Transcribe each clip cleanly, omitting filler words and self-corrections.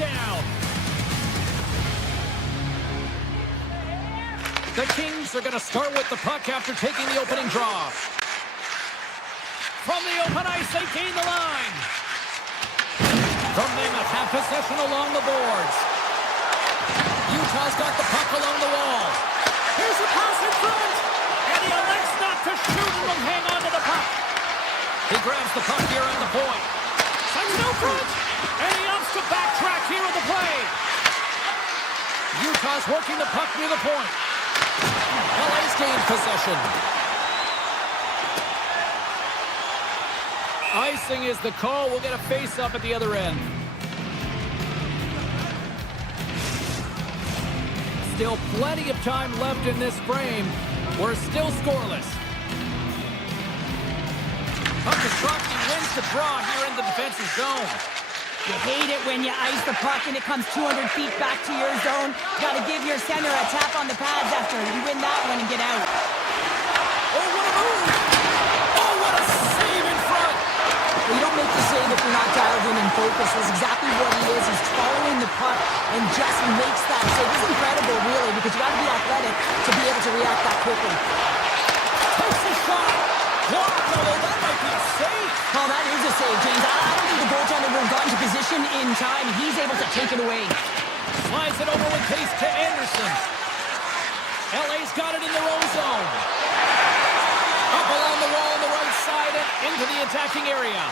down. The Kings are going to start with the puck after taking the opening draw. From the open ice, they gain the line. From Mammoth, have possession along the boards. Utah's got the puck along the wall. Here's a pass in front. And he elects not to shoot and will hang on to the puck. He grabs the puck here at the point. Sends it out front. And he opts to backtrack here at the play. Utah's working the puck near the point. LA's gained possession. Icing is the call. We'll get a face-up at the other end. Still plenty of time left in this frame. We're still scoreless. Frostbite wins the draw here in the defensive zone. You hate it when you ice the puck and it comes 200 feet back to your zone. You got to give your center a tap on the pads after you win that one and get out. Oh, what a move! Oh, what a save in front! Well, you don't make the save if you're not dialed in and focused. That's exactly what he is. He's following the puck and just makes that save. It's incredible, really, because you got to be athletic to be able to react that quickly. Takes a shot! Blocked, although that might be a save! Oh, that is a save, James. I don't think the goaltender would have gotten to position in time. He's able to take it away. Slides it over with pace to Anderson. LA's got it in their own zone. Up along the wall on the right side and into the attacking area.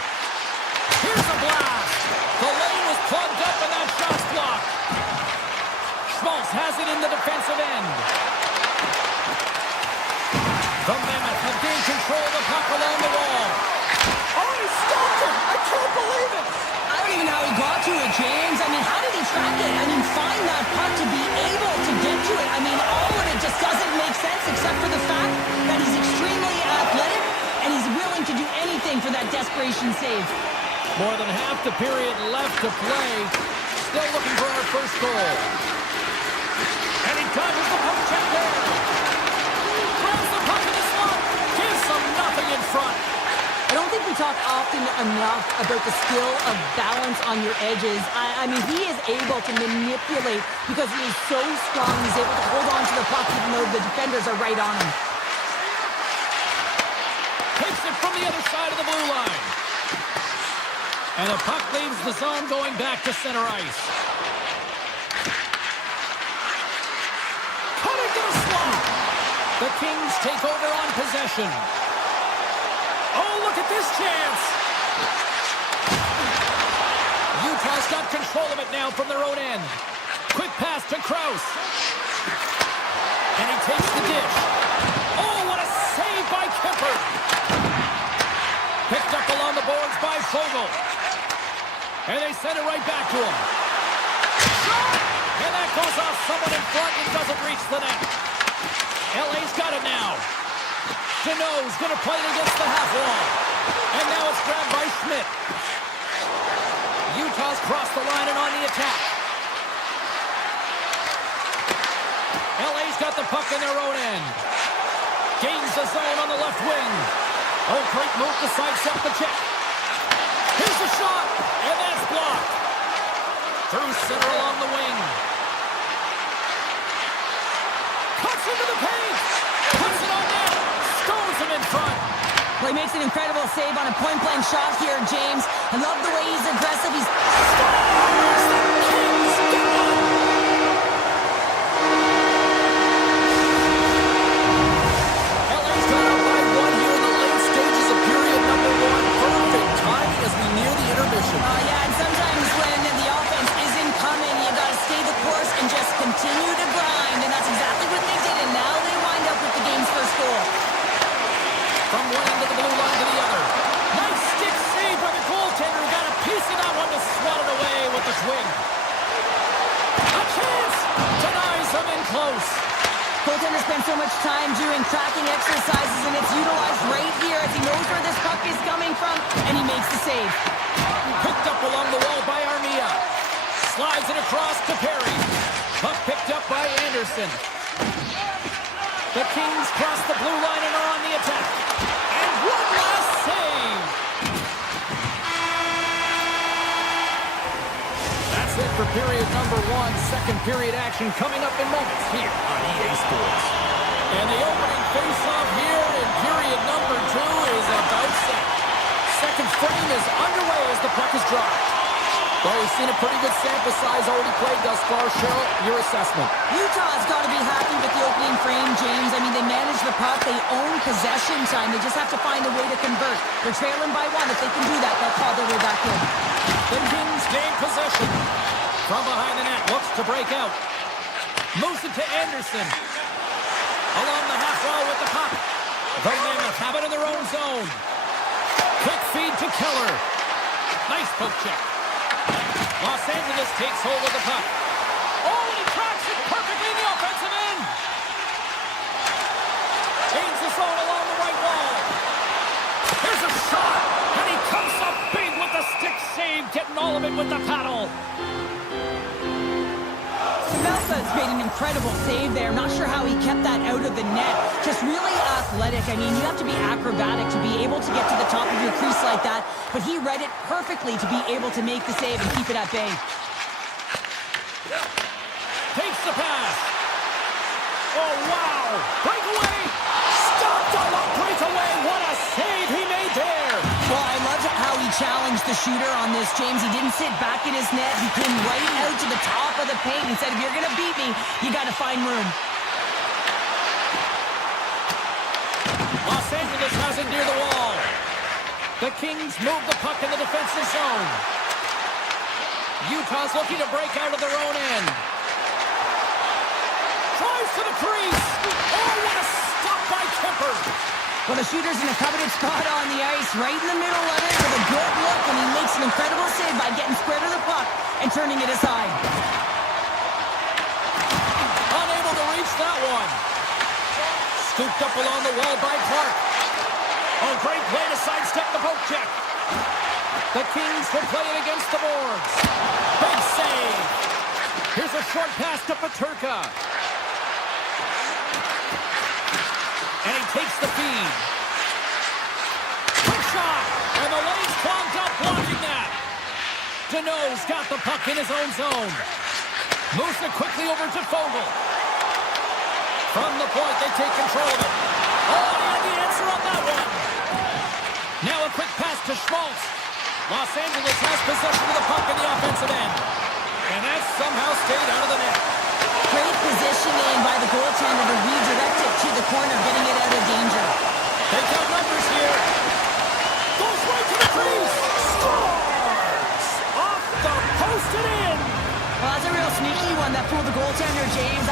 Here's a blast. The lane was plugged up and that shot's blocked. Schmaltz has it in the defensive end. The Mammoth have gained control of the puck along the wall. Oh, he stopped it! I can't believe it! I don't even know how he got to it, James. I mean, how did he track it? I mean, find that puck to be able to get to it. I mean, all of it just doesn't make sense except for the fact that he's extremely athletic and he's willing to do anything for that desperation save. More than half the period left to play. Still looking for our first goal. And he dodges the puck check there. Throws the puck in the slot. Gives them nothing in front. I don't think we talk often enough about the skill of balance on your edges. I mean, he is able to manipulate because he is so strong. He's able to hold on to the puck even though the defenders are right on him. Takes it from the other side of the blue line. And the puck leaves the zone going back to center ice. Cutting to the slot. The Kings take over on possession. Oh, look at this chance! Utah's got control of it now from their own end. Quick pass to Krause. And he takes the dish. Oh, what a save by Kemper! Picked up along the boards by Fogle. And they send it right back to him. And that goes off someone in front and doesn't reach the net. LA's got it now. Deneau's going to play it against the half wall. And now it's grabbed by Schmidt. Utah's crossed the line and on the attack. LA's got the puck in their own end. Gains the zone on the left wing. Oh, great move to sidestep the check. Here's the shot, and that's blocked. Through center along the wing. Cuts into the paint. Puts it on net. Scores him in front. Well, he makes an incredible save on a point-blank shot here, James. I love the way he's aggressive. He's scores! The Kings get one! LA's got up by one here in the late stages of period number one. Perfect timing as we near the intermission. Yeah, and sometimes when the offense isn't coming, you got to stay the course and just continue to grind, and that's exactly what they did, and now they wind up with the game's first goal. From one end of the blue line to the other. Nice stick save by the goaltender. Got a piece of that one to swat it away with the swing. A chance! Denies them in close. Goaltender spends so much time doing tracking exercises, and it's utilized right here as he knows where this puck is coming from, and he makes the save. Picked up along the wall by Armia. Slides it across to Perry. Puck picked up by Anderson. The Kings cross the blue line and are on the attack. And one last save. That's it after period number 1. Second period action coming up in moments here on EA Sports. And the opening face-off here in period number 2 is about set. Second frame is underway as the puck is dropped. Well, we've seen a pretty good sample size already played thus far. Cheryl, your assessment. Utah's got to be happy with the opening frame, James. I mean, they manage the puck. They own possession time. They just have to find a way to convert. They're trailing by 1. If they can do that, they'll call their way back in. The Kings gain possession. From behind the net, looks to break out. Moves it to Anderson. Along the half wall with the puck. The Mammoth have it in their own zone. Quick feed to Keller. Nice poke check. Los Angeles takes hold of the puck. Oh, and he tracks it perfectly in the offensive end. Gains the zone along the right wall. Here's a shot, and he comes up big with the stick save, getting all of it with the paddle. Melsa's made an incredible save there. Not sure how he kept that out of the net. Just really athletic. I mean, you have to be acrobatic to be able to get to the top of your crease like that. But he read it perfectly to be able to make the save and keep it at bay. Takes the pass. Oh, wow. Breakaway. Stopped on the breakaway. What a save he made there. Well, I loved how he challenged the shooter on this, James. He didn't sit back in his net. He came right out to the top of the paint and said, if you're going to beat me, you got to find room. Los Angeles has it near the wall. The Kings move the puck in the defensive zone. Utah's looking to break out of their own end. Tries to the crease. Oh, what a stop by Kemper. Well, the shooter's in a coveted spot on the ice, right in the middle of it with a good look, and he makes an incredible save by getting square to the puck and turning it aside. Unable to reach that one. Scooped up along the wall by Clark. Oh, great play to sidestep the poke check. The Kings will play it against the boards. Big save. Here's a short pass to Peterka. And he takes the feed. Quick shot. And the lane's clogged up blocking that. Deneau's got the puck in his own zone. Moves it quickly over to Fogle. From the point, they take control of it. Oh, he had the answer on that one. Now a quick pass to Schmaltz. Los Angeles has possession of the puck in the offensive end. And that somehow stayed out of the net. Great positioning by the goaltender to redirect it to the corner, getting it out of danger. They got numbers here. Goes right to the crease. Scores! Off the post and in. Well, that's a real sneaky one that fooled the goaltender, James.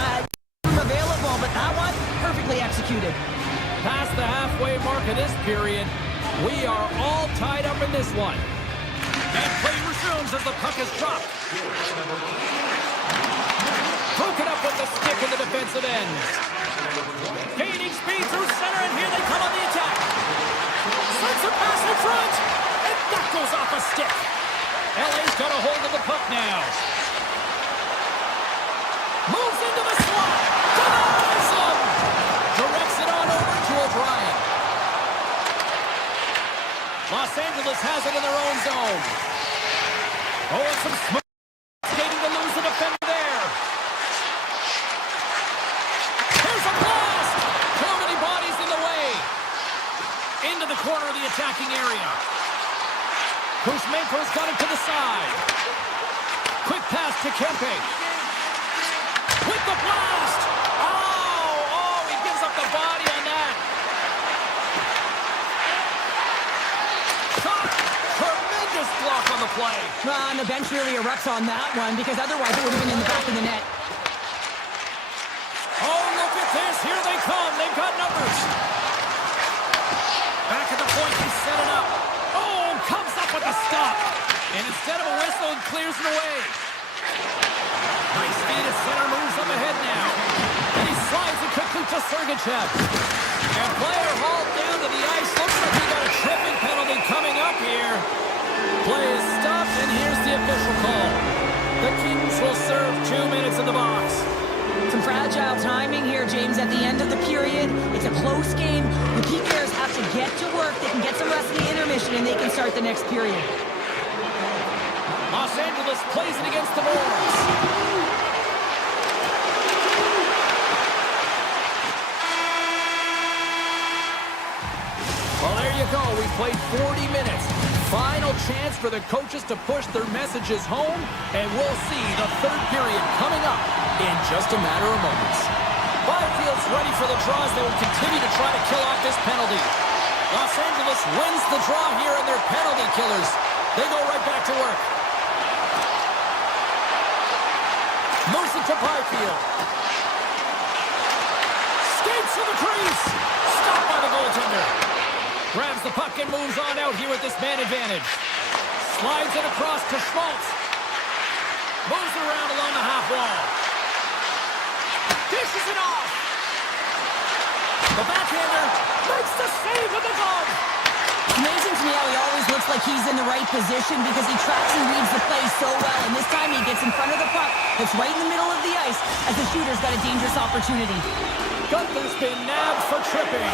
Available, but that one, perfectly executed. Past the halfway mark of this period, we are all tied up in this one. And play resumes as the puck is dropped. Broken up with the stick in the defensive end. Gaining speed through center, and here they come on the attack. Sends a pass in front, and that goes off a stick. LA's got a hold of the puck now. Moves into the slot. Denies him. Directs it on over to O'Brien. Los Angeles has it in their own zone. Oh, and some smooth skating to lose the defender there. Here's a blast. Too many bodies in the way. Into the corner of the attacking area. Kuzmenko's got it to the side. Quick pass to Kempe. With the blast. Oh, he gives up the body on that. Shot. Tremendous block on the play. Well, and the bench really erupts on that one because otherwise it would have been in the back of the net. Oh, look at this. Here they come. They've got numbers. Back at the point, he set it up. Oh, comes up with a stop. And instead of a whistle, it clears it away. Nice feed at center, moves up ahead now. And he slides it quickly to Sergachev. And player hauled down to the ice. Looks like he got a tripping penalty coming up here. Play is stopped, and here's the official call. The Kings will serve 2 minutes in the box. Some fragile timing here, James, at the end of the period. It's a close game. The PKers have to get to work. They can get some rest in the intermission, and they can start the next period. Los Angeles plays it against the boards. Well, there you go. We played 40 minutes. Final chance for the coaches to push their messages home, and we'll see the third period coming up in just a matter of moments. Byfield's ready for the draws. They will continue to try to kill off this penalty. Los Angeles wins the draw here, and they're penalty killers. They go right back to work. Moves it to Byfield. Skates to the crease. Stopped by the goaltender. Grabs the puck and moves on out here with this man advantage. Slides it across to Schmaltz. Moves it around along the half wall. Dishes it off. The backhander makes the save with the glove. Amazing to me how he always looks like he's in the right position because he tracks and reads the play so well. And this time he gets in front of the puck. It's right in the middle of the ice as the shooter's got a dangerous opportunity. Gunther's been nabbed for tripping.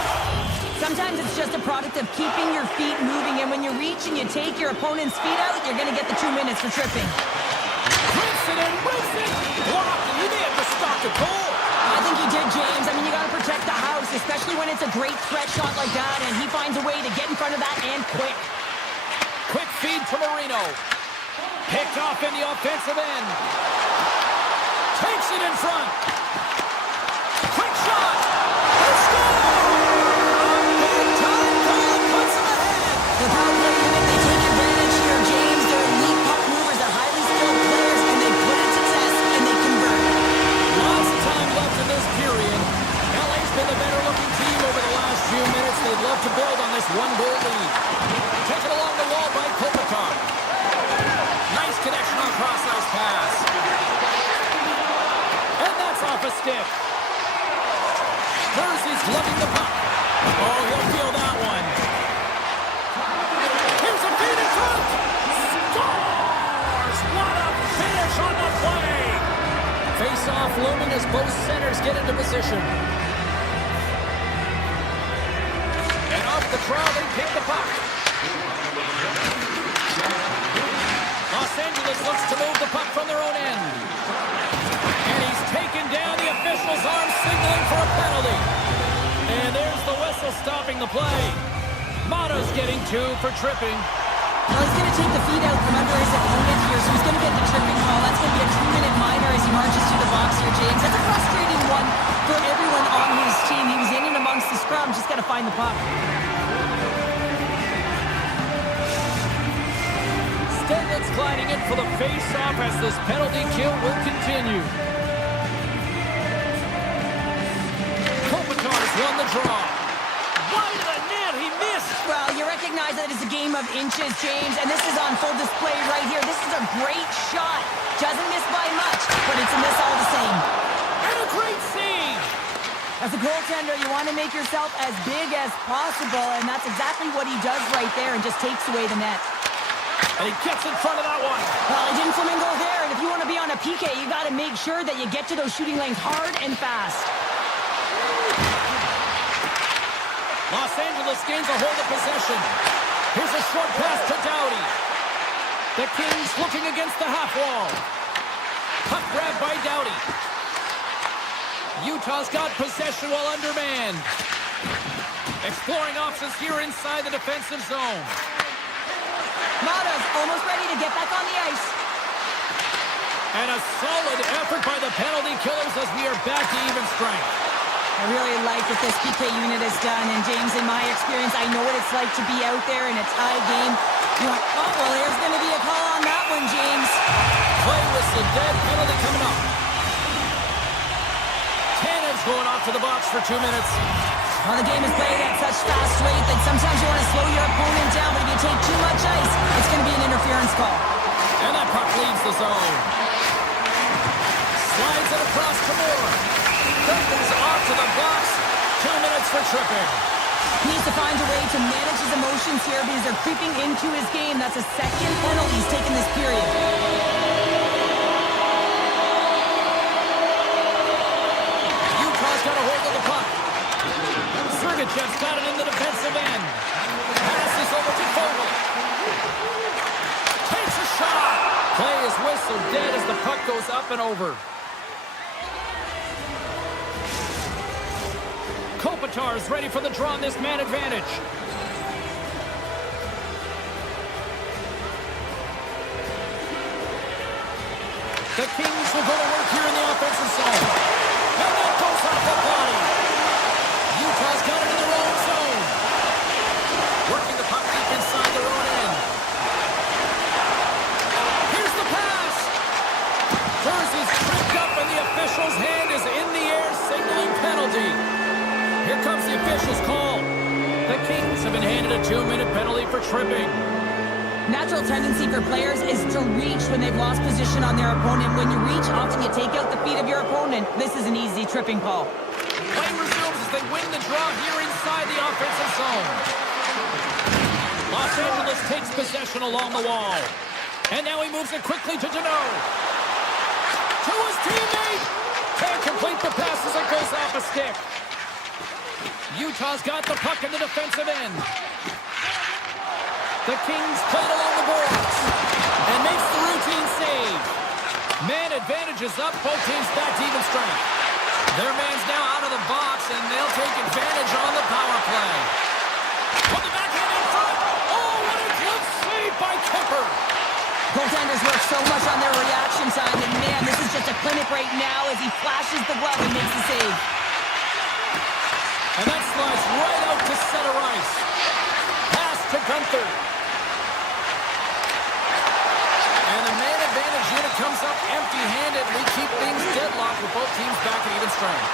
Sometimes it's just a product of keeping your feet moving, and when you reach and you take your opponent's feet out, you're going to get the 2 minutes for tripping. Rips it and rips it. Blocked, and he may have to stop the goal. I think he did, James. I mean, you got to protect the house, especially when it's a great threat shot like that, and he finds a way to get in front of that and quick. Quick feed to Marino. Picked off in the offensive end. Takes it in front. Quick shot. He scores! The power play unit, they take advantage here, James. They're elite puck movers, they're highly skilled players, and they put it to test, and they convert. Lots of time left in this period. LA's been the better-looking team over the last few minutes. They'd love to build on this one-goal lead. Taken along the wall by Kopitar. Nice connection on cross-ice pass. And that's off a stick. Mersey's gloving the puck. Oh, he'll feel that one. Here's a feed in front. Scores! What a finish on the play! Face-off looming as both centers get into position. And off the draw, they pick the puck. Los Angeles looks to move the puck from their own end. And he's taken down. The official's arm signaling for a penalty. And there's the whistle stopping the play. Motto's getting 2 for tripping. Well, he's going to take the feet out from under his opponent here, so he's going to get the tripping call. That's going to be a 2-minute minor as he marches through the box here, James. That's a frustrating one for everyone on his team. He was in and amongst the scrum, just got to find the puck. Stedman's gliding in for the face-off as this penalty kill will continue. Kopitar's won the draw. Wide of the net, he missed. Well, you recognize that it's a game of inches, James, and this is on full display right here. This is a great shot. Doesn't miss by much, but it's a miss all the same. And a great save. As a goaltender, you want to make yourself as big as possible, and that's exactly what he does right there and just takes away the net. And he gets in front of that one. Well, he didn't flamingo there, and if you want to be on a PK, you got to make sure that you get to those shooting lanes hard and fast. Los Angeles gains a hold of possession. Here's a short pass to Doughty. The Kings looking against the half wall. Puck grab by Doughty. Utah's got possession while undermanned. Exploring options here inside the defensive zone. Mata's almost ready to get back on the ice. And a solid effort by the penalty killers as we are back to even strength. I really like what this PK unit has done, and James, in my experience, I know what it's like to be out there in a tie game. You're like, oh, well, there's going to be a call on that one, James. Play whistle, dead penalty coming up. Tannen's going off to the box for 2 minutes. Well, the game is played at such fast rate that sometimes you want to slow your opponent down, but if you take too much ice, it's going to be an interference call. And that puck leaves the zone. Slides it across to Moore. Duncan's off to the box. 2 minutes for tripping. He needs to find a way to manage his emotions here because they're creeping into his game. That's a second penalty he's taken this period. Utah's got a hold of the puck. Sergachev's got it in the defensive end. Pass is over to Vogel. Takes a shot. Play whistle dead as the puck goes up and over. Kopitar's ready for the draw on this man advantage. The Kings will go to work here in the offensive zone. And that goes off the body. Utah's got it in their own zone. Working the puck deep inside their own end. Here's the pass. Jersey's tripped up and the official's hand is in the air signaling penalty. Here comes the official's call. The Kings have been handed a 2-minute penalty for tripping. Natural tendency for players is to reach when they've lost position on their opponent. When you reach, often you take out the feet of your opponent. This is an easy tripping call. Play resumes as they win the draw here inside the offensive zone. Los Angeles takes possession along the wall. And now he moves it quickly to Deneau. To his teammate. Can't complete the pass as it goes off a stick. Utah's got the puck in the defensive end. The Kings play it along the boards and makes the routine save. Man advantage is up, both teams back to even strength. Their man's now out of the box, and they'll take advantage on the power play. Put the backhand in front. Oh, what a good save by Kemper. Goaltenders work so much on their reaction time, and man, this is just a clinic right now as he flashes the glove and makes the save. And that slides right out to center ice. Pass to Gunther. And the man advantage unit comes up empty-handed. We keep things deadlocked with both teams back at even strength.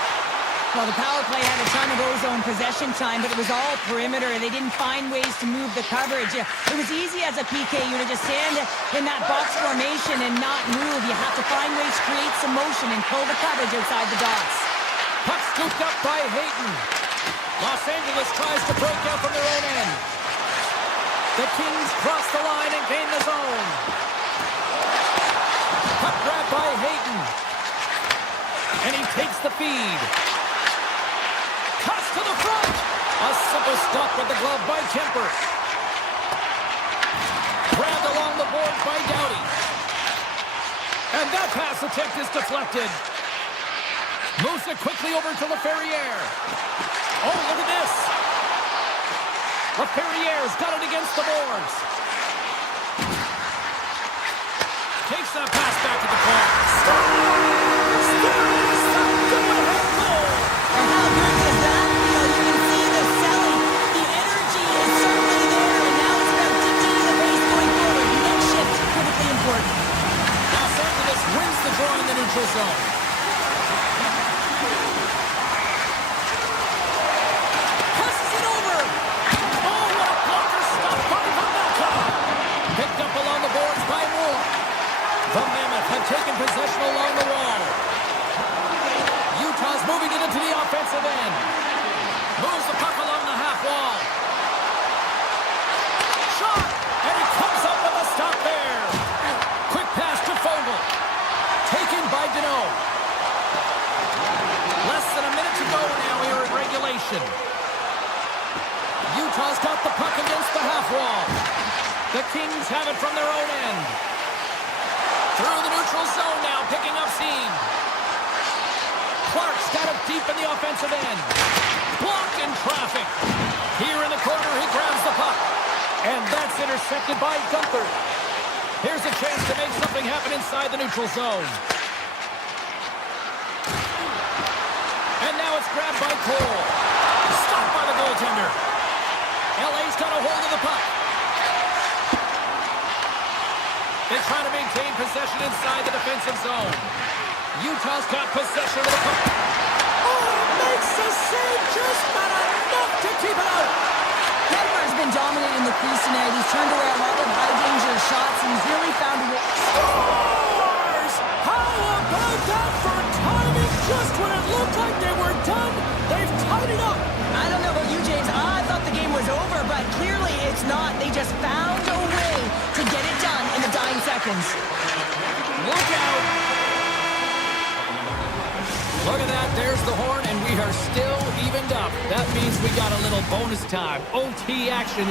Well, the power play had a ton of O-zone possession time, but it was all perimeter. They didn't find ways to move the coverage. It was easy as a PK unit to stand in that box formation and not move. You have to find ways to create some motion and pull the coverage outside the dots. Puck scooped up by Hayton. Los Angeles tries to break out from their own end. The Kings cross the line and gain the zone. Puck grab by Hayton. And he takes the feed. Cuts to the front. A simple stop with the glove by Kemper. Grabbed along the boards by Doughty. And that pass attempt is deflected. Moves it quickly over to LaFerriere. Oh, look at this. LaFerriere's got it against the boards. Takes that pass back to the corner. And how good was that? You can see the selling. The energy is certainly there, and now it's about dictating the pace going forward. The next shift, critically important. Los Angeles wins the draw in the neutral zone. Passes it over. Oh, what a blocker stop by Mammoth. Picked up along the boards by Moore. The Mammoth have taken possession along the wall. Utah's moving it into the offensive end. Moves the puck along the half wall. Shot! And he comes up with a stop there. Quick pass to Fogle. Taken by Deneau. Less than a minute to go now here in regulation. Utah's got the puck against the half wall. The Kings have it from their own end. Through the neutral zone now, picking up steam. Clark's got it deep in the offensive end. Blocked in traffic. Here in the corner, he grabs the puck. And that's intercepted by Gunther. Here's a chance to make something happen inside the neutral zone. And now it's grabbed by Cole. Stopped by the goaltender. LA's got a hold of the puck. They try to maintain possession inside the defensive zone. Utah's got possession of the puck. Oh, makes the save just not enough to keep it out. Kemper's been dominant in the crease tonight. He's turned away a lot of high-danger shots, and he's really found a way. Scores! How about that for timing? Just when it looked like they were done, they've tied it up. I don't know about you, James. I thought the game was over, but clearly it's not. They just found a way to get it done in the dying seconds. Look out! Look at that, there's the horn, and we are still evened up. That means we got a little bonus time. OT action.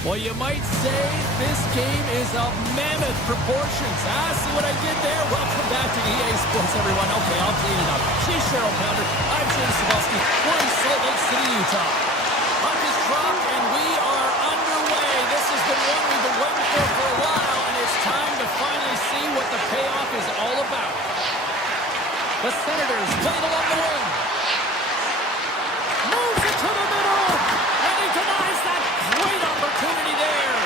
Well, you might say this game is of mammoth proportions. See what I did there? Welcome back to EA Sports, everyone. Okay, I'll clean it up. She's Cheryl Pounder. I'm James Cebulski. We're in Salt Lake City, Utah. Puck is dropped, and we are underway. This has been one we've been waiting for a while, and it's time to finally see what the payoff is all about. The Senators played along the wing. Moves it to the middle, and he denies that great opportunity there.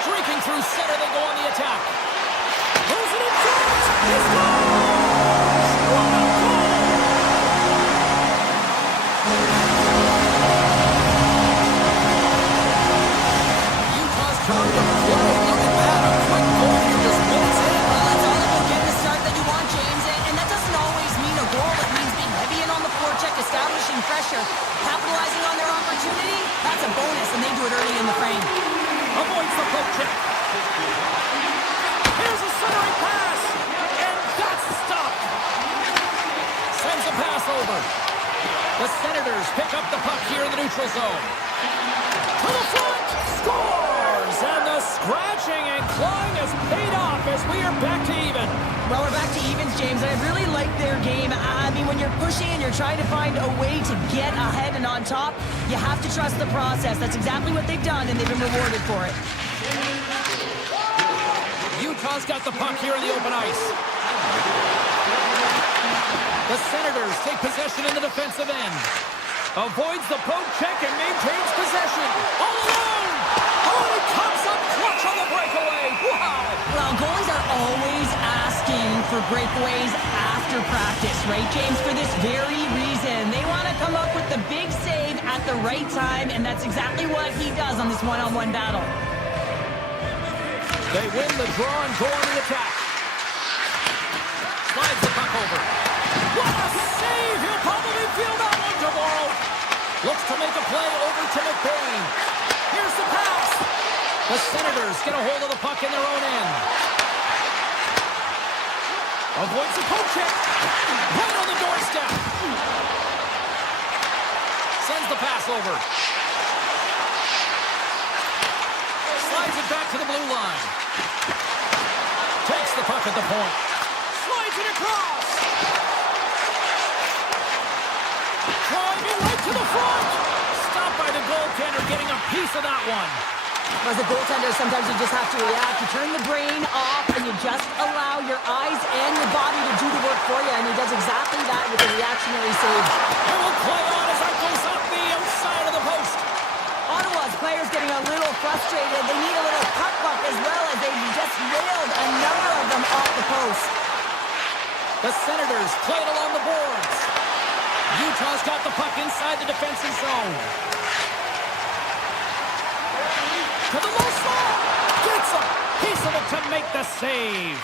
Streaking through center, they go on the attack. Moves it in front. He scores! What a goal! Utah's trying to play. Look at that. A quick goal here just minutes in. Well, it's all about getting the start that you want, James. And that doesn't always mean a goal. It means being heavy in on the forecheck, establishing pressure, capitalizing on their opportunity. That's a bonus, and they do it early in the frame. Avoids the poke check. Here's a centering pass, and that's stopped. Sends a pass over. The Senators pick up the puck here in the neutral zone. To the front, scores! And the scratching and clawing has paid off as we are back to even. Well, we're back to evens, James, and I really like their game. I mean, when you're pushing and you're trying to find a way to get ahead and on top, you have to trust the process. That's exactly what they've done, and they've been rewarded for it. Utah's got the puck here in the open ice. The Senators take possession in the defensive end. Avoids the poke check and maintains possession. All alone! Oh, he comes up clutch on the breakaway. Wow! Well, goalies are always asking for breakaways after practice, right, James? For this very reason. They want to come up with the big save at the right time, and that's exactly what he does on this one-on-one battle. They win the draw and go on the attack. Slides the puck over. What a save! He'll probably feel that one tomorrow. Looks to make a play over to McBain. Here's the pass. The Senators get a hold of the puck in their own end. Avoids the poke check. Right on the doorstep. Sends the pass over. Slides it back to the blue line. Takes the puck at the point. Slides it across. Driving right to the front. Stopped by the goaltender, getting a piece of that one. As a goaltender, sometimes you just have to react. You turn the brain off, and you just allow your eyes and your body to do the work for you, and he does exactly that with a reactionary save. It will play on as that goes up the outside of the post. Ottawa's players getting a little frustrated. They need a little puck as well, as they just railed a number of them off the post. The Senators played along the boards. Utah's got the puck inside the defensive zone. To the low slot. Gets a piece of it to make the save.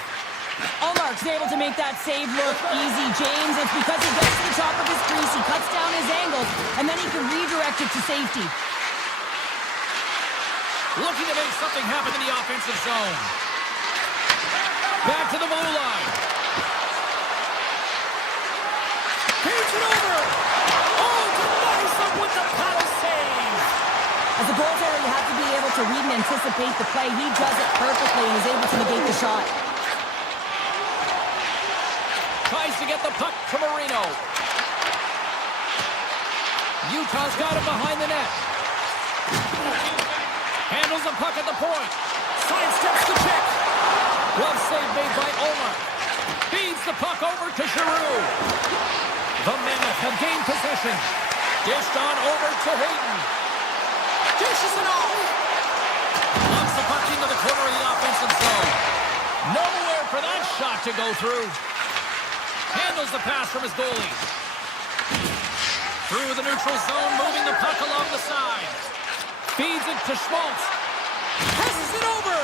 Allmark's able to make that save look easy, James. It's because he gets to the top of his crease, he cuts down his angles, and then he can redirect it to safety. Looking to make something happen in the offensive zone. Back to the blue line. Page it over. Oh, denies them with the paddle save. As a goaltender, you have to be able to read and anticipate the play. He does it perfectly and is able to negate the shot. Tries to get the puck to Marino. Utah's got him behind the net. Handles the puck at the point. Sidesteps the check. Glove save made by Omar. Feeds the puck over to Giroux. The Mammoth have gained possession. Dished on over to Hayden. Dishes it off. Lobs the puck into the corner of the offensive zone. Nowhere for that shot to go through. Handles the pass from his goalie. Through the neutral zone, moving the puck along the side. Feeds it to Schmaltz. Passes it over.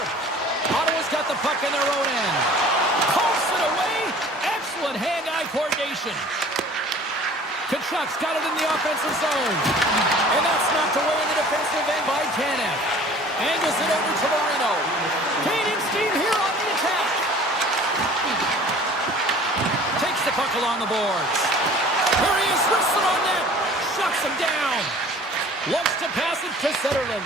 Ottawa's got the puck in their own end. Pulls it away. Excellent hand-eye coordination. Kachuk's got it in the offensive zone. And that's knocked away in the defensive end by Tanev. Angles it over to Marino. Gaining steam here on the attack. Takes the puck along the boards. Here he is, wristed on net. Shuts him down. Looks to pass it to Sutherland.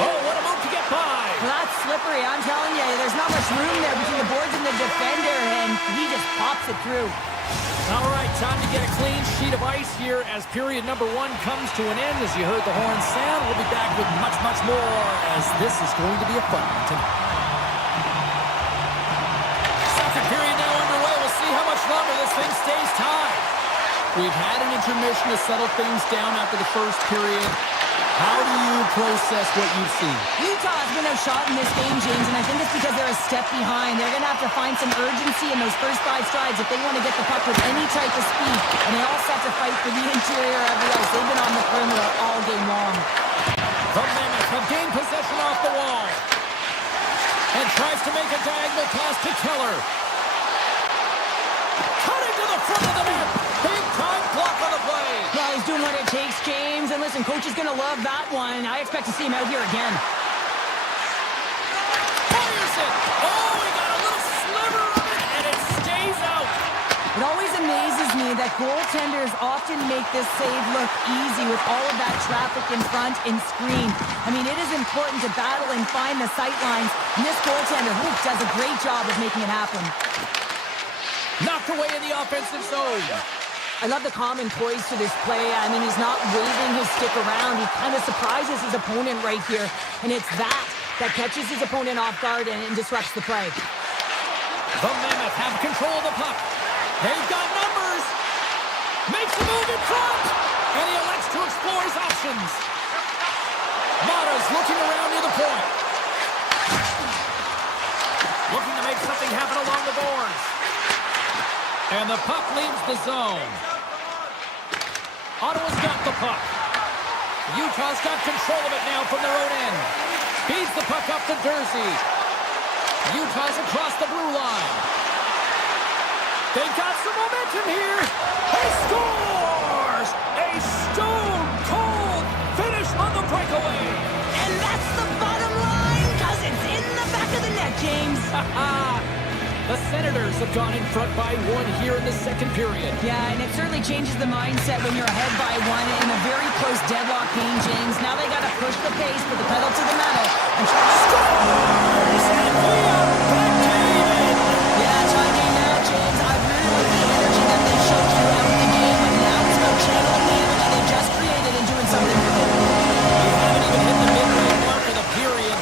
Oh, what a move to get by. Well, that's slippery, I'm telling you. There's not much room there between the boards and the defender, and he just pops it through. All right, time to get a clean sheet of ice here as period number 1 comes to an end. As you heard the horn sound, we'll be back with much, much more as this is going to be a fun one tonight. Second period now underway. We'll see how much longer this thing stays tied. We've had an intermission to settle things down after the first period. How do you process what you've seen? Utah has been outshot in this game, James, and I think it's because they're a step behind. They're going to have to find some urgency in those first 5 strides if they want to get the puck with any type of speed. And they all set to fight for the interior of the ice. They've been on the perimeter all game long. The Mammoth have gained possession off the wall. And tries to make a diagonal pass to Keller. Cutting to the front of the net. Big time block on the play. Well, he's doing what it takes, James. And listen, coach is going to love that one. I expect to see him out here again. Fires it. Oh, he got a little sliver of it, and it stays out. It always amazes me that goaltenders often make this save look easy with all of that traffic in front and screen. I mean, it is important to battle and find the sight lines. And this goaltender does a great job of making it happen. Knocked away in the offensive zone. I love the calm and poise to this play. I mean, he's not waving his stick around. He kind of surprises his opponent right here. And it's that catches his opponent off guard and disrupts the play. The Mammoth have control of the puck. They've got numbers. Makes a move in front. And he elects to explore his options. Mata's looking around near the point. Looking to make something happen along the boards. And the puck leaves the zone. Ottawa's got the puck. Utah's got control of it now from their own end. Feeds the puck up to Dursey. Utah's across the blue line. They've got some momentum here. He scores! A stone-cold finish on the breakaway. And that's the bottom line, because it's in the back of the net, James. The Senators have gone in front by 1 here in the second period. Yeah, and it certainly changes the mindset when you're ahead by 1 in a very close deadlock game, James. Now they got to push the pace, put the pedal to the metal, and try to score. And we are back to even. Yeah, time in now, James. I really like the energy that they showed throughout the game, but now it's about channeling the energy they just created and doing something with it. We haven't even hit the midway mark of the period.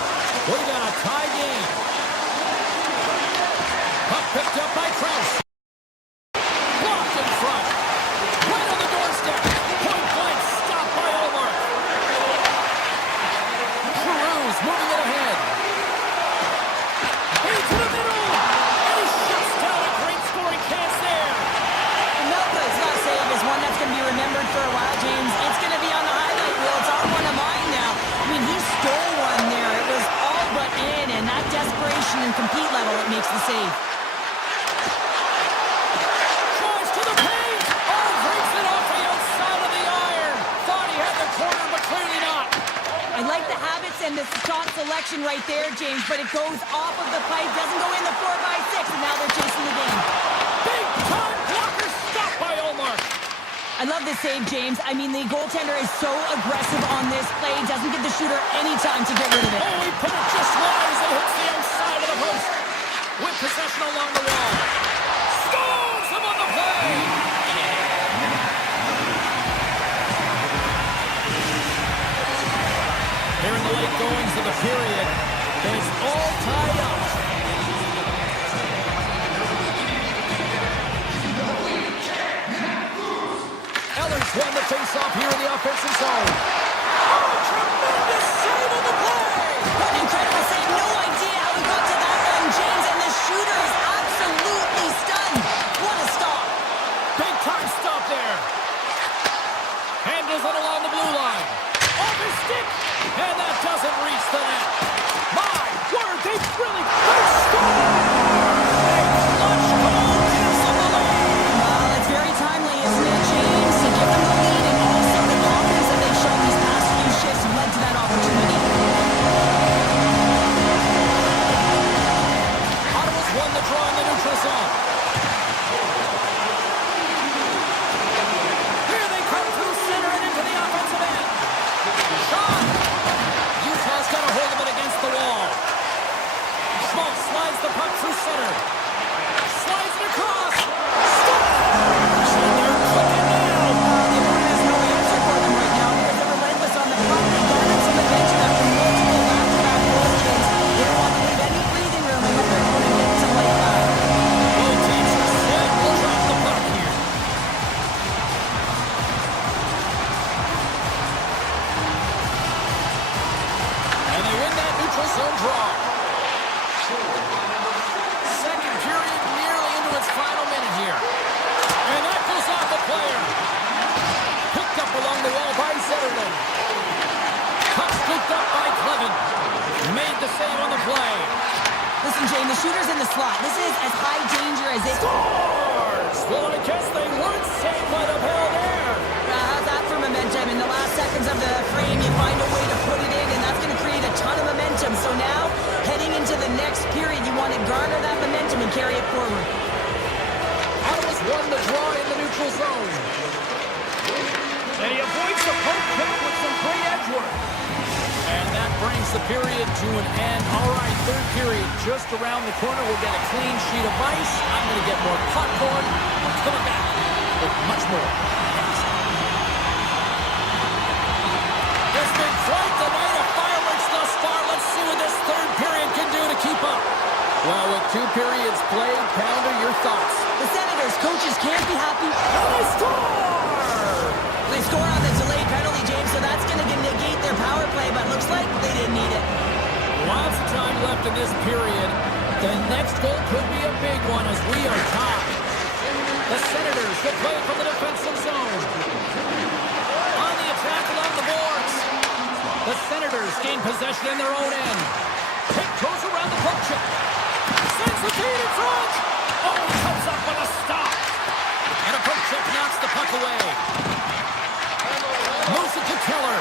We got a tie game. Puck picked up by Krause. Blocked in front. Right on the doorstep. Point blank stopped by Olmark. Giroux's moving it ahead. Into the middle. And he shuts down a great scoring chance there. Melka's last save is one that's going to be remembered for a while, James. It's going to be on the highlight reel. It's on one of mine now. I mean, he stole one there. It was all but in, and that desperation and compete level that makes the save. Tries to the paint. Oh, breaks it off the outside of the iron. Thought he had the corner, but clearly not. I like the habits and the shot selection right there, James, but it goes off of the pipe, doesn't go in the 4x6, and now they're chasing the game. Big time blocker stopped by Olmark. I love this save, James. I mean, the goaltender is so aggressive on this play, doesn't give the shooter any time to get rid of it. Oh, he put it just wide as it hits the outside of the post. With possession along the wall. Scores him on the play. Here in the late goings of the period, it's all tied up. Eller's won the face-off here in the offensive zone. Oh, tremendous save on the play! What an incredible save. No idea how he got to that one, James, and the shooter is absolutely stunned. What a stop. Big time stop there. Handles it along the blue line. Off his stick, and that doesn't reach the net. My word, they score! A clutch goal gives them the lead. Well, it's very timely, isn't it, James, to give them the lead, and also the confidence that they've shown these past few shifts led to that opportunity. Ottawa's won the draw in the neutral zone. Here they come through center and into the offensive end. Shot! zone draw. Second period nearly into its final minute here. And that goes off the player. Picked up along the wall by Zetterlund. Puck scooped up by Clevin. Made the save on the play. Listen, Jane, the shooter's in the slot. This is as high danger as it... Scores! Well, I guess they weren't safe by the bell there. How's that for momentum? In the last seconds of the frame, you find a way to put it in, and that's going to create a ton of momentum. So now, heading into the next period, you want to garner that momentum and carry it forward. Ottawa's won the draw in the neutral zone. And he avoids the poke check with some great edge work. And that brings the period to an end. All right, third period just around the corner. We'll get a clean sheet of ice. I'm going to get more popcorn. We're coming back with much more. It's been quite the night of fireworks thus far. Let's see what this third period can do to keep up. Well, with 2 periods played, Pounder, your thoughts? The Senators' coaches can't be happy. And they score! They score on the delayed penalty, James, so that's going to negate their power play, but looks like they didn't need it. Lots of time left in this period. The next goal could be a big one as we are tied. The Senators will play from the defensive zone. On the attack along the boards. The Senators gain possession in their own end. Pick goes around the poke check. Sends the feed in front. Oh, he comes up with a stop. And a poke check knocks the puck away. Moves it to Keller.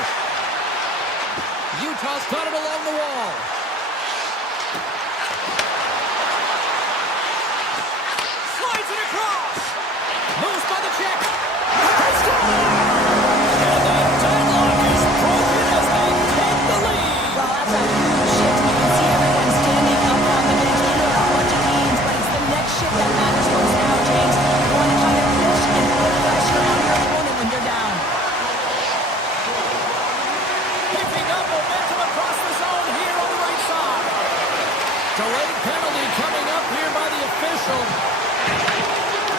Utah's got it along the wall. Slides it across. Moves by the check. And the deadlock is broken as they take the lead. Well, that's a huge shift. You can see everyone standing up on the bench. They know how much it means, but it's the next shift that matters most now, James. You want to kind of push and put pressure on your opponent when you're down. Picking up momentum across the zone here on the right side. Delayed penalty coming up here by the official.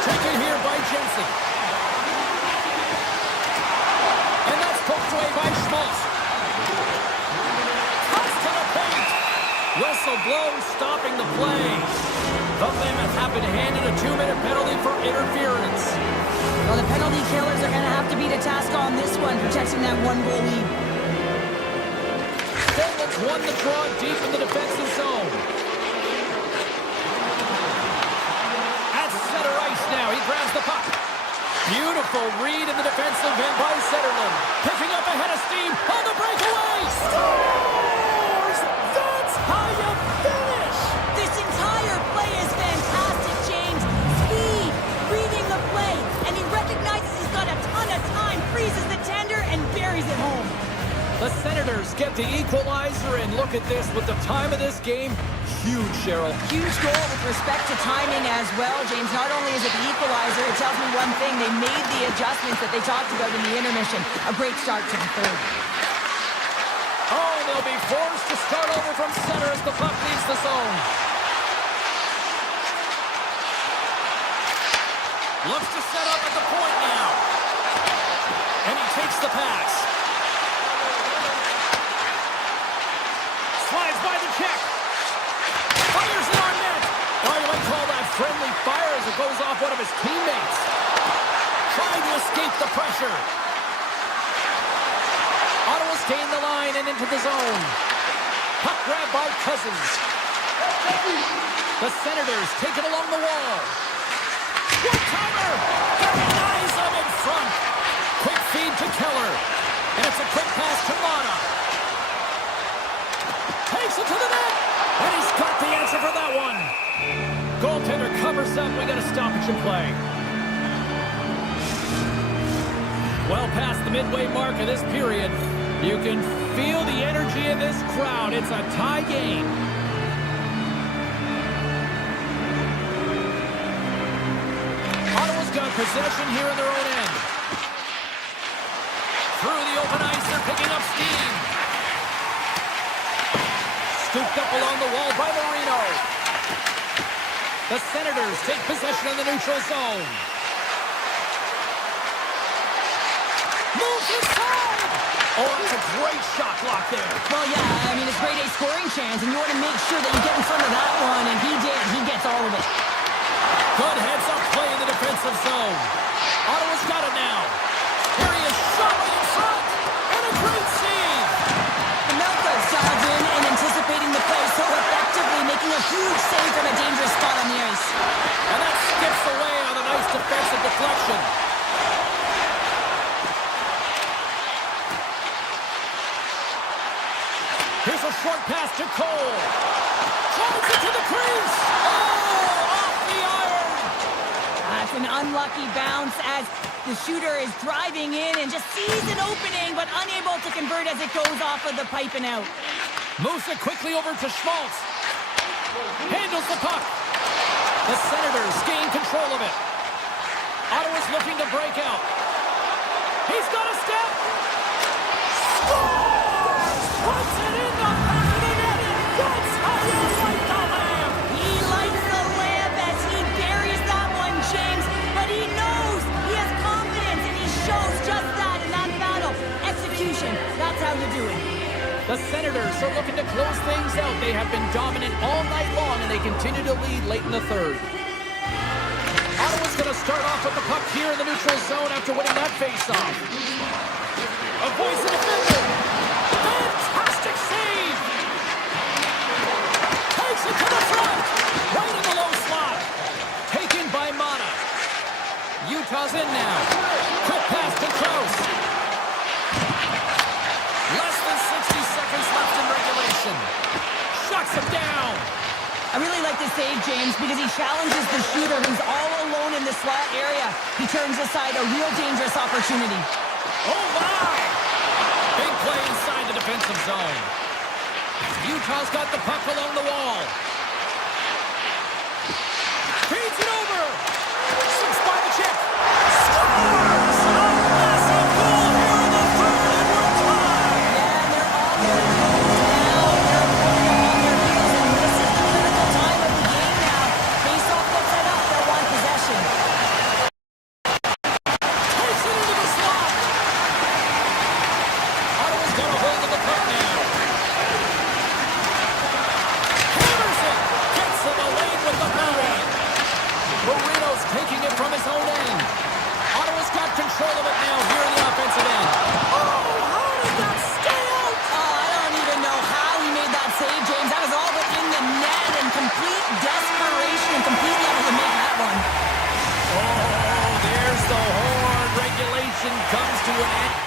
Taken here by Jensen. And that's poked away by Schmaltz. Cuts to the paint. Whistle blown, stopping the play. The Mammoth have been handed a 2-minute penalty for interference. Well, the penalty killers are going to have to be the task on this one, protecting that 1-goal lead. Stevens won the draw deep in the defensive zone. At center ice now, he grabs the puck. Beautiful read in the defensive end by Zetterlund. Picking up ahead of steam on the breakaway. Scores! That's how you finish! This entire play is fantastic, James. Speed, reading the play, and he recognizes he's got a ton of time, freezes the tender, and buries it home. The Senators get the equalizer, and look at this. With the time of this game, huge, Cheryl. Huge goal with respect to timing as well, James. Not only is it the equalizer, it tells me one thing. They made the adjustments that they talked about in the intermission. A great start to the third. Oh, they'll be forced to start over from center as the puck leaves the zone. Looks to set up at the point now. And he takes the pass. Slides by the check. Fires it on net. Oh, you might call that friendly fire as it goes off one of his teammates. Trying to escape the pressure. Ottawa's gained the line and into the zone. Puck grab by Cousins. The Senators take it along the wall. One-timer! Denies them in front. Quick feed to Keller. And it's a quick pass to Mata. Takes it to the net. And he's got the answer for that one. Goaltender covers up. We got a stoppage in play. Well past the midway mark of this period. You can feel the energy in this crowd. It's a tie game. Ottawa's got possession here in their own end. Through the open ice, they're picking up steam. Scooped up along the wall by Marino. The Senators take possession in the neutral zone. Moves inside. Oh, it's a great shot block there. Well, yeah, I mean, it's grade A scoring chance, and you want to make sure that you get in front of that one, and he did. He gets all of it. Good heads-up play in the defensive zone. Ottawa's got it now. Here he is, shot right in front, and a great save. The Mammoth dialed in and anticipating the play so effectively, making a huge save from a dangerous spot on the ice. And that skips away on a nice defensive deflection. Here's a short pass to Cole. Drives it to the crease. Oh, off the iron. That's an unlucky bounce as the shooter is driving in and just sees an opening, but unable to convert as it goes off of the pipe and out. Moves it quickly over to Schmaltz. Handles the puck. The Senators gain control of it. Ottawa's looking to break out. He's got a step. Scores! Puts it in the back of the net. That's how you like the lamp. He likes the lamp as he buries that one, James, but he knows he has confidence, and he shows just that in that battle. Execution, that's how you do it. The Senators are looking to close things out. They have been dominant all night long, and they continue to lead late in the third. Ottawa's going to start off with the puck here in the neutral zone after winning that faceoff. Avoids the defender. Fantastic save. Takes it to the front. Right in the low slot. Taken by Mana. Utah's in now. Quick pass to Krause. Less than 60 seconds left in regulation. Shuts him down. I really like this save, James, because he challenges the shooter who's all alone in the slot area. He turns aside a real dangerous opportunity. Oh, my! Big play inside the defensive zone. Utah's got the puck along the wall. Feeds it over. Six by the chip. Scores! A massive goal here in the third, and we're tied. Yeah, they're all their goals now. They're putting them on their heels, and this is the critical time of the game now. Face-off gets set up. They'll want possession. Takes it into the slot. Ottawa's got a hold of the puck now. Hammers it. Gets in the lane with the boundary. Marino's taking it from his own end. Ottawa's got control of it now here in the offensive end. Oh, how did that stay out? Oh, I don't even know how he made that save, James. That was all but in the net and complete desperation and completely able to make that one. Oh, there's the horn. Regulation comes to an end.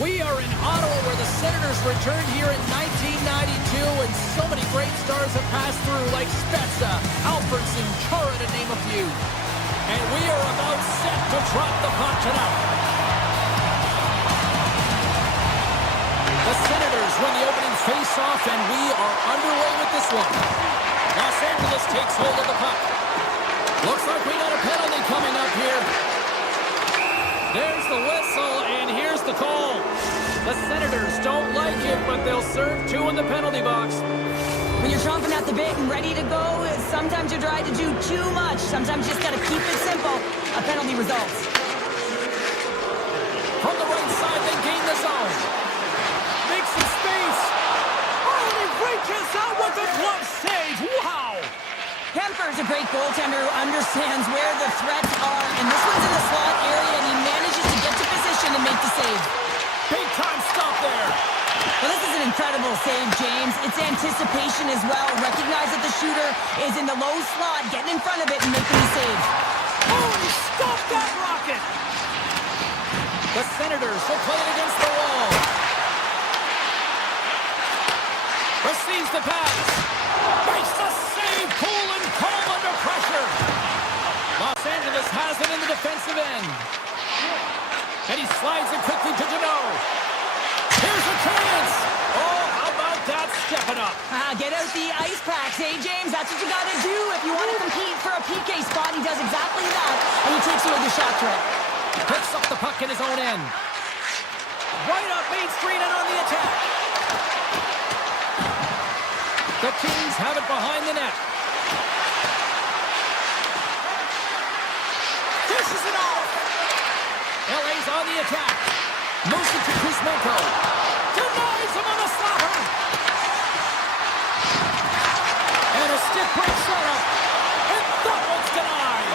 We are in Ottawa, where the Senators returned here in 1992, and so many great great stars have passed through, like Spezza, Alfredson, Chara, to name a few. And we are about set to drop the puck tonight. The Senators win the opening face-off, and we are underway with this one. Los Angeles takes hold of the puck. Looks like we got a penalty coming up here. There's the whistle, and here's the call. The Senators don't like it, but they'll serve two in the penalty box. When you're chomping at the bit and ready to go, sometimes you're trying to do too much. Sometimes you just got to keep it simple. A penalty results. From the right side, they gain the zone. Makes some space. Oh, and he reaches out with the glove save. Wow! Kemper's a great goaltender who understands where the threats are, and this one's in the slot area, and he manages to get to position and make the save. Big time stop there. Well, this is an incredible save, James. It's anticipation as well. Recognize that the shooter is in the low slot, getting in front of it and making the save. Oh, he stopped that rocket. The Senators will play it against the wall. Receives the pass. Makes the save. Cool and calm under pressure. Los Angeles has it in the defensive end. And he slides it quickly to Deneau. Here's a chance. Oh, how about that stepping up? Get out the ice packs, eh, James? That's what you got to do if you want to compete for a PK spot. He does exactly that, and he takes away the shot threat. Picks up the puck in his own end. Right up Main Street and on the attack. The Kings have it behind the net. Dishes it off. LA's on the attack. Moves it to Kuzmenko. Denies him on the slapper. And a stick break setup. And that one's denied.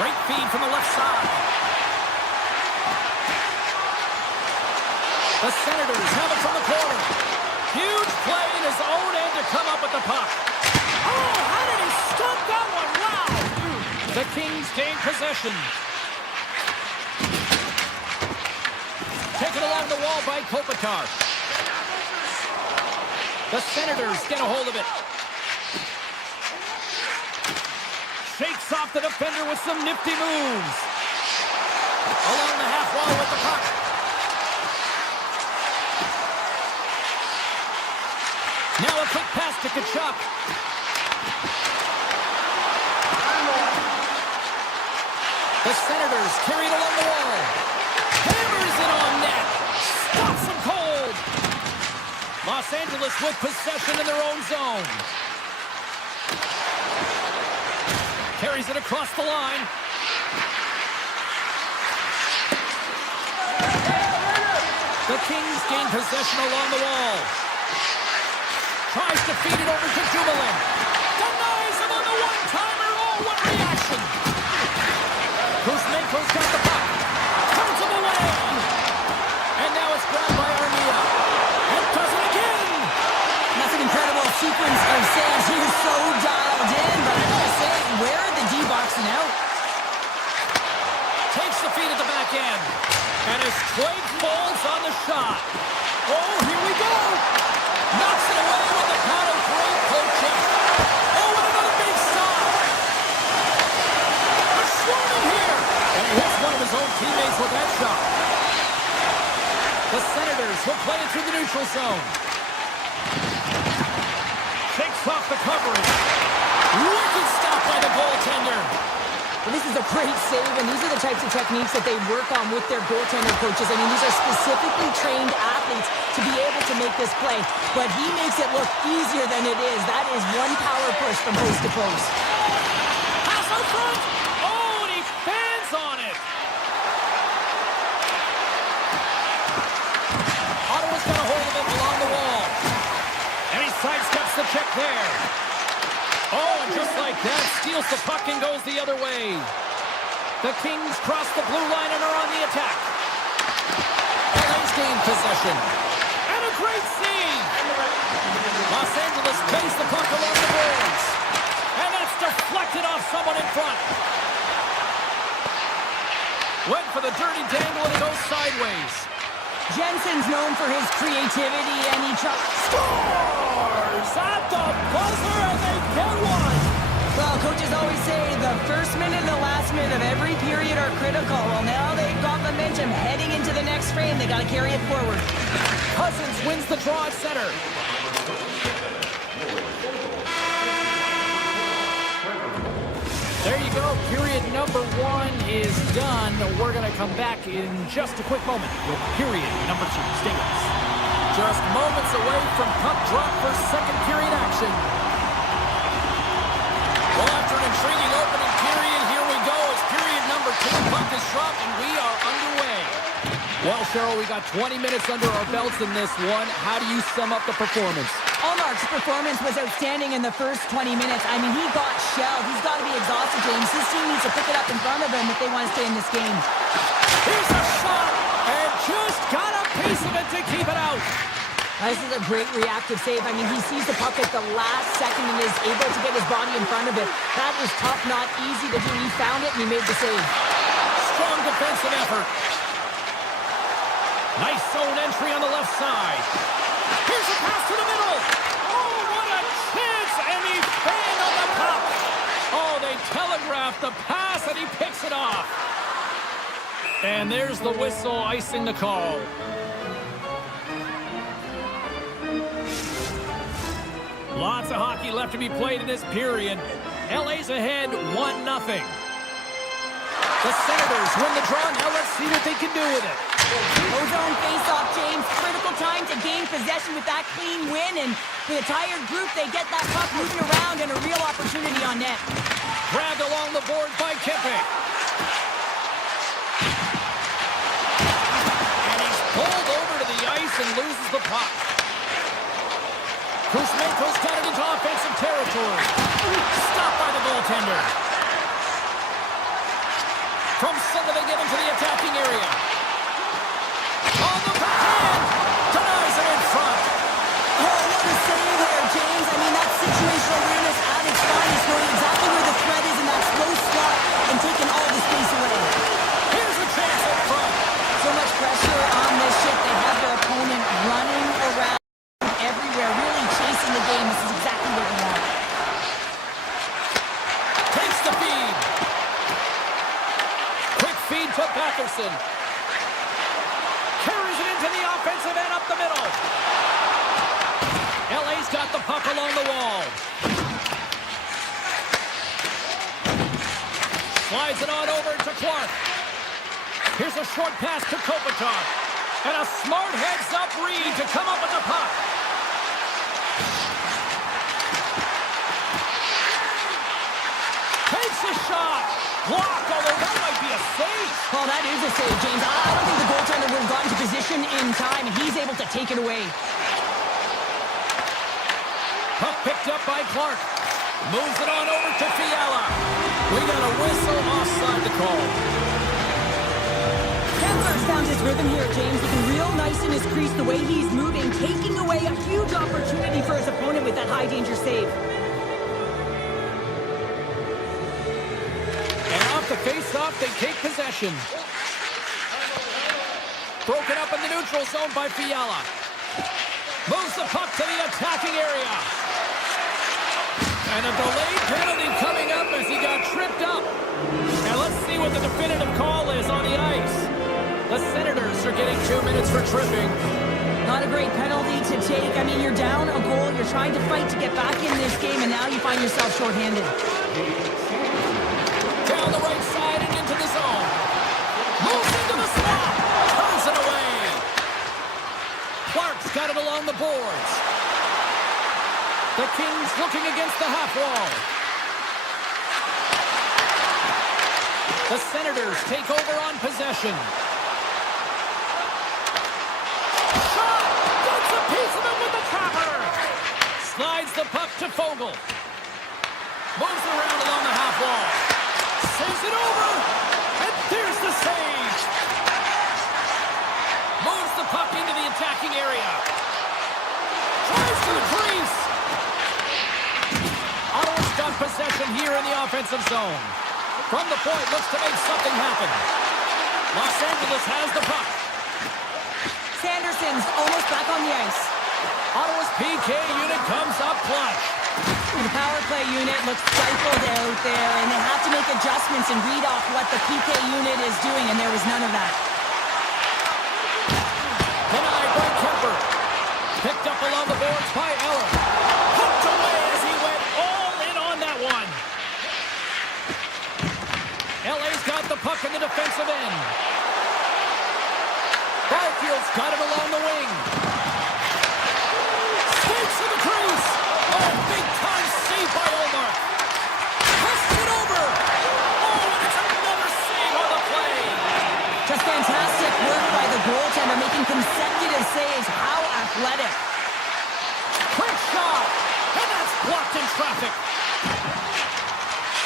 Great feed from the left side. The Senators have it from the corner. Huge play in his own end to come up with the puck. Oh, how did he stop that one? Wow! The Kings gain possession. Taken along the wall by Kopitar. The Senators get a hold of it. Shakes off the defender with some nifty moves. Along the half wall with the puck. Now a quick pass to Tkachuk. The Senators carry it along the wall. Hammers it on net. Stops him cold. Los Angeles with possession in their own zone. Carries it across the line. The Kings gain possession along the wall. Tries to feed it over to Dumoulin. Denies him on the one-timer. Oh, what reaction. Kuzmenko's got the puck. Turns him away. And now it's grabbed by Armia. And does it again. That's an incredible sequence of saves. He is so dialed in, but I gotta say, where are the D-boxing out? Takes the feed at the back end. And his Twig falls on the shot. Oh, here we go. Knocks it away with the paddle. Great coaching. Oh, and another big stop. A swarming here. And he hits one of his own teammates with that shot. The Senators will play it through the neutral zone. Takes off the coverage. Wicked stop by the goaltender. Well, this is a great save, and these are the types of techniques that they work on with their goaltender coaches. I mean, these are specifically trained athletes to be able to make this play, but he makes it look easier than it is. That is one power push from post to post. Pass out front. Oh, and he fans on it. Ottawa's got a hold of it along the wall. And he sidesteps the check there. Oh, and just like that, steals the puck and goes the other way. The Kings cross the blue line and are on the attack. LA's gained possession. And a great save. Los Angeles plays the puck along the boards. And that's deflected off someone in front. Went for the dirty dangle and it goes sideways. Jensen's known for his creativity, and he scores! The first minute and the last minute of every period are critical. Well, now they've got momentum heading into the next frame. They got to carry it forward. Cousins wins the draw at center. There you go. Period number 1 is done. We're going to come back in just a quick moment with period number 2. Stay with us. Just moments away from puck drop for second period action. Well, after an intriguing opening period, here we go as period number 2. Puck is dropped and we are underway. Well, Cheryl, we got 20 minutes under our belts in this one. How do you sum up the performance? Allmark's performance was outstanding in the first 20 minutes. I mean, he got shelled. He's got to be exhausted, James. His team needs to pick it up in front of him if they want to stay in this game. Here's a shot, and just got a piece of it to keep it out. This is a great reactive save. I mean, he sees the puck at the last second and is able to get his body in front of it. That is tough, not easy to do. He found it, and he made the save. Strong defensive effort. Nice zone entry on the left side. Here's a pass to the middle. Oh, what a chance, and he banged on the puck. Oh, they telegraphed the pass, and he picks it off. And there's the whistle icing the call. Lots of hockey left to be played in this period. LA's ahead 1-0. The Senators win the draw. Now let's see what they can do with it. Ozone face-off, James. Critical time to gain possession with that clean win. And for the tired group, they get that puck moving around and a real opportunity on net. Grabbed along the boards by Kempe. And he's pulled over to the ice and loses the puck. Kuzmenko's got it into offensive territory. Stopped by the goaltender. From center, they get into the attacking area. On the backhand! Denies it in front. Oh, what a save there, James. I mean, that's situational awareness at its finest, knowing exactly where the threat is in that slow slot and taking all the space away. Here's a chance up front. So much pressure on this shift. They have their opponent running around everywhere, really chasing the game. This is exactly what we want. Takes the feed. Quick feed to Patterson. Carries it into the offensive end up the middle. LA's got the puck along the wall. Slides it on over to Clark. Here's a short pass to Kopitar. And a smart heads-up read to come up with the puck. Takes a shot. Blocked, although that might be a save. Well, that is a save, James. I don't think the goaltender would have gotten to position in time, and he's able to take it away. Puck picked up by Clark. Moves it on over to Fiala. We got a whistle offside to call. Kempler's found his rhythm here, James. Looking real nice in his crease, the way he's moving, taking away a huge opportunity for his opponent with that high-danger save. The face-off, they take possession. Broken up in the neutral zone by Fiala. Moves the puck to the attacking area. And a delayed penalty coming up as he got tripped up. And let's see what the definitive call is on the ice. The Senators are getting 2 minutes for tripping. Not a great penalty to take. I mean, you're down a goal. You're trying to fight to get back in this game, and now you find yourself shorthanded. Down the right side and into the zone. Moves into the slot. Turns it away. Clark's got it along the boards. The Kings looking against the half wall. The Senators take over on possession. Shot! Gets a piece of it with the trapper. Slides the puck to Fogle. Moves around along the half wall. Saves it over, and there's the save. Moves the puck into the attacking area. Tries to the crease. Ottawa's got possession here in the offensive zone. From the point, looks to make something happen. Los Angeles has the puck. Sanderson's almost back on the ice. Ottawa's PK unit comes up clutch. The power play unit looks stifled out there, and they have to make adjustments and read off what the PK unit is doing, and there was none of that. Denied by Kemper. Picked up along the boards by Eller. Hooked away as he went all in on that one. LA's got the puck in the defensive end. Barfield's got it along the wing. Skates to the crease. Oh, big-time save by Omar. Pusts it over. Oh, and it's another save on the play. Just fantastic work by the goaltender, making consecutive saves. How athletic. Quick shot. And that's blocked in traffic.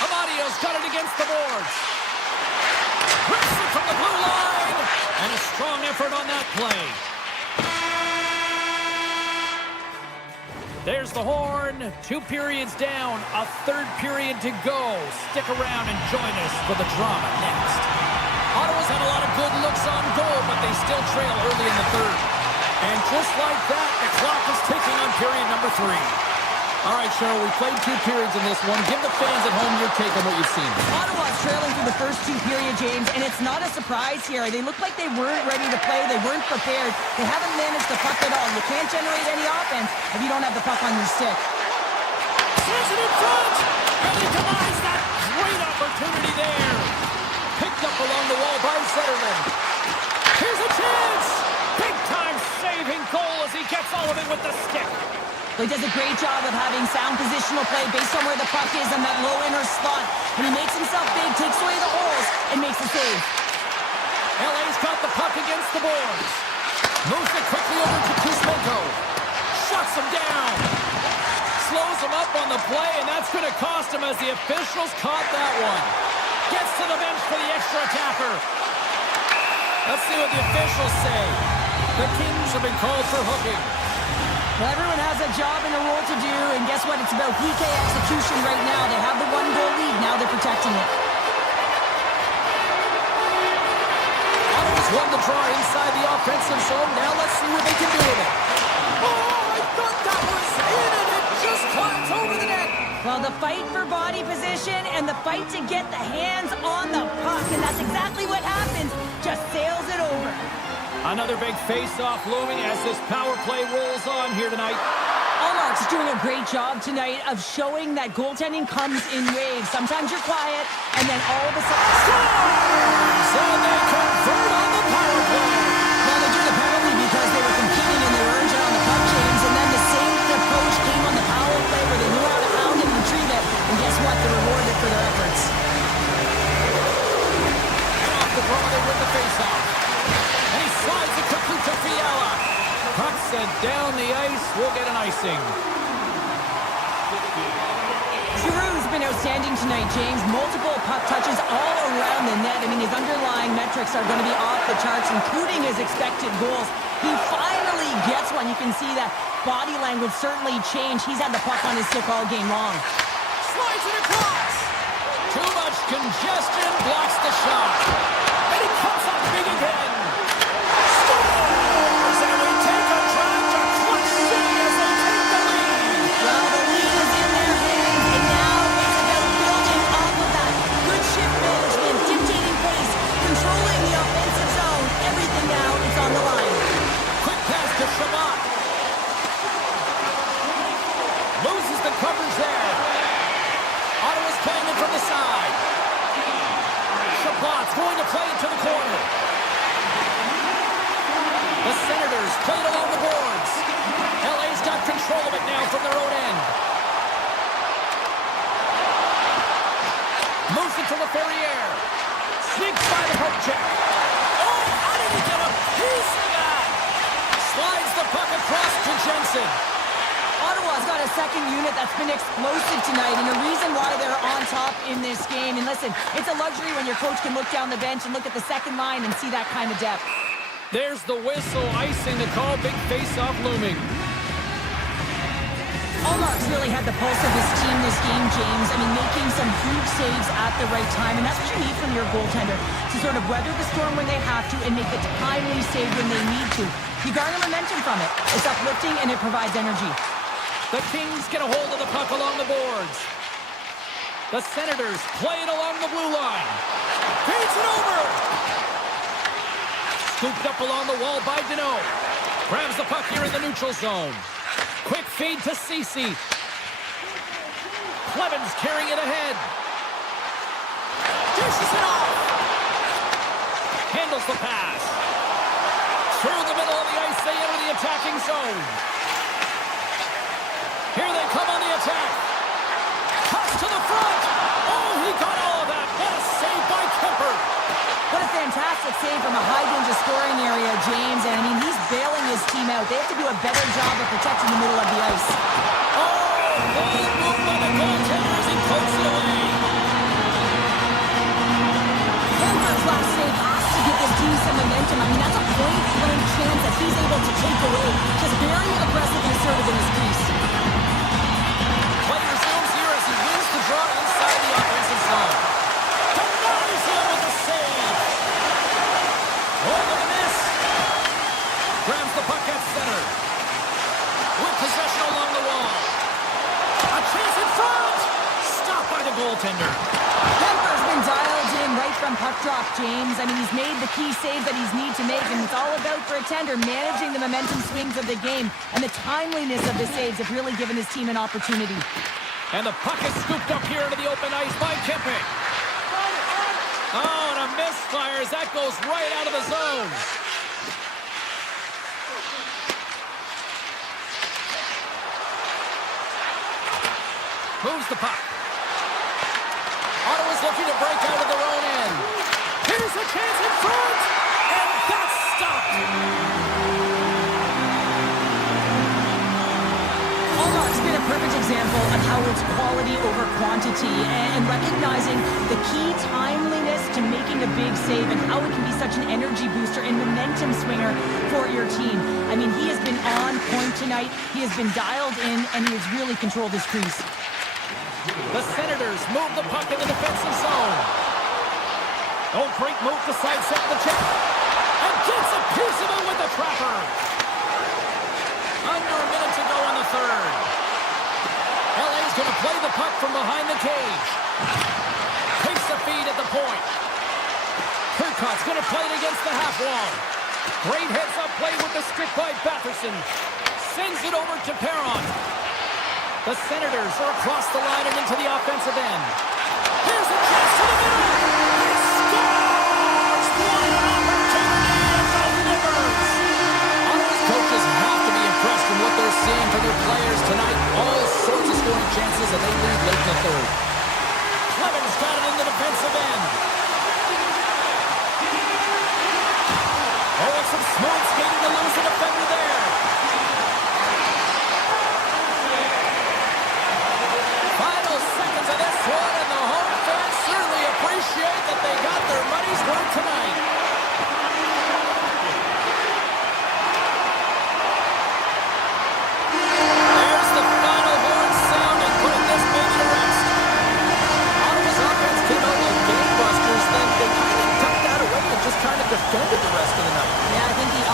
Amadio's got it against the boards. Rips it from the blue line. And a strong effort on that play. There's the horn. 2 periods down. A 3rd period to go. Stick around and join us for the drama next. Ottawa's had a lot of good looks on goal, but they still trail early in the 3rd. And just like that, the clock is ticking on period number 3. All right, Cheryl, we played 2 periods in this one. Give the fans at home your take on what you've seen. Ottawa's trailing through the first 2 periods, James, and it's not a surprise here. They look like they weren't ready to play. They weren't prepared. They haven't managed the puck at all. You can't generate any offense if you don't have the puck on your stick. Sends it in front, and he denies that great opportunity there. Picked up along the wall by Zetterman. Here's a chance. Big-time saving goal as he gets all of it with the stick. He does a great job of having sound positional play based on where the puck is in that low inner slot. And he makes himself big, takes away the holes, and makes a save. LA's got the puck against the boards. Moves it quickly over to Kuzmenko. Shuts him down. Slows him up on the play, and that's going to cost him as the officials caught that one. Gets to the bench for the extra attacker. Let's see what the officials say. The Kings have been called for hooking. Well, everyone has a job and a role to do, and guess what? It's about PK execution right now. They have the 1-goal lead. Now they're protecting it. Ottawa's won the draw inside the offensive zone. Now let's see what they can do with it. Oh, I thought that was in, and it just climbs over the net. Well, the fight for body position and the fight to get the hands on the puck, and that's exactly what happens. Just sails it over. Another big face-off looming as this power play rolls on here tonight. Allmark's doing a great job tonight of showing that goaltending comes in waves. Sometimes you're quiet, and then all of a sudden... Scores! And they convert on the power play. Well, they drew the penalty because they were competing and they were urgent on the puck, James, and then the same approach came on the power play where they knew how to hound and retrieve it, and guess what? They're rewarded for their efforts. And off the draw, they win the face-off. And he slides it quickly to Fiala. Puck sent down the ice. We'll get an icing. Giroux's been outstanding tonight, James. Multiple puck touches all around the net. I mean, his underlying metrics are going to be off the charts, including his expected goals. He finally gets one. You can see that body language certainly changed. He's had the puck on his stick all game long. Slides it across. Too much congestion blocks the shot. And he comes up big again. Scores! And we take a drive to Clutch City as they take the lead. Well, the lead is in their hands, and now it's about building off of that. Good shift management, dictating pace, controlling the offensive zone. Everything now is on the line. Quick pass to Shabbat. Loses the coverage there. Ottawa's playing it from the side. Shabbat's going to play it to the corner. The Senators play it along the boards. LA's got control of it now from their own end. Moves it to LaFerriere. Sneaks by the poke check. Oh, how did he get a piece of that? Slides the puck across to Jensen. Ottawa's got a second unit that's been explosive tonight, and the reason why they're on top in this game. And listen, it's a luxury when your coach can look down the bench and look at the second line and see that kind of depth. There's the whistle, icing the call, big face-off looming. Allmark's really had the pulse of his team this game, James. I mean, making some huge saves at the right time, and that's what you need from your goaltender, to sort of weather the storm when they have to and make the timely save when they need to. You garner momentum from it. It's uplifting and it provides energy. The Kings get a hold of the puck along the boards. The Senators play it along the blue line. Feeds it over. Scooped up along the wall by Deneau. Grabs the puck here in the neutral zone. Quick feed to Ceci. Clemens carrying it ahead. Dishes it off. Handles the pass. Through the middle of the ice, they enter the attacking zone. Here they come on the attack. Cuts to the front. Oh, he got all of that. What a save by Kemper. What a fantastic save from a high-danger scoring area, James. And, I mean, he's bailing his team out. They have to do a better job of protecting the middle of the ice. Oh, ball moved by the goaltenders. He pokes it away. Kemper's last save has to give this team some momentum. I mean, that's a point-blank chance that he's able to take away. Just very aggressive and assertive in his crease. Play resumes here as he wins the draw inside the offensive zone. Denies him with the save. Oh, look at this. Grabs the puck at center. With possession along the wall. A chance in front. Stopped by the goaltender. Kemper's been dialed in right from puck drop, James. I mean, he's made the key save that he's need to make, and it's all about for a tender managing the momentum swings of the game, and the timeliness of the saves have really given his team an opportunity. And the puck is scooped up here into the open ice by Kemper. Oh, and a misfire as that goes right out of the zone. Moves the puck. Ottawa's looking to break out of their own end. Here's a chance in front, and that's stopped. Allmark's been a perfect example of how it's quality over quantity and recognizing the key timeliness to making a big save and how it can be such an energy booster and momentum swinger for your team. I mean, he has been on point tonight. He has been dialed in, and he has really controlled his crease. The Senators move the puck in the defensive zone. Oh, great move to sidestep the check. And gets a piece of it with the trapper. Under a minute to go in the third. LA's going to play the puck from behind the cage. Takes the feed at the point. Kurkott's going to play it against the half wall. Great heads-up play with the stick by Batherson. Sends it over to Perron. The Senators are across the line and into the offensive end. Here's a chance to the middle. He scores! What an opportunity and delivers! Ottawa's coaches have to be impressed with what they're seeing from their players tonight. All sorts of scoring chances, and they lead late in the third. Clemens got it in the defensive end. Oh, it's some smooth skating to lose a defender there. Final seconds of this one, and the home fans certainly appreciate that they got their money's worth tonight. There's the final horn sounding, putting this baby to rest. Ottawa's offense came out like gangbusters, then they kind of tucked that away and just kind of defended the rest of the night. Yeah, I think the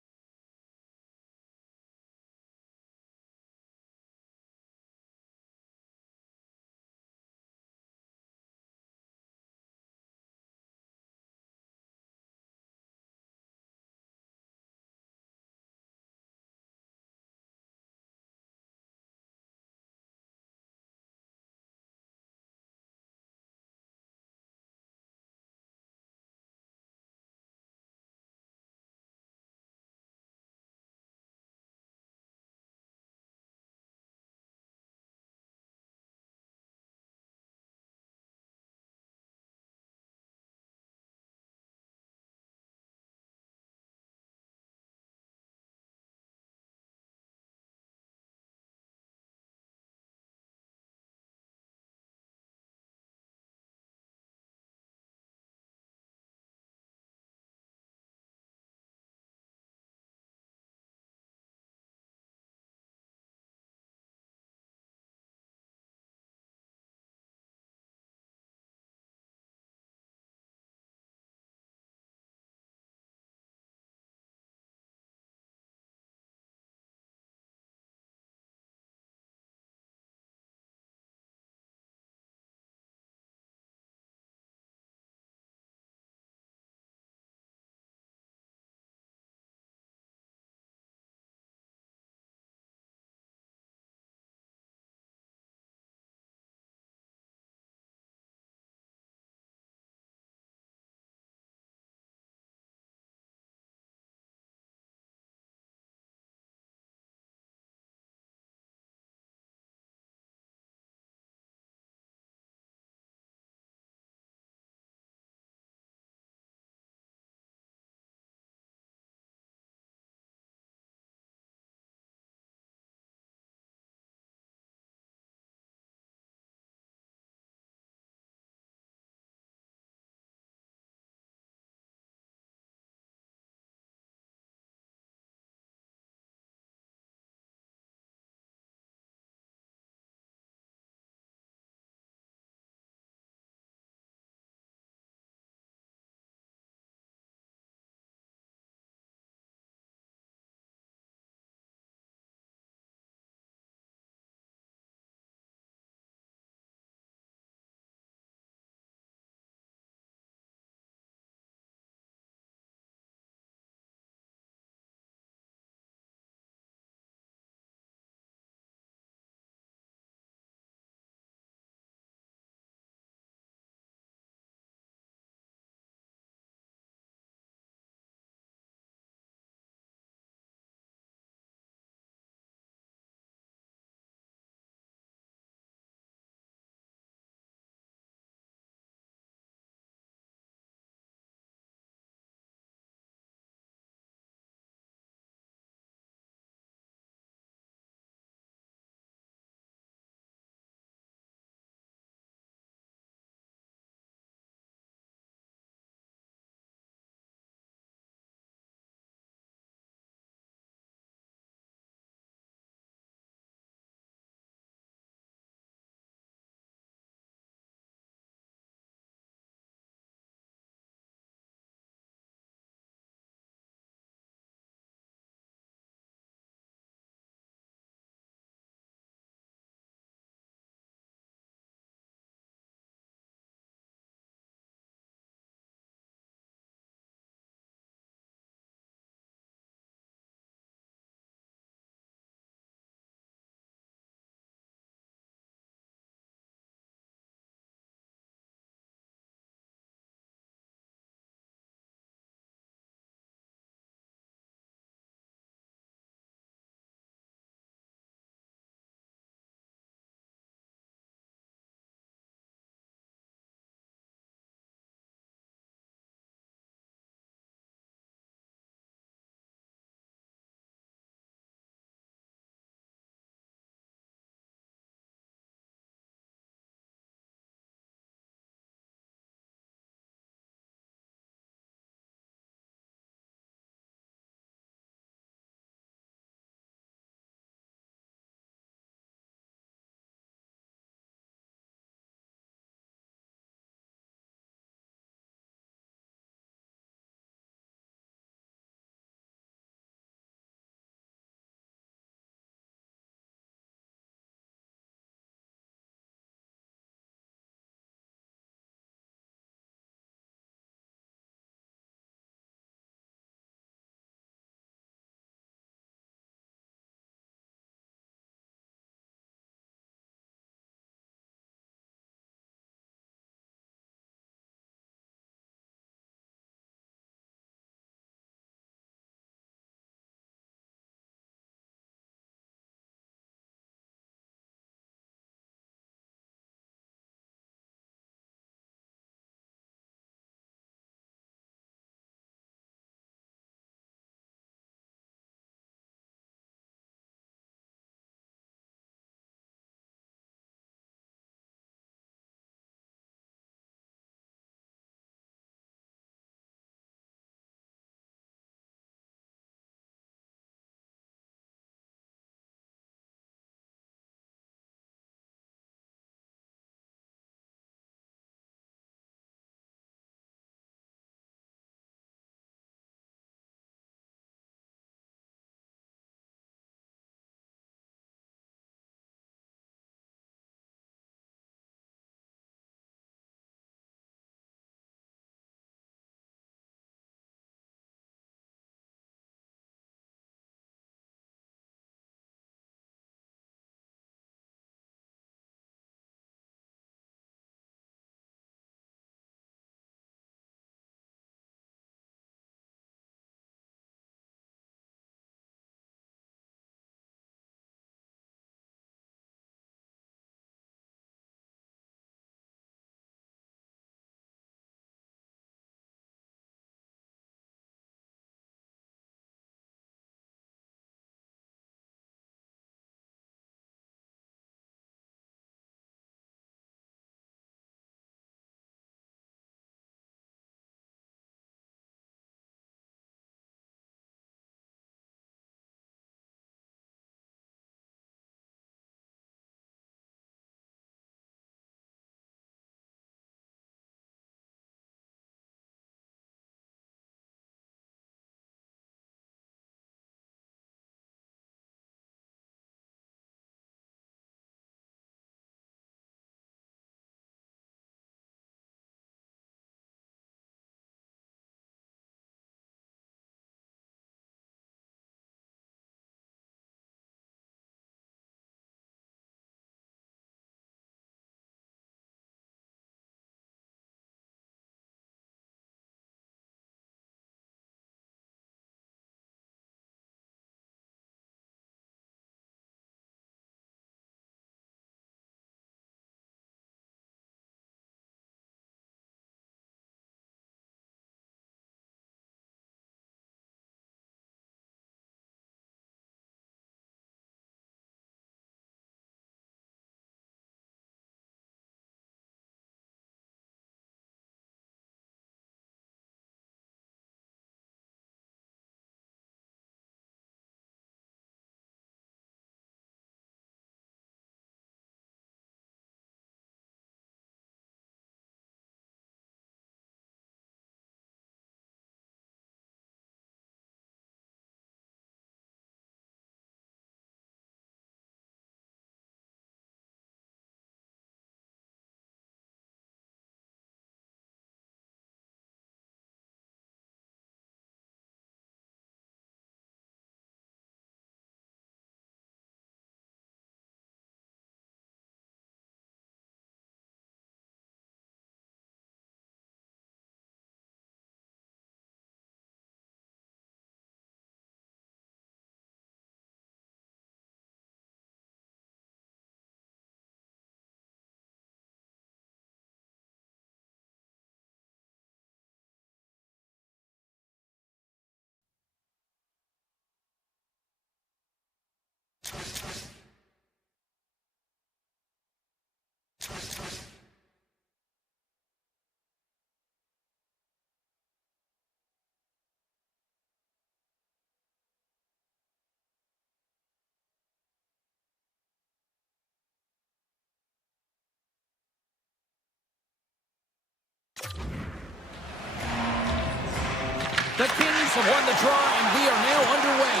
The Kings have won the draw, and we are now underway.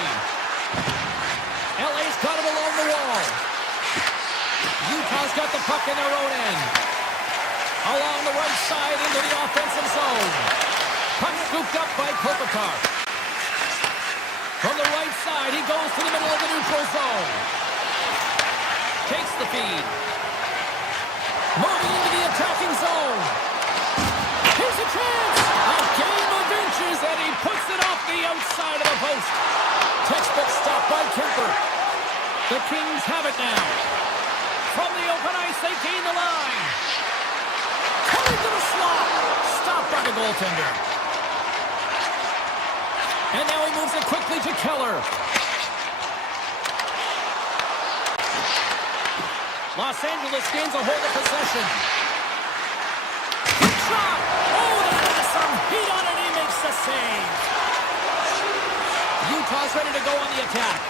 LA's got it along the wall. Utah's got the puck in their own end. Along the right side into the offensive zone. Puck scooped up by Kopitar. From the right side, he goes to the middle of the neutral zone. Takes the feed. Moving into the attacking zone. Here's a chance. A game of inches, and he puts it off the outside of the post. Textbook stop by Kemper. The Kings have it now. From the open ice, they gain the line. Coming to the slot. Stopped by the goaltender. And now he moves it quickly to Keller. Los Angeles gains a hold of possession. Quick shot. Oh, that has some heat on it. He makes the save. Utah's ready to go on the attack.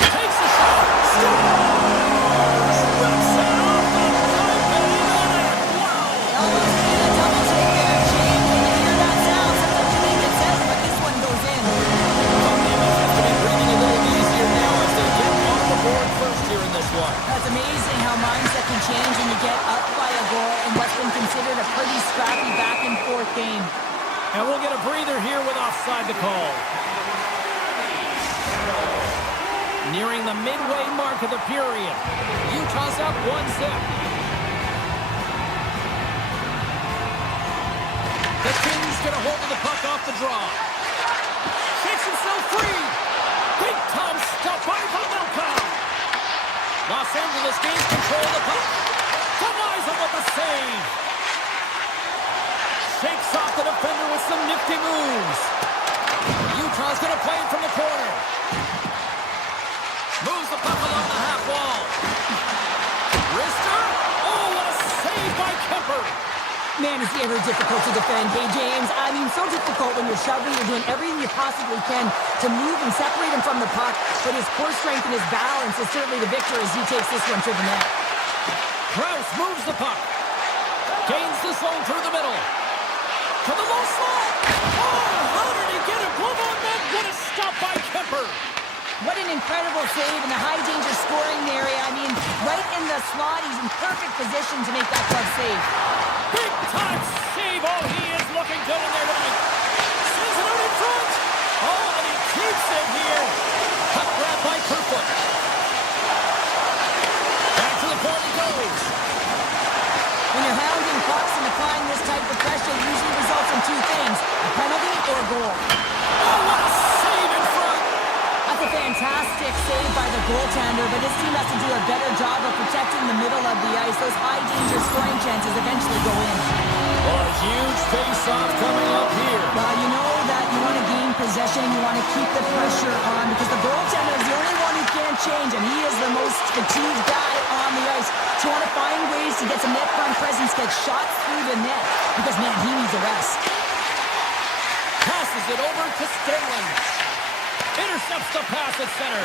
Takes the shot. Scores! Rips it off the pipe and in on it. Wow! Almost made a double take there, James. When you hear that sound, sometimes you think it says, but this one goes in. Mammoth has to be breathing a little easier now as they get on the board first here in this one. That's amazing how mindset can change when you get up by a goal in what's been considered a pretty scrappy back-and-forth game. And we'll get a breather here with offside the call. Nearing the midway mark of the period. Utah's up 1-0. The Kings get a hold of the puck off the draw. Shakes himself free. Big time stop by Pavelka. Los Angeles gains control of the puck. Denies him with a save. Shakes off the defender with some nifty moves. Utah's going to play it from the corner. Moves the puck along the half wall. Wrister. Oh, what a save by Kemper. Man, is he ever difficult to defend. Hey, James, I mean, so difficult when you're shoving, you're doing everything you possibly can to move and separate him from the puck, but his core strength and his balance is certainly the victor as he takes this one to the net. Krause moves the puck. Gains the zone through the middle. To the low slot. Oh, how did he get a glove on that? What a stop by Kemper. What an incredible save in the high-danger scoring area. I mean, right in the slot, he's in perfect position to make that glove save. Big-time save. Oh, he is looking good in there tonight. Sends it out in front. Oh, and he keeps it here. Puck grab by Kerfoot. Back to the point he goes. When you're hounding pucks and applying this type of pressure, it usually results in two things, a penalty or a goal. Oh, what a save in front. That's a fantastic save by the goaltender, but his team has to do a better job of protecting the middle of the ice. Those high-danger scoring chances eventually go in. Well, a huge face-off coming up here. Well, you know that you want to gain possession, you want to keep the pressure on, because the goaltender is the only one who can't change, and he is the most fatigued guy on the ice. So you want to find ways to get some net front presence, get shots through the net, because, man, he needs a rest. Passes it over to Sterling. Intercepts the pass at center.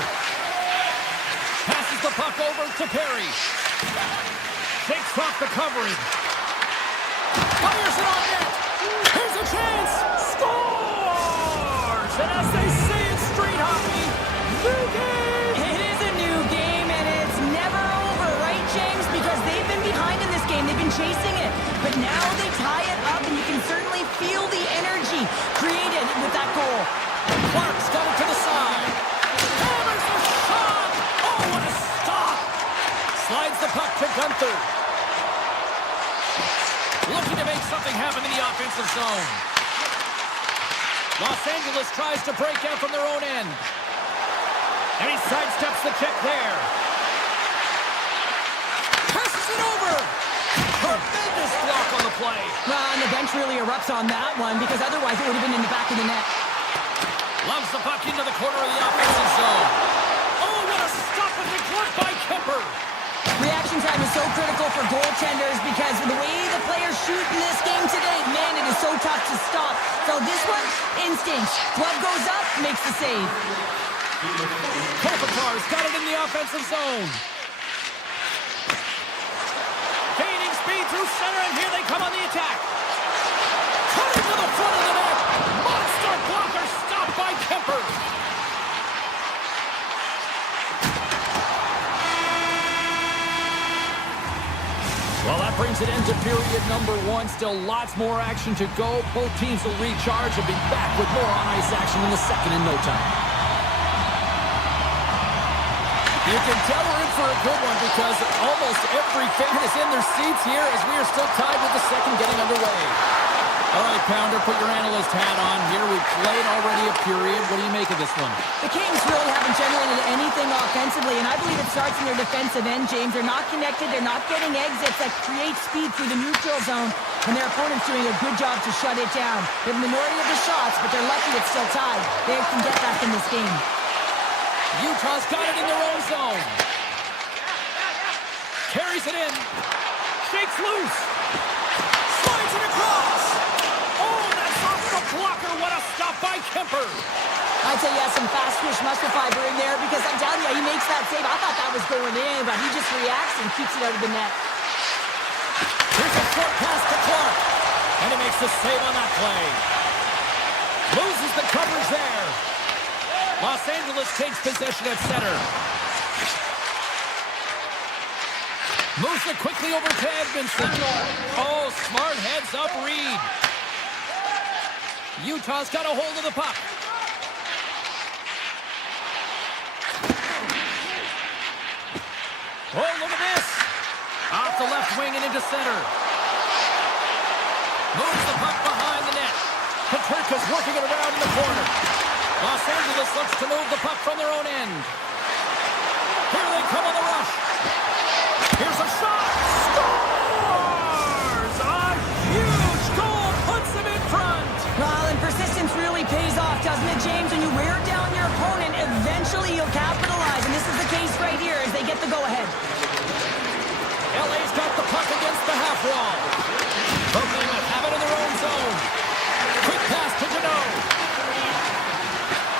Passes the puck over to Perry. Shakes off the covering. Fires it on net. Here's a chance. Scores! And as they say in street hockey, new game. It is a new game, and it's never over, right, James? Because they've been behind in this game. They've been chasing it. But now they tie it up, and you can certainly feel the energy created with that goal. Clark's got it to the side. Hammers the shot. Oh, what a stop. Slides the puck to Gunther. Looking to make something happen in the offensive zone. Los Angeles tries to break out from their own end. And he sidesteps the check there. Passes it over. Tremendous block on the play. Well, and the bench really erupts on that one, because otherwise it would have been in the back of the net. Loves the puck into the corner of the offensive zone. Oh, what a stop with the glove by Kemper. Reaction time is so critical for goaltenders because the way the players shoot in this game today, man, it is so tough to stop. So this one, instincts. Glove goes up, makes the save. Kopitar's got it in the offensive zone. Gaining speed through center, and here they come on the attack. the front of the net. Monster blocker stopped by Kemper. Well, that brings it into period number 1. Still lots more action to go. Both teams will recharge and be back with more on-ice action in the second in no time. You can tell we're in for a good one because almost every fan is in their seats here as we are still tied with the second getting underway. All right, Pounder, put your analyst hat on here. We've played already a period. What do you make of this one? The Kings really haven't generated anything offensively, and I believe it starts in their defensive end, James. They're not connected. They're not getting exits that create speed through the neutral zone, and their opponent's doing a good job to shut it down. They're the minority of the shots, but they're lucky it's still tied. They can get back in this game. Utah's got it in their own zone. Carries it in. Shakes loose. Slides it across. Oh, that's off the blocker. What a stop by Kemper. I'd say he has some fast twitch muscle fiber in there because I'm telling you, he makes that save. I thought that was going in, but he just reacts and keeps it out of the net. Here's a short pass to Clark. And he makes the save on that play. Loses the coverage there. Los Angeles takes possession at center. Moves it quickly over to Edmondson. Oh, smart heads-up read. Utah's got a hold of the puck. Oh, look at this. Off the left wing and into center. Moves the puck behind the net. Peterka's working it around in the corner. Los Angeles looks to move the puck from their own end. Here they come on the rush. Here's a shot. Scores! A huge goal puts them in front. Well, and persistence really pays off, doesn't it, James? When you wear down your opponent, eventually you'll capitalize. And this is the case right here as they get the go-ahead. LA's got the puck against the half wall. The Mammoth have it in their own zone. Quick pass to Janot.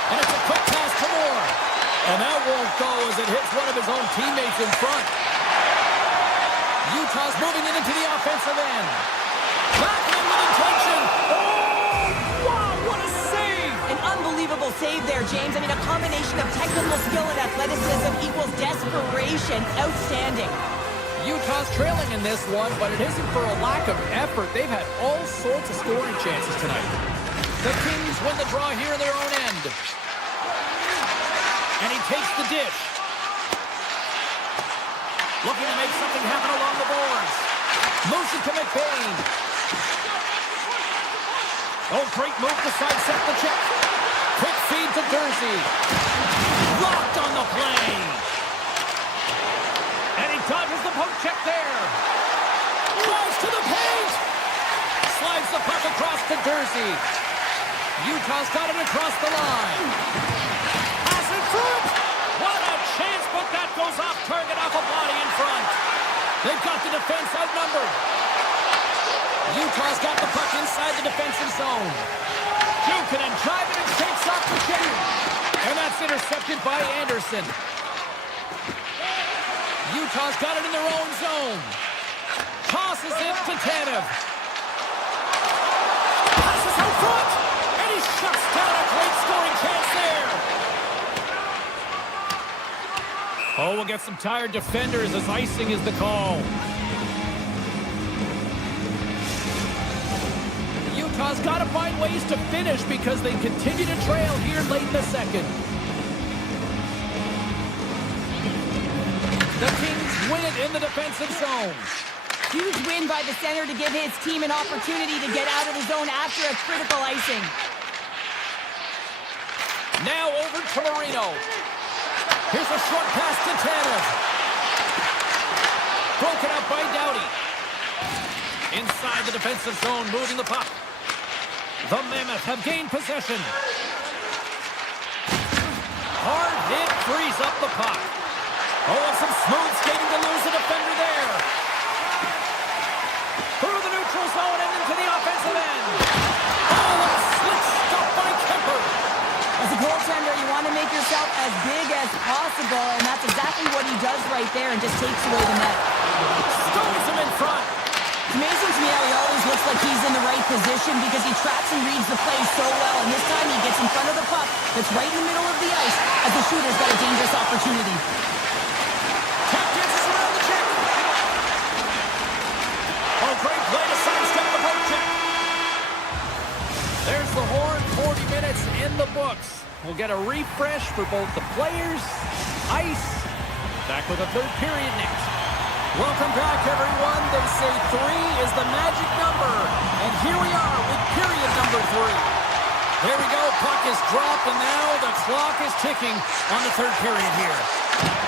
And it's a quick pass to Moore. And that won't go as it hits one of his own teammates in front. Utah's moving it into the offensive end. Back in with intention. Oh, wow, what a save. An unbelievable save there, James. I mean, a combination of technical skill and athleticism equals desperation. Outstanding. Utah's trailing in this one, but it isn't for a lack of effort. They've had all sorts of scoring chances tonight. The Kings win the draw here in their own end. And he takes the dish. Looking to make something happen along the boards. Moves it to McBain. Oh, great move to sidestep the check. Quick feed to Jersey. Locked on the play. And he dodges the poke check there. Drives to the paint. Slides the puck across to Jersey. Utah's got it across the line. Pass in front. What a chance, but that goes off target off a body in front. They've got the defense outnumbered. Utah's got the puck inside the defensive zone. Jukin driving and shakes off the check. And that's intercepted by Anderson. Utah's got it in their own zone. Tosses it to Tanev. Passes out front. And he shuts down a great scoring chance there. Oh, we'll get some tired defenders as icing is the call. Utah's got to find ways to finish because they continue to trail here late in the second. The Kings win it in the defensive zone. Huge win by the center to give his team an opportunity to get out of the zone after a critical icing. Now over to Marino. Here's a short pass to Tanev. Broken up by Doughty. Inside the defensive zone, moving the puck. The Mammoth have gained possession. Hard hit frees up the puck. Oh, and some smooth skating to lose the defender there. Through the neutral zone and into the offensive end. Oh, a slick stop by Kemper. As a goaltender, you want to make yourself as big as possible, and that's exactly what he does right there and just takes away the net. Stones him in front. It's amazing to me how he always looks like he's in the right position because he tracks and reads the play so well. And this time he gets in front of the puck that's right in the middle of the ice as the shooter's got a dangerous opportunity. Tap dances around the check. Oh, great play to sidestep the poke check. There's the horn. 40 minutes in the books. We'll get a refresh for both the players, ice. Back with a third period next. Welcome back, everyone. They say 3 is the magic number. And here we are with period number 3. There we go. Puck is dropped, and now the clock is ticking on the third period here.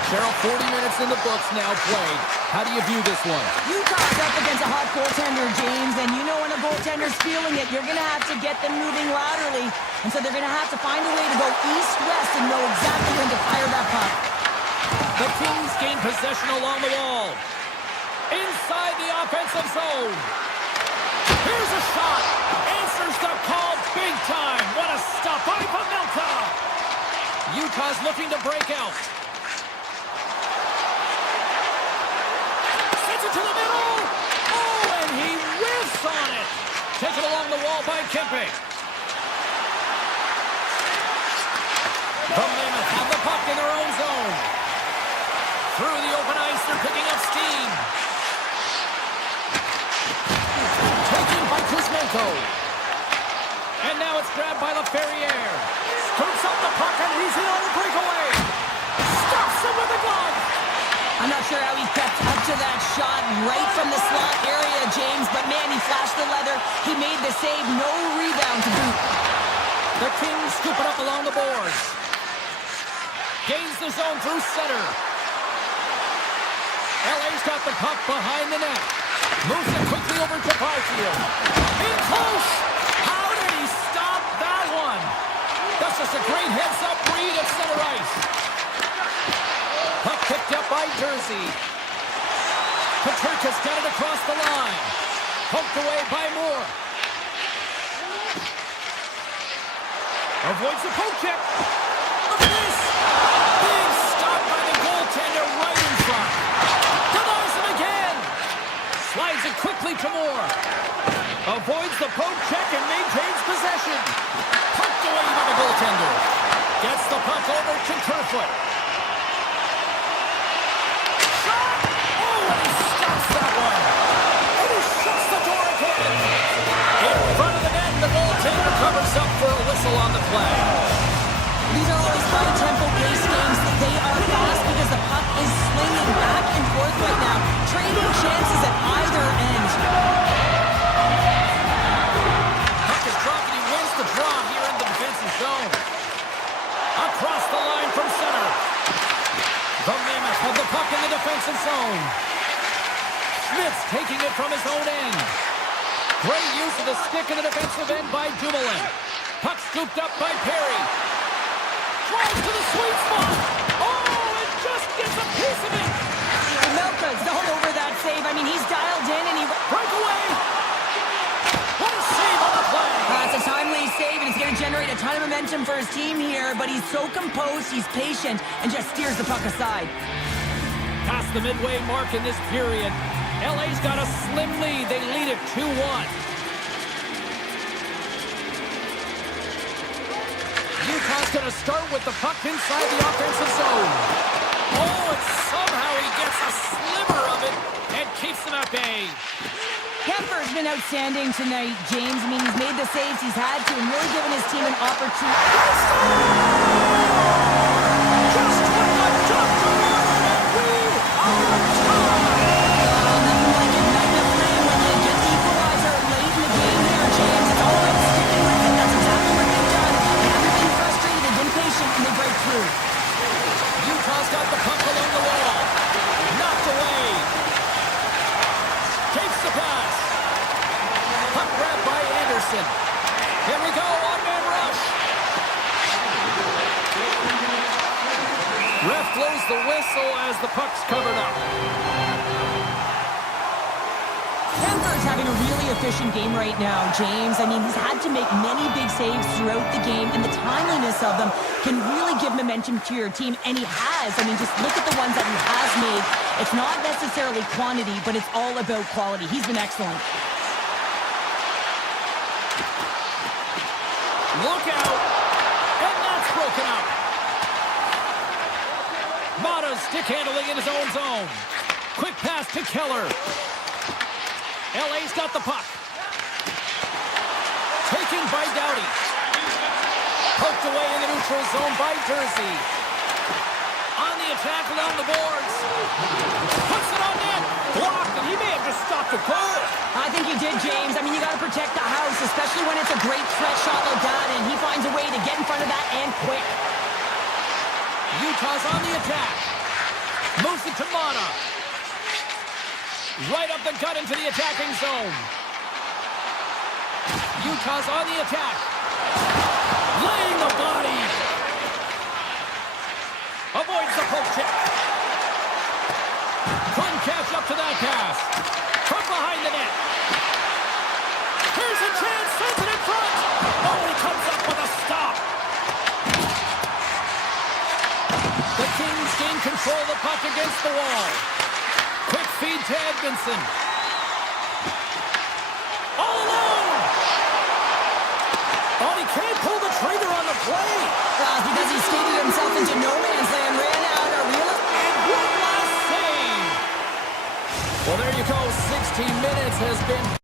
Cheryl, 40 minutes in the books now played. How do you view this one? Utah's up against a hot goaltender, James, and you know when a goaltender's feeling it, you're going to have to get them moving laterally. And so they're going to have to find a way to go east-west and know exactly when to fire that puck. The Kings gain possession along the wall. Inside the offensive zone. Here's a shot. Answers the call big time. What a stop by Pamelka. Utah's looking to break out. Sends it to the middle. Oh, and he whiffs on it. Taken along the wall by Kempe. The Mammoth have the puck in their own zone. Through the open ice, they're picking up steam. Taken by Kuzmenko. And now it's grabbed by LaFerriere. Scoops up the puck and he's in on a breakaway. Stops him with a glove. I'm not sure how he kept up to that shot right from the slot area, James, but man, he flashed the leather. He made the save, no rebound to boot. The Kings scoop it up along the boards. Gains the zone through center. LA's got the puck behind the net. Moves it quickly over to Byfield. In close. How did he stop that one? That's just a great heads-up read at center ice. Puck picked up by Jersey. Peterka's got it across the line. Poked away by Moore. Avoids the poke check. Look at this. Big stop by the goaltender right in front. Denies him again. Slides it quickly to Moore. Avoids the poke check and maintains possession. Poked away by the goaltender. Gets the puck over to Kerfoot. Shot! Oh, and he stops that one. And he shuts the door again. In front of the net, the goaltender covers up for a whistle on the play. These are always high-tempo pace games. They are fast because the puck is slinging back and forth right now, trading chances at either end. Puck is dropped and he wins the draw here in the defensive zone. Across the line from center. The Mammoth have the puck in the defensive zone. Schmidt's taking it from his own end. Great use of the stick in the defensive end by Dumoulin. Puck scooped up by Perry. Drives to the sweet spot. Oh, it just gets a piece of it. Melka's all over that save. I mean, he's dialed in and he... Breakaway. What a save on the play. It's a timely save, and it's going to generate a ton of momentum for his team here, but he's so composed, he's patient, and just steers the puck aside. Past the midway mark in this period. LA's got a slim lead. They lead it 2-1. Utah's going to start with the puck inside the offensive zone. Oh, and somehow he gets a sliver of it and keeps them at bay. Kemper's been outstanding tonight, James. I mean, he's made the saves he's had to and really given his team an opportunity. Just when the doctor ordered it, we are tied. Nothing like igniting a flame when you get the equalizer late in the game here, James. It's all about sticking with it. That's exactly what they've done. They haven't been frustrated, they've been patient, and they break through. Utah's got the puck along the wall. Knocked away. Takes the pass. Puck grabbed by Anderson. Here we go, one-man rush. Ref blows the whistle as the puck's covered up. Kemper's having a really efficient game right now, James. I mean, he's had to make many big saves throughout the game, and the timeliness of them can really give momentum to your team, and he has. I mean, just look at the ones that he has made. It's not necessarily quantity, but it's all about quality. He's been excellent. Look out! And that's broken up. Mata's stick handling in his own zone. Quick pass to Keller. LA's got the puck. Taken by Doughty. Poked away in the neutral zone by Jersey. On the attack along the boards. Puts it on net. Blocked, and he may have just stopped the goal. I think he did, James. I mean, you got to protect the house, especially when it's a great threat shot like that, and he finds a way to get in front of that and quick. Utah's on the attack. Moves it to Mata. Right up the gut into the attacking zone. Utah's on the attack. Laying the body. Avoids the poke check. Couldn't catch up to that pass. From behind the net. Here's a chance. Sends it in front. Oh, he comes up with a stop. The Kings gain control of the puck against the wall. Quick feed to Edmondson. All alone. Oh, he can't pull the trigger on the play. Because he skated himself into no man's land, ran out of real. And one last save. Well, there you go. 16 minutes has been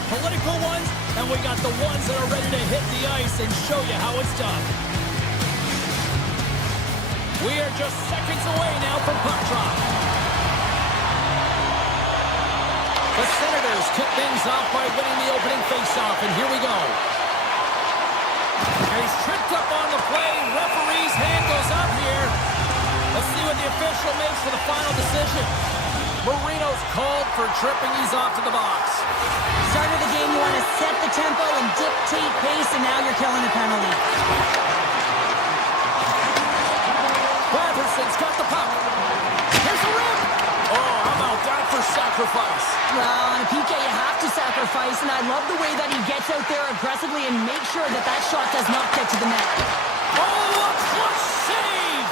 got political ones, and we got the ones that are ready to hit the ice and show you how it's done. We are just seconds away now from puck drop. The Senators kick things off by winning the opening faceoff, and here we go. And he's tripped up on the play. Referee's hand goes up here. Let's see what the official makes for the final decision. Marino's called for tripping. He's off to the box. Start of the game, you want to set the tempo and dictate pace, and now you're killing the penalty. Batterson's got the puck. Here's the rim. Oh, how about that for sacrifice? Well, on a PK, you have to sacrifice, and I love the way that he gets out there aggressively and makes sure that that shot does not get to the net. Oh, a clutch save!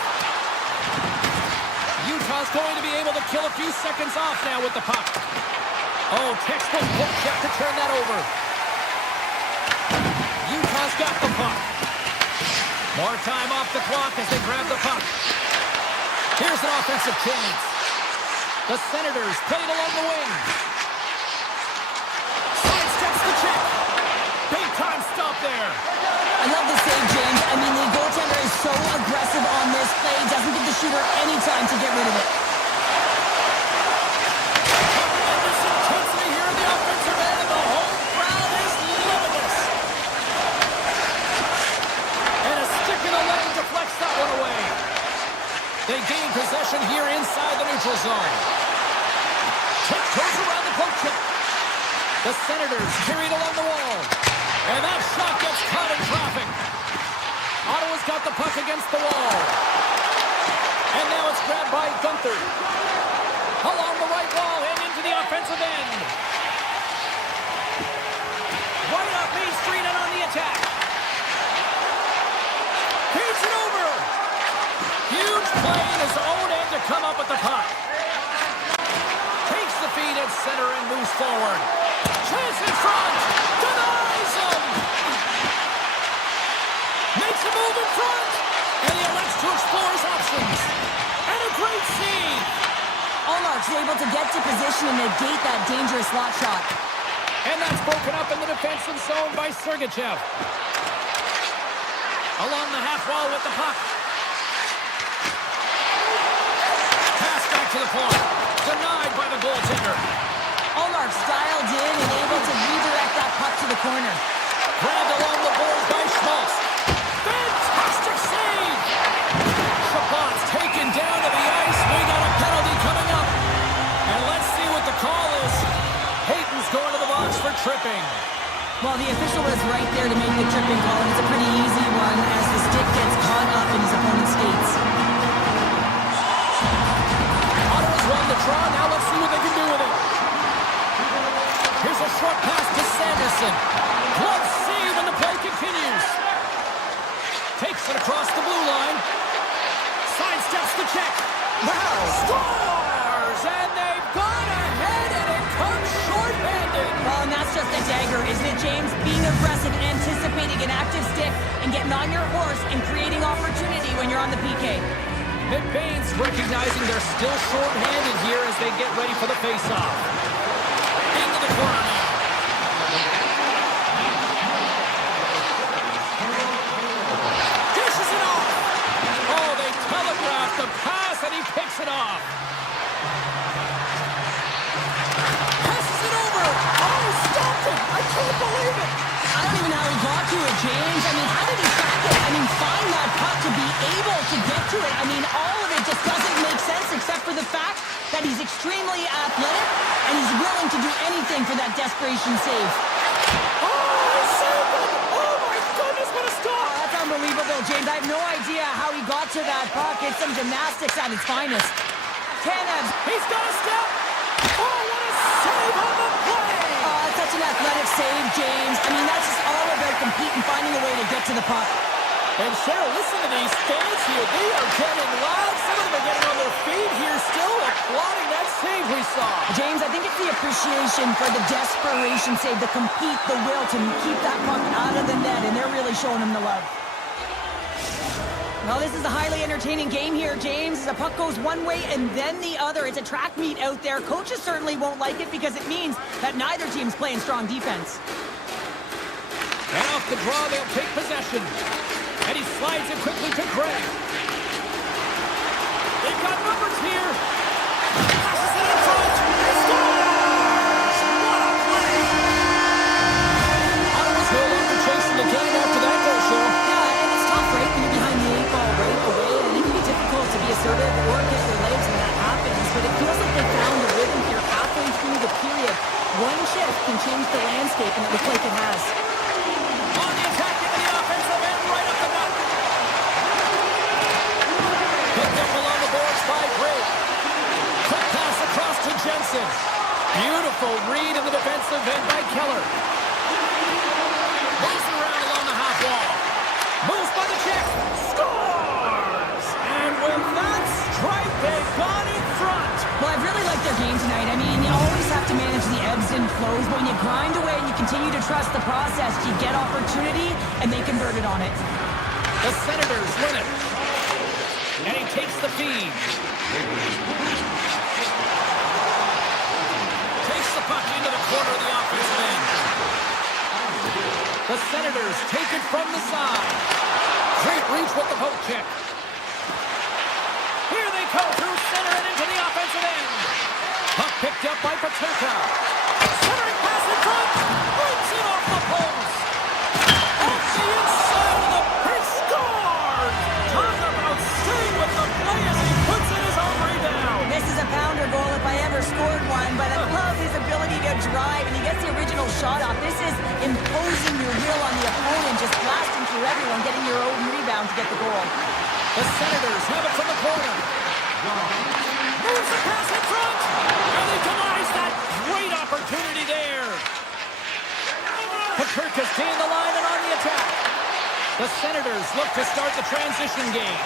Utah's going to be able to kill a few seconds off now with the puck. Oh, textbook book check to turn that over. Utah's got the puck. More time off the clock as they grab the puck. Here's an offensive chance. The Senators played along the wing. Sidesteps the check. Big time stop there. I love the save, James. I mean, the goaltender is so aggressive on this play. Doesn't give the shooter any time to get rid of it. Tremendous intensity here in the offensive end, and the whole crowd is loving this. And a stick in the leg deflects that one away. They gain possession here inside the neutral zone. Tiptoes around the poke check. The Senators carried along the wall. And that shot gets caught in traffic. Ottawa's got the puck against the wall. And now it's grabbed by Gunther. Along the right wall and into the offensive end. Right up Main Street and on the attack. Feeds it over. Huge play in his own end to come up with the puck. Takes the feed at center and moves forward. Chance in front. Denies him. Makes a move in front. And he elects to explore his options. And a great save. Allmark's able to get to position and negate that dangerous slot shot. And that's broken up in the defensive zone by Sergachev. Along the half wall with the puck. Pass back to the point. Denied by the goaltender. Allmark's dialed in and able to redirect that puck to the corner. Grabbed along the boards by Schmaltz. Fantastic save! Chabot's taken down to the ice. We got a penalty coming up. And let's see what the call is. Hayton's going to the box for tripping. Well, the official was right there to make the tripping call, and it's a pretty easy one as the stick gets caught up in his opponent's skates. Ottawa's won the draw. Now let's see what they can do with it. Here's a short pass to Sanderson. Glove save, and the play continues. Takes it across the blue line. Sidesteps the check. Wow! Scores! And they've gone ahead, and it comes short-handed. Well, and that's just a dagger, isn't it, James? Being aggressive, anticipating an active stick, and getting on your horse and creating opportunity when you're on the PK. McBain's recognizing they're still short-handed here as they get ready for the face-off. Into the corner now. Dishes it off. Oh, they telegraphed the pass, and he picks it off. Passes it over. Oh, he stopped it. I can't believe it. I don't even know how he got to it, James. I mean, how did he track it? I mean, find that puck to be able to get to it. I mean, all of it just doesn't make sense except for the fact that he's extremely athletic and he's willing to do anything for that desperation save. Oh, he saved it. Oh, my goodness, what a Oh, stop. that's unbelievable, James. I have no idea how he got to that puck. It's some gymnastics at its finest. Tanev. He's got a step. Oh, what a save on the play. Oh, that's such an athletic save, James. I mean, that's just all about competing, finding a way to get to the puck. And Cheryl, listen to these fans here. They are getting loud. Some of them are getting on their feet here still, applauding that save we saw. James, I think it's the appreciation for the desperation save, the compete, the will to keep that puck out of the net, and they're really showing him the love. Well, this is a highly entertaining game here, James. The puck goes one way and then the other. It's a track meet out there. Coaches certainly won't like it because it means that neither team's playing strong defense. And off the draw, they'll take possession. And he slides it quickly to Gray. They've got numbers here. Passes it in front. Scores! What a play! Ottawa's no longer chasing the game after that goal, Cheryl. Yeah, and it's tough, right? When you're behind the 8 ball right away, and it can be difficult to be assertive or get your legs when that happens. But it feels like they found the rhythm here halfway through the period. One shift can change the landscape, and it looks like it has. On the attack into the offensive end, right up the gut. Picked up along the boards by Gray. Quick pass across to Jensen. Beautiful read in the defensive end by Keller. Moves it around along the half wall. Moves by the check. Scores! And with that strike, they've gone in front. Well, I really like their game tonight. I mean, you always have to manage the ebbs and flows, but when you grind away and you continue to trust the process, you get opportunity, and they converted on it. The Senators win it. And he takes the feed. Takes the puck into the corner of the offensive end. The Senators take it from the side. Great reach with the poke check. Here they go through center and into the offensive end. Puck picked up by Paterka. Centering pass in front. Brings it off the post. Off the inside of the pitch. Scored! Talk about staying with the play as he puts in his own rebound. This is a pounder goal if I ever scored one, but I love his ability to drive, and he gets the original shot off. This is imposing your will on the opponent, just blasting through everyone, getting your own rebound to get the goal. The Senators have it from the corner. Moves the pass in front. And they denies that great opportunity there. Paterka's gained the line and on the attack. The Senators look to start the transition game.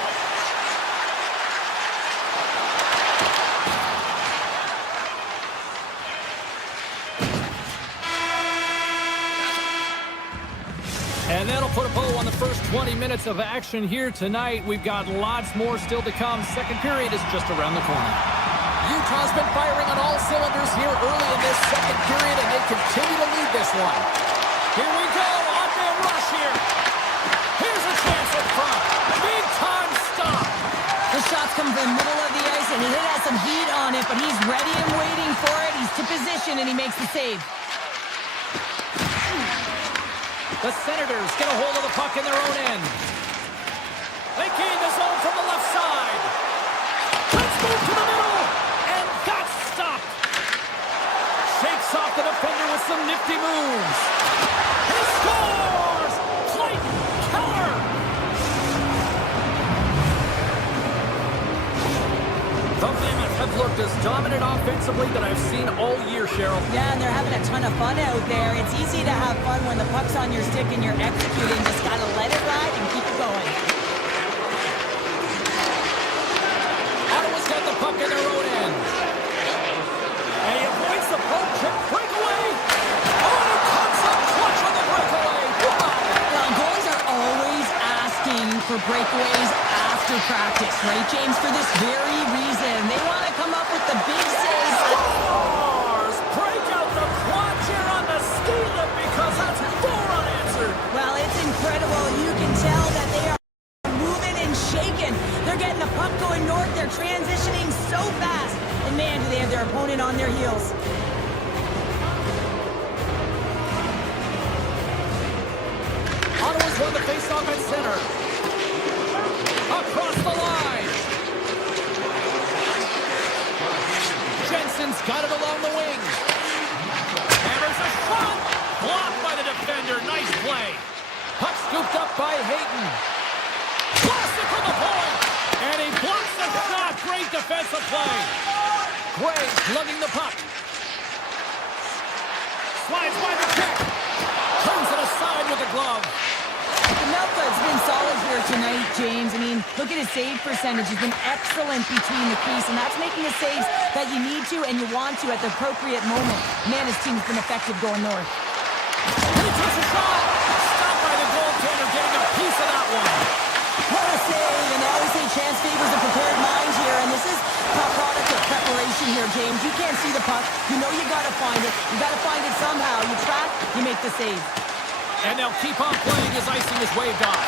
And that'll put a bow on the first 20 minutes of action here tonight. We've got lots more still to come. Second period is just around the corner. Utah's been firing on all cylinders here early in this second period, and they continue to lead this one. Here we go, on-man rush here. Here's a chance in front. Big time stop. The shots come from the middle of the ice, and he has some heat on it, but he's ready and waiting for it. He's to position, and he makes the save. The Senators get a hold of the puck in their own end. They gain the zone from the left side. Let's move to the middle. And got stopped. Shakes off the defender with some nifty moves. He scores! Clayton Keller! The Mammoth have looked as dominant offensively that I've seen all year, Cheryl. Yeah, and they're having a ton of fun out there. It's easy to have fun when the puck's on your stick and you're executing. Just got to let it ride and keep it going. Ottawa's got the puck in their own end. And he avoids the poke check breakaway. Oh, and he comes up clutch on the breakaway. Wow. Well, goalies are always asking for breakaways after practice, right, James? For this very reason. They want to come up with the big saves. Scores! Break out the quad chair on the ski lift because that's 4 unanswered. Well, it's incredible. You can tell that they are moving and shaking. They're getting the puck going north. They're transitioning so fast. And man, do they have their opponent on their heels. Ottawa's won the faceoff at center. Across the line. Jensen's got it along the wing. And there's a shot. Blocked by the defender. Nice play. Puck scooped up by Hayton. Lost it from the point. And he blocks the shot. Great defensive play. Gray lugging the puck. Slides by the check. Turns it aside with the glove. The Melford's been solid here tonight, James. I mean, look at his save percentage. He's been excellent between the crease, and that's making the saves that you need to and you want to at the appropriate moment. Man, his team's been effective going north. He takes a shot. Stopped by the goaltender, getting a piece of that one. What a save, and the save. And they'll keep on playing as icing is waved off.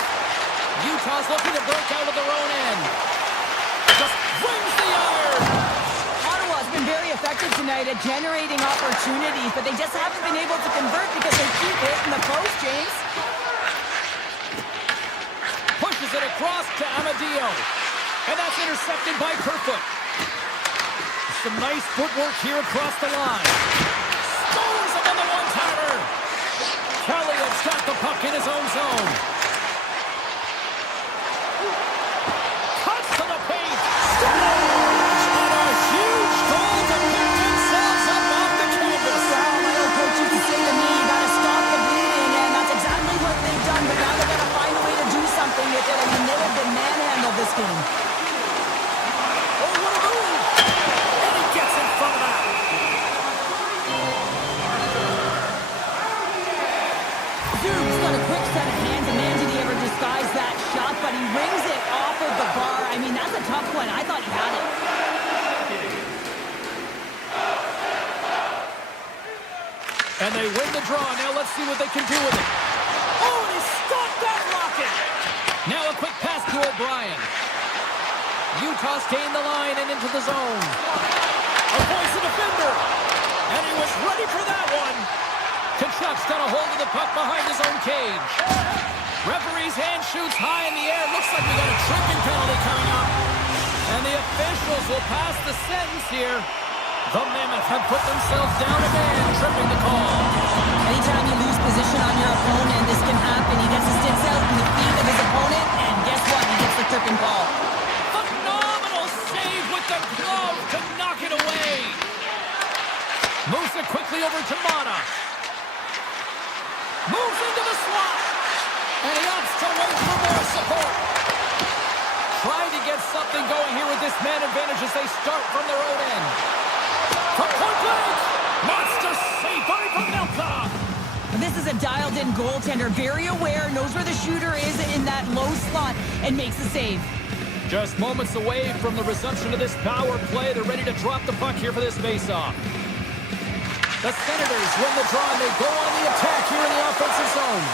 Utah's looking to break out of their own end. Just wins the iron. Ottawa's been very effective tonight at generating opportunities, but they just haven't been able to convert because they keep hitting the post, James. Pushes it across to Amadio. And that's intercepted by Kerfoot. Some nice footwork here across the line. Scores him on the one-timer. Kelliott's got the puck in his own zone. Cuts to the paint. Scores! And a huge goal to pick themselves up off the canvas. Well, my old coach used to say to me, you gotta stop the bleeding, and that's exactly what they've done, but now they've got to find a way to do something with it. I mean, they have been manhandled this game. Oh, what a move! And he gets in front of that. Zoom's got a quick set of hands, and man, did he ever disguise that shot, but he rings it off of the bar. I mean, that's a tough one. I thought he had it. And they win the draw. Now let's see what they can do with it. Oh, and he stopped that rocket. Now a quick pass to O'Brien. Utah's gained the line and into the zone. Avoids the defender. And he was ready for that one. Kachuk's got a hold of the puck behind his own cage. Referee's hand shoots high in the air. Looks like we got a tripping penalty coming up. And the officials will pass the sentence here. The Mammoth have put themselves down a man, tripping the call. Anytime you lose position on your opponent, this can happen. He gets his sticks out in the feet of his opponent, and guess what? He gets the tripping call. Phenomenal save with the glove to knock it away. Moves it quickly over to Mata. Moves into the slot. And he opts to wait for more support. Trying to get something going here with this man advantage as they start from their own end. From point blank. Monster save by Pavelka. This is a dialed-in goaltender, very aware, knows where the shooter is in that low slot, and makes the save. Just moments away from the resumption of this power play. They're ready to drop the puck here for this face-off. The Senators win the draw, and they go on the attack here in the offensive zone.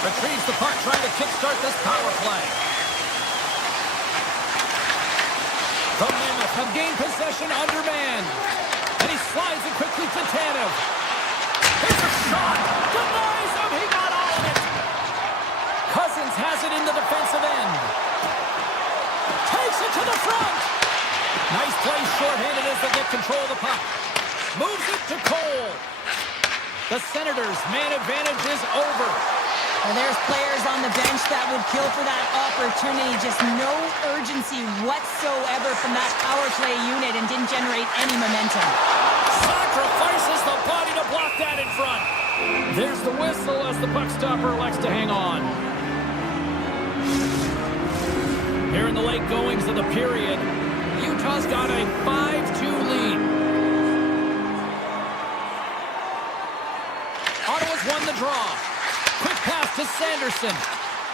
Retrieves the puck, trying to kickstart this power play. The Mammoth have gained possession undermanned. And he slides it quickly to Tanev. Here's a shot. Denies him. He got all of it. Cousins has it in the defensive end. Takes it to the front. Nice play shorthanded as they get control of the puck. Moves it to Cole. The Senators' man advantage is over. And there's players on the bench that would kill for that opportunity. Just no urgency whatsoever from that power play unit and didn't generate any momentum. Sacrifices the body to block that in front. There's the whistle as the puck stopper elects to hang on. Here in the late goings of the period, Utah's got a 5-2 lead. Ottawa's won the draw. Quick pass to Sanderson.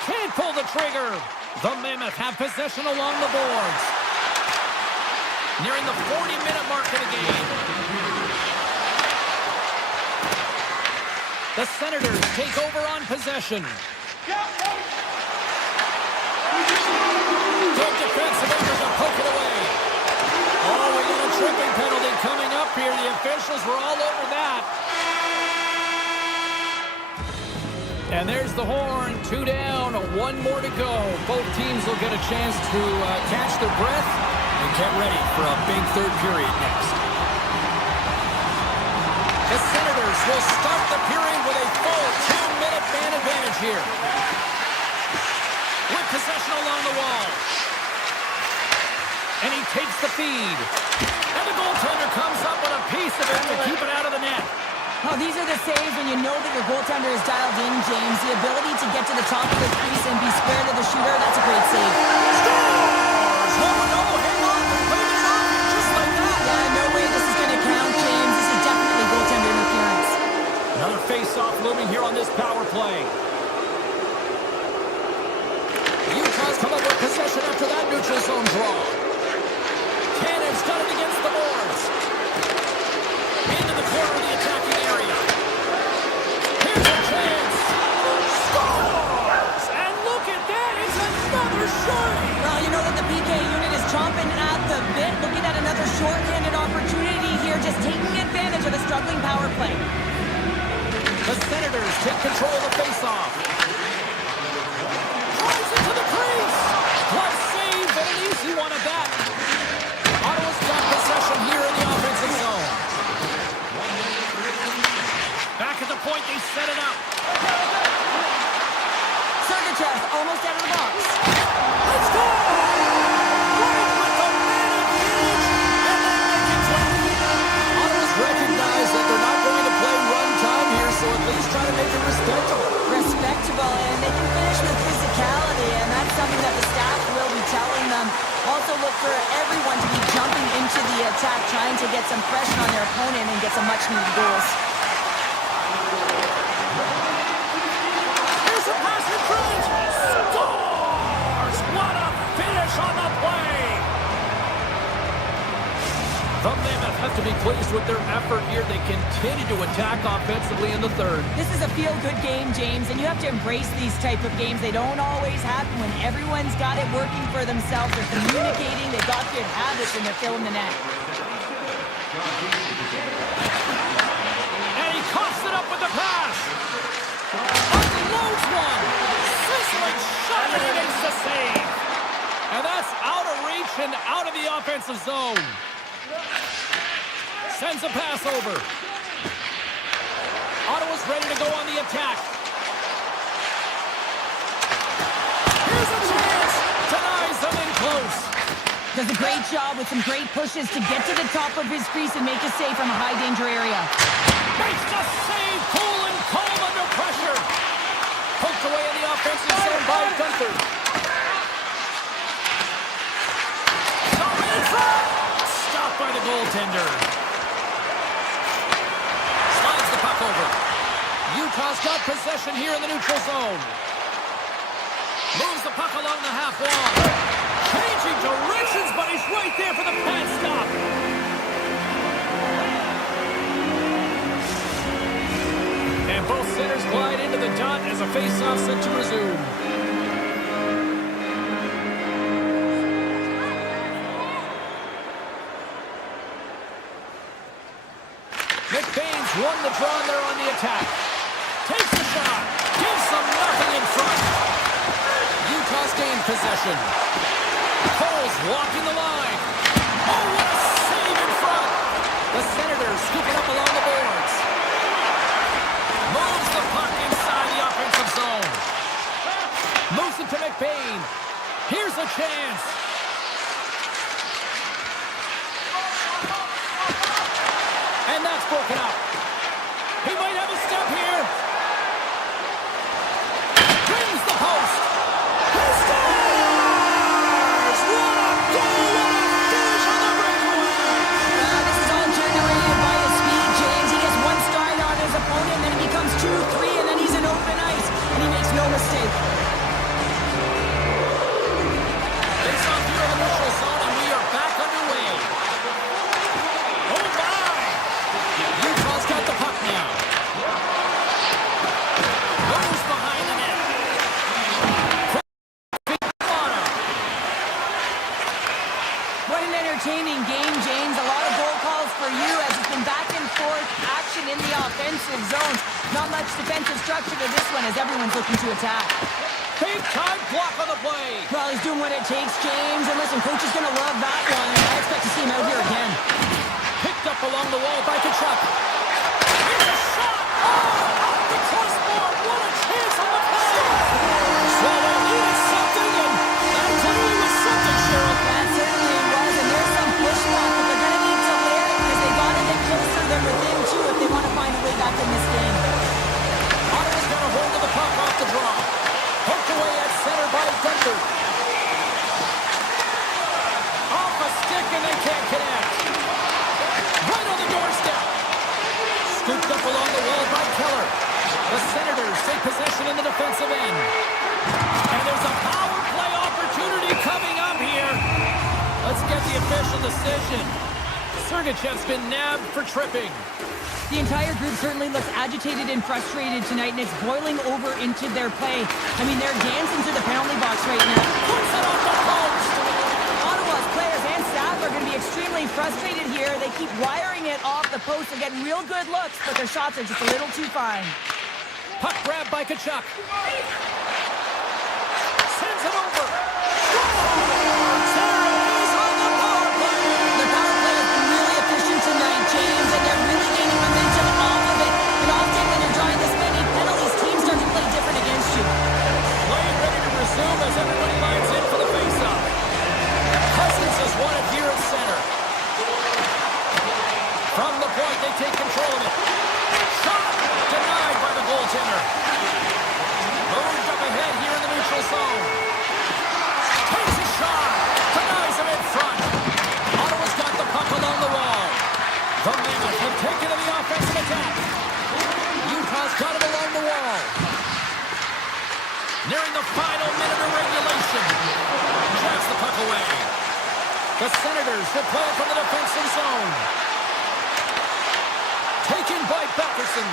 Can't pull the trigger. The Mammoth have possession along the boards. Nearing the 40-minute mark of the game. The Senators take over on possession. Good defensive effort to poke it away. Oh, we got a tripping penalty coming up here. The officials were all over that. And there's the horn. 2 down, 1 more to go. Both teams will get a chance to catch their breath and get ready for a big third period next. The Senators will start the period with a full 2-minute man advantage here. With possession along the wall. And he takes the feed. And the goaltender comes up with a piece of it to keep it out of the net. Oh, these are the saves when you know that your goaltender is dialed in, James. The ability to get to the top of the crease and be square to the shooter, that's a great save. Scores! Oh, no, hang on. Waving it off just like that. Yeah, no way this is going to count, James. This is definitely goaltender interference. Another face-off looming here on this power play. Utah's come up with possession after that neutral zone draw. Cannon's got it against the boards. Into the corner of the attacking area. PK unit is chomping at the bit, looking at another short-handed opportunity here, just taking advantage of a struggling power play. The Senators take control of the faceoff. Drives into the crease. What save, and an easy one at that. Ottawa's got possession here in the offensive zone. Back at the point, they set it up. Sergachev almost out of the box. Let's go! Right with the man advantage, and they make it 12. Ottawa's recognized that they're not going to play run time here, so at least try to make it respectable. Respectable, and they can finish with physicality, and that's something that the staff will be telling them. Also look for everyone to be jumping into the attack, trying to get some pressure on their opponent and get some much-needed goals. Here's a pass in front. Scores! What a finish on the play! The Mammoth have to be pleased with their effort here. They continue to attack offensively in the third. This is a feel-good game, James, and you have to embrace these type of games. They don't always happen when everyone's got it working for themselves. They're communicating, they've got good habits, and they're filling the net. And he coughs it up with the pass. Unloads one. Sizzling shot, and he makes the save. And that's out of reach and out of the offensive zone. Sends a pass over. Ottawa's ready to go on the attack. Here's a chance. Denies them in close. Does a great job with some great pushes to get to the top of his crease and make a save from a high-danger area. Makes the save. Cool and calm under pressure. Poked away in the offensive zone by Gunther. In front. Stopped by the goaltender. Slides the puck over. Utah's got possession here in the neutral zone. Moves the puck along the half wall. Changing directions, but he's right there for the pad stop. And both centers glide into the dot as a face-off set to resume. McBain's won the draw and they're on the attack. Takes the shot. Gives them nothing in front. Utah's gained possession. Cole's walking the line. Oh, what a save in front. The Senators scooping up along the boards. Moves the puck inside the offensive zone. Moves it to McBain. Here's a chance. And that's broken up. He might have a step here. Brings the post. He scores! What a goal! What a finish on the breakaway! This is all generated by his speed, James. He gets one stride on his opponent, and then he becomes 2-3, and then he's in open ice, and he makes no mistake. Face off here in the neutral zone, and we are back underway. Oh my! Utah's got the puck now. Goes behind the net. What an entertaining game, James. A lot of goal calls for you as it's been back and forth action in the offensive zones. Not much defensive structure to this one as everyone's looking to attack. Big time block on the play. Well, he's doing what it takes, James. And listen, coach is going to love that one. I expect to see him out here again. Picked up along the wall by Kachuk. Here's a shot. Oh, off the crossbar. What a chance on the play. Swallow needed something, and that clearly was something, Cheryl. That certainly was, and there's some pushback, but they're going to need to layer it because they got to get closer than within two if they want to find a way back in this game. Ottawa's got a hold of the puck off the draw. Poked away at center by Gunther. Off a stick, and they can't connect. Right on the doorstep. Scooped up along the wall by Keller. The Senators take possession in the defensive end. And there's a power play opportunity coming up here. Let's get the official decision. Sergachev's been nabbed for tripping. The entire group certainly looks agitated and frustrated tonight, and it's boiling over into their play. I mean, they're dancing to the penalty box right now. Puts it off the post. they keep wiring it off the post. They're getting real good looks, but their shots are just a little too fine. Puck grab by Tkachuk. Sends it over. He's on the power play. The power play has been really efficient tonight, James, and they're really gaining momentum off of it. And often when you're drawing this many penalties, teams start to play different against you. Play ready to resume as everybody lines in for the faceoff. Cousins has won it here at center. From the point, they take control of it. Shot denied by the goaltender. Moved up ahead here in the neutral zone. Takes a shot. Denies him in front. Ottawa's got the puck along the wall. The Mammoth have taken to the offensive attack. Utah's got it along the wall. Nearing the final minute of regulation. Jacks the puck away. The Senators will play it from the defensive zone. Taken by Batherson.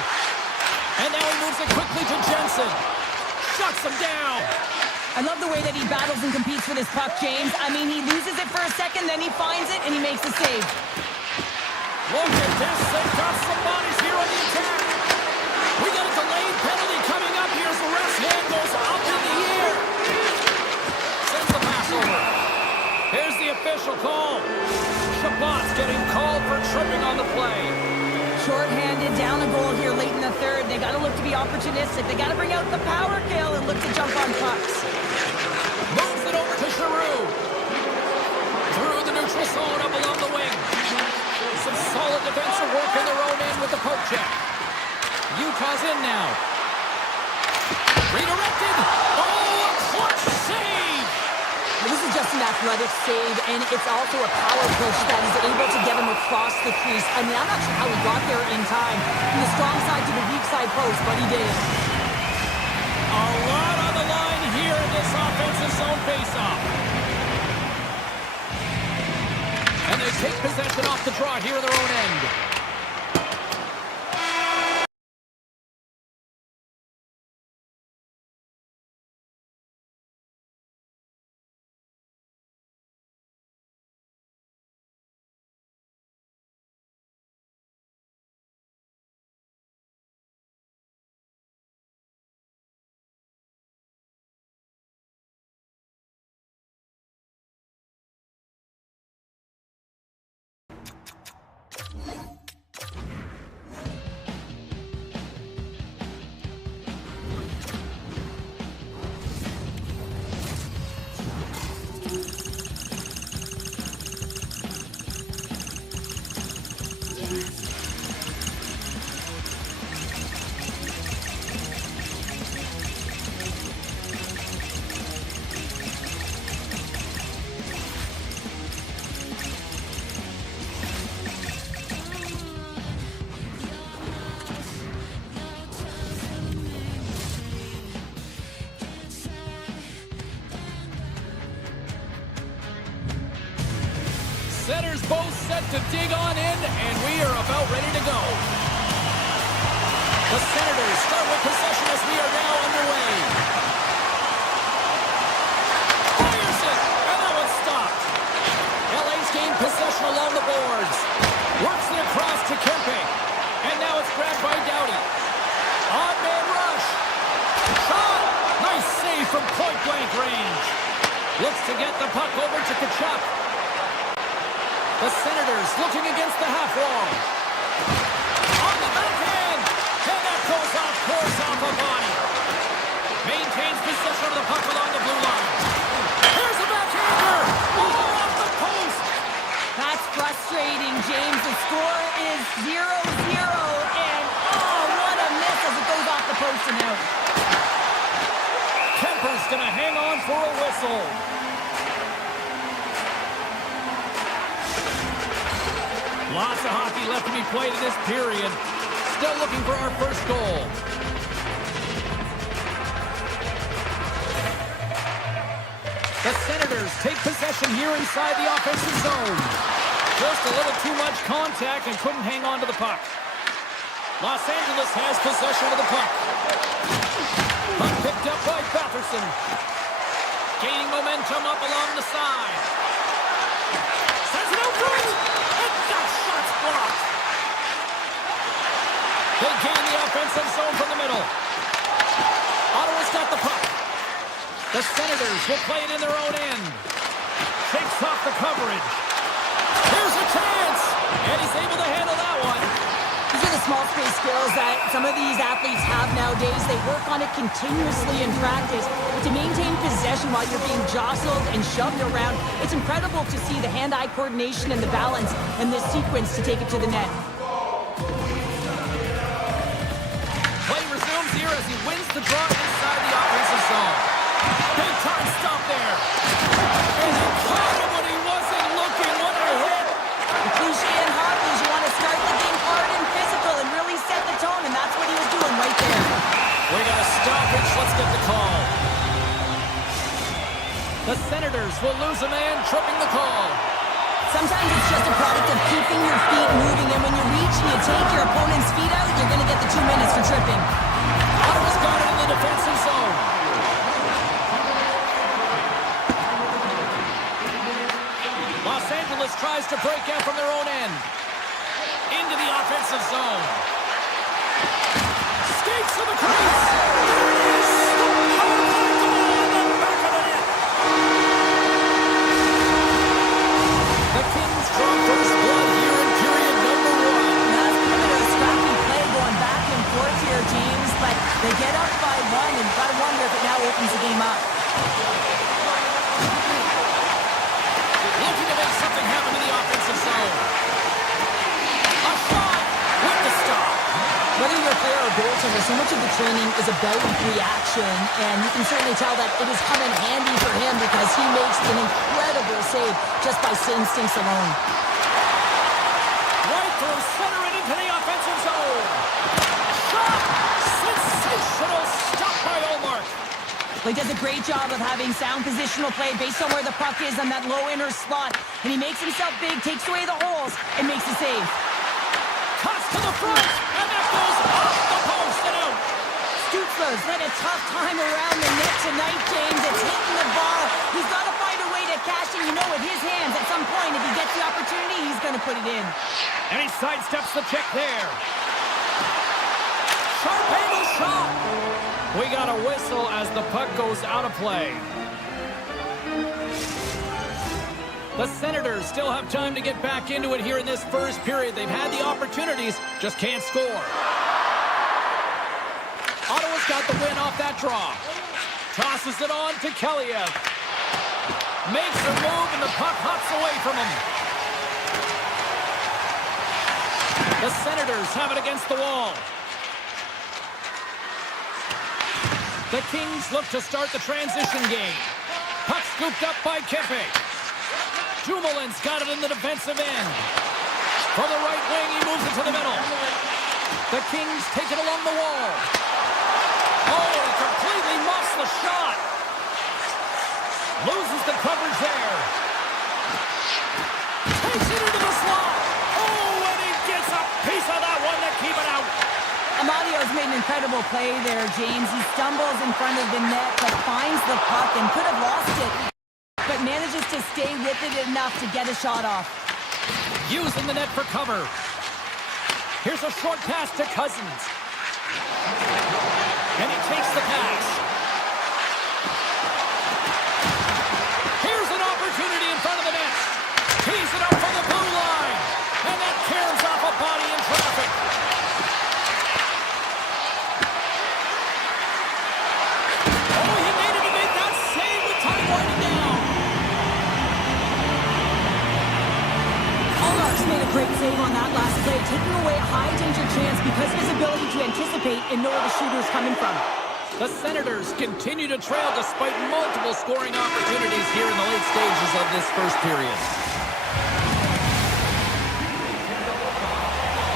And now he moves it quickly to Jensen. Shuts him down. I love the way that he battles and competes for this puck, James. I mean, he loses it for a second, then he finds it, and he makes the save. Look at this. They've got some bodies here on the attack. We got a delayed penalty coming up here as the ref's hand goes up in the air. Sends the pass over. Here's the official call. Chabot's getting called for tripping on the play. Short-handed, down a goal here late in the third. They got to look to be opportunistic. They got to bring out the power kill and look to jump on pucks. Moves it over to Giroux. Through the neutral zone up along the wing. Some solid defensive work in their own end with the poke check. Utah's in now. Redirected. Oh, a clutch save. This is just an athletic save, and it's also a power push that is able to get him across the crease. I mean, I'm not sure how he got there in time. From the strong side to the weak side post, but he did. A lot on the line here in this offensive zone faceoff. And they take possession off the draw here in their own end. Centers both set to dig on in, and we are about ready to go. The Senators start with possession as we are now underway. Fires it, and that one's stopped. LA's gained possession along the boards. Works it across to Kempe, and now it's grabbed by Doughty. On-man rush. Shot. Nice save from point-blank range. Looks to get the puck over to Tkachuk. The Senators looking against the half wall. On the backhand. And that goes off course off a body. Maintains possession of the puck along the blue line. Here's a backhander. Oh, off the post. That's frustrating, James. The score is 0-0, and oh, what a miss as it goes off the post and out. Kemper's going to hang on for a whistle. Lots of hockey left to be played in this period. Still looking for our first goal. The Senators take possession here inside the offensive zone. Just a little too much contact and couldn't hang on to the puck. Los Angeles has possession of the puck. Puck picked up by Batherson. Gaining momentum up along the side. Sends it out front. And that shot's They gain the offensive zone from the middle. Ottawa's got the puck. The Senators will play it in their own end. Shakes off the coverage. Here's a chance! And he's able to handle that one. These are the small space skills that some of these athletes have nowadays. They work on it continuously in practice. But to maintain possession while you're being jostled and shoved around, it's incredible to see the hand-eye coordination and the balance in this sequence to take it to the net. Play resumes here as he wins the draw inside the offensive zone. Big time stop there. And he caught him when he wasn't looking. What a hit. The cliche in hockey is you want to start the game hard and physical and really set the tone, and that's what he was doing right there. We got a stoppage. Let's get the call. The Senators will lose a man, tripping the call. Sometimes it's just a product of keeping your feet moving, and when you reach and you take your opponent's feet out, you're going to get the 2 minutes for tripping. Ottawa's got it in the defensive zone. Los Angeles tries to break out from their own end. Into the offensive zone. Skates to the crease. There it is. The power play goal in the back of the net. The Kings draw first blood here in period number 1. That's a bit of a scrappy play going back and forth here, James, but they get up by 1, and got to wonder if it now opens the game up. Looking to make something happen in the offensive zone. A shot with the stop. Whether you're a player or goaltender, so much of the training is about reaction, and you can certainly tell that it has come in handy for him because he makes an incredible save just by instincts alone. Right through center and into the offensive zone. Shot! Sensational stop by Omar. He does a great job of having sound positional play based on where the puck is on that low inner slot, and he makes himself big, takes away the holes, and makes a save. Cuts to the front, and that goes off the post and out. Stutzler's had a tough time around the net tonight, James. It's hitting the bar. He's got to find a way to cash in, with his hands. At some point, if he gets the opportunity, he's going to put it in. And he sidesteps the check there. Sharp angle shot. We got a whistle as the puck goes out of play. The Senators still have time to get back into it here in this first period. They've had the opportunities, just can't score. Ottawa's got the win off that draw. Tosses it on to Kelleyev. Makes a move and the puck hops away from him. The Senators have it against the wall. The Kings look to start the transition game. Puck scooped up by Kempe. Dumoulin's got it in the defensive end. For the right wing, he moves it to the middle. The Kings take it along the wall. Oh, he completely muffs the shot. Loses the coverage there. Takes it into the slot. Oh, and he gets a piece of that one to keep it out. Amadio's made an incredible play there, James. He stumbles in front of the net, but finds the puck and could have lost it, but manages to stay with it enough to get a shot off. Using the net for cover. Here's a short pass to Cousins. And he takes the pass. Here's an opportunity in front of the net. Tees it up for the blue line. And that tears off a body in traffic. Oh, he made it to make that save with time winding down. Allmark's made a great save on that last play, taking away a high-danger chance because of his ability to anticipate and know where the shooter's coming from. The Senators continue to trail despite multiple scoring opportunities here in the late stages of this first period.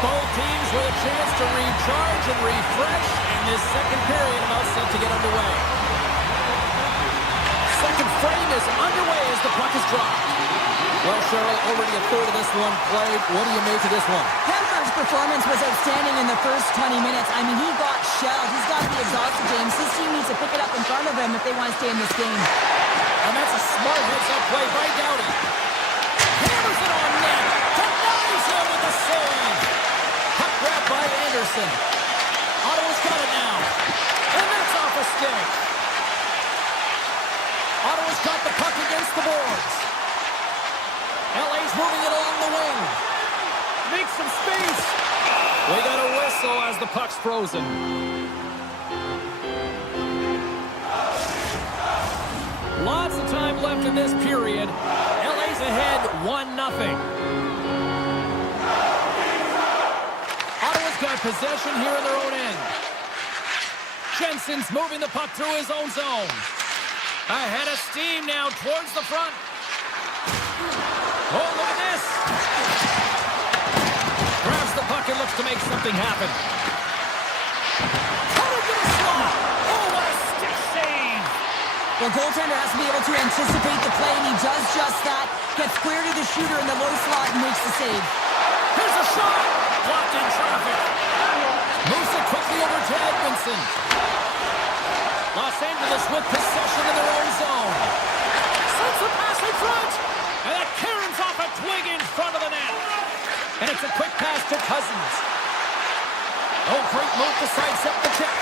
Both teams with a chance to recharge and refresh, and this second period about set to get underway. Second frame is underway as the puck is dropped. Well, Cheryl, already a third of this one played. What do you make of this one? Kemper's performance was outstanding in the first 20 minutes. I mean, he got shelled. He's got to be exhausted, James. His team needs to pick it up in front of him if they want to stay in this game. And that's a smart heads-up play by Doughty. Hammers it on net. Denies him with the save. Puck grab by Anderson. stick. Ottawa's got the puck against the boards. LA's moving it along the wing. Makes some space. We got a whistle as the puck's frozen. Lots of time left in this period. LA's ahead 1-0. Ottawa's got possession here in their own end. Jensen's moving the puck through his own zone. Ahead of steam now towards the front. Oh, look at this. Grabs the puck and looks to make something happen. Cut it to the slot. Oh, what a stick save. The goaltender has to be able to anticipate the play, and he does just that. Gets square to the shooter in the low slot and makes the save. Here's a shot. Blocked in traffic. Moves it quickly over to Edmondson. Los Angeles with possession in their own zone. Sends the pass in front. And that caroms off a twig in front of the net. And it's a quick pass to Cousins. Oh, great move to sidestep the check.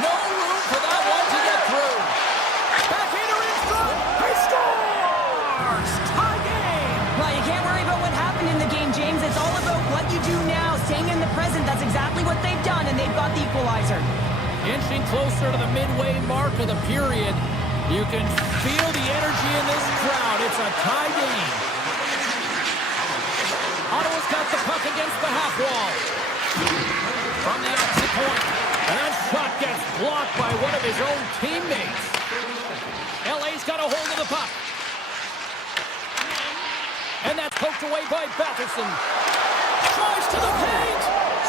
No room for that one to get through. Backhander in front. He scores! Tie game. Well, you can't worry about what happened in the game, James. It's all about what you do now. Staying in the present, that's exactly what they've done, and they've got the equalizer. Inching closer to the midway mark of the period. You can feel the energy in this crowd. It's a tie game. Ottawa's got the puck against the half wall. From the opposite point. And that shot gets blocked by one of his own teammates. LA's got a hold of the puck. And that's poked away by Batherson. Drives to the paint.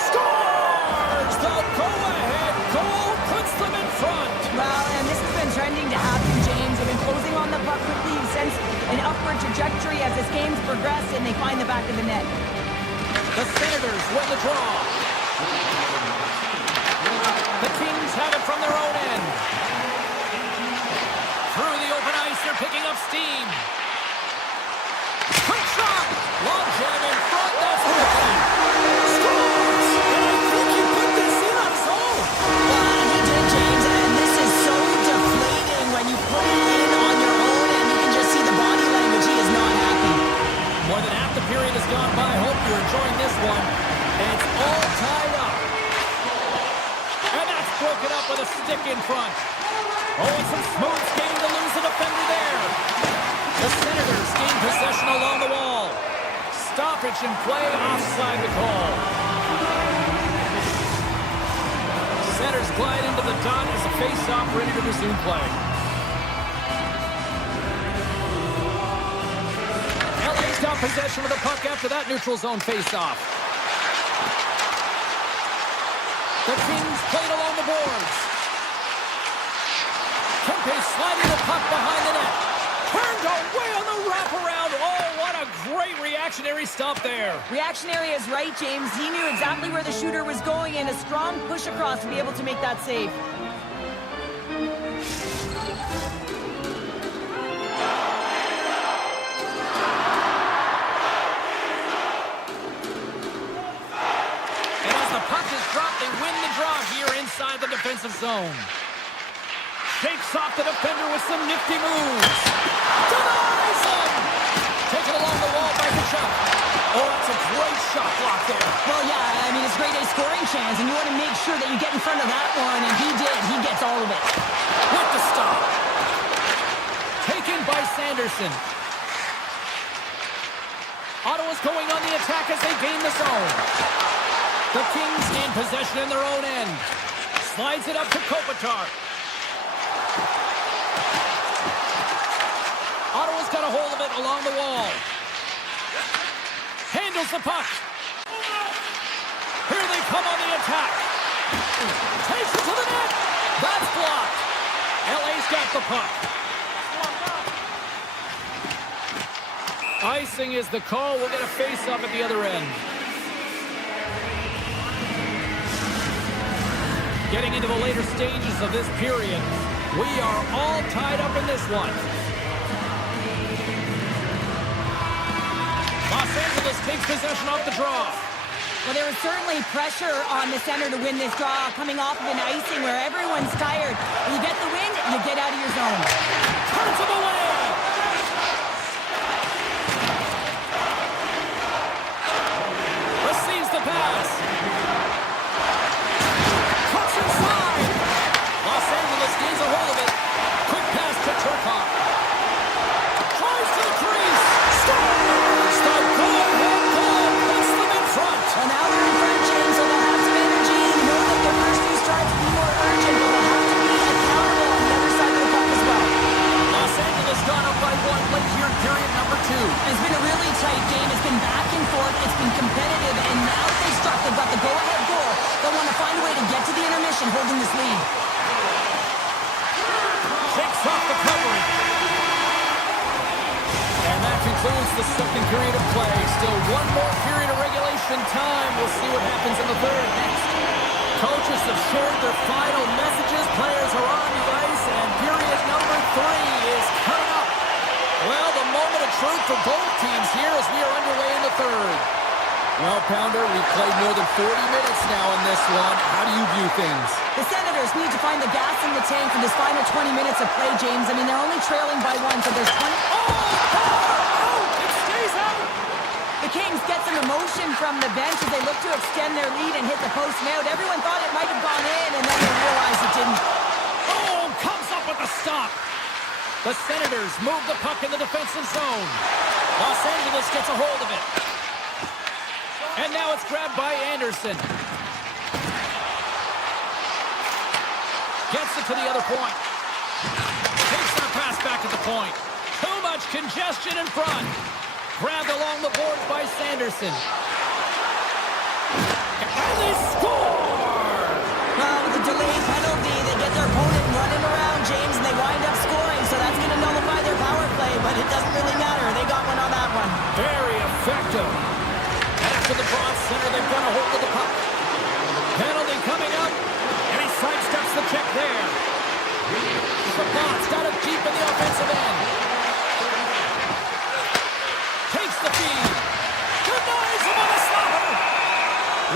Scores! The go-ahead goal puts them in front. Well, and this has been trending to happen, James. They've been closing on the puck quickly. You've sensed an upward trajectory as this game's progressed, and they find the back of the net. The Senators win the draw. The Kings have it from their own end. Through the open ice, they're picking up steam. Quick shot! Long jam in front, that's Brooklyn. Scores! And I think he put this in on his own. Well, he did, James, and this is so deflating when you put it in on your own, and you can just see the body language. He is not happy. More than half the period has gone by. Hope you're enjoying this one. It's all tied up. And that's broken up with a stick in front. Oh, and some smooth skating to lose the defender there. The Senators gain possession along the wall. Stoppage in play, offside the call. Senators glide into the dot as a face-off ready to resume play. LA's got possession of the puck after that neutral zone face-off. The Kings played along the boards. Kempe sliding the puck behind the net. Turned away on the wraparound. Oh, what a great reactionary stop there. Reactionary is right, James. He knew exactly where the shooter was going, and a strong push across to be able to make that save. And as the puck is dropped, they win the draw here inside the defensive zone. Shakes off the defender with some nifty moves. Denies him! Taken along the wall by Kachuk. Oh, that's a great shot block there. Well, yeah, I mean, it's grade A scoring chance, and you want to make sure that you get in front of that one, and he did. He gets all of it. With the stop. Taken by Sanderson. Ottawa's going on the attack as they gain the zone. The Kings gain possession in their own end. Slides it up to Kopitar. Ottawa's got a hold of it along the wall. Handles the puck. Here they come on the attack. Takes it to the net. That's blocked. LA's got the puck. Icing is the call. We'll get a face-up at the other end. Getting into the later stages of this period, we are all tied up in this one. Los Angeles takes possession off the draw. Well, there was certainly pressure on the center to win this draw, coming off of an icing where everyone's tired. When you get the win, you get out of your zone. Turns him away! Receives the pass. Cuts inside. Los Angeles gains a hold of it. Quick pass to Turcotte. Drives to the crease. Scores! The go-ahead goal puts them in front. Well, now they're in front, James, so they'll have some energy. You know that their first few starts will be more urgent, but they'll have to be accountable on the other side of the puck as well. Los Angeles gone up by 1 late here in period number 2. It's been a really tight game. It's been back and forth. It's been competitive, and now that they've got the go-ahead goal, they'll want to find a way to get to the intermission holding this lead. Shakes off the covering. And that concludes the second period of play. Still one more period of regulation time. We'll see what happens in the third next. Coaches have shared their final messages. Players are on the ice, and period number 3 is coming up. Well, the moment of truth for both teams here as we are underway in the third. Well, Pounder, we've played more than 40 minutes now in this one. How do you view things? The Senators need to find the gas in the tank for this final 20 minutes of play, James. I mean, they're only trailing by 1, so there's 20... Out! It stays out! The Kings get some emotion from the bench as they look to extend their lead and hit the post and out. Everyone thought it might have gone in, and then they realized it didn't. Oh, comes up with a stop. The Senators move the puck in the defensive zone. Los Angeles gets a hold of it. And now it's grabbed by Anderson. Gets it to the other point. Takes that pass back at the point. Too much congestion in front. Grabbed along the boards by Sanderson. And they score! Well, with the delayed penalty, they get their opponent running around, James, and they wind up scoring, so that's going to nullify their power play, but it doesn't really matter. They got one on that one. Very effective. And after the broad center, they've got a hold of the puck. Penalty coming up, and he sidesteps the check there. Chabot's got it deep in the offensive end. Takes the feed. Denies him on a slaughter.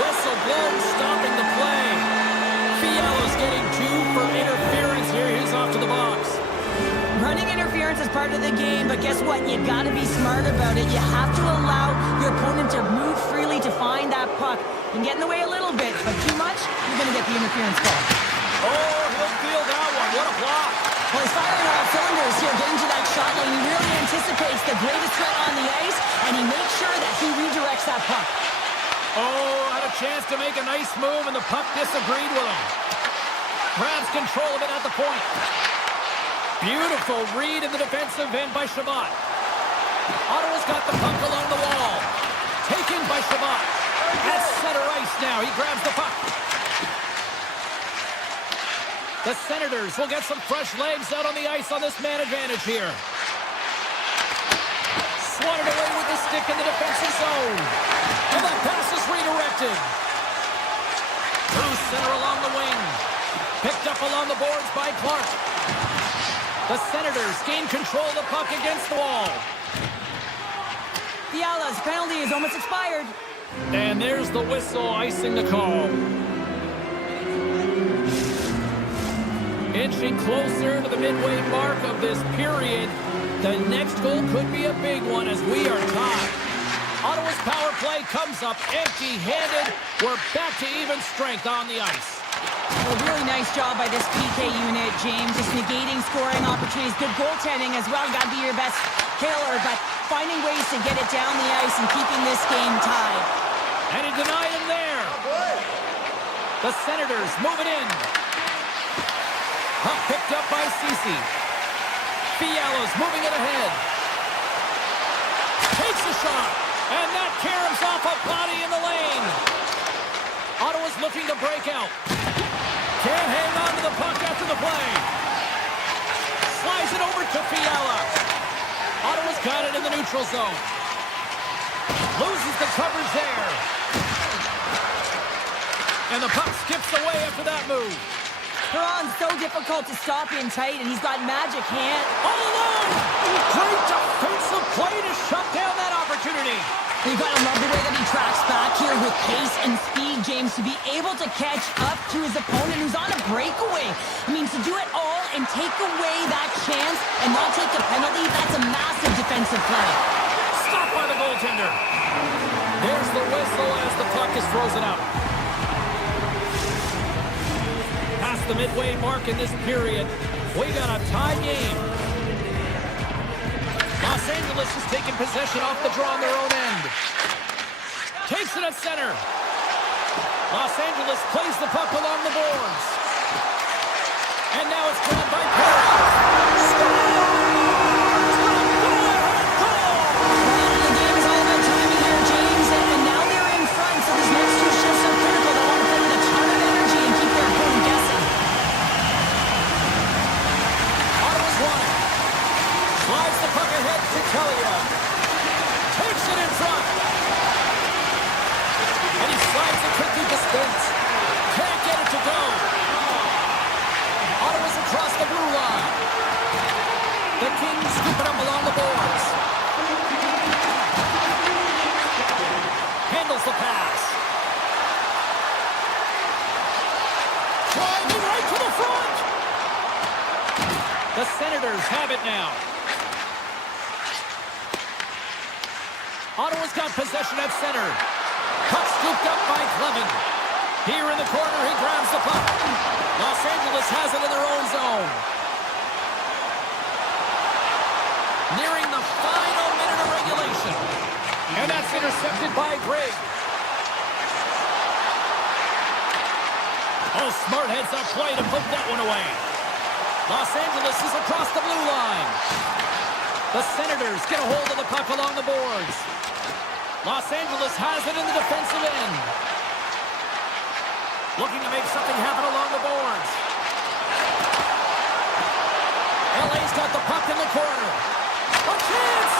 Whistle blown, stopping the play. Fiala's getting 2 for interference here. He's off to the box. Running interference is part of the game, but guess what? You got to be smart about it. You have to allow your opponent to move freely to find that puck. You can get in the way a little bit, but too much, you're going to get the interference call. Oh, he'll feel that one. What a block. Well, he's firing all cylinders here, getting to that shot lane. He really anticipates the greatest threat on the ice, and he makes sure that he redirects that puck. Oh, had a chance to make a nice move, and the puck disagreed with him. Grabs control of it at the point. Beautiful read in the defensive end by Chabot. Ottawa's got the puck along the wall. Taken by Chabot. At center ice now. He grabs the puck. The Senators will get some fresh legs out on the ice on this man advantage here. Swatted away with the stick in the defensive zone. And that pass is redirected. Through center along the wing. Picked up along the boards by Clark. The Senators gain control of the puck against the wall. Fiala's penalty is almost expired. And there's the whistle icing the call. Inching closer to the midway mark of this period. The next goal could be a big one as we are tied. Ottawa's power play comes up empty-handed. We're back to even strength on the ice. A really nice job by this PK unit, James. Just negating scoring opportunities. Good goaltending as well. Got to be your best killer, but finding ways to get it down the ice and keeping this game tied. And he denied him there. The Senators move it in. Puck picked up by Ceci. Fiala's moving it ahead. Takes a shot. And that caroms off a body in the lane. Ottawa's looking to break out. Can't hang on to the puck after the play. Slides it over to Fiala. Ottawa's got it in the neutral zone. Loses the coverage there. And the puck skips away after that move. Perron's so difficult to stop in tight, and he's got magic hand. All alone! Great defensive play to shut down that opportunity. You gotta love the way that he tracks back here with pace and speed, James, to be able to catch up to his opponent who's on a breakaway. I mean, to do it all and take away that chance and not take a penalty, that's a massive defensive play. Stopped by the goaltender. There's the whistle as the puck is frozen out. Past the midway mark in this period, we got a tie game. Los Angeles is taking possession off the draw on their own end. Takes it at center. Los Angeles plays the puck along the boards. And now it's grabbed by Perry. The game is all about timing here, James, and now they're in front, so these next two shifts are critical. They want to play with a ton of energy and keep their opponent guessing. Ottawa's won it. Slides the puck ahead to Telia. Takes it in front. And he slides it quickly to Spence. Can't get it to go. Ottawa's across the blue line. The Kings scoop it up along the boards. Handles the pass. Driving right to the front. The Senators have it now. Ottawa's got possession at center. Puck scooped up by Clement. Here in the corner, he grabs the puck. Los Angeles has it in their own zone. Nearing the final minute of regulation. And that's intercepted by Greg. Oh, smart heads-up play to put that one away. Los Angeles is across the blue line. The Senators get a hold of the puck along the boards. Los Angeles has it in the defensive end. Looking to make something happen along the boards. LA's got the puck in the corner. A chance!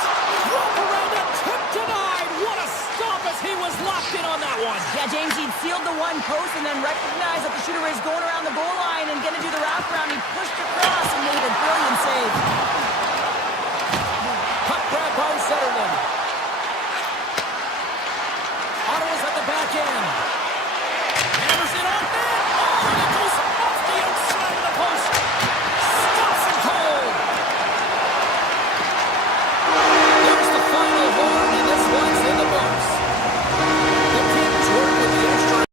Rope around it, tip denied. What a stop as he was locked in on that one. Yeah, James, he'd sealed the one post and then recognized that the shooter is going around the goal line and going to do the wraparound. He pushed across and made a brilliant save. Puck grab by Zetterlund. Ottawa's at the back end. Hammers it on net. Oh, and it goes off the outside of the post. Stops it cold. There's the final horn, and this one's in the books. The Kings work with the extra.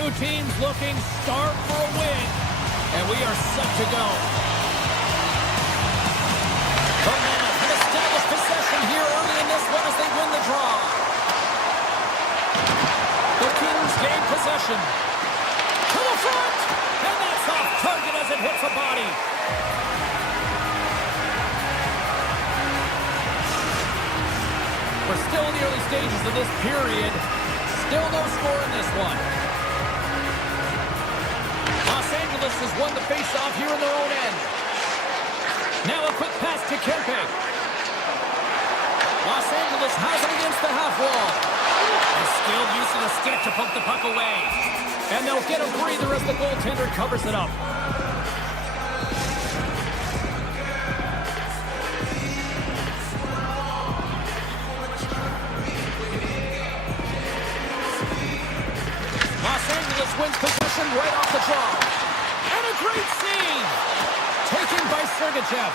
Two teams looking starved for a win, and we are set to go. The Mammoth have established possession here early in this one as they win the draw. The Kings gain possession. To the front, and that's off target as it hits a body. We're still in the early stages of this period. Still no score in this one. Los Angeles has won the face-off here in their own end. Now a quick pass to Kempe. Los Angeles has it against the half wall. A skilled use of the stick to poke the puck away. And they'll get a breather as the goaltender covers it up. Los Angeles wins possession right off the draw. And a great save. Taken by Sergachev.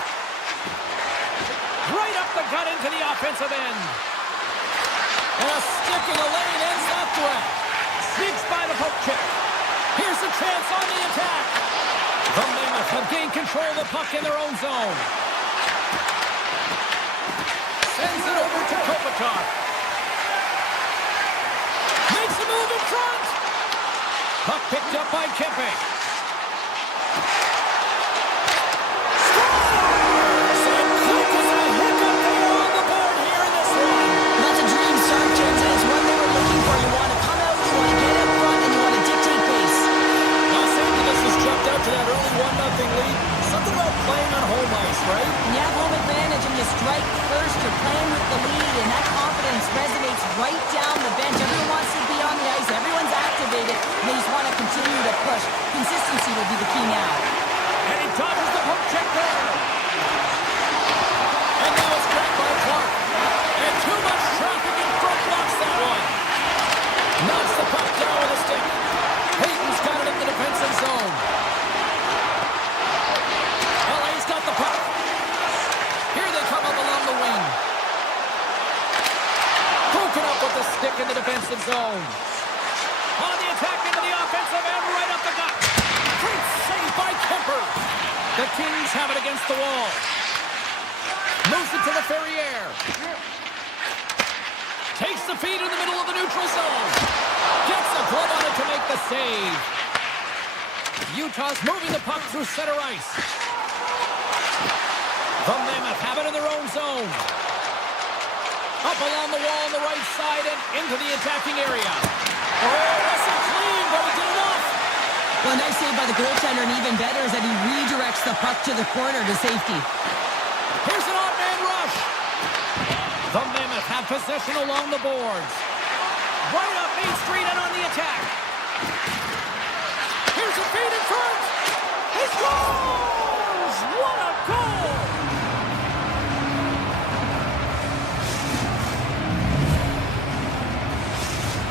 Right up the gut into the offensive end. And a stick in the lane ends that threat. Sneaks by the poke check. Here's a chance on the attack. The Mammoth have gained control of the puck in their own zone. Sends it over to Kopitar. Makes a move in front. Puck picked up by Kempe. Scores! And quick as a hiccup, they are on the board here in this one. That's a dream start, James, and it's one they were looking for. You want to come out, you want to get up front, and you want to dictate pace. Los Angeles has jumped out to that early 1-0 lead. Something about playing on home ice, right? You have home advantage and you strike first. You're playing with the lead, and that confidence resonates right down the bench. Everyone wants to be on the ice. Everyone's activated. And they just want to continue to push. Consistency will be the key now. And he dodges the poke check there. And now it's grabbed by Clark. And too much traffic in front blocks that one. Knocks the puck down with a stick. Hayton's got it in the defensive zone. LA's got the puck. Here they come up along the wing. Broken up with the stick in the defensive zone. On the attack into the offensive end, right up the gut. Great save by Kemper. The Kings have it against the wall. Moves it to the Ferrier. Takes the feed in the middle of the neutral zone. Gets a glove on it to make the save. Utah's moving the puck through center ice. The Mammoth have it in their own zone. Up along the wall on the right side and into the attacking area. Oh, whistle clean, but he did enough. Well, a nice save by the goaltender, and even better is that he redirects the puck to the corner to safety. Here's an odd-man rush. The Mammoth have possession along the boards. Right up Main Street and on the attack. Here's a feed in front. He scores! What a goal!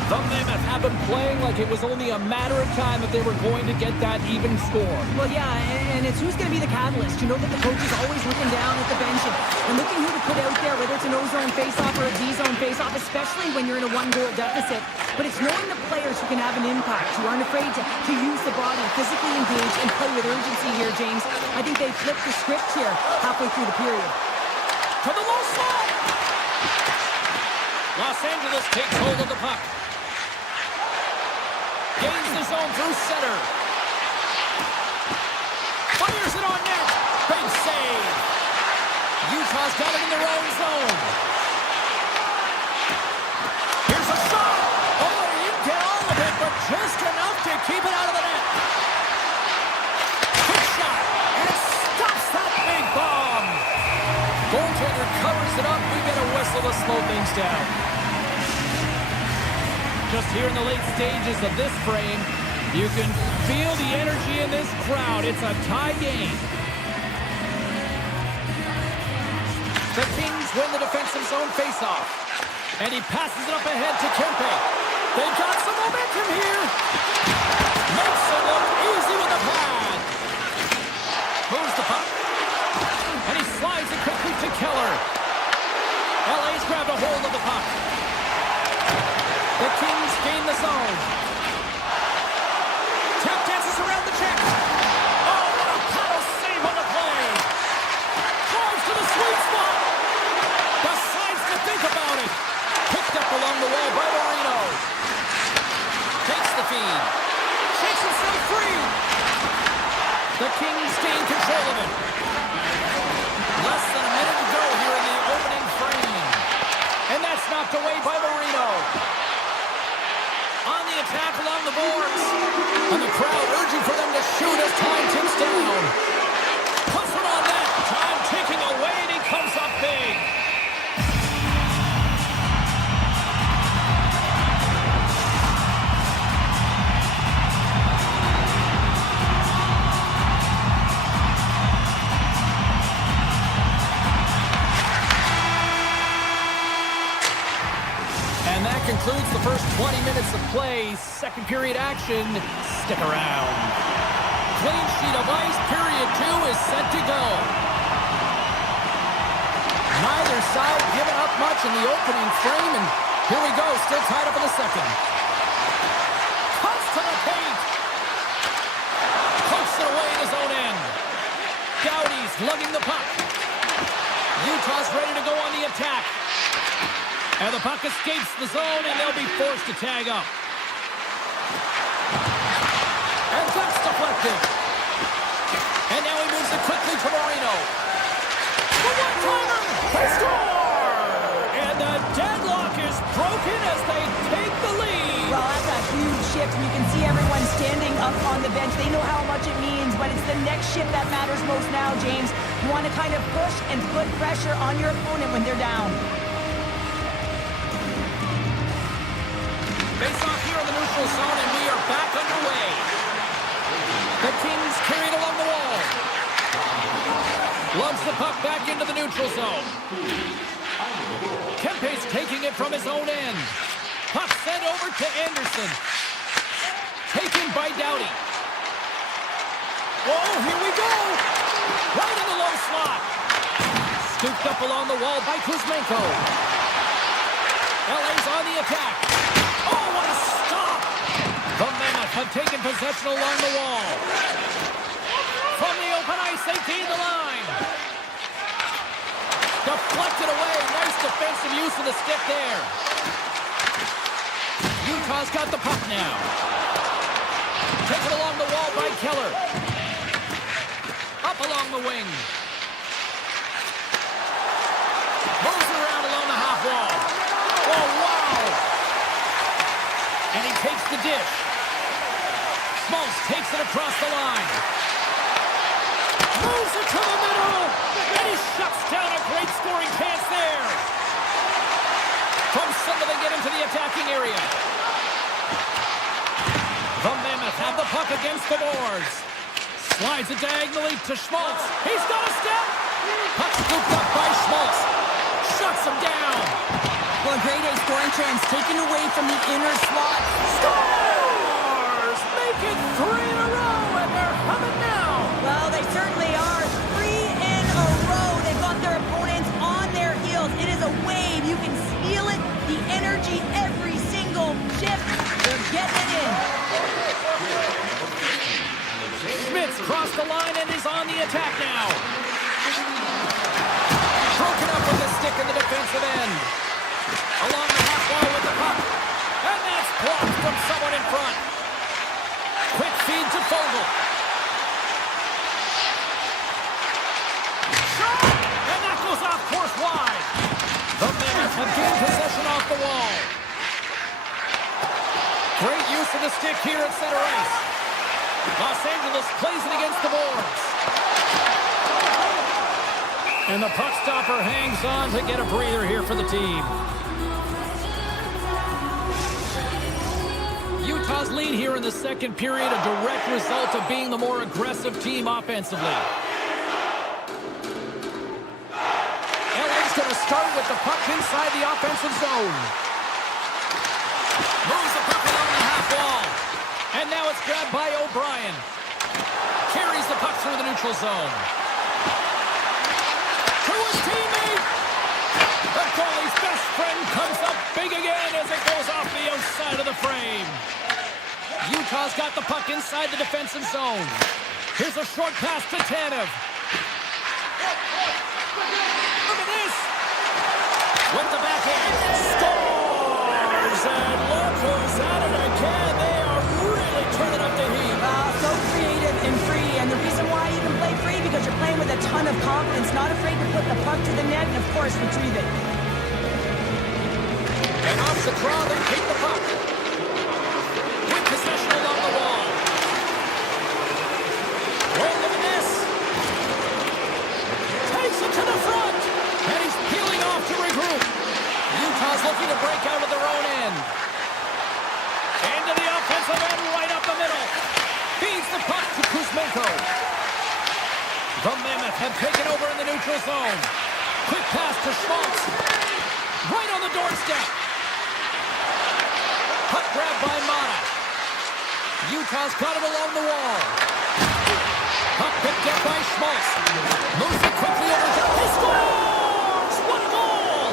The Mammoth have been playing like it was only a matter of time that they were going to get that even score. Well, yeah, and it's who's going to be the catalyst. You know that the coach is always looking down at the bench and looking who to put out there, whether it's an O-zone face-off or a D-zone face-off, especially when you're in a one-goal deficit. But it's knowing the players who can have an impact, who aren't afraid to use the body, physically engage, and play with urgency here, James. I think they flipped the script here halfway through the period. To the low slot! Los Angeles takes hold of the puck. Gains the zone through center. Fires it on net. Big save. Utah's got it in their own zone. Here's a shot. Oh, he didn't get all of it, but just enough to keep it out of the net. Quick shot. And it stops that big bomb. Goaltender covers it up. We get a whistle to slow things down. Just here in the late stages of this frame, you can feel the energy in this crowd. It's a tie game. The Kings win the defensive zone faceoff. And he passes it up ahead to Kempe. They've got some momentum here. Makes it look easy with the pad. Moves the puck. And he slides it quickly to Keller. LA's grabbed a hold of the puck. The Kings gain the zone. concludes the first 20 minutes of play. Second period action. Stick around. Clean sheet of ice. Period 2 is set to go. Neither side giving up much in the opening frame, and here we go. Still tied up in the second. Cuts to the paint. Pumps it away in his own end. Doughty's lugging the puck. Utah's ready to go on the attack. And the puck escapes the zone, and they'll be forced to tag up. And that's deflected. And now he moves it quickly to Marino. The one-timer! They score! And the deadlock is broken as they take the lead. Well, that's a huge shift. You can see everyone standing up on the bench. They know how much it means, but it's the next shift that matters most now, James. You want to kind of push and put pressure on your opponent when they're down. Face off here in the neutral zone, and we are back underway. The Kings carry it along the wall. Loves the puck back into the neutral zone. Kempe's taking it from his own end. Puck sent over to Anderson. Taken by Doughty. Whoa, here we go. Right in the low slot. Scooped up along the wall by Kuzmenko. LA's on the attack. Oh, what a stop! The Mammoth have taken possession along the wall. From the open ice, they gain the line. Deflected away. Nice defensive use of the stick there. Utah's got the puck now. Taken along the wall by Keller. Up along the wing. Moves it around along the half wall. Oh, wow! And he takes the dish. Schmaltz takes it across the line. Moves it to the middle. And he shuts down a great scoring chance there. From center they get into the attacking area. The Mammoth have the puck against the boards. Slides it diagonally to Schmaltz. He's got a step. Puck scooped up by Schmaltz. Shuts him down. Well, a great A scoring chance taken away from the inner slot. Scores! Make it 3 in a row, and they're humming now. Well, they certainly are. 3 in a row. They've got their opponents on their heels. It is a wave. You can feel it. The energy every single shift. They're getting it in. Schmitz crossed the line and is on the attack now. Broken up with the stick in the defensive end. Along the half wall with the puck. And that's blocked from someone in front. Quick feed to Fogle. Shot! And that goes off course wide. The Mammoth have gained possession off the wall. Great use of the stick here at center ice. Los Angeles plays it against the boards. And the puck stopper hangs on to get a breather here for the team. Utah's lead here in the second period, a direct result of being the more aggressive team offensively. LA's going to start with the puck inside the offensive zone. Moves the puck along the half wall. And now it's grabbed by O'Brien. Carries the puck through the neutral zone. To his teammate. The goalie's best friend comes up big again as it goes off the outside of the frame. Utah's got the puck inside the defensive zone. Here's a short pass to Tanev. Look at this. With the backhand. Scores! And look who's at it again. They are really turning up the heat. So creative and free. And the reason why you can play free, because you're playing with a ton of confidence, not afraid to put the puck to the net and, of course, retrieve it. And off the draw, they keep the puck. With possession along the wall. Oh, look at this. Takes it to the front. And he's peeling off to regroup. Utah's looking to break out of their own end. Into the offensive end, right up the middle. Feeds the puck to Kuzmenko. The Mammoth have taken over in the neutral zone. Quick pass to Schmaltz. Right on the doorstep. Puck grab by Mammoth. Utah's got it along the wall. Puck picked up by Schmaltz. Moves it quickly over to... He scores! What a goal!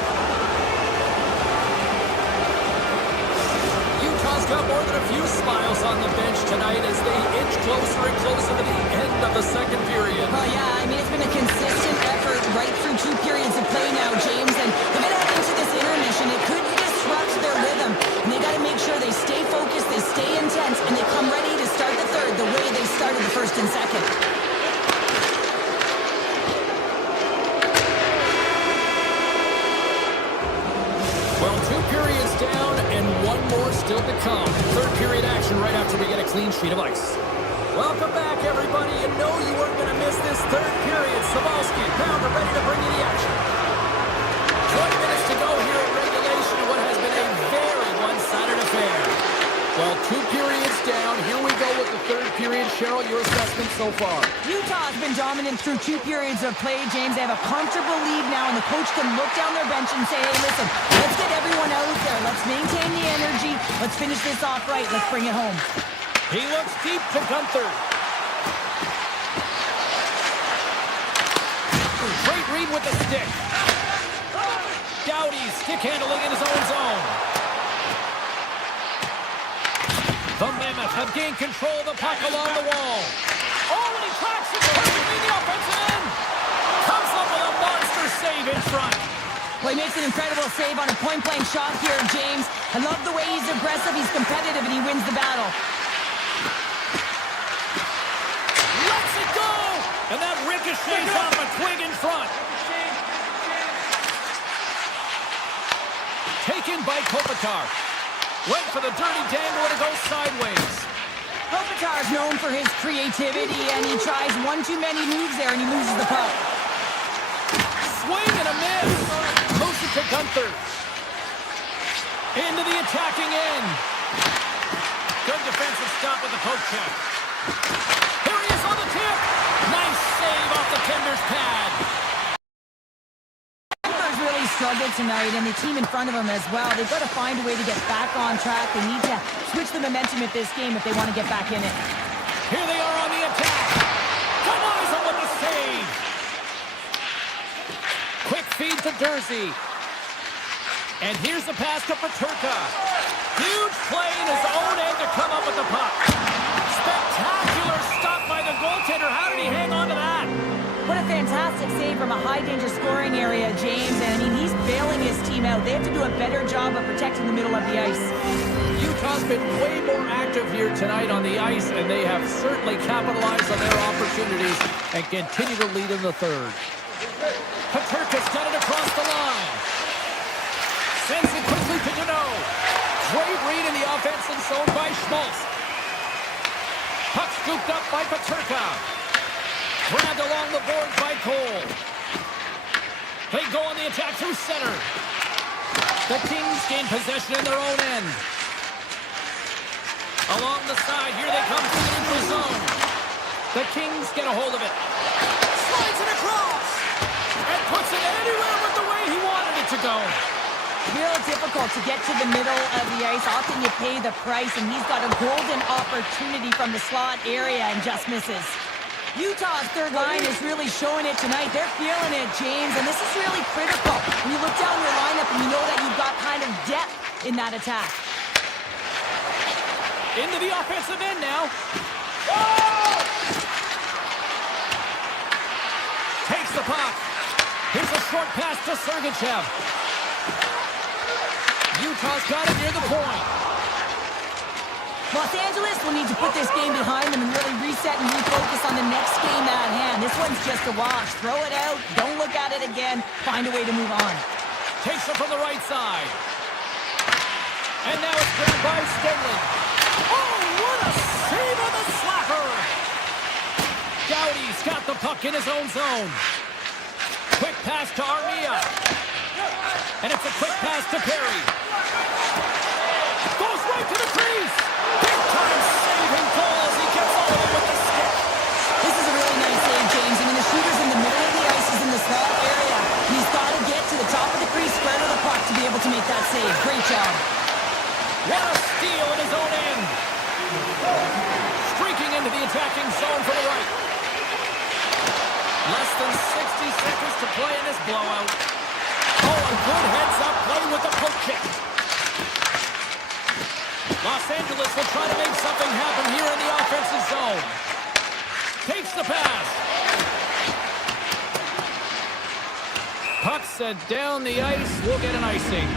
Utah's got more than a few smiles on the bench tonight as they inch closer and closer to the end of the second period. Well, yeah, I mean, it's been a consistent effort right through 2 periods of play now, James, and they're going to head into this intermission. It could disrupt their rhythm, and they got to make sure they stay focused, they stay intense, and they come ready to start the third the way they started the first and second. Well, 2 periods down and 1 more still to come. Third period action right after we get a clean sheet of ice. Welcome back, everybody. You know you weren't going to miss this third period. Sabalski, Pounder ready to bring you the action. 20 minutes to go here at regulation in what has been a very one-sided affair. Well, 2 periods down. Here we go with the third period. Cheryl, your assessment so far? Utah's been dominant through 2 periods of play, James. They have a comfortable lead now, and the coach can look down their bench and say, hey, listen, let's get everyone out there. Let's maintain the energy. Let's finish this off right. Let's bring it home. He looks deep to Gunther. Great read with the stick. Doughty stick handling in his own zone. The Mammoth have gained control of the puck along the wall. Oh, and he tracks it perfectly in the offensive end. Comes up with a monster save in front. Well, he makes an incredible save on a point-blank shot here, James. I love the way he's aggressive, he's competitive, and he wins the battle. Lets it go! And that ricochets off a twig in front. Taken by Kopitar. Went for the dirty dangle and it goes sideways. Kopitar's known for his creativity, and he tries one too many moves there, and he loses the puck. Swing and a miss. Moves it to Gunther. Into the attacking end. Good defensive stop with the poke check. Here he is on the tip. Nice save off the tender's pad. Denver's really struggled tonight, and the team in front of them as well. They've got to find a way to get back on track. They need to switch the momentum at this game if they want to get back in it. Here they are on the attack. Kamaisa with the save. Quick feed to Dursey. And here's the pass to Peterka. Huge play in his own end to come up with the puck. Spectacular stop by the goaltender. How did he hang on to that? What a fantastic save from a high-danger scoring area, James. And, I mean, he's bailing his team out. They have to do a better job of protecting the middle of the ice. Utah's been way more active here tonight on the ice, and they have certainly capitalized on their opportunities and continue to lead in the third. Peterka's got it across the line. Sends it quickly to Deneau. Great read in the offensive zone by Schmaltz. Puck scooped up by Peterka. Grabbed along the boards by Cole. They go on the attack through center. The Kings gain possession in their own end. Along the side, here they come through the neutral zone. The Kings get a hold of it. Slides it across. And puts it anywhere but the way he wanted it to go. Real difficult to get to the middle of the ice. Often you pay the price, and he's got a golden opportunity from the slot area and just misses. Utah's third line is really showing it tonight. They're feeling it, James, and this is really critical. When you look down your lineup and you know that you've got kind of depth in that attack. Into the offensive end now. Oh! Takes the puck. Here's a short pass to Sergachev. Utah's got it near the point. Los Angeles will need to put this game behind them and really reset and refocus on the next game at hand. This one's just a wash. Throw it out. Don't look at it again. Find a way to move on. Takes it from the right side. And now it's grabbed by Stenley. Oh, what a save on the slapper! Doughty's got the puck in his own zone. Quick pass to Armia. And it's a quick pass to Perry. Goes right to the crease. Big-time saving goal as he gets all of it with the stick. This is a really nice save, James. I mean, the shooter's in the middle of the ice. He's in the slot area. He's got to get to the top of the crease, square to the puck to be able to make that save. Great job. What a steal attacking zone for the right. Less than 60 seconds to play in this blowout. Oh, a good heads-up play with the poke check. Los Angeles will try to make something happen here in the offensive zone. Takes the pass. Puck set down the ice. We'll get an icing.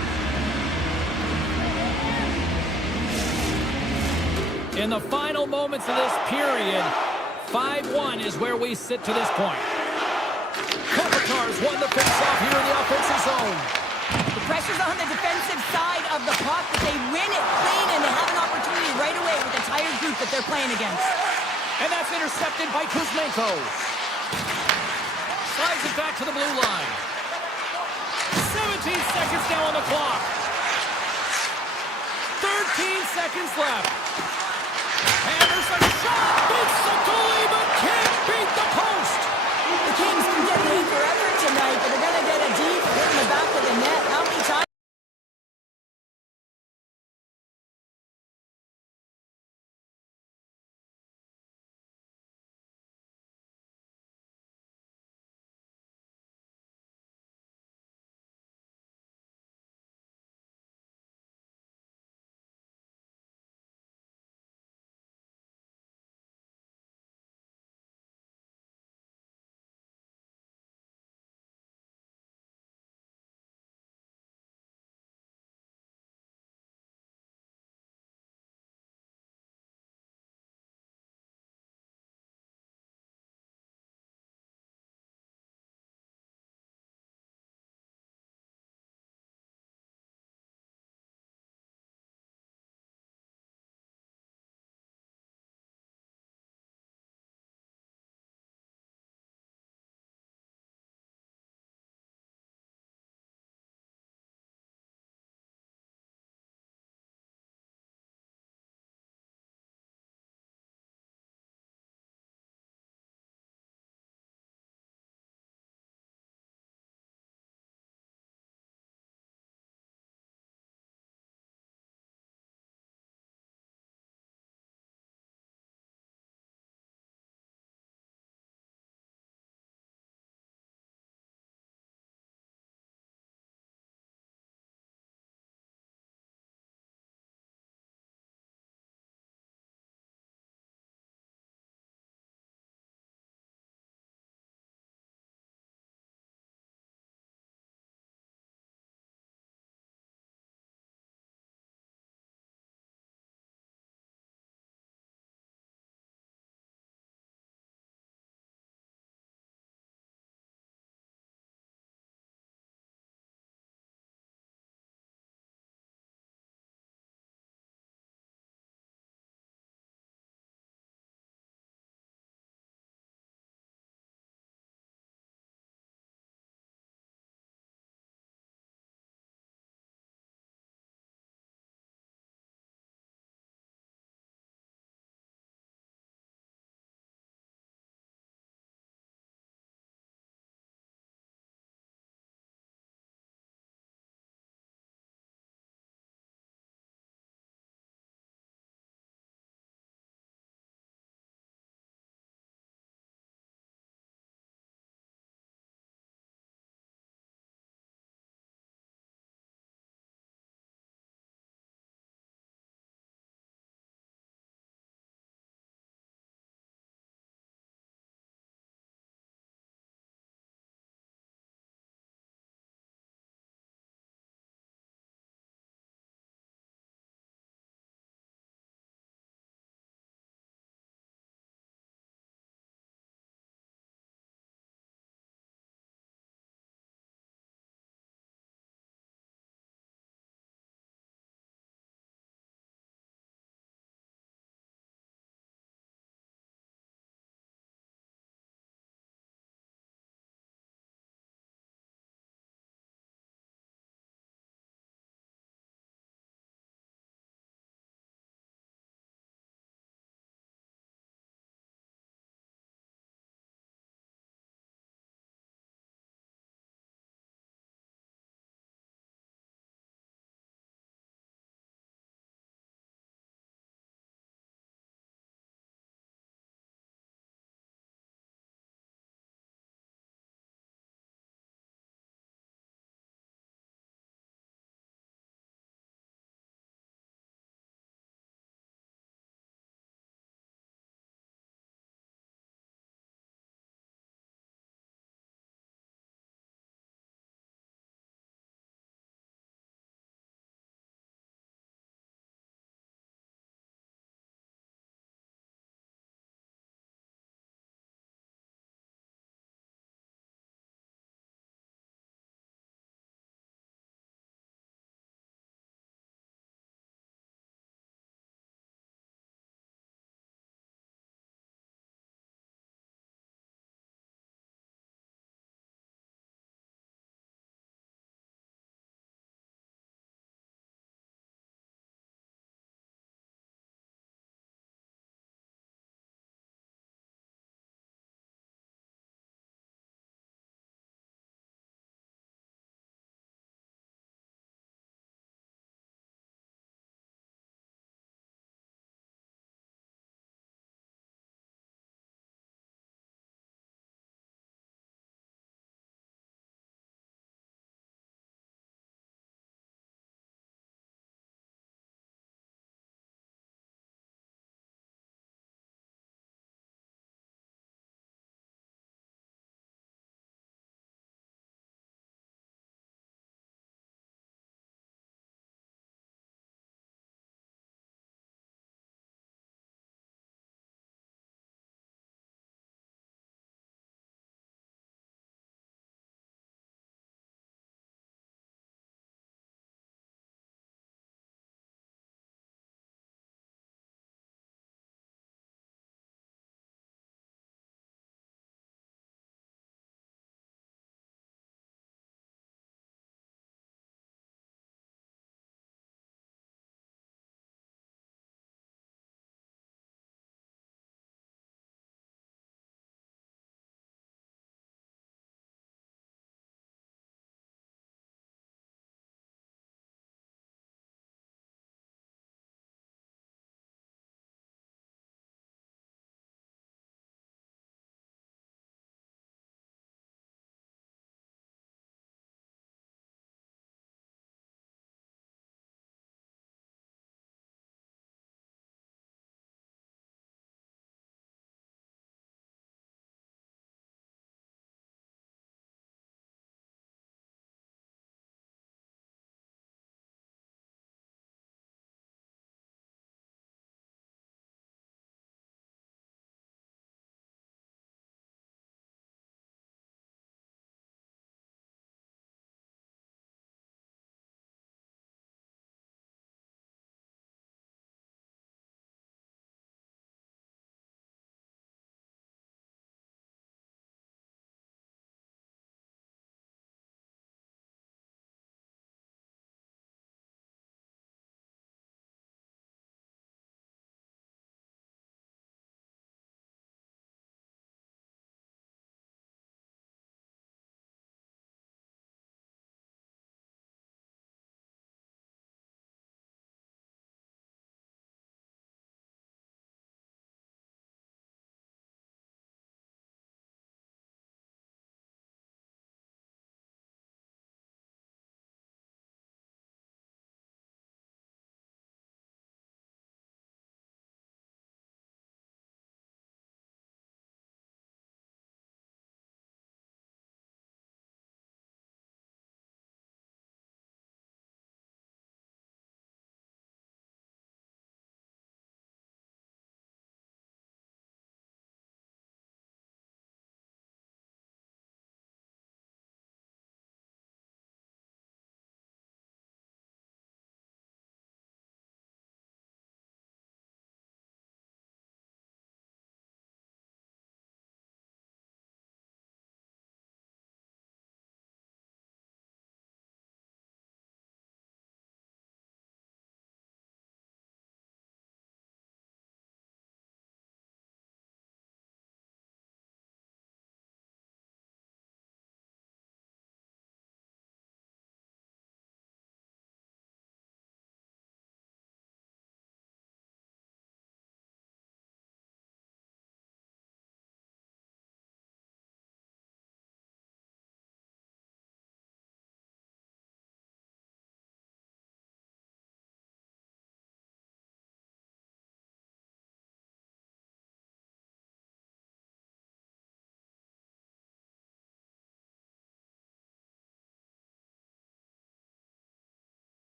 In the final moments of this period, 5-1 is where we sit to this point. Kopitar's won the face-off here in the offensive zone. The pressure's on the defensive side of the puck, but they win it clean, and they have an opportunity right away with the tired group that they're playing against. And that's intercepted by Kuzmenko. Slides it back to the blue line. 17 seconds now on the clock. 13 seconds left. Anderson shot, beats the goalie, but can't beat the post. The Kings can get paid for effort tonight, but they're going to get a D for hitting the back of the net. How many times?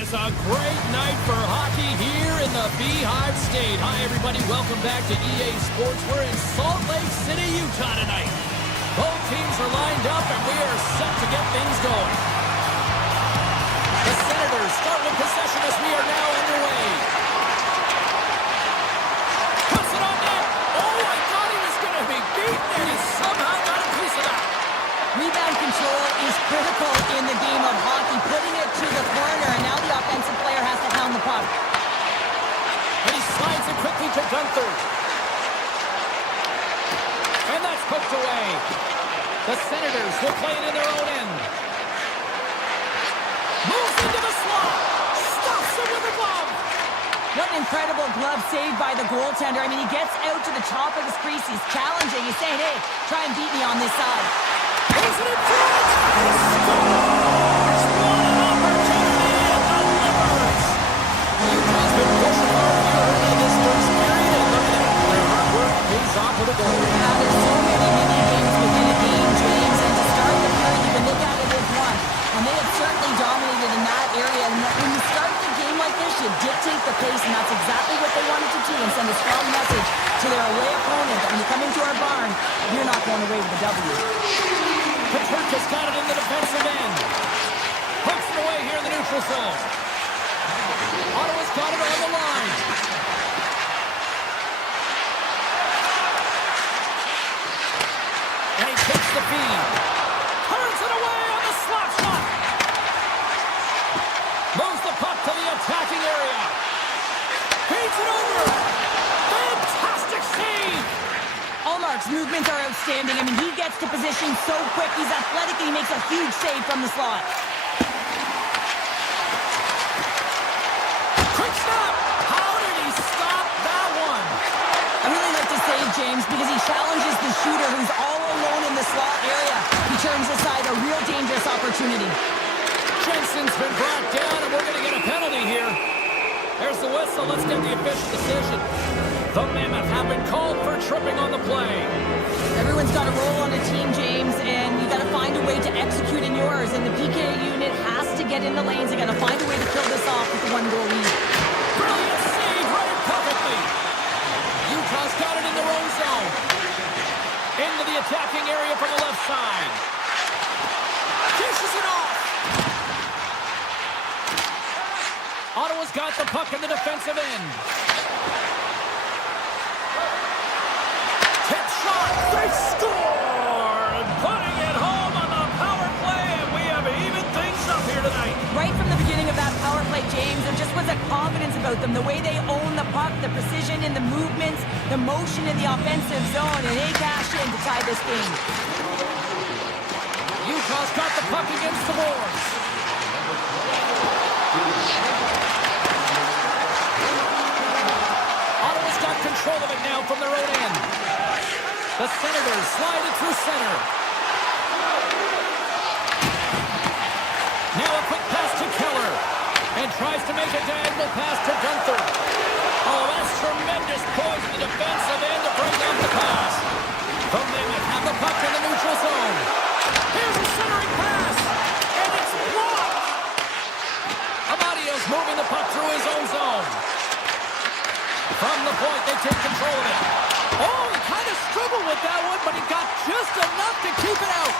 is a great night for hockey here in the Beehive State. Hi, everybody. Welcome back to EA Sports. We're in Salt Lake City, Utah tonight. Both teams are lined up, and we are set to get things going. The Senators start with possession as we are now underway. Puts it on net. Oh, I thought he was going to be beaten, and he somehow got a piece of that. Rebound control is critical in the game of hockey, putting it to the corner, and now the offensive player has to hound the puck. And he slides it quickly to Gunther. And that's poked away. The Senators will play it in their own end. Moves into the slot. Stops it with a glove. What an incredible glove save by the goaltender. I mean, he gets out to the top of his crease. He's challenging. He's saying, hey, try and beat me on this side. He's in front. He scores. What an opportunity and delivers. Utah's been pushing hard here early this first period, and look at that. Their hard work pays off with a goal. There's so many mini games within a game, James, and to start the period, you can look at it as one. And they have certainly dominated in that area. And when you start the game like this, you dictate the pace, and that's exactly what they wanted to do and send a strong message to their away opponent that when you come into our barn, you're not going away with a W. Paterka's got it in the defensive end. Hooks it away here in the neutral zone. Ottawa's got it on the line. And he takes the feed. Turns it away on the slot shot. Moves the puck to the attacking area. Feeds it over. Fantastic save. Allmark's movements are outstanding. I mean, he gets to position so quick. He's athletic, and he makes a huge save from the slot. Quick stop. How did he stop that one? I really like the save, James, because he challenges the shooter who's all alone in the slot area. He turns aside a real dangerous opportunity. Jensen's been brought down, and we're going to get a penalty here. There's the whistle. Let's get the official decision. The Mammoth have been called for tripping on the play. Everyone's got a role on a team, James, and you got to find a way to execute in yours. And the PK unit has to get in the lanes. They got to find a way to kill this off with the one-goal lead. Brilliant save, read it perfectly. Utah's got it in their own zone. Into the attacking area from the left side. Dishes it off. Ottawa's got the puck in the defensive end. Tip shot. They score! And putting it home on the power play, and we have even things up here tonight. Right from the beginning of that power play, James, there just was a confidence about them. The way they own the puck, the precision in the movements, the motion in the offensive zone, and they cash in to tie this game. Utah's got the puck against the boards. Ottawa's got control of it now from their own end. The Senators slide it through center. Now a quick pass to Keller. And tries to make a diagonal pass to Gunther. Oh, that's tremendous poise in the defensive end to bring down the pass. The Mammoth have the puck in the neutral zone. Here's a centering pass. And it's blocked. Amadio's moving the puck through his own zone. From the point, they take control of it. Oh, he kind of struggled with that one, but he got just enough to keep it out.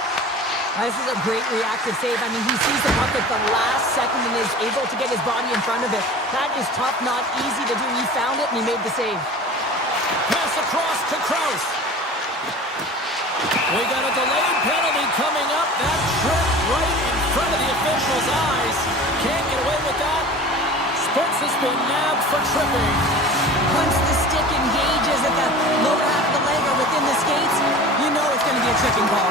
This is a great reactive save. I mean, he sees the puck at the last second and is able to get his body in front of it. That is tough, not easy to do. He found it, and he made the save. Pass across to Krause. We got a delayed penalty coming up. That trip right in front of the official's eyes. Can't get away with that. Spence has been nabbed for tripping. Once the stick engages at the lower half of the leg or within the skates, you know it's going to be a tripping call.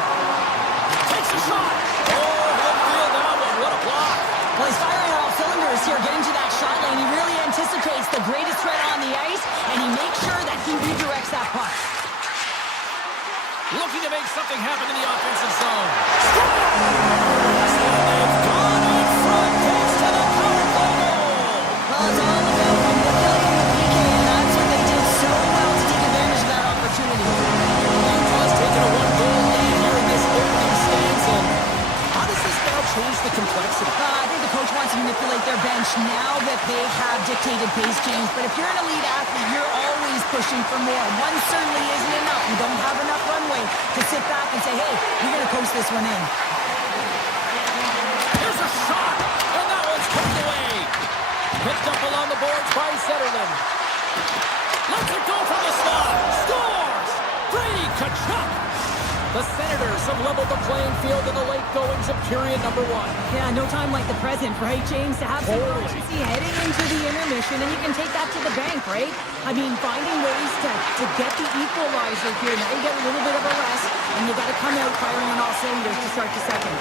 Takes a shot. Oh, he'll feel that one. What a block. Well, he's firing on all cylinders here, getting to that shot lane. He really anticipates the greatest threat on the ice, and he makes sure that he redirects that puck. Looking to make something happen in the offensive zone. They've gone in front. Takes to the power play goal. Well, it's all about manipulating the PK, and that's what they did so well to take advantage of that opportunity. Utah's taken a one-goal lead here in this opening stance. And how does this now change the complexity? I think the coach wants to manipulate their bench, pushing for more. One certainly isn't enough. You don't have enough runway to sit back and say, hey, you're going to coast this one in. Here's a shot, and that one's put away. Picked up along the boards by Zetterlund. Lets it go from the slot. Scores! Brady Tkachuk! The Senators have leveled the playing field in the late goings of period number 1. Yeah, no time like the present, right, James? To have some urgency heading into the intermission, and you can take that to the bank, right? I mean, finding ways to get the equalizer here. Now you get a little bit of a rest, and you got to come out firing on all cylinders to start the second.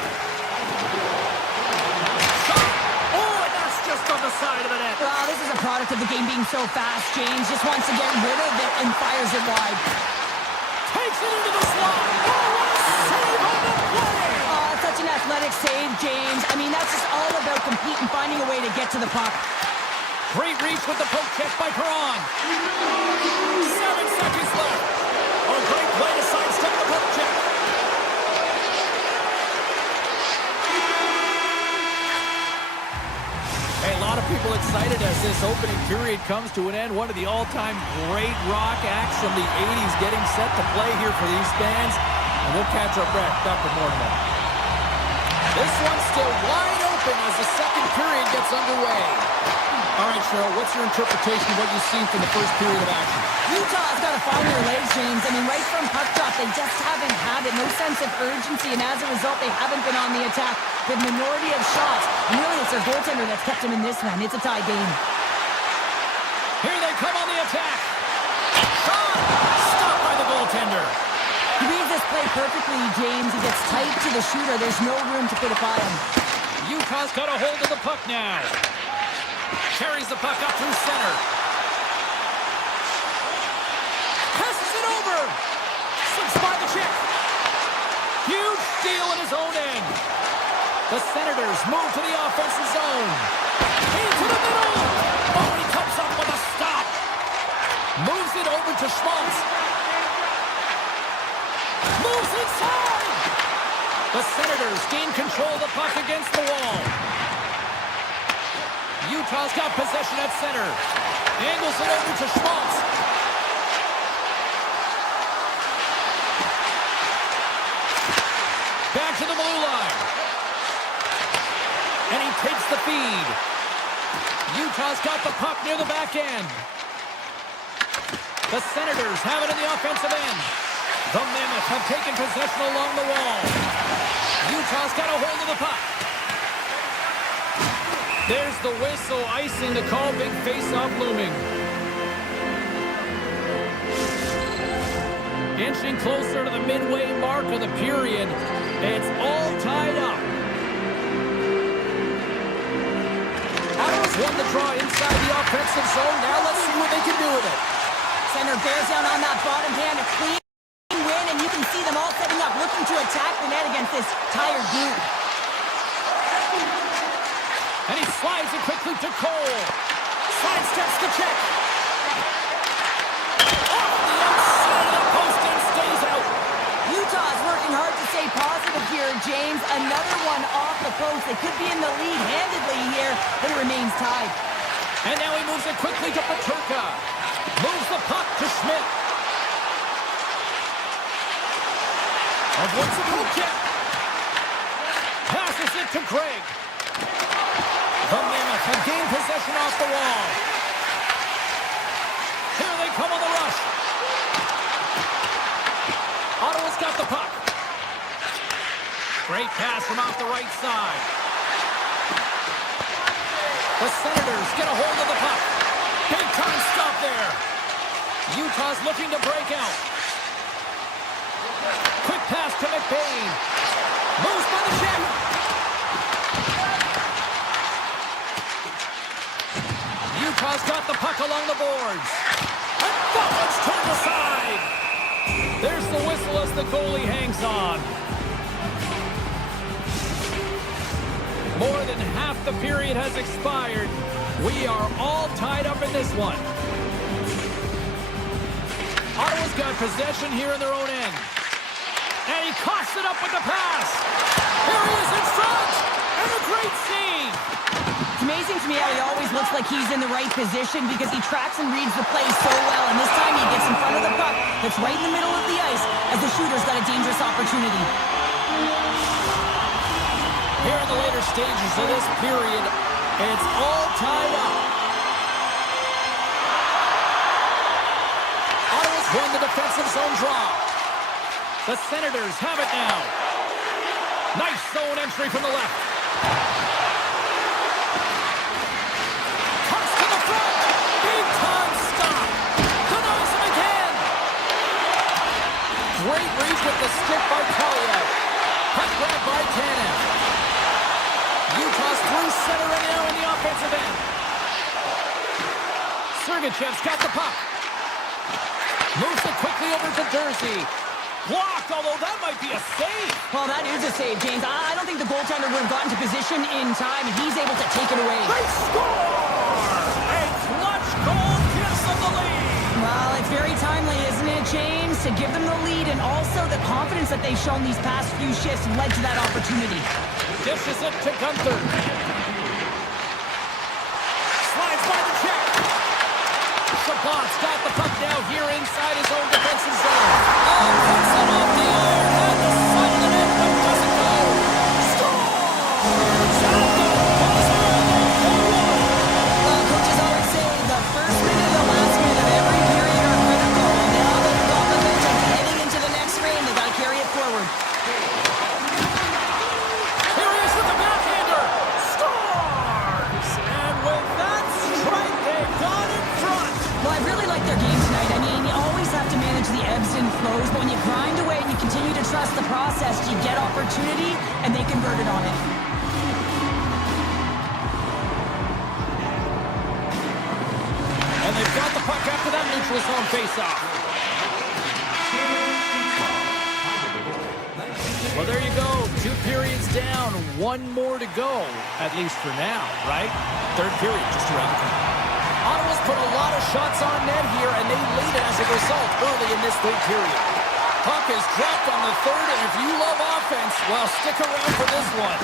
Shot! Oh, and that's just on the side of the net. Well, this is a product of the game being so fast. James just wants to get rid of it and fires it wide. Takes it into the slot. Oh, what a save on the play! Such an athletic save, James. I mean, that's just all about competing, finding a way to get to the puck. Great reach with the poke check by Perron. 7 seconds left. Oh, great play to sidestep the poke check. Hey, a lot of people excited as this opening period comes to an end. One of the all-time great rock acts from the 80s getting set to play here for these fans. And we'll catch our breath. Dr. Mortimer. This one's still wide open as the second period gets underway. All right, Cheryl, what's your interpretation of what you've seen from the first period of action? Utah's got to find their legs, James. I mean, right from puck drop, they just haven't had it. No sense of urgency, and as a result, they haven't been on the attack. The minority of shots, and really it's their goaltender that's kept them in this one. It's a tie game. Here they come on the attack. Shot! Stopped by the goaltender. He reads this play perfectly, James. He gets tight to the shooter. There's no room to put it by him. Utah's got a hold of the puck now. Carries the puck up through center. Passes it over. Slips by the check. Huge steal in his own end. The Senators move to the offensive zone. Into the middle. Oh, he comes up with a stop. Moves it over to Schmaltz. Moves inside. The Senators gain control of the puck against the wall. Utah's got possession at center. Angles it over to Schmaltz. Back to the blue line. And he takes the feed. Utah's got the puck near the back end. The Senators have it in the offensive end. The Mammoth have taken possession along the wall. Utah's got a hold of the puck. There's the whistle, icing the call, big face-off looming. Inching closer to the midway mark of the period. It's all tied up. Ottawa's won the draw inside the offensive zone. Now let's see what they can do with it. Center bears down on that bottom hand. A clean win, and you can see them all setting up, looking to attack the net against this tired group. And he slides it quickly to Cole. Sidesteps the check. Off the outside of the post and stays out. Utah's working hard to stay positive here, James. Another one off the post. They could be in the lead handedly here, but it remains tied. And now he moves it quickly to Peterka. Moves the puck to Schmidt. Avoids the poke check. Passes it to Craig. The Mammoth have gained possession off the wall. Here they come on the rush. Ottawa's got the puck. Great pass from off the right side. The Senators get a hold of the puck. Big time stop there. Utah's looking to break out. Quick pass to McBain. Moves by the check. Utah's got the puck along the boards. And that one's turned aside. There's the whistle as the goalie hangs on. More than half the period has expired. We are all tied up in this one. Ottawa's got possession here in their own end. And he coughs it up with the pass. Here he is in front. And a great save. It's amazing to me how he always looks like he's in the right position because he tracks and reads the play so well. And this time he that's right in the middle of the ice as the shooter's got a dangerous opportunity. Here in the later stages of this period, it's all tied up. Ottawa's won the defensive zone draw. The Senators have it now. Nice zone entry from the left. Comes to the front. Big time stop. Denies him again. Great reach with the stick by Kaliev. Puck grab by Tanev. Utah's through center and now in the offensive end. Sergachev's got the puck. Moves it quickly over to Jersey. Blocked, although that might be a save. Well, that is a save, James. I don't think the goaltender would have gotten to position in time, and he's able to take it away. They score! A clutch goal gives them the lead. Well, it's very timely, isn't it, James, to give them the lead, and also the confidence that they've shown these past few shifts led to that opportunity. Dishes it to Gunther. Slides by the check. Chabot's got the puck now here inside his own defensive zone. Oh, puts it off the iron at the side of the net, but doesn't go. Scores! Coaches always say the first minute and the last minute of every period are critical. Now they've got momentum heading into the next frame. They've got to carry it forward. Here he is with the backhander. Scores! And with that strike, they've gone in front. Well, I really like their game tonight. I mean, you always have to manage the ebbs and flows, but when you grind away and you continue to trust the process, you get opportunity, and they converted on it. And they've got the puck after that neutral zone faceoff. Well, there you go. 2 periods down. 1 more to go, at least for now, right? 3rd period just around the corner. Ottawa's put a lot of shots on net here, and they lead it as a result early in this 3rd period. Puck is dropped on the 3rd, and if you love offense, well, stick around for this one.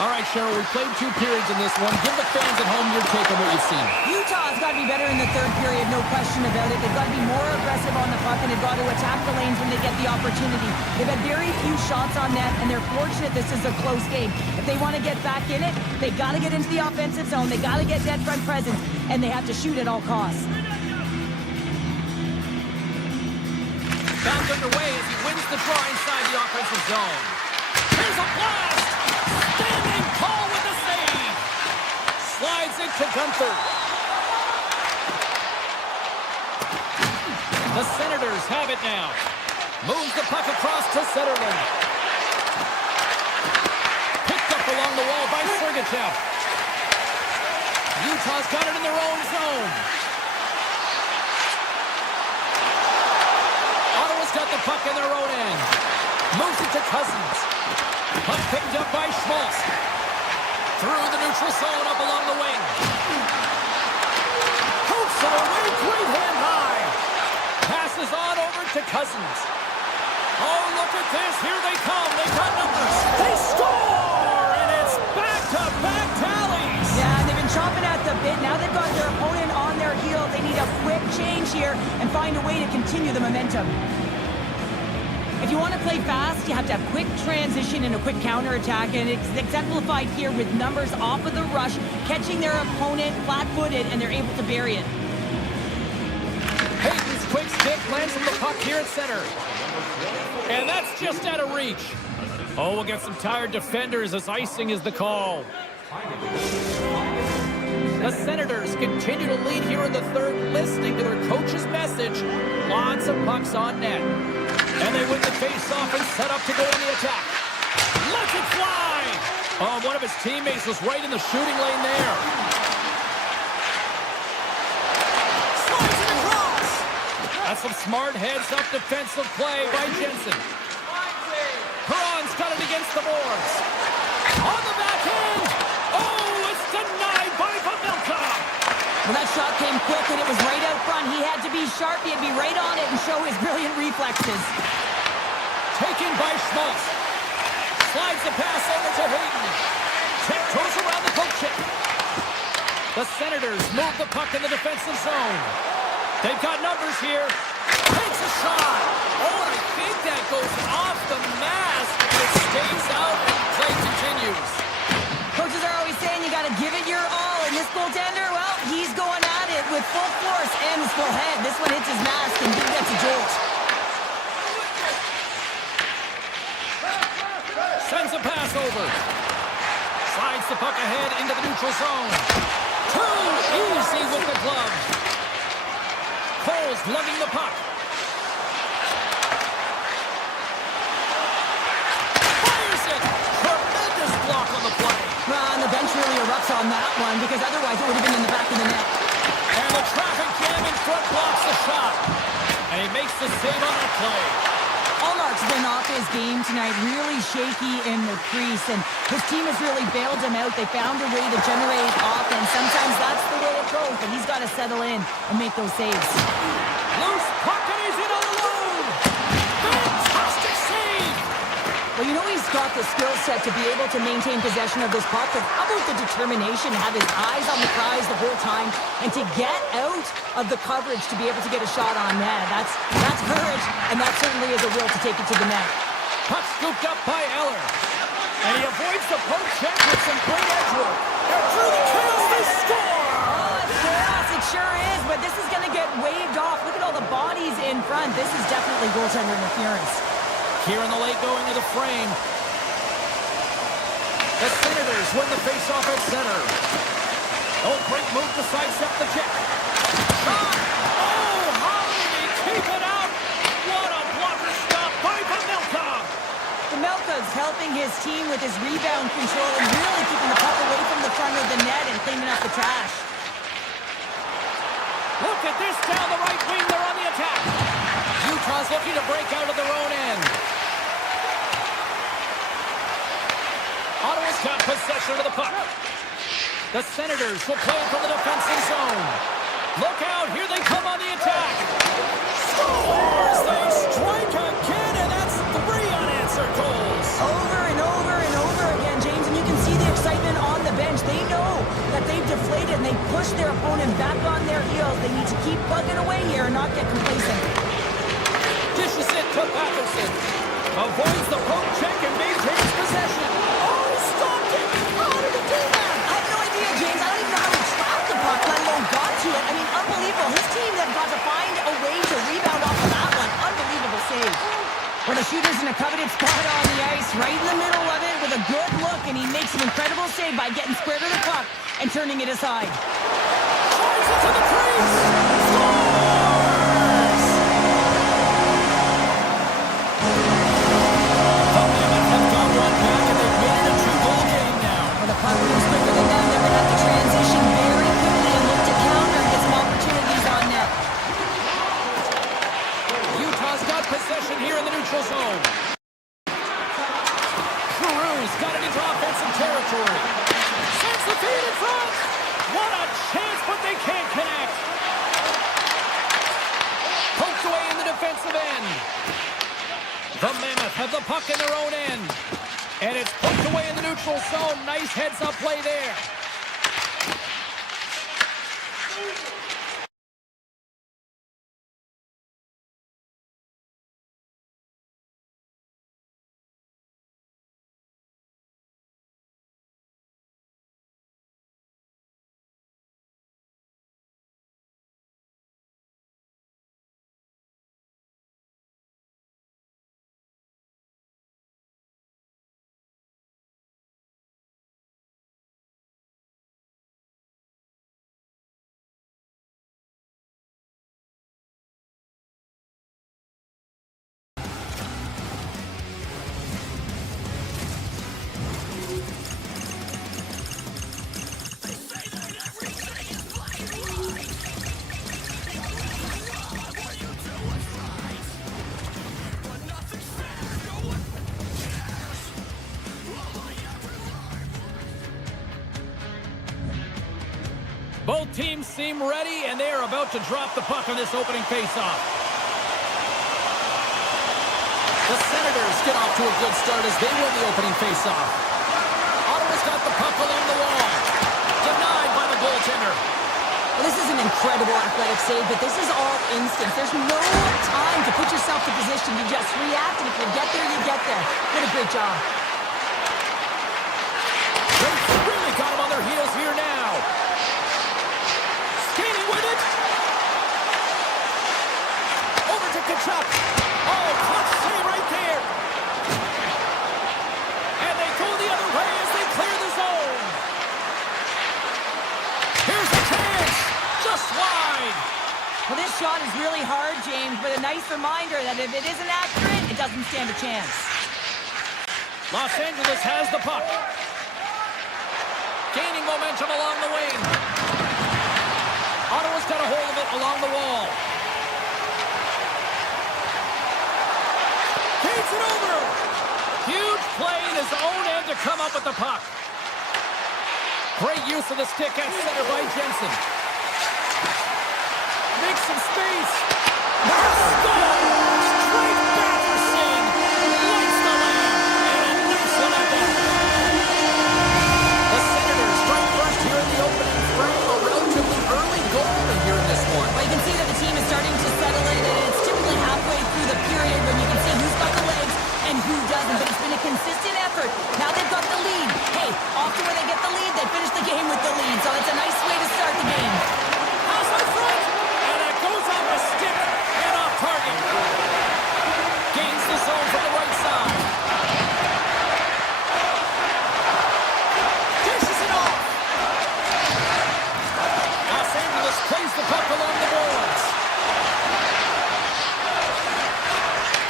All right, Cheryl, we played 2 periods in this one. Give the fans at home your take on what you've seen. Utah's got to be better in the 3rd period, no question about it. They've got to be more aggressive on the puck, and they've got to attack the lanes when they get the opportunity. They've had very few shots on net, and they're fortunate this is a close game. If they want to get back in it, they've got to get into the offensive zone. They've got to get net front presence, and they have to shoot at all costs. Back underway as he wins the draw inside the offensive zone. Here's a blast! Standing tall with the save! Slides it to Gunther. The Senators have it now. Moves the puck across to Zetterlund. Picked up along the wall by Sergachev. Utah's got it in their own zone. Ottawa's got the puck in their own end. Moves it to Cousins. Puck picked up by Schmaltz. Through the neutral zone up along the wing. Hoops it away, great hand high. Passes on over to Cousins. Oh, look at this. Here they come. They've got numbers. They score! And it's back-to-back tallies. Yeah, they've been chomping at the bit. Now they've got their opponent on their heels. They need a quick change here and find a way to continue the momentum. If you want to play fast, you have to have quick transition and a quick counterattack, and it's exemplified here with numbers off of the rush, catching their opponent flat-footed, and they're able to bury it. Hayden's quick stick lands on the puck here at center. And that's just out of reach. Oh, we'll get some tired defenders as icing is the call. The Senators continue to lead here in the 3rd, listening to their coach's message. Lots of pucks on net. And they win the face-off and set up to go in the attack. Lets it fly! Oh, one of his teammates was right in the shooting lane there. Slides it across! That's some smart heads-up defensive play by Jensen. Perron's got it against the boards. On the backhand! Oh, it's denied by Pavelka! Well, that shot came quick, and it was right out front. He had to be sharp. He had to be right on it and show his brilliant reflexes. Taken by Schmaltz. Slides the pass over to Hayden. Tiptoes around the poke check. The Senators move the puck in the defensive zone. They've got numbers here. Takes a shot. stays out and play continues. Coaches are always saying you got to give it your all. And this goaltender, well, he's going at it with full force and his full head. This one hits his mask and he gets a jolt. Sends a pass over. Slides the puck ahead into the neutral zone. Too easy with the glove. Cole's lugging the puck. Fires it. Tremendous block on the play. And the bench really erupts on that one because otherwise it would have been in the back of the net. And the traffic jam in front blocks the shot. And he makes the save on that play. Allmark's been off his game tonight, really shaky in the crease, and his team has really bailed him out. They found a way to generate offense. Sometimes that's the way it goes, but he's got to settle in and make those saves. Loose puck and he's in on the load. Fantastic save. Well, you know he's got the skill set to be able to maintain possession of this puck, but how about the determination to have his eyes on the prize the whole time and to get out of the coverage to be able to get a shot on net? That's courage, and that certainly is a will to take it to the net. Puck scooped up by Eller. And he avoids the poke check with some great edge work. And through the channels, they score! Oh, it's chaos, it sure is, but this is going to get waved off. Look at all the bodies in front. This is definitely goaltender interference. Here in the late going to the frame. The Senators win the faceoff at center. Oh, great move to sidestep the check. Shot! Oh, how did he keep it out? What a blocker stop by Mammoth! Pamelka's helping his team with his rebound control and really keeping the puck away from the front of the net and cleaning up the trash. Look at this down the right wing. They're on the attack. Utah's looking to break out of their own end. Ottawa's got possession of the puck. The Senators will play from the defensive zone. Look out, here they come on the attack. Scores! They strike again, and that's 3 unanswered goals. Over and over and over again, James, and you can see the excitement on the bench. They know that they've deflated and they push their opponent back on their heels. They need to keep plugging away here and not get complacent. Dishes it to Patterson. Avoids the poke check and maintains possession. Oh, he stopped it! How did he do that? I have no idea, James. I don't even know how he trapped the puck, let alone got to it. I mean, unbelievable. His team then got to find a way to rebound off of that one. Unbelievable save. Where the shooter's in a coveted spot on the ice, right in the middle of it with a good look, and he makes an incredible save by getting square to the puck and turning it aside. Drives it to the crease! Scores! The Mammoth have got one back, and they've made it a 2-goal game now. When the puck moves quicker than them, they're going to have to transition very quickly and look to counter and get some opportunities on net. Utah's got possession here in the neutral zone. Crew's got it into offensive territory. Sends the feed in front. What a chance, but they can't connect. Poked away in the defensive end. The Mammoth have the puck in their own end. And it's poked away in the neutral zone. Nice heads-up play there. Both teams seem ready, and they are about to drop the puck on this opening faceoff. The Senators get off to a good start as they win the opening faceoff. Ottawa's got the puck along the wall. Denied by the goaltender. Well, this is an incredible athletic save, but this is all instinct. There's no time to put yourself in position. You just react, and if you get there, you get there. What a great job. their heels here now. Skating with it. Over to Kachuk. Oh, clutch save right there. And they go the other way as they clear the zone. Here's the chance. Just wide. Well, this shot is really hard, James, but a nice reminder that if it isn't accurate, it doesn't stand a chance. Los Angeles has the puck. Gaining momentum along the wing. Ottawa's got a hold of it along the wall. Feeds it over. Huge play in his own end to come up with the puck. Great use of the stick at center by Jensen. Makes some space. Score! Straight back for Singh. Lights the lamp. And a nice one at that. The Senators strike first here in the opening frame. A relatively early goal here in this one. Well, you can see that the team is starting to settle in, and it's typically halfway through the period when you can see who's got the legs and who doesn't. But it's been a consistent effort. Now they've got the lead. Hey, often when they get the lead, they finish the game with the lead. So it's a nice way to start the game. Pass on front. Goes on the stick and off target. Gains the zone from the right side. Dishes it off. Los Angeles plays the puck along the boards.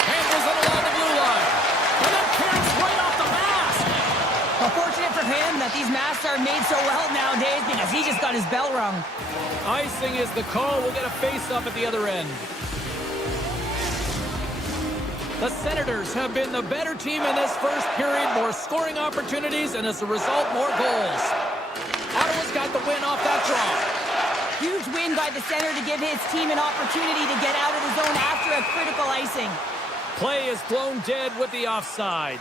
Handles it along the blue line. And then carries right off the mask. Well, fortunate for him that these masks are made so well nowadays because he just got his bell rung. Icing is the call. We'll get a face-up at the other end. The Senators have been the better team in this first period. More scoring opportunities, and as a result, more goals. Ottawa's got the win off that draw. Huge win by the center to give his team an opportunity to get out of the zone after a critical icing. Play is blown dead with the offside.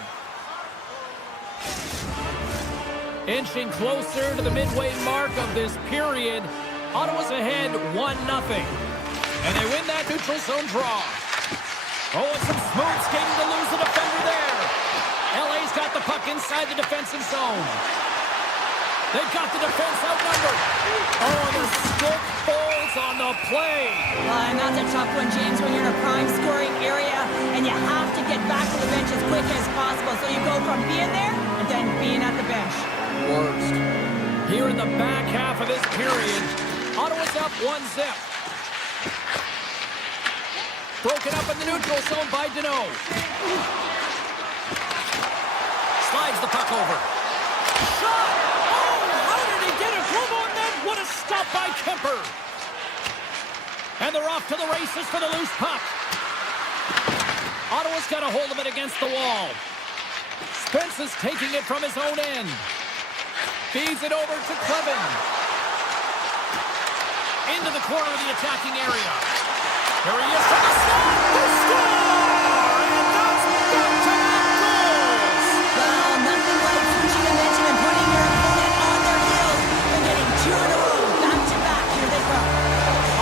Inching closer to the midway mark of this period. Ottawa's ahead 1-0. And they win that neutral zone draw. Oh, and some smooth skating to lose the defender there. LA's got the puck inside the defensive zone. They've got the defense outnumbered. Oh, and the stick falls on the play. And that's a tough one, James, when you're in a prime scoring area and you have to get back to the bench as quick as possible. So you go from being there and then being at the bench. Worst. Here in the back half of this period, Ottawa's up 1-0. Broken up in the neutral zone by Deneau. Slides the puck over. Shot! Oh, how did he get a glove on that? What a stop by Kemper. And they're off to the races for the loose puck. Ottawa's got a hold of it against the wall. Spence is taking it from his own end. Feeds it over to Clevin. Into the corner of the attacking area. Here he is from the slot. The score! And that's back-to-back goals! Well, nothing like switching dimension and putting your opponent on their heels and getting two in a row. Back-to-back. Here they go.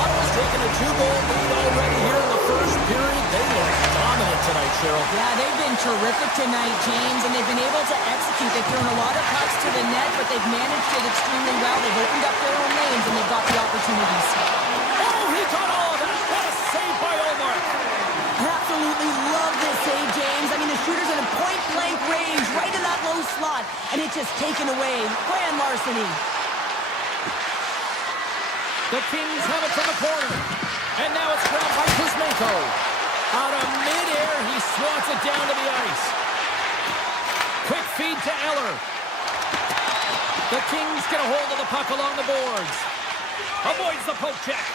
Ottawa's taken a 2-goal lead already here in the first period. They look dominant tonight, Cheryl. Yeah, they've been terrific tonight, James, and they've been able to execute. They've thrown a lot of pucks to the net, but they've managed it extremely well. They've opened up their own lanes, and they've got the opportunities. Oh, he got all of that. What a save by Omar. I absolutely love this save, James. I mean, the shooter's in a point-blank range, right in that low slot, and it's just taken away. Grand larceny. The Kings have it from the corner. And now it's grabbed by Kuzmenko. Out of midair, he swats it down to the ice. Quick feed to Eller. The Kings get a hold of the puck along the boards. Avoids the poke check.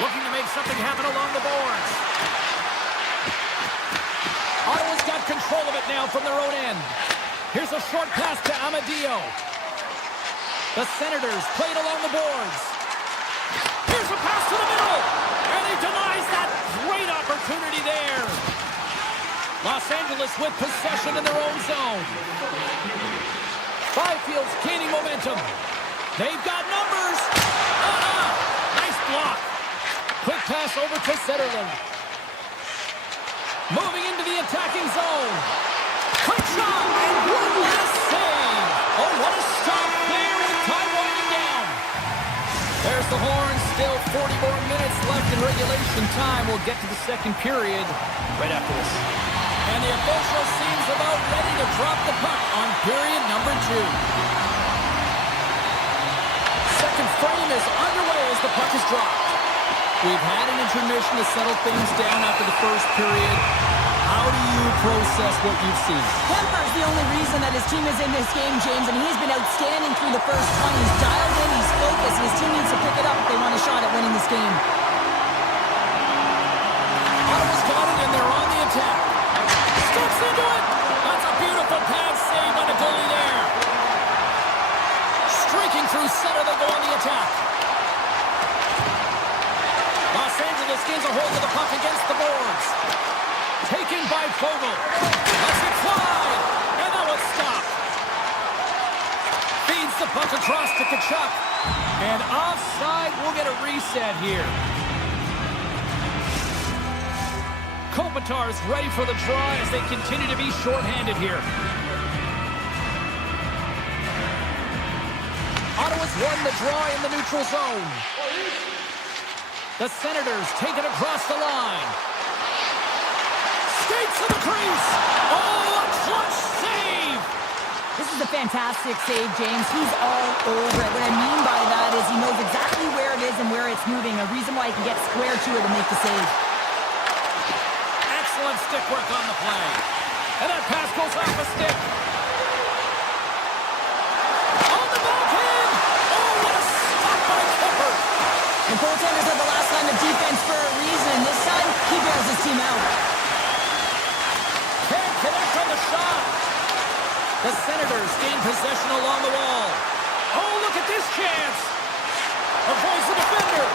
Looking to make something happen along the boards. Ottawa's got control of it now from their own end. Here's a short pass to Amadio. The Senators played along the boards. Here's a pass to the middle. And he denies that great opportunity there. Los Angeles with possession in their own zone. Byfield's gaining momentum. They've got numbers. Nice block. Quick pass over to Zetterlund. Moving into the attacking zone. Quick shot. And one last save. Oh, what the horn. Still 40 more minutes left in regulation time. We'll get to the second period right after this. And the official seems about ready to drop the puck on period number 2. Second frame is underway as the puck is dropped. We've had an intermission to settle things down after the first period. How do you process what you've seen? Kemper's the only reason that his team is in this game, James, and he's been outstanding through the first 20. He's dialed in, he's focused, and his team needs to pick it up if they want a shot at winning this game. Ottawa's got it, and they're on the attack. Steps into it. That's a beautiful pass save by the goalie there. Streaking through center, they go on the attack. Los Angeles gains a hold of the puck against the boards. Taken by Fogle. Lets it fly. And that was stopped. Feeds the puck across to Tkachuk. And offside, we'll get a reset here. Kopitar's ready for the draw as they continue to be shorthanded here. Ottawa's won the draw in the neutral zone. The Senators take it across the line. Skates to the crease. Oh, a clutch save. This is a fantastic save, James. He's all over it. What I mean by that is he knows exactly where it is and where it's moving. A reason why he can get square to it and make the save. Excellent stick work on the play. And that pass goes off a stick. On the backhand. Oh, what a stop by Kemper. The goaltenders are the last line of defense for a reason. This time, he bails his team out. Can't connect on the shot. The Senators gain possession along the wall. Oh, look at this chance. Avoids the defender.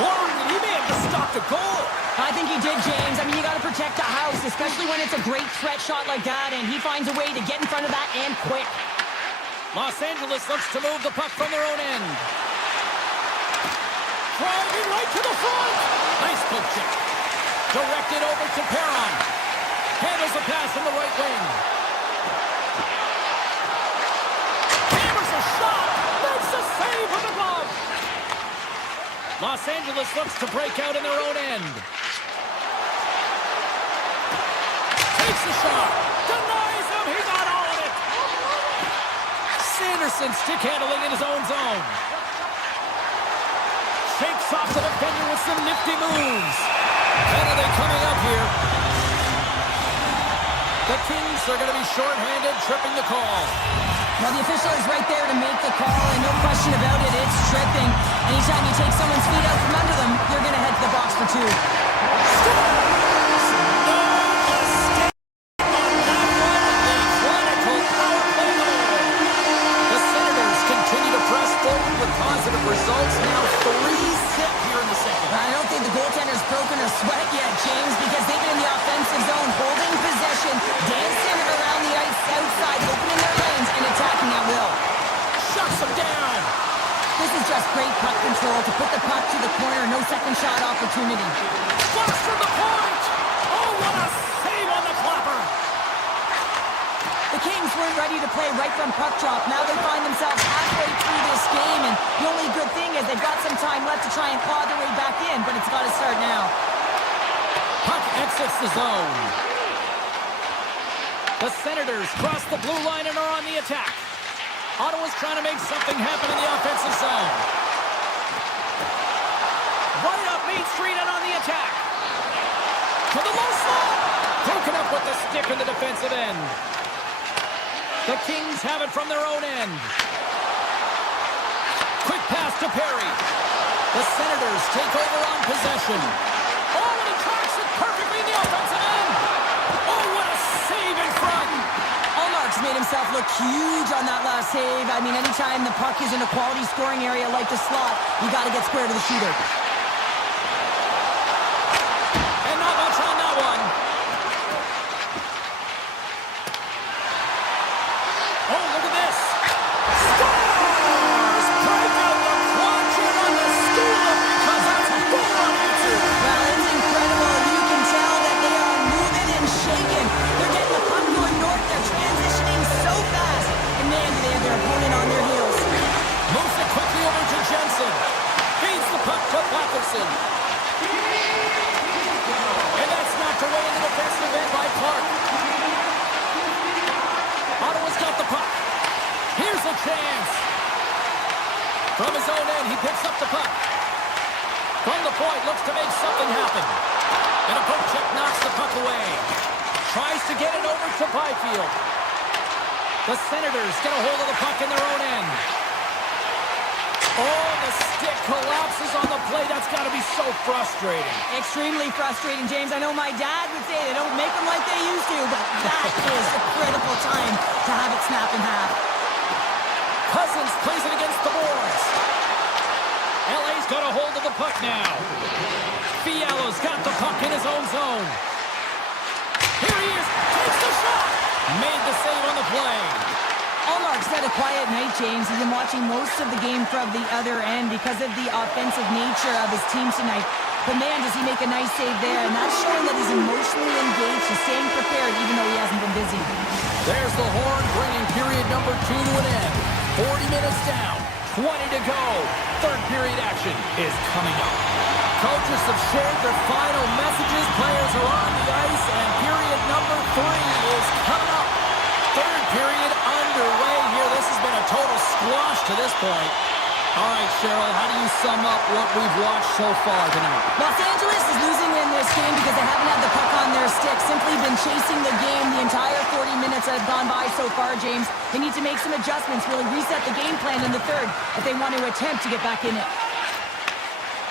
Blown, he may have just stopped a goal. I think he did, James. I mean, you got to protect the house, especially when it's a great threat shot like that, and he finds a way to get in front of that and quick. Los Angeles looks to move the puck from their own end. Driving right to the front. Nice poke check. Directed over to Perron. Handles the pass from the right wing. Hammers a shot. Makes a save with the glove. Los Angeles looks to break out in their own end. Takes the shot. Denies him. He got all of it. Sanderson stick handling in his own zone. Shakes off the defender with some nifty moves. Penalty coming up here. The Kings are going to be shorthanded, tripping the call. Well, the official is right there to make the call, and no question about it, it's tripping. Anytime you take someone's feet out from under them, you're going to head to the box for 2. Positive results, now 3-zip here in the second. I don't think the goaltender's broken a sweat yet, James, because they've been in the offensive zone, holding possession, dancing around the ice outside, opening their lanes, and attacking at will. Shuts them down. This is just great puck control to put the puck to the corner, no second shot opportunity. Flush from the point. Oh, what a save on the clapper. The Kings weren't ready to play right from puck drop. Now they find themselves halfway through this game, and the only good thing is they've got some time left to try and claw their way back in, but it's got to start now. Puck exits the zone. The Senators cross the blue line and are on the attack. Ottawa's trying to make something happen in the offensive zone. Right up Main Street and on the attack. To the low slot. Broken up with the stick in the defensive end. The Kings have it from their own end. Quick pass to Perry. The Senators take over on possession. Oh, and he tracks it perfectly in the offensive end. Oh, what a save in front. Allmark's made himself look huge on that last save. I mean, anytime the puck is in a quality scoring area like the slot, you got to get square to the shooter. And not much on that one. Oh, look at this. Scores! Break out the quadrant on the stool because that's a goal unanswered. Well, it's incredible. You can tell that they are moving and shaking. They're getting the puck going north. They're transitioning so fast. And man, do they have their opponent on their heels. Moves it quickly over to Jensen. to Byfield. The Senators get a hold of the puck in their own end. Oh, the stick collapses on the play. That's got to be so frustrating. Extremely frustrating, James. I know my dad would say they don't make them like they used to, but that is a critical time to have it snap in half. Cousins plays it against the boards. LA's got a hold of the puck now. Fialo's got the puck in his own zone. Here he is. Takes the shot. Made the save on the play. Allmark's had a quiet night, James. He's been watching most of the game from the other end because of the offensive nature of his team tonight. But man, does he make a nice save there. And that's showing that he's emotionally engaged. He's staying prepared even though he hasn't been busy. There's the horn bringing period number 2 to an end. 40 minutes down. 20 to go. Third period action is coming up. Coaches have shared their final messages. Players are on the ice. And period number 3 is coming up. Third period underway here. This has been a total squash to this point. All right, Cheryl, how do you sum up what we've watched so far tonight? Los Angeles is losing in this game because they haven't had the puck on their stick. Simply been chasing the game the entire 40 minutes that have gone by so far, James. They need to make some adjustments, really reset the game plan in the third if they want to attempt to get back in it.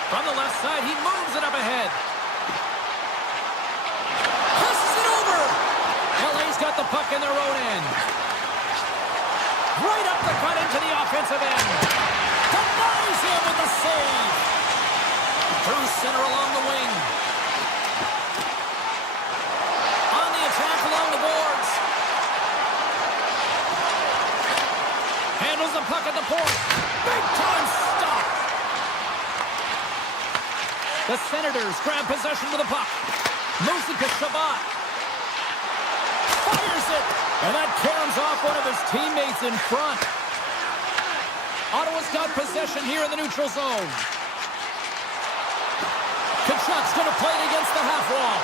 From the left side, he moves it up ahead. Passes it over. LA's got the puck in their own end. Right up the cut into the offensive end. Denies him with the save. Through center along the wing. On the attack along the boards. Handles the puck at the point. Big time stop. The Senators grab possession of the puck. Moves it to Shabbat. Fires it. And that caroms off one of his teammates in front. Ottawa's got possession here in the neutral zone. Kachuk's going to play it against the half wall.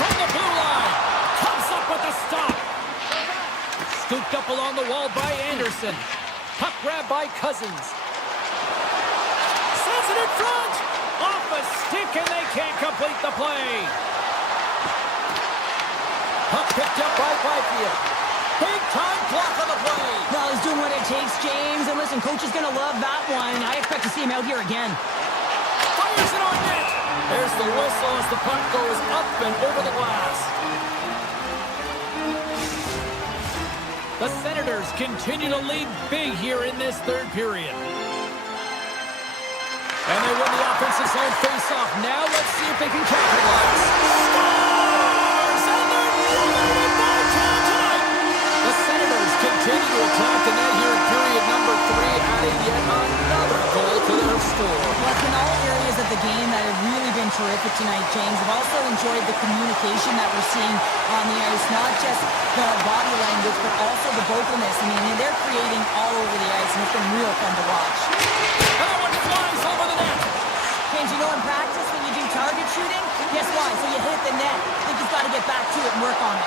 From the blue line. Comes up with the stop. Scooped up along the wall by Anderson. Puck grab by Cousins. Sends it in front. Off a stick and they can't complete the play. Puck picked up by Byfield. Big time block on the play. Well, he's doing what it takes, James. And listen, coach is going to love that one. I expect to see him out here again. Fires it on net. There's the whistle as the puck goes up and over the glass. The Senators continue to lead big here in this third period. And they win the offensive zone face-off. Now let's see if they can capitalize. Scores! And they're limited by time. The Senators continue to attack the net here in period number 3, adding yet another goal to their score. Well, it's been all areas of the game that have really been terrific tonight, James. I've also enjoyed the communication that we're seeing on the ice, not just the body language, but also the vocalness. I mean, they're creating all over the ice, and it's been real fun to watch. That one flies over the net. James, you know in practice when you do target shooting, guess why? So you hit the net. I think you've got to get back to it and work on it.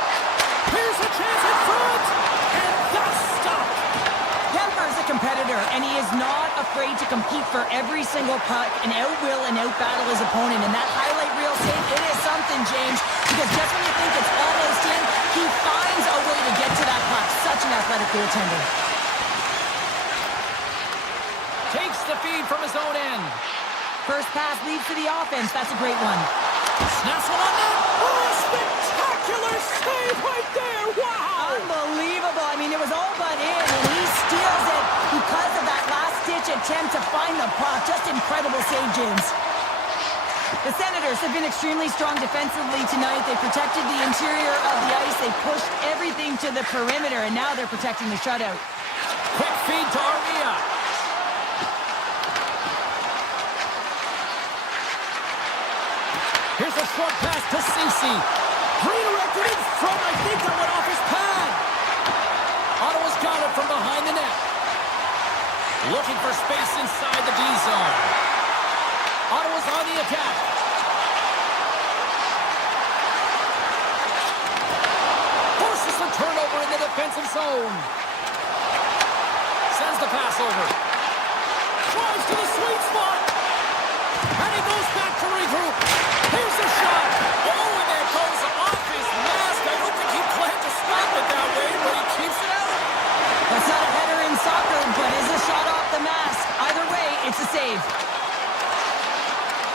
Here's a chance in front, and that's stopped. Kemper's a competitor, and he is not afraid to compete for every single puck and out-will and out-battle his opponent. And that highlight reel save, it is something, James, because just when you think it's almost in, he finds a way to get to that puck. Such an athletic goaltender. Takes the feed from his own end. First pass leads to the offense. That's a great one. Snaps one on net. Oh, spectacular save right there. Wow. Unbelievable. I mean, it was all but in, and he steals it because of that last-ditch attempt to find the puck. Just incredible save, James. The Senators have been extremely strong defensively tonight. They protected the interior of the ice. They pushed everything to the perimeter, and now they're protecting the shutout. Quick feed to Armia. Here's a short pass to Ceci. Redirected in front. I think that went off his pad. Ottawa's got it from behind the net. Looking for space inside the D zone. Ottawa's on the attack. Forces the turnover in the defensive zone. Sends the pass over. Drives to the sweet spot. And he goes back to regroup. Here's a shot. Oh, and that goes off his mask.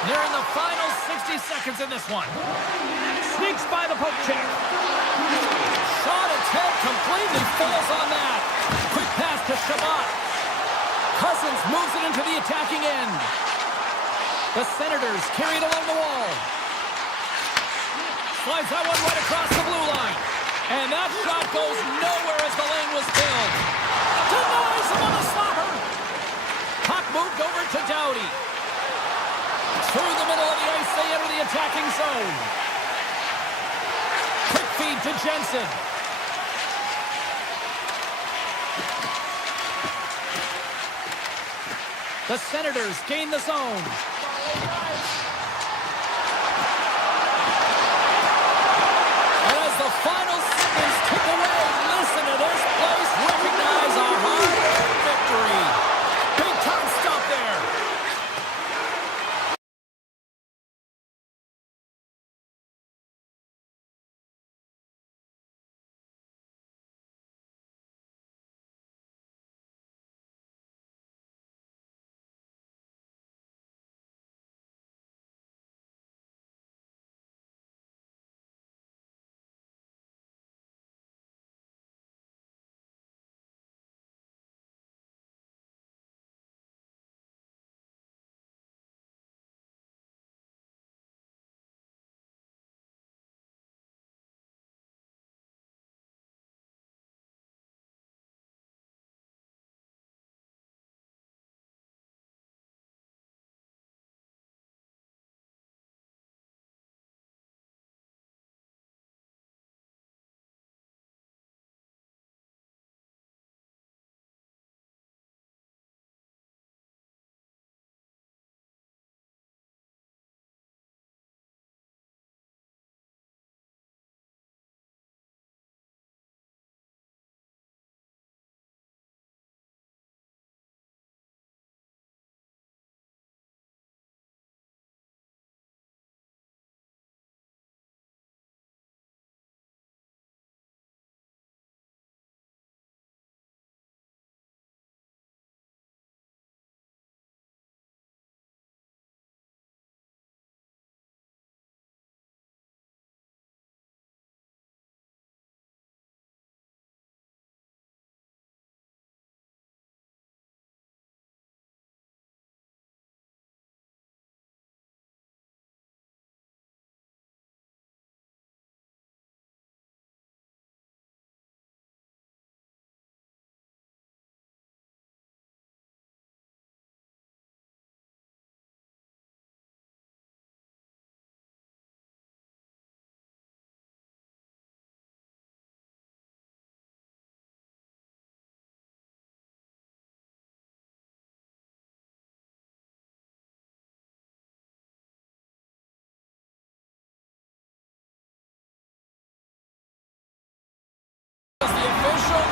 Nearing the final 60 seconds in this one. Sneaks by the poke check. Shot attempt completely falls on that. Quick pass to Shabbat. Cousins moves it into the attacking end. The Senators carry it along the wall. Slides that one right across the blue line. And that shot goes nowhere as the lane was filled. Denies him on the stopper. Puck moved over to Doughty. Through the middle of the ice, they enter the attacking zone. Quick feed to Jensen. The Senators gain the zone. And as the final seconds tick away, listen to this place recognize a hard-earned victory. Big time stop there.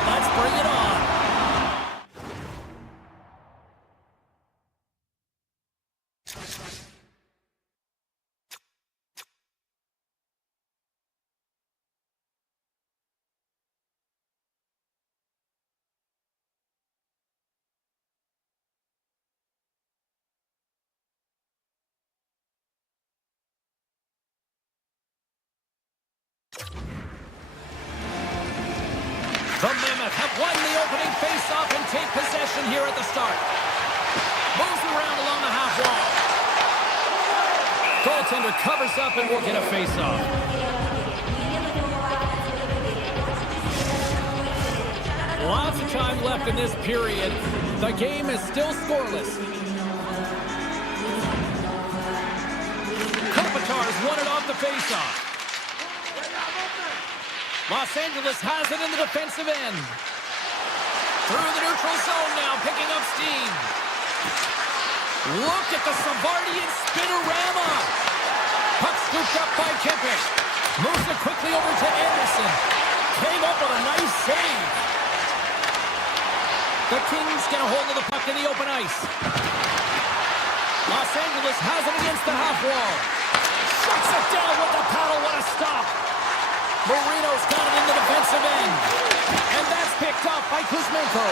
Let's bring it on. The Mammoth have won the opening face-off and take possession here at the start. Moves around along the half wall. Goaltender covers up and will get a face-off. Lots of time left in this period. The game is still scoreless. Kopitar's won it off the face-off. Los Angeles has it in the defensive end. Through the neutral zone now, picking up steam. Look at the Savardian spinorama. Puck scooped up by Kempick. Moves it quickly over to Anderson. Came up with a nice save. The Kings get a hold of the puck in the open ice. Los Angeles has it against the half wall. Shuts it down with the paddle. What a stop. Marino's got it in the defensive end. And that's picked up by Kuzmenko.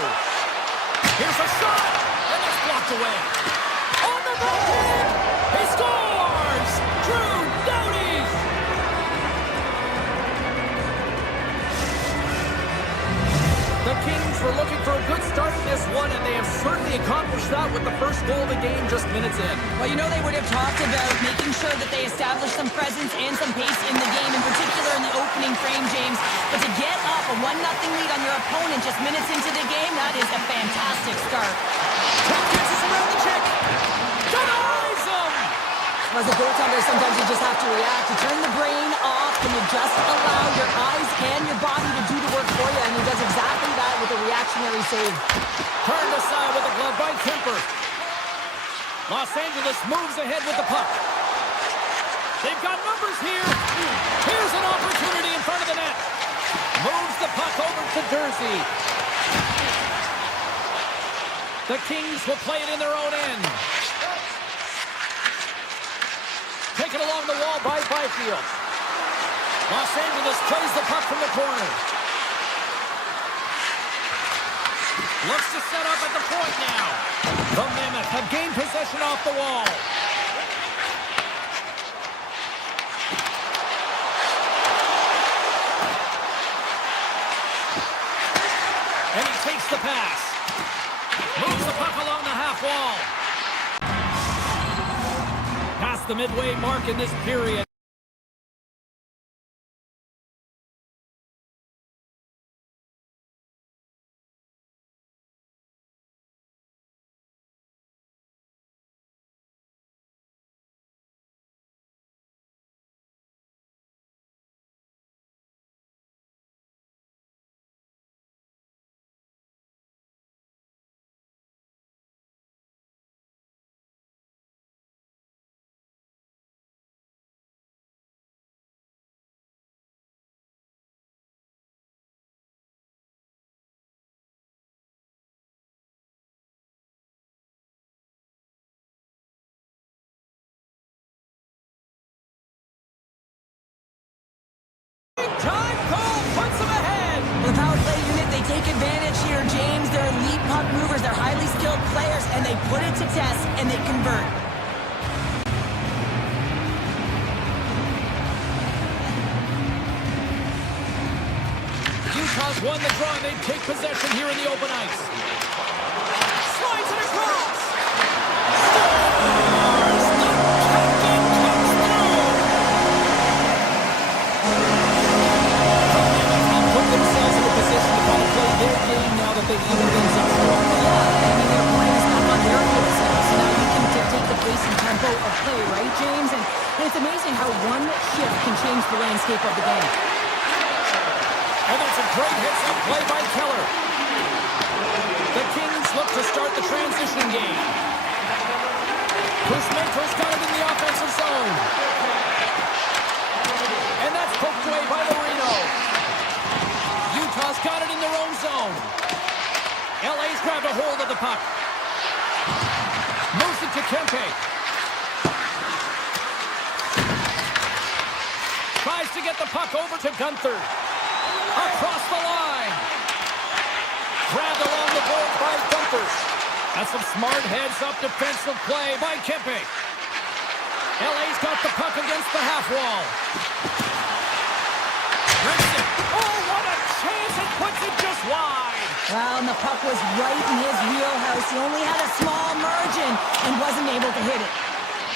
Here's a shot. And it's blocked away. On the backhand. He scores! first goal of the game just minutes in. Well, you know they would have talked about making sure that they establish some presence and some pace in the game, in particular in the opening frame, James. But to get up a 1-0 lead on your opponent just minutes into the game, that is a fantastic start. Puck gets us around the check. Denies him! As a goaltender, sometimes you just have to react. You turn the brain off and you just allow your eyes and your body to do the work for you, and he does exactly that with a reactionary save. Turned aside with a glove by Kemper. Los Angeles moves ahead with the puck. They've got numbers here. Here's an opportunity in front of the net. Moves the puck over to Jersey. The Kings will play it in their own end. Taken along the wall by Byfield. Los Angeles plays the puck from the corner. Looks to set up at the point now. The Mammoth have gained possession off the wall. And he takes the pass. Moves the puck along the half wall. Past the midway mark in this period. Time call puts them ahead. The power play unit, they take advantage here, James. They're elite puck movers, they're highly skilled players, and they put it to test, and they convert. Utah's won the draw, and they take possession here in the open ice. Slides it across. Scores! The captain comes through. Put themselves in a position to kind of play their game now that they've even things up. Yeah, I mean, their point is up on their goal side, so now you can dictate the pace and tempo of play, right, James? And it's amazing how one shift can change the landscape of the game. And that's a great hits-up play by Keller. The Kings look to start the transition game. Kuzmenko's got it in the offensive zone. And that's poked away by Marino. Utah's got it in their own zone. LA's grabbed a hold of the puck. Moves it to Kempe. Tries to get the puck over to Gunther. Across the line. Grabbed along the board by Gunther. That's some smart heads-up defensive play by Kempe. LA's got the puck against the half wall. Rips it. Oh, what a chance. It puts it just wide. Well, and the puck was right in his wheelhouse. He only had a small margin and wasn't able to hit it.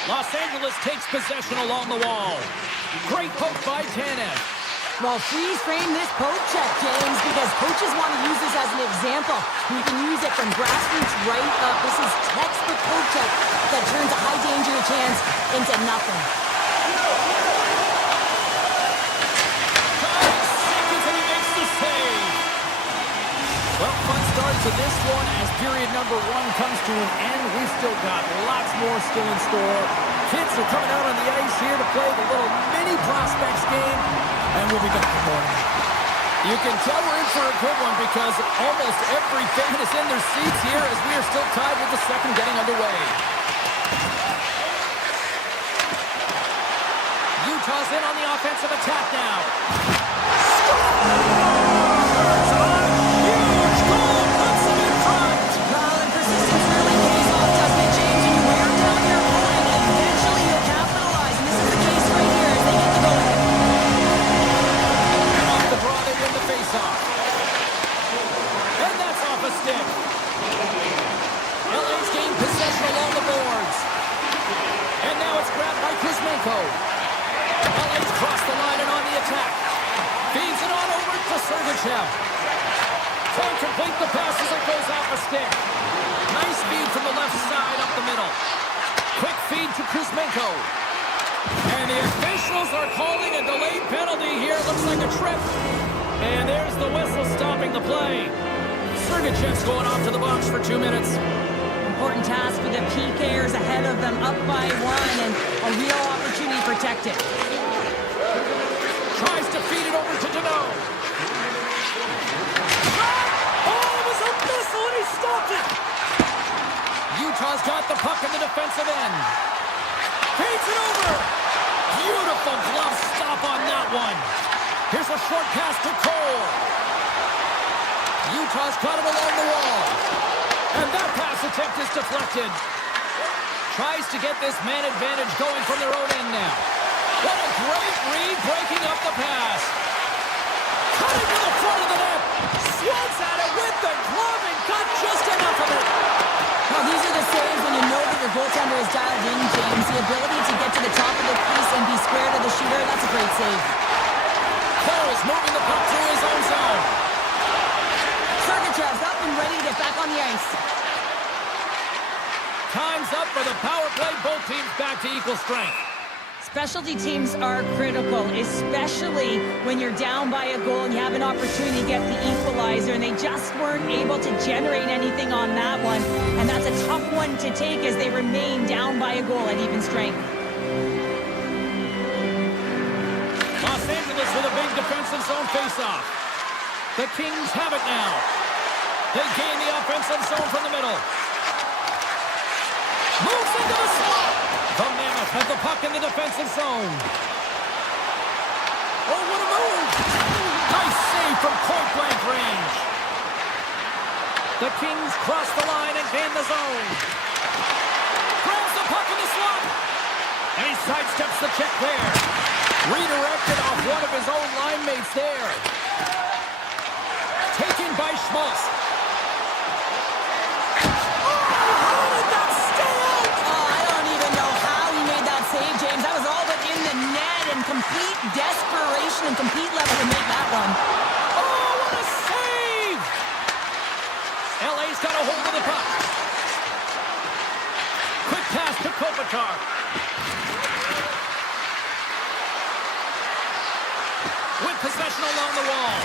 Los Angeles takes possession along the wall. Great poke by Tanev. Well, freeze frame this poke check, James, because coaches want to use this as an example. You can use it from grassroots right up. This is textbook poke check that turns a high danger chance into nothing. 5 seconds and he makes the save. Well, fun start to this one as period number 1 comes to an end. We've still got lots more still in store. Kids are coming out on the ice here to play the little mini prospects game. And we'll be back in the morning. You can tell we're in for a good one because almost every fan is in their seats here as we are still tied with the second getting underway. Utah's in on the offensive attack now. Scores! A huge goal puts them in front. Well, and persistence really pays off, doesn't it, James? And you wear down your opponent, and eventually you'll capitalize. And this is the case right here as they get the goal ahead. They win the face-off. And that's off a stick. LA's gained possession Kuzmenko. LA's crossed the line and on the attack. Feeds it on over to Sergachev. Can't complete the pass as it goes off a stick. Nice feed from the left side up the middle. Quick feed to Kuzmenko. And the officials are calling a delayed penalty here. Looks like a trip. And there's the whistle stopping the play. Sergachev's going off to the box for 2 minutes. Important task for the PKers ahead of them, up by 1, and a real opportunity protected. Tries to feed it over to Deneau. Oh, it was a missile, and he stopped it. Utah's got the puck in the defensive end. Feeds it over. Beautiful glove stop on that one. Here's a short pass to Cole. Utah's got it along the wall. And that pass attempt is deflected. Tries to get this man advantage going from their own end now. What a great read breaking up the pass. Cutting to the front of the net. Swats at it with the glove and got just enough of it. Well, these are the saves when you know that your goaltender is dialed in, James. The ability to get to the top of the crease and be square to the shooter, that's a great save. Cole's moving the puck through his own zone. Sergachev's up and ready to get back on the ice. Time's up for the power play. Both teams back to equal strength. Specialty teams are critical, especially when you're down by a goal and you have an opportunity to get the equalizer, and they just weren't able to generate anything on that one. And that's a tough one to take as they remain down by a goal at even strength. Los Angeles with a big defensive zone faceoff. The Kings have it now. They gain the offensive zone from the middle. Moves into the slot. The Mammoth has the puck in the defensive zone. Oh, what a move. Nice save from point-blank range. The Kings cross the line and gain the zone. Grabs the puck in the slot. And he sidesteps the check there. Redirected off one of his own line mates there. Taken by Schmaltz. Complete desperation and complete level to make that one. Oh, what a save! LA's got a hold of the puck. Quick pass to Kopitar. With possession along the wall.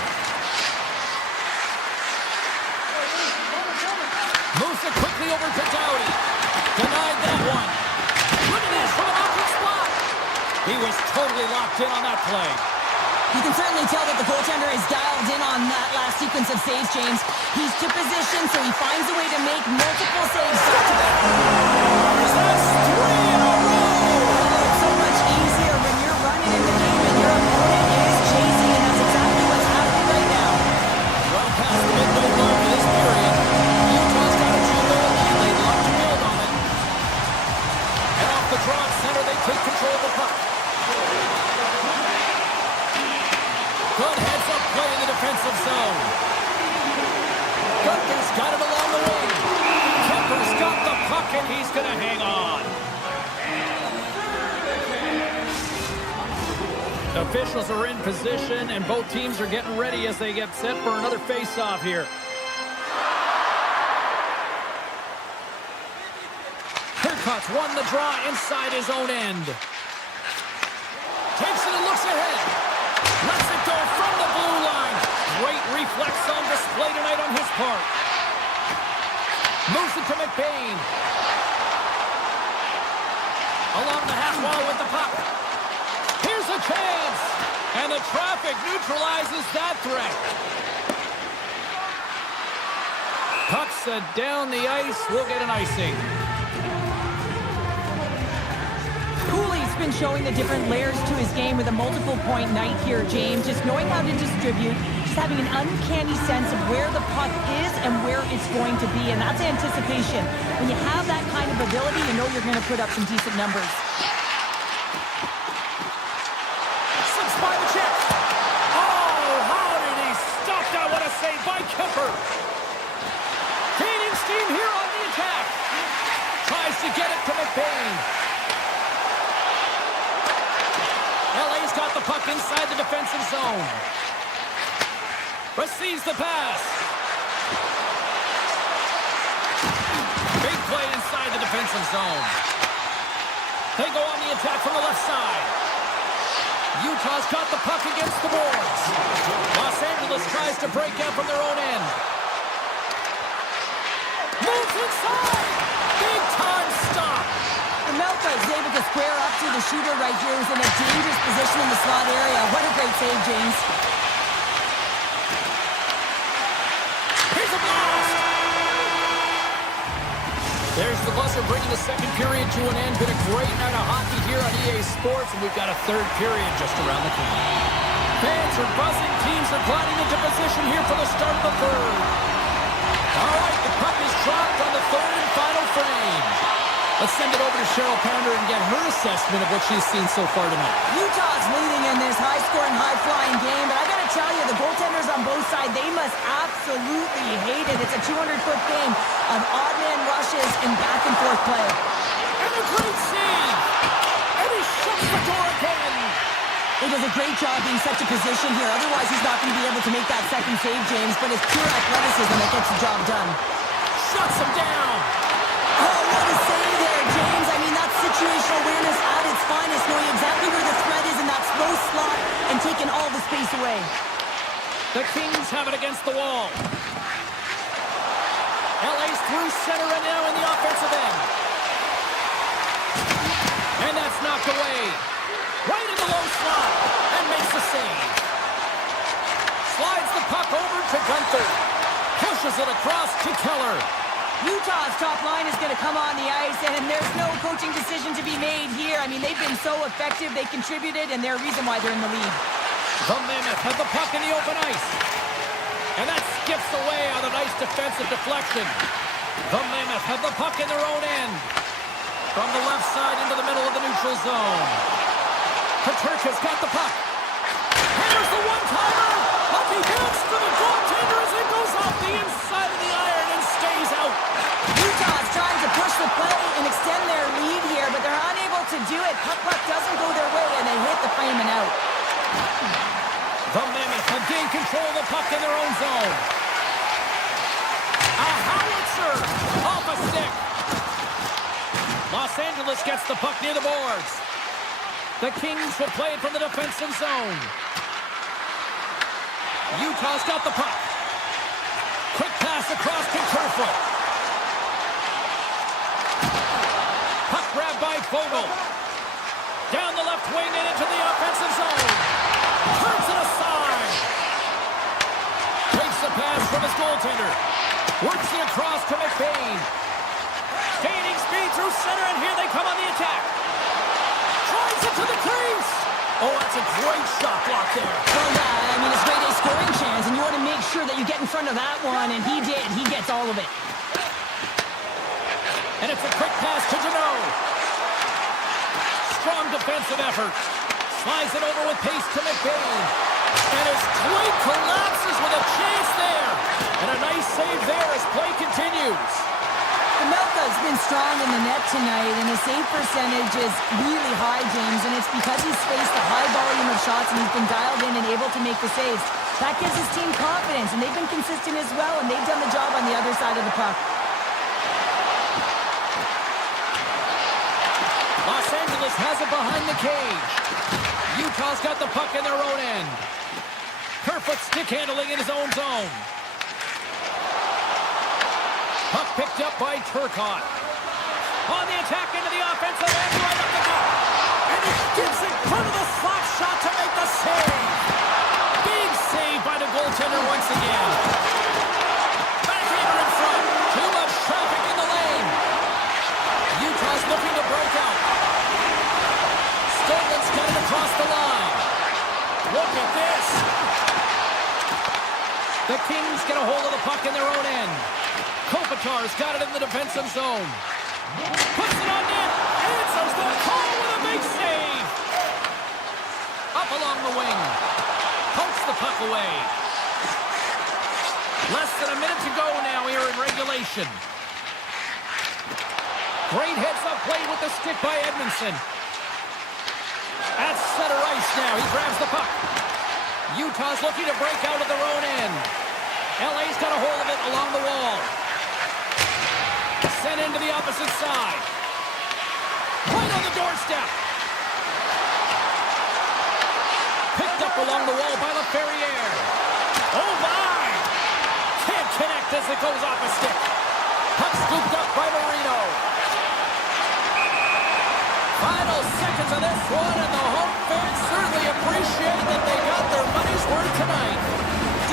Moves it quickly over to Doughty. Denied that one. Look at this from an open spot. He was totally locked in on that play. You can certainly tell that the goaltender is dialed in on that last sequence of saves, James. He's to position, so he finds a way to make multiple saves back-to-back. That's 3 in a row! It's so much easier when you're running in the game and your opponent is chasing, and that's exactly what's happening right now. Well past the midway mark of this period. Utah's got a 2-goal lead. They'd love to build on it. And off the draw at center, they take control of the puck. Good heads-up play in the defensive zone. Gunther's got it along the wing. Kemper's got the puck, and he's going to hang on. Officials are in position, and both teams are getting ready as they get set for another face-off here. Hercott's won the draw inside his own end. Takes it and looks ahead. Lets it go from the blue line. Great reflex on display tonight on his part. Moves it to McBain. Along the half wall with the puck. Here's a chance. And the traffic neutralizes that threat. Puck's down the ice. We'll get an icing. Been showing the different layers to his game with a multiple point night here, James. Just knowing how to distribute, just having an uncanny sense of where the puck is and where it's going to be, and that's anticipation. When you have that kind of ability, you know you're going to put up some decent numbers. Slips by the check. Oh, how did he stop that? What a save by Kemper. Gaining steam here on the attack. Tries to get it to McBain. puck inside the defensive zone. Receives the pass. Big play inside the defensive zone. They go on the attack from the left side. Utah's got the puck against the boards. Los Angeles tries to break out from their own end. Moves inside. Big time stop. Mammoth is able to square up to the shooter right here, who's in a dangerous position in the slot area. What a great save, James. Here's a blast. There's the buzzer, bringing the second period to an end. Been a great night of hockey here on EA Sports, and we've got a third period just around the corner. Fans are buzzing. Teams are gliding into position here for the start of the third. All right, the puck is dropped on the third and final frame. Let's send it over to Cheryl Pounder and get her assessment of what she's seen so far tonight. Utah's leading in this high-scoring, high-flying game, but I got to tell you, the goaltenders on both sides, they must absolutely hate it. It's a 200-foot game of odd-man rushes and back-and-forth play. And a great save! And he shuts the door again! He does a great job being such a position here. Otherwise, he's not going to be able to make that second save, James, but it's pure athleticism that gets the job done. Shuts him down! Oh, what a save there, James. I mean, that's situational awareness at its finest, knowing exactly where the threat is in that slow slot and taking all the space away. The Kings have it against the wall. LA's through center and now in the offensive end. And that's knocked away. Right in the low slot. And makes the save. Slides the puck over to Gunther. Pushes it across to Keller. Utah's top line is going to come on the ice, and there's no coaching decision to be made here. I mean, they've been so effective, they contributed, and they're a reason why they're in the lead. The Mammoth have the puck in the open ice. And that skips away on a nice defensive deflection. The Mammoth have the puck in their own end. From the left side into the middle of the neutral zone. Paterka's got the puck. Here's the one-timer. Lucky hits for the goaltender as it goes off the inside of the iron and stays out. Utah's trying to push the play and extend their lead here, but they're unable to do it. Puck doesn't go their way, and they hit the frame and out. The Mammoth have gained control of the puck in their own zone. A howitzer off a stick. Los Angeles gets the puck near the boards. The Kings will play it from the defensive zone. Utah's got the puck. Quick pass across to Kerfoot. Puck grabbed by Vogel. Down the left wing and into the offensive zone. Turns it aside. Takes the pass from his goaltender. Works it across to McBain. Gaining speed through center, and here they come on the attack. Tries it to the crease. Oh, that's a great shot block there. Well, yeah, I mean, it's grade A scoring chance, and you want to make sure that you get in front of that one, and he did. He gets all of it. And it's a quick pass to Janot. Strong defensive effort. Slides it over with pace to McBain. And his play collapses with a chance there. And a nice save there as play continues. Melka's been strong in the net tonight, and his save percentage is really high, James, and it's because he's faced a high volume of shots and he's been dialed in and able to make the saves. That gives his team confidence, and they've been consistent as well, and they've done the job on the other side of the puck. Los Angeles has it behind the cage. Utah's got the puck in their own end. Kerfoot stick handling in his own zone. Puck picked up by Turcotte. On the attack into the offensive end, right up the gut. And he gives it front of the slap shot to make the save. Big save by the goaltender once again. Backhander in front. Too much traffic in the lane. Utah's looking to break out. Stolen's got it across the line. Look at this. The Kings get a hold of the puck in their own end. Kopitar's got it in the defensive zone. Puts it on net. Answers the call with a big save. Up along the wing. Pokes the puck away. Less than a minute to go now here in regulation. Great heads-up play with the stick by Edmondson. At center ice, crease now. He grabs the puck. Utah's looking to break out of their own end. LA's got a hold of it along the wall. Sent into the opposite side. Right on the doorstep. Picked up along the wall by LaFerriere. Oh, my! Can't connect as it goes off a stick. Puck scooped up by Marino. Final seconds of this one, and the home fans certainly appreciate that they got their money's worth tonight.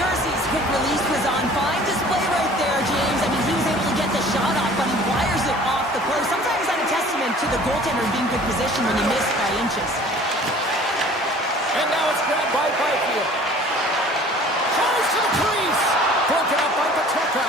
Jersey's quick release was on. Fine display right there, James. I mean, he was able to get the shot off, but he wires it off the post. Sometimes that's a testament to the goaltender being good position when you miss by inches. And now it's grabbed by Byfield. Tries to the crease. Broken up by Paterka.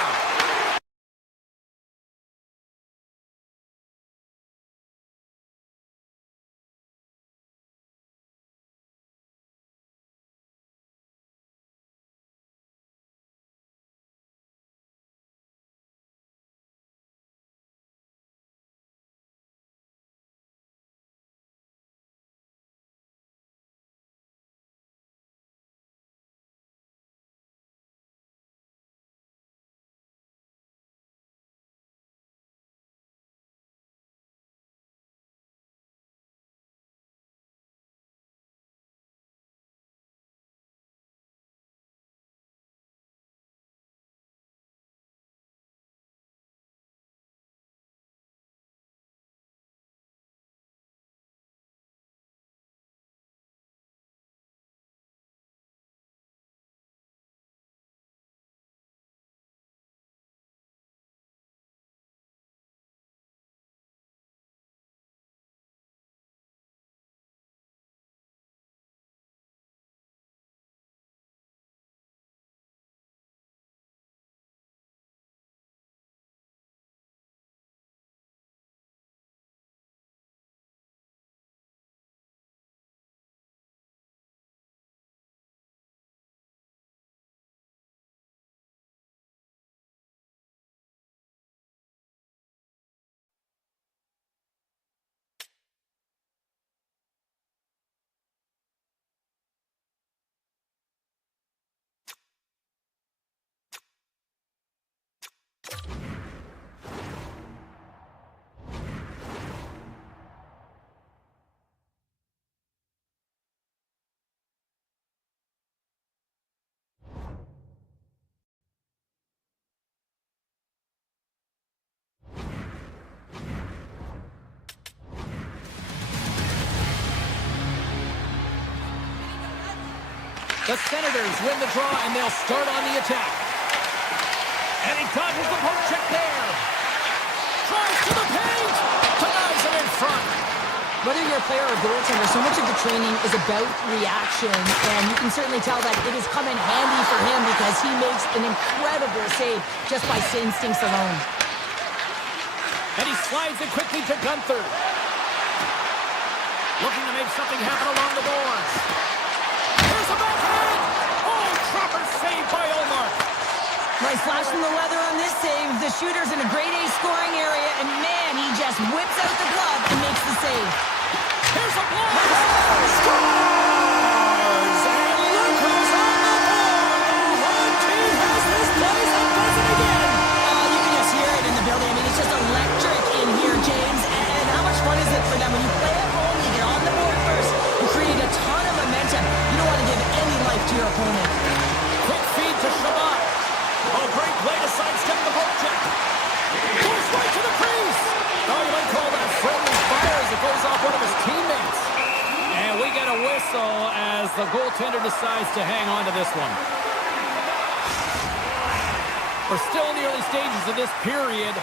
The Senators win the draw, and they'll start on the attack. And he dodges the poke check there. Tries to the paint. Denies it in front. Whether you're a player or goaltender, so much of the training is about reaction, and you can certainly tell that it has come in handy for him because he makes an incredible save just by instincts alone. And he slides it quickly to Gunther. Looking to make something happen along the boards. Here's a backhand! Oh, proper save by Omar. Nice flash from the leather on this save. The shooter's in a grade A scoring area, and man, he just whips out the glove and makes the save. Here's a block! Scores! And look who's on the board! The home team has this place and does it again! You can just hear it in the building. I mean, it's just electric in here, James. And how much fun is it for them when you play at home, you get on the board first, you create a ton of momentum. You don't want to give any life to your opponent. Quick feed to Shabbat. Oh, great play to sidestep the poke check. Goes right to the crease. Oh, you might call that friendly fire as it goes off one of his teammates. And we get a whistle as the goaltender decides to hang on to this one. We're still in the early stages of this period.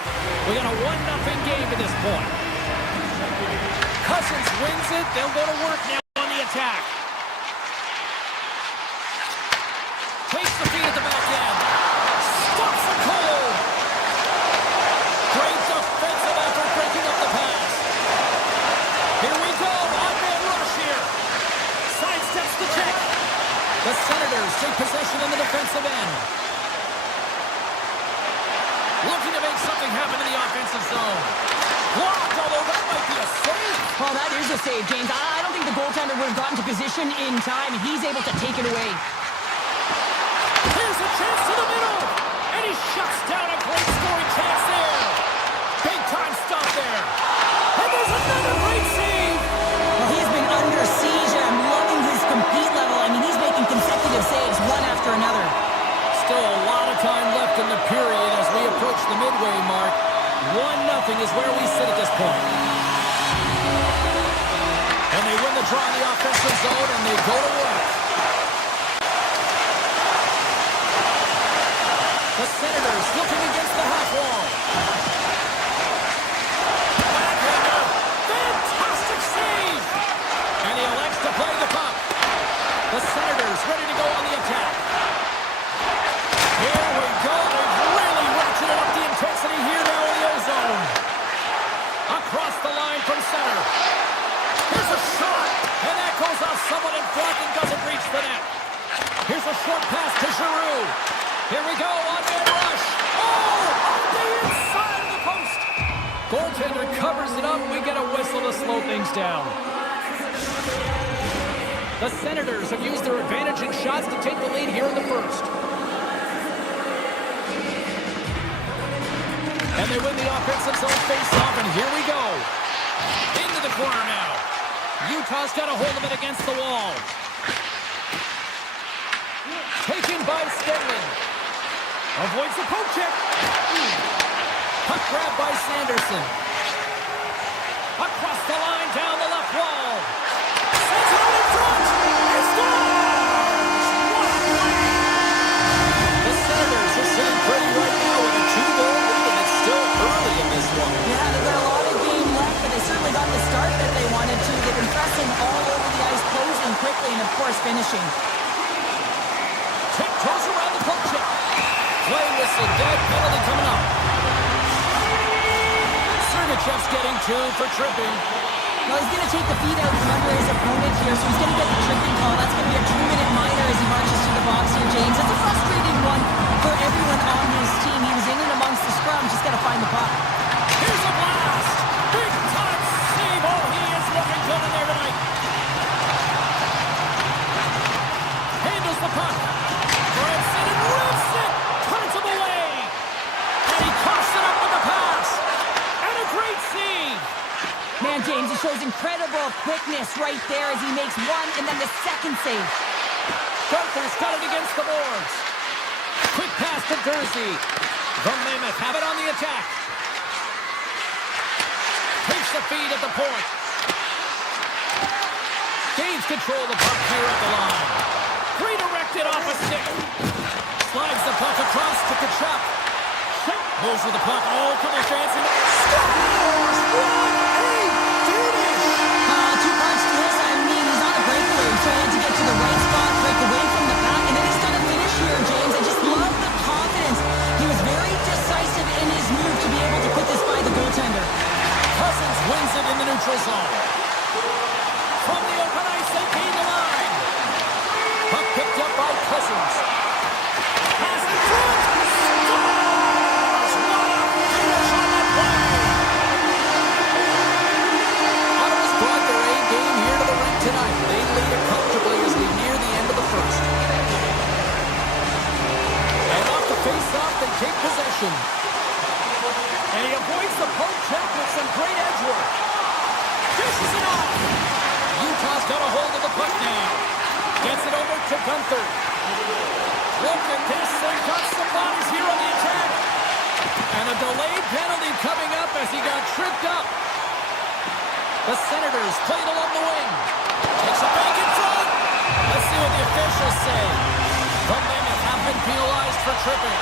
We got a 1-0 game at this point. Cousins wins it. They'll go to work now on the attack. Takes the feed at the back end. Stops the cold. Great defensive effort breaking up the pass. Here we go. On-man rush here. Sidesteps the check. The Senators take possession in the defensive end. Looking to make something happen in the offensive zone. Blocked, although that might be a save. Well, that is a save, James. I don't think think the goaltender would have gotten to position in time, and he's able to take it away. Here's a chance to the middle, and he shuts down a great scoring chance there. Big time stop there. And there's another great save. Well, he's been under siege, and I'm loving his compete level. I mean, he's making consecutive saves, one after another. Still a lot of time left in the period as we approach the midway mark. 1-0 is where we sit at this point. And they win the draw in the offensive zone, and they go to work. The Senators looking against the half wall. Backhander. Fantastic save. And he elects to play the puck. The Senators ready to go on the attack. Here we go. They've really ratcheted up the intensity here now in the O-zone. Across the line from center. Here's a shot. And that goes off someone in front and doesn't reach the net. Here's a short pass to Giroux. Here we go. On-man rush. Oh! On the inside of the post. Goaltender covers it up. We get a whistle to slow things down. The Senators have used their advantage in shots to take the lead here in the first. And they win the offensive zone face-off, and here we go. Into the corner now. Utah's got a hold of it against the wall. Taken by Stedman. Avoids the poke check. Puck grab by Sanderson. Across the line, down the left wall. Sends it out in front. It scores! What a play! The Senators are sitting pretty right now with a 2-goal lead, and it's still early in this one. Yeah, they've got a lot of game left, but they certainly got the start that they wanted to. They've been pressing all over the ice, closing quickly, and of course finishing. Tiptoes around the poke check. Play whistle, dead penalty coming up. Sergachev's getting 2 for tripping. Well, he's going to take the feet out from under his opponent here, so he's going to get the tripping call. That's going to be a 2-minute minor as he marches to the box here, James. It's a frustrating one for everyone on his team. He was in and amongst the scrum, just got to find the puck. Here's a blast! Big time save! Oh, he is looking good in there tonight. Handles the puck. Branson and rips it! Turns him away! And he coughs it up with the pass! And a great save! Man, James, he shows incredible quickness right there as he makes one and then the second save. Gunther's got it against the boards. Quick pass to Dursey. The Mammoth have it on the attack. Takes the feed at the point. Gains control of the puck here at the line. Redirected off a stick. Slides the puck across to Kachuk. Moves with the puck. Oh, come on, fancy. Scores! What a finish! Two parts to this. I mean, he's on a breakaway. He's trying to get to the right spot, break away from the pack, and then he's done a finish here, James. I just love the confidence. He was very decisive in his move to be able to put this by the goaltender. Cousins wins it in the neutral zone. From the open ice, they gain the line. Puck picked up by Cousins. Pass in front. Scores! What a finish on that play! Ottawa's brought their A game here to the rink tonight. They lead it comfortably as we near the end of the first. And off the face-off, they take possession. And he avoids the poke check with some great edge work. Dishes it off. Utah's got a hold of the puck now. Gets it over to Gunther. Look at this. They've got some bodies here on the attack. And a delayed penalty coming up as he got tripped up. The Senators played along the wing. Takes a bank in front. Let's see what the officials say. The Mammoth have been penalized for tripping.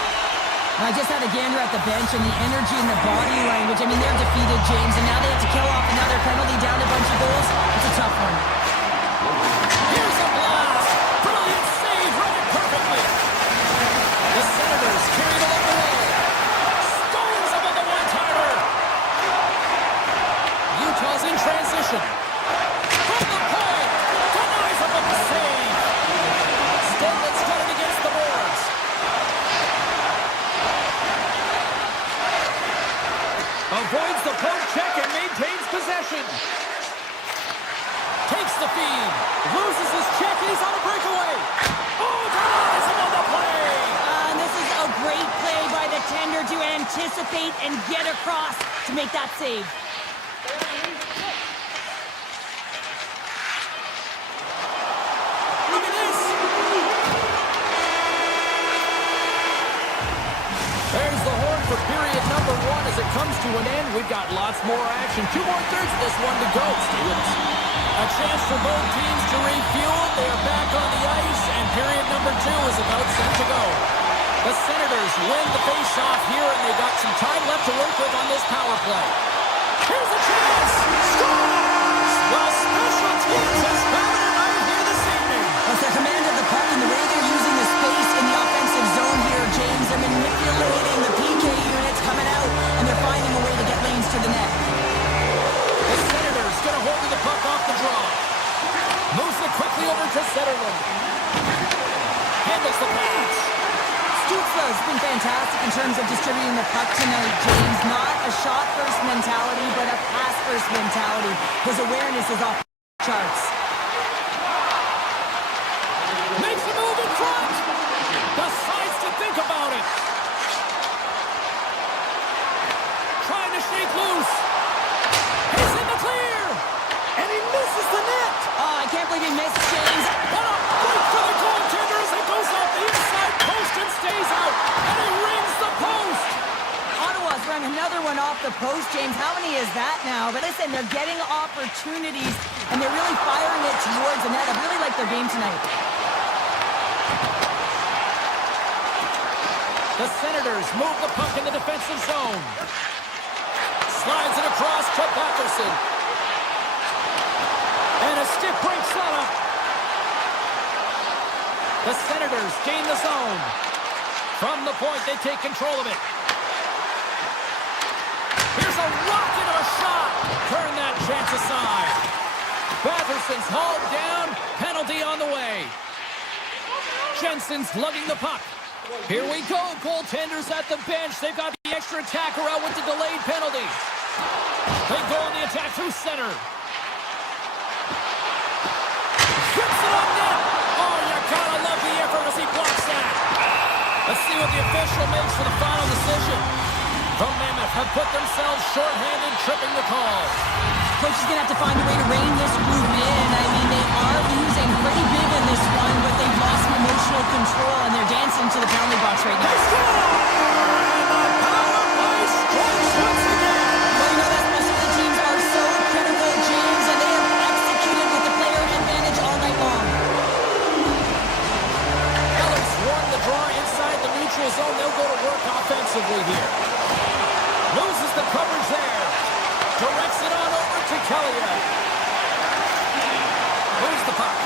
I just had a gander at the bench, and the energy and the body language. I mean, they're defeated, James, and now they have to kill off another penalty, down a bunch of goals. It's a tough one. Here's a blast. Brilliant save, read it perfectly. The Senators carried along the wall. Stones him with the one-timer. Utah's in transition. From the point. Denies him with the save. Stedman's got it against the boards. Avoids the poke check and maintains possession. Takes anticipate and get across to make that save. Look at this! There's the horn for period number 1 as it comes to an end. We've got lots more action. 2 more thirds of this one to go. Stay with us. A chance for both teams to refuel. They are back on the ice, and period number 2 is about set to go. The Senators win the face-off here, and they got some time left to work with on this power play. Here's a chance! Scores! Well, special teams has found it right here this evening. With their command of the puck and the way they're using the space in the offensive zone here, James, they're manipulating the PK units coming out, and they're finding a way to get lanes to the net. The Senators get a hold of the puck off the draw. Moves it quickly over to Zetterlund. Handles the pass. Stutzla's been fantastic in terms of distributing the puck tonight, James. Not a shot-first mentality, but a pass-first mentality. His awareness is off the charts. Makes a move in front. Decides to think about it. Trying to shake loose. He's in the clear. And he misses the net. Oh, I can't believe he missed, James. What a break for the goaltender as it goes off the inside post and stays out. And he rings the post. Ottawa's run another one off the post, James. How many is that now? But listen, they're getting opportunities, and they're really firing it towards the net. I really like their game tonight. The Senators move the puck in the defensive zone. Slides it across to Patterson. And a stiff break setup. The Senators gain the zone. From the point, they take control of it. Here's a rocket of a shot. Turn that chance aside. Paterson's hauled down. Penalty on the way. Jensen's lugging the puck. Here we go. Goaltenders at the bench. They've got the extra attacker out with the delayed penalty. They go on the attack through center. Shoots it on net. Oh, you gotta love the effort as he blocks that. Let's see what the official makes for the final decision. The Mammoth have put themselves shorthanded, tripping the call. Coach is going to have to find a way to rein this group in. I mean, they are losing pretty big in this one, but they've lost some emotional control, and they're dancing to the penalty box right now. They score! And the power play strikes once again. Well, you know that special teams are so critical, James, and they have executed with the player advantage all night long. Ellis won the draw inside the neutral zone. They'll go to work offensively here. Loses the coverage there. Directs it on over to Kelly. Moves the puck.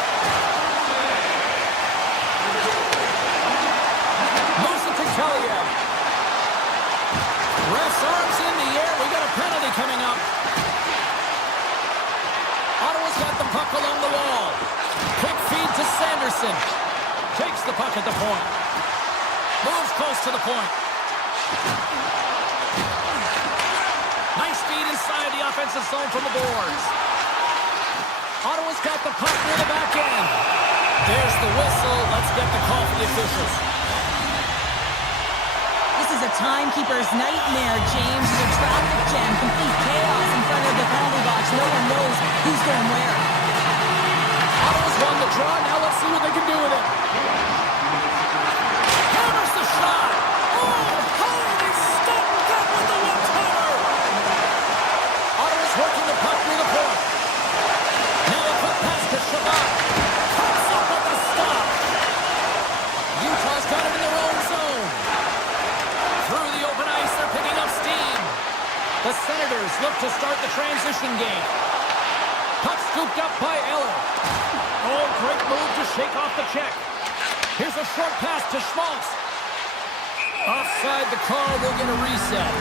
Moves it to Kelly. Ref's arms in the air. We got a penalty coming up. Ottawa's got the puck along the wall. Quick feed to Sanderson. Takes the puck at the point. Moves close to the point. Nice feed inside the offensive zone from the boards. Ottawa's got the puck near the back end. There's the whistle. Let's get the call from the officials. This is a timekeeper's nightmare, James. It's a traffic jam, complete chaos in front of the penalty box. No one knows who's going where. Ottawa's won the draw. Now let's see what they can do with it. Hammers the shot. Oh, how did he stop that with the one-timer? Ottawa's working the puck near the point. Now a quick pass to Shabbat. Cuts up with the stop. Utah's got it in their own zone. Through the open ice, they're picking up steam. The Senators look to start the transition game. Puck scooped up by Eller. Oh, great move to shake off the check. Here's a short pass to Schmaltz. Offside the call, we'll get a reset.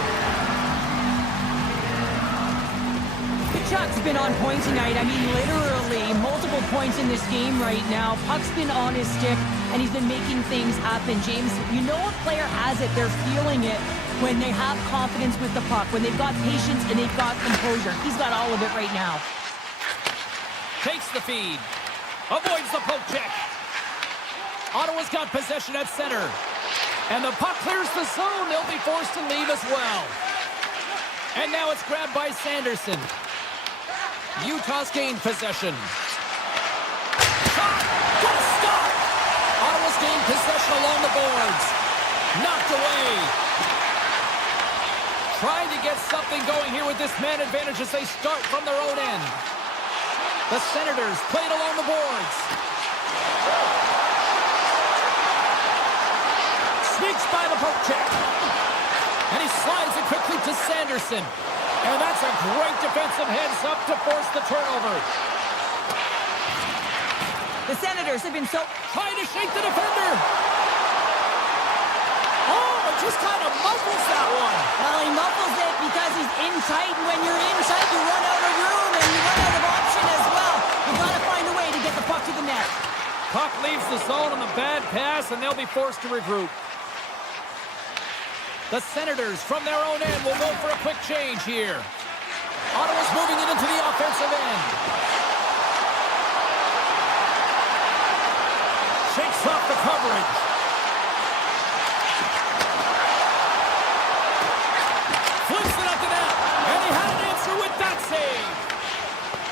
Chuck's been on point tonight. I mean, literally multiple points in this game right now. Puck's been on his stick, and he's been making things happen. James, you know a player has it. They're feeling it when they have confidence with the puck, when they've got patience and they've got composure. He's got all of it right now. Takes the feed. Avoids the poke check. Ottawa's got possession at center. And the puck clears the zone. They'll be forced to leave as well. And now it's grabbed by Sanderson. Utah's gained possession. Shot! Good stop! Ottawa's gained possession along the boards. Knocked away. Trying to get something going here with this man advantage as they start from their own end. The Senators played along the boards. Sneaks by the poke check. And he slides it quickly to Sanderson. And that's a great defensive heads-up to force the turnover. The Senators have been so... Trying to shake the defender. Oh, it just kind of muffles that one. Well, he muffles it because he's in tight, and when you're in tight, you run out of room, and you run out of option as well. You've got to find a way to get the puck to the net. Puck leaves the zone on the bad pass, and they'll be forced to regroup. The Senators, from their own end, will go for a quick change here. Ottawa's moving it into the offensive end. Shakes off the coverage. Flips it up the net. And he had an answer with that save.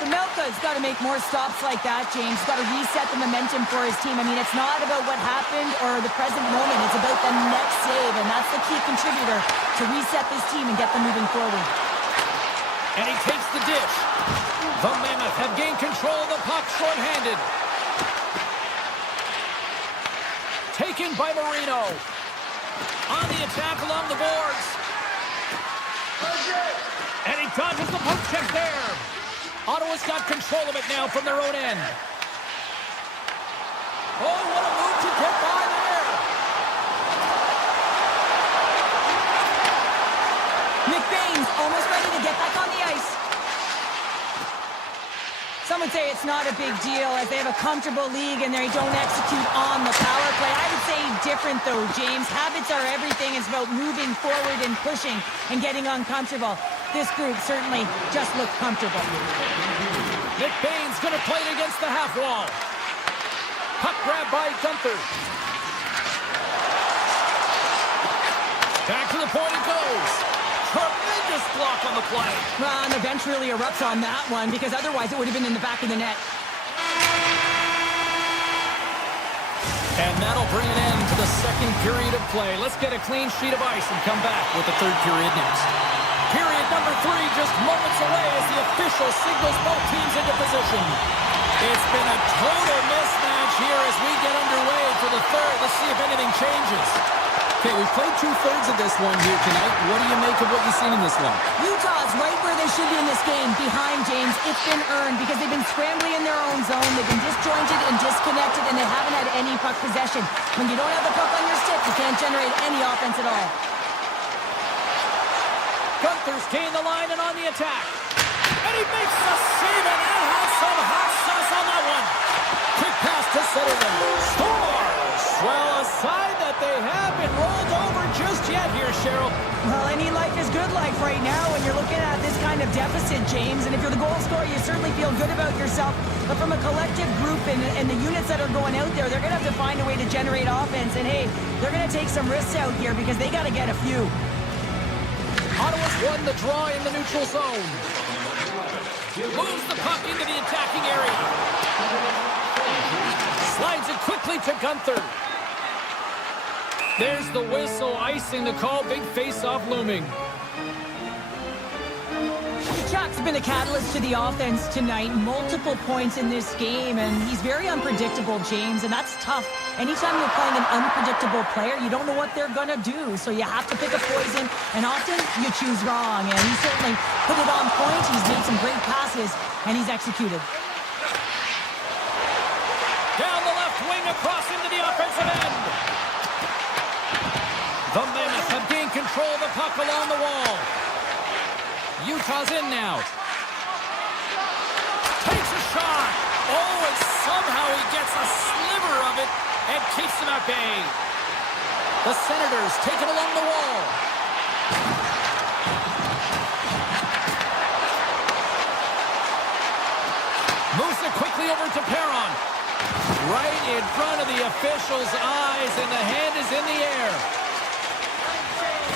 The Melka's got to make more stops like that, James. He's got to reset the momentum for his team. I mean, it's not about what happened or the present moment. It's about the next save, and that's the key contributor to reset this team and get them moving forward. And he takes the dish. The Mammoth have gained control of the puck shorthanded. Taken by Marino. On the attack along the boards. And he dodges the poke check there. Ottawa's got control of it now from their own end. Oh, what a move to get by there. McBain's almost ready to get back on the ice. Some would say it's not a big deal as they have a comfortable league and they don't execute on the power play. I would say different though, James. Habits are everything. It's about moving forward and pushing and getting uncomfortable. This group certainly just looked comfortable. McBain's going to play it against the half wall. Puck grab by Gunther. Back to the point it goes. Tremendous block on the play. Well, and the bench really erupts on that one because otherwise it would have been in the back of the net. And that'll bring an end to the second period of play. Let's get a clean sheet of ice and come back with the third period next. Period number 3 just moments away as the official signals both teams into position. It's been a total mismatch here as we get underway for the third. Let's see if anything changes. Okay, we've played 2/3 of this one here tonight. What do you make of what you've seen in this one? Utah's right where they should be in this game, behind James. It's been earned because they've been scrambling in their own zone. They've been disjointed and disconnected, and they haven't had any puck possession. When you don't have the puck on your stick, you can't generate any offense at all. Gunther's gained the line and on the attack. And he makes the save, and that has some hot sauce on that one. Quick pass to Sutherland. Scores! Well, a sign that they have been rolled over just yet here, Cheryl. Well, any life is good life right now when you're looking at this kind of deficit, James. And if you're the goal scorer, you certainly feel good about yourself. But from a collective group and the units that are going out there, they're going to have to find a way to generate offense. And, hey, they're going to take some risks out here because they got to get a few. Ottawa's won the draw in the neutral zone. Moves the puck into the attacking area. Slides it quickly to Gunther. There's the whistle, icing the call. Big face-off looming. Chuck's been a catalyst to the offense tonight. Multiple points in this game, and he's very unpredictable, James, and that's tough. Anytime you're playing an unpredictable player, you don't know what they're going to do, so you have to pick a poison, and often you choose wrong, and he certainly put it on point. He's made some great passes, and he's executed. Down the left wing, across into the offensive end. The Mammoth have gained control of the puck along the wall. Utah's in now. Takes a shot. Oh, and somehow he gets a sliver of it and keeps him at bay. The Senators take it along the wall. Moves it quickly over to Perron. Right in front of the officials' eyes, and the hand is in the air.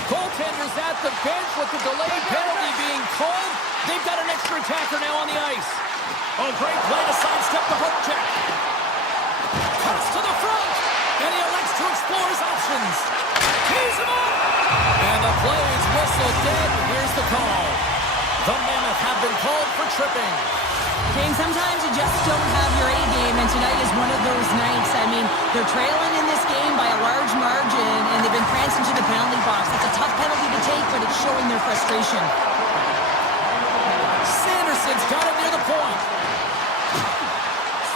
Goaltender's at the bench with the delayed penalty being called. They've got an extra attacker now on the ice. Oh, great play to sidestep the hook check. Cuts to the front, and he elects to explore his options. Tees him up! And the play is whistled dead. Here's the call. The Mammoth have been called for tripping. James, sometimes you just don't have your A game, and tonight is one of those nights. I mean, they're trailing in this game by a large margin, and they've been prancing to the penalty box. It's a tough penalty to take, but it's showing their frustration. Sanderson's got it near the point.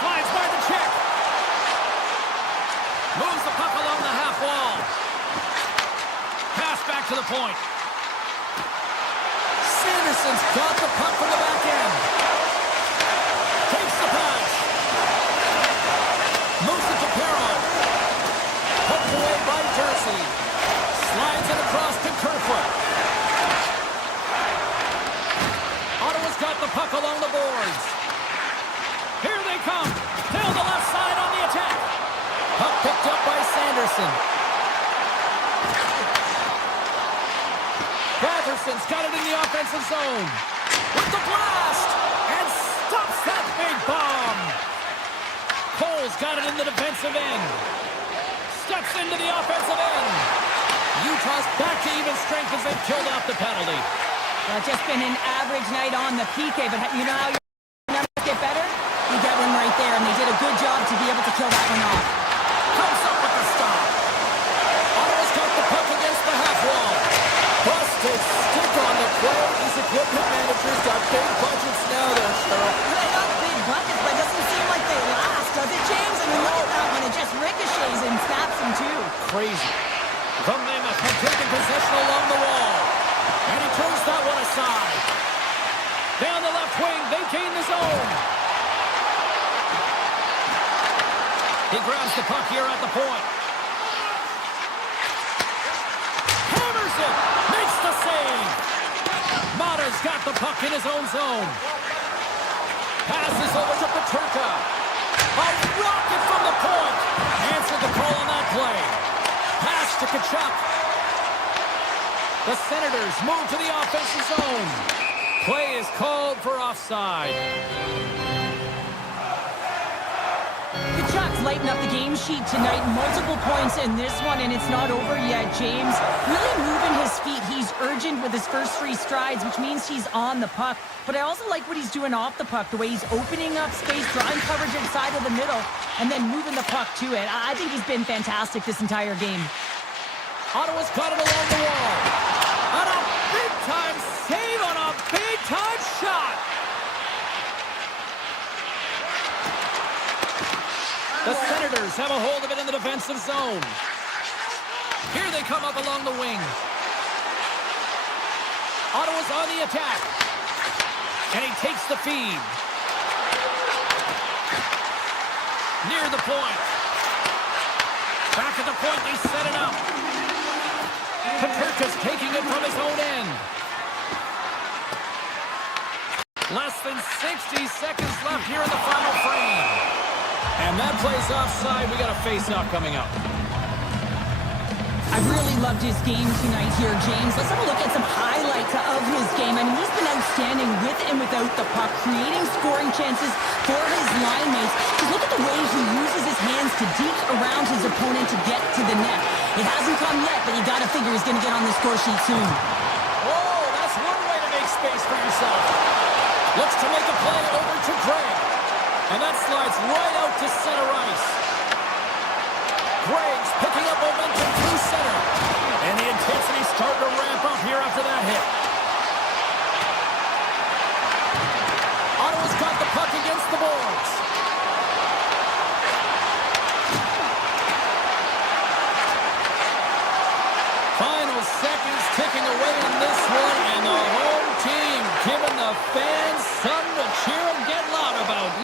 Slides by the check. Moves the puck along the half wall. Pass back to the point. Sanderson's got the puck from the back end. Takes the pass. Moves it to Perro. Poked away by Jersey. Slides it across to Kerfoot. Ottawa's got the puck along the boards. Here they come. Down the left side on the attack. Puck picked up by Sanderson. Batherson's got it in the offensive zone. With the blast. And stops that big bomb. Cole's got it in the defensive end. Steps into the offensive end. Utah's back to even strength as they've killed off the penalty. Well, it's just been an average night on the PK, but you know how your numbers get better? You get one right there, and they did a good job to be able to kill that one off. Comes up with the stop. Ottawa's got the puck against the half wall. Busted stick on the play. These equipment managers got big budgets now there, Cheryl. They got big buckets, but it doesn't seem like they last, does it, James? I mean, look at that one. It just ricochets and snaps him, too. Crazy. The Mammoth have taken possession along the wall. And he turns that one aside. Down the left wing, they gain the zone. He grabs the puck here at the point. Hammers it. Makes the save. Mata's got the puck in his own zone. Passes over to Peterka. A rocket from the point. Answered the call on that play. Pass to Tkachuk. The Senators move to the offensive zone. Play is called for offside. Tkachuk's lighting up the game sheet tonight. Multiple points in this one, and it's not over yet, James. Really moving his feet. He's urgent with his first 3 strides, which means he's on the puck. But I also like what he's doing off the puck, the way he's opening up space, drawing coverage inside of the middle, and then moving the puck to it. I think he's been fantastic this entire game. Ottawa's got it along the wall. And a big-time save on a big-time shot. The Senators have a hold of it in the defensive zone. Here they come up along the wing. Ottawa's on the attack. And he takes the feed. Near the point. Back at the point, they set it up. Peterka's taking it from his own end. Less than 60 seconds left here in the final frame. And that plays offside. We got a face-off coming up. I really loved his game tonight here, James. Let's have a look at some highlights of his game. I mean, he's been outstanding with and without the puck, creating scoring chances for his line mates. Just look at the way he uses his hands to deke around his opponent to get to the net. It hasn't come yet, but you got to figure he's going to get on the score sheet soon. Oh, that's one way to make space for yourself. Looks to make a play over to Gregg. And that slides right out to center ice. Gregg's picking up momentum through center. And the intensity starting to ramp up here after that hit. Ottawa's got the puck against the boards. Final seconds ticking away in this one. And the home team giving the fans something to cheer and get loud about.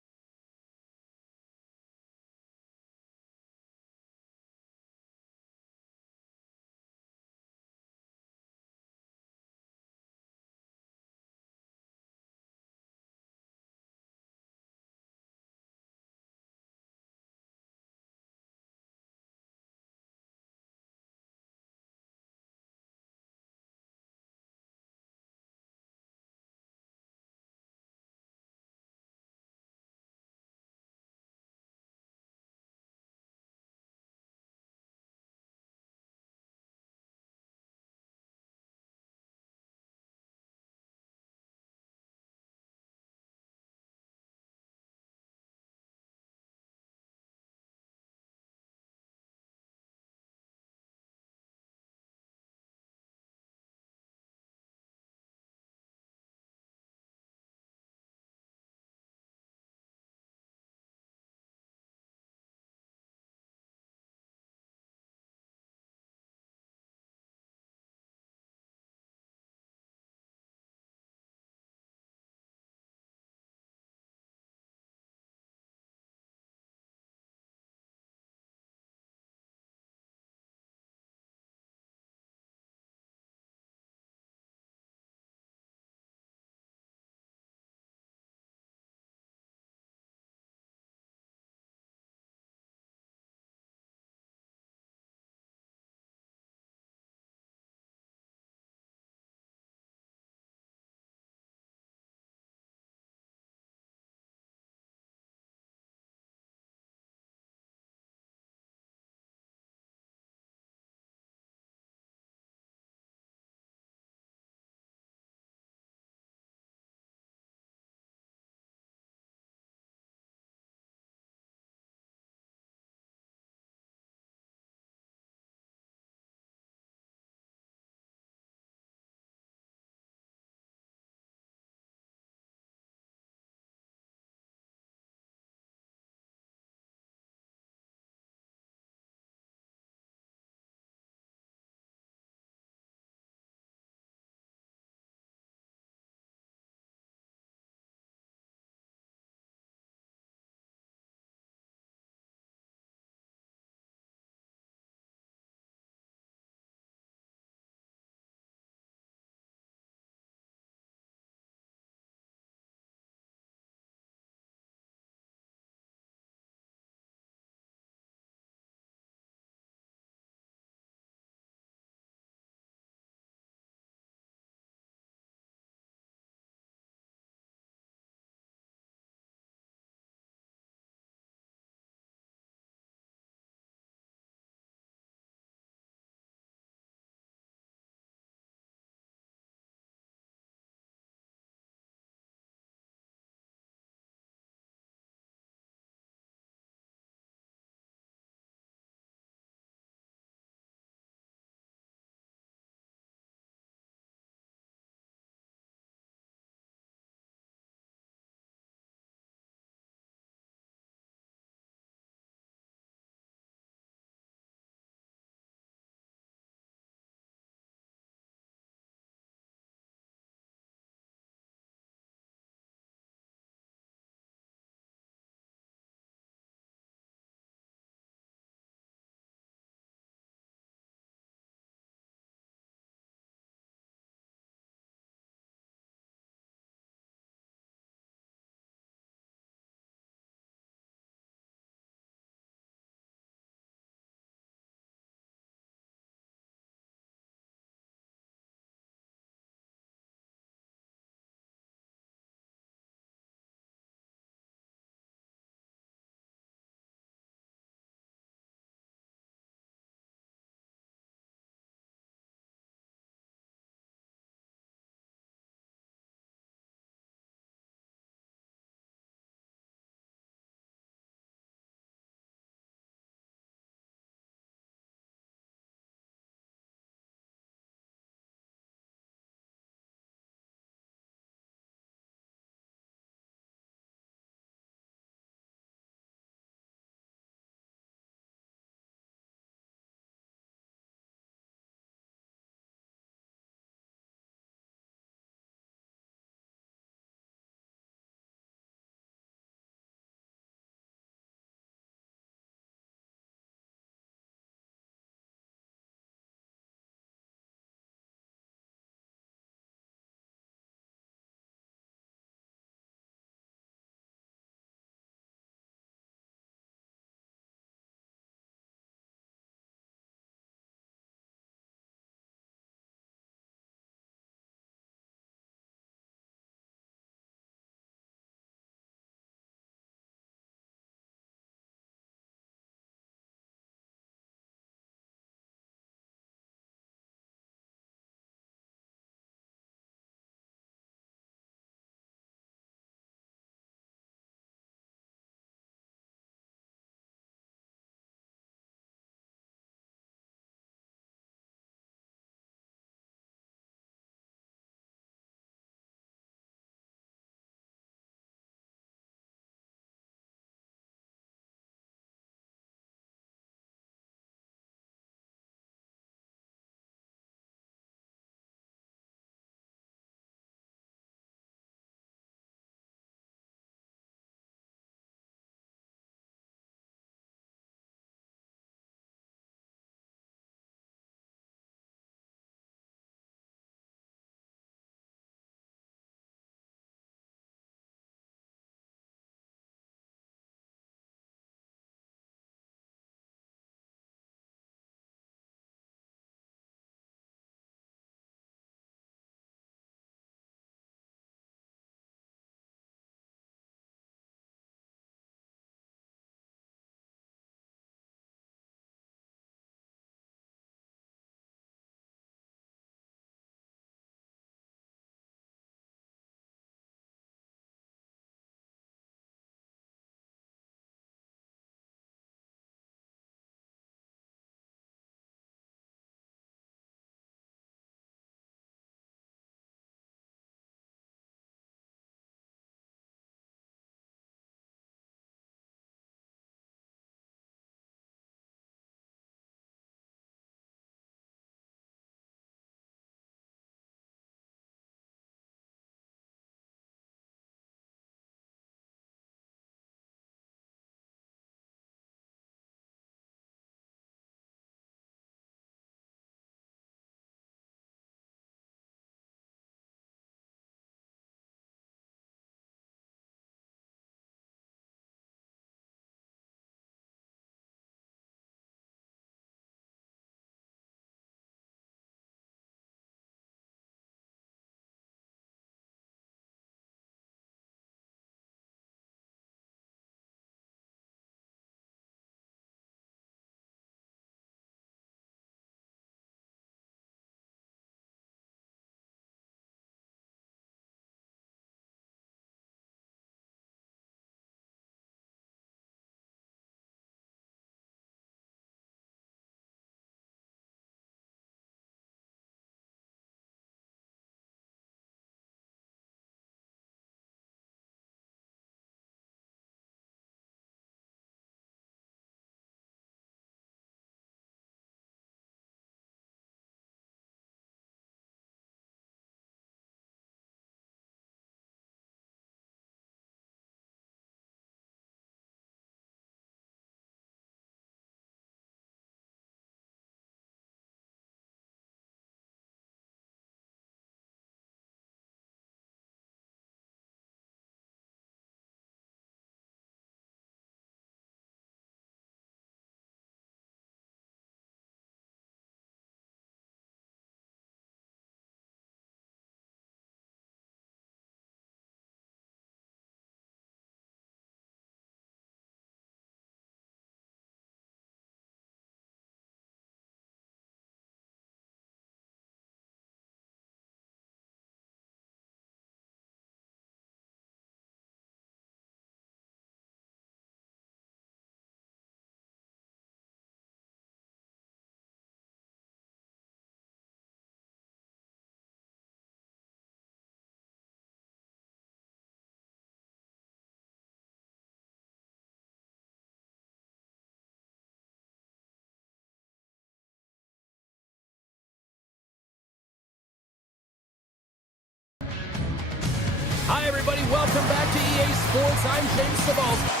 Hi, everybody. Welcome back to EA Sports. I'm James Cebulski.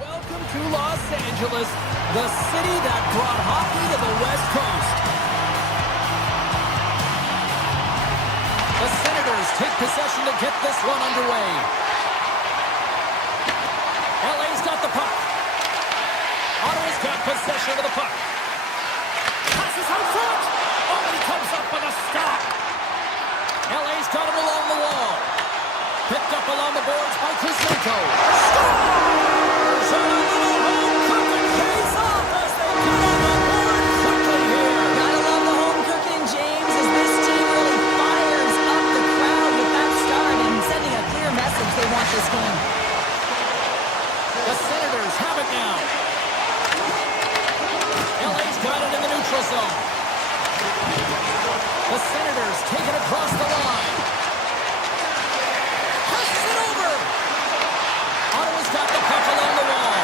Welcome to Los Angeles, the city that brought hockey to the West Coast. The Senators take possession to get this one underway. LA's got the puck. Ottawa's got possession of the puck. Passes out front. Oh, and he comes up with a stop. LA's got it along the wall. Picked up along the boards by Kuzmenko. Scores! And a little home cooking pays off as they get on the board quickly here. Gotta love the home cooking, James, as this team really fires up the crowd with that start and sending a clear message they want this game. The Senators have it now. LA's got it in the neutral zone. The Senators take it across the line. Passes it over. Ottawa's got the puck along the wall.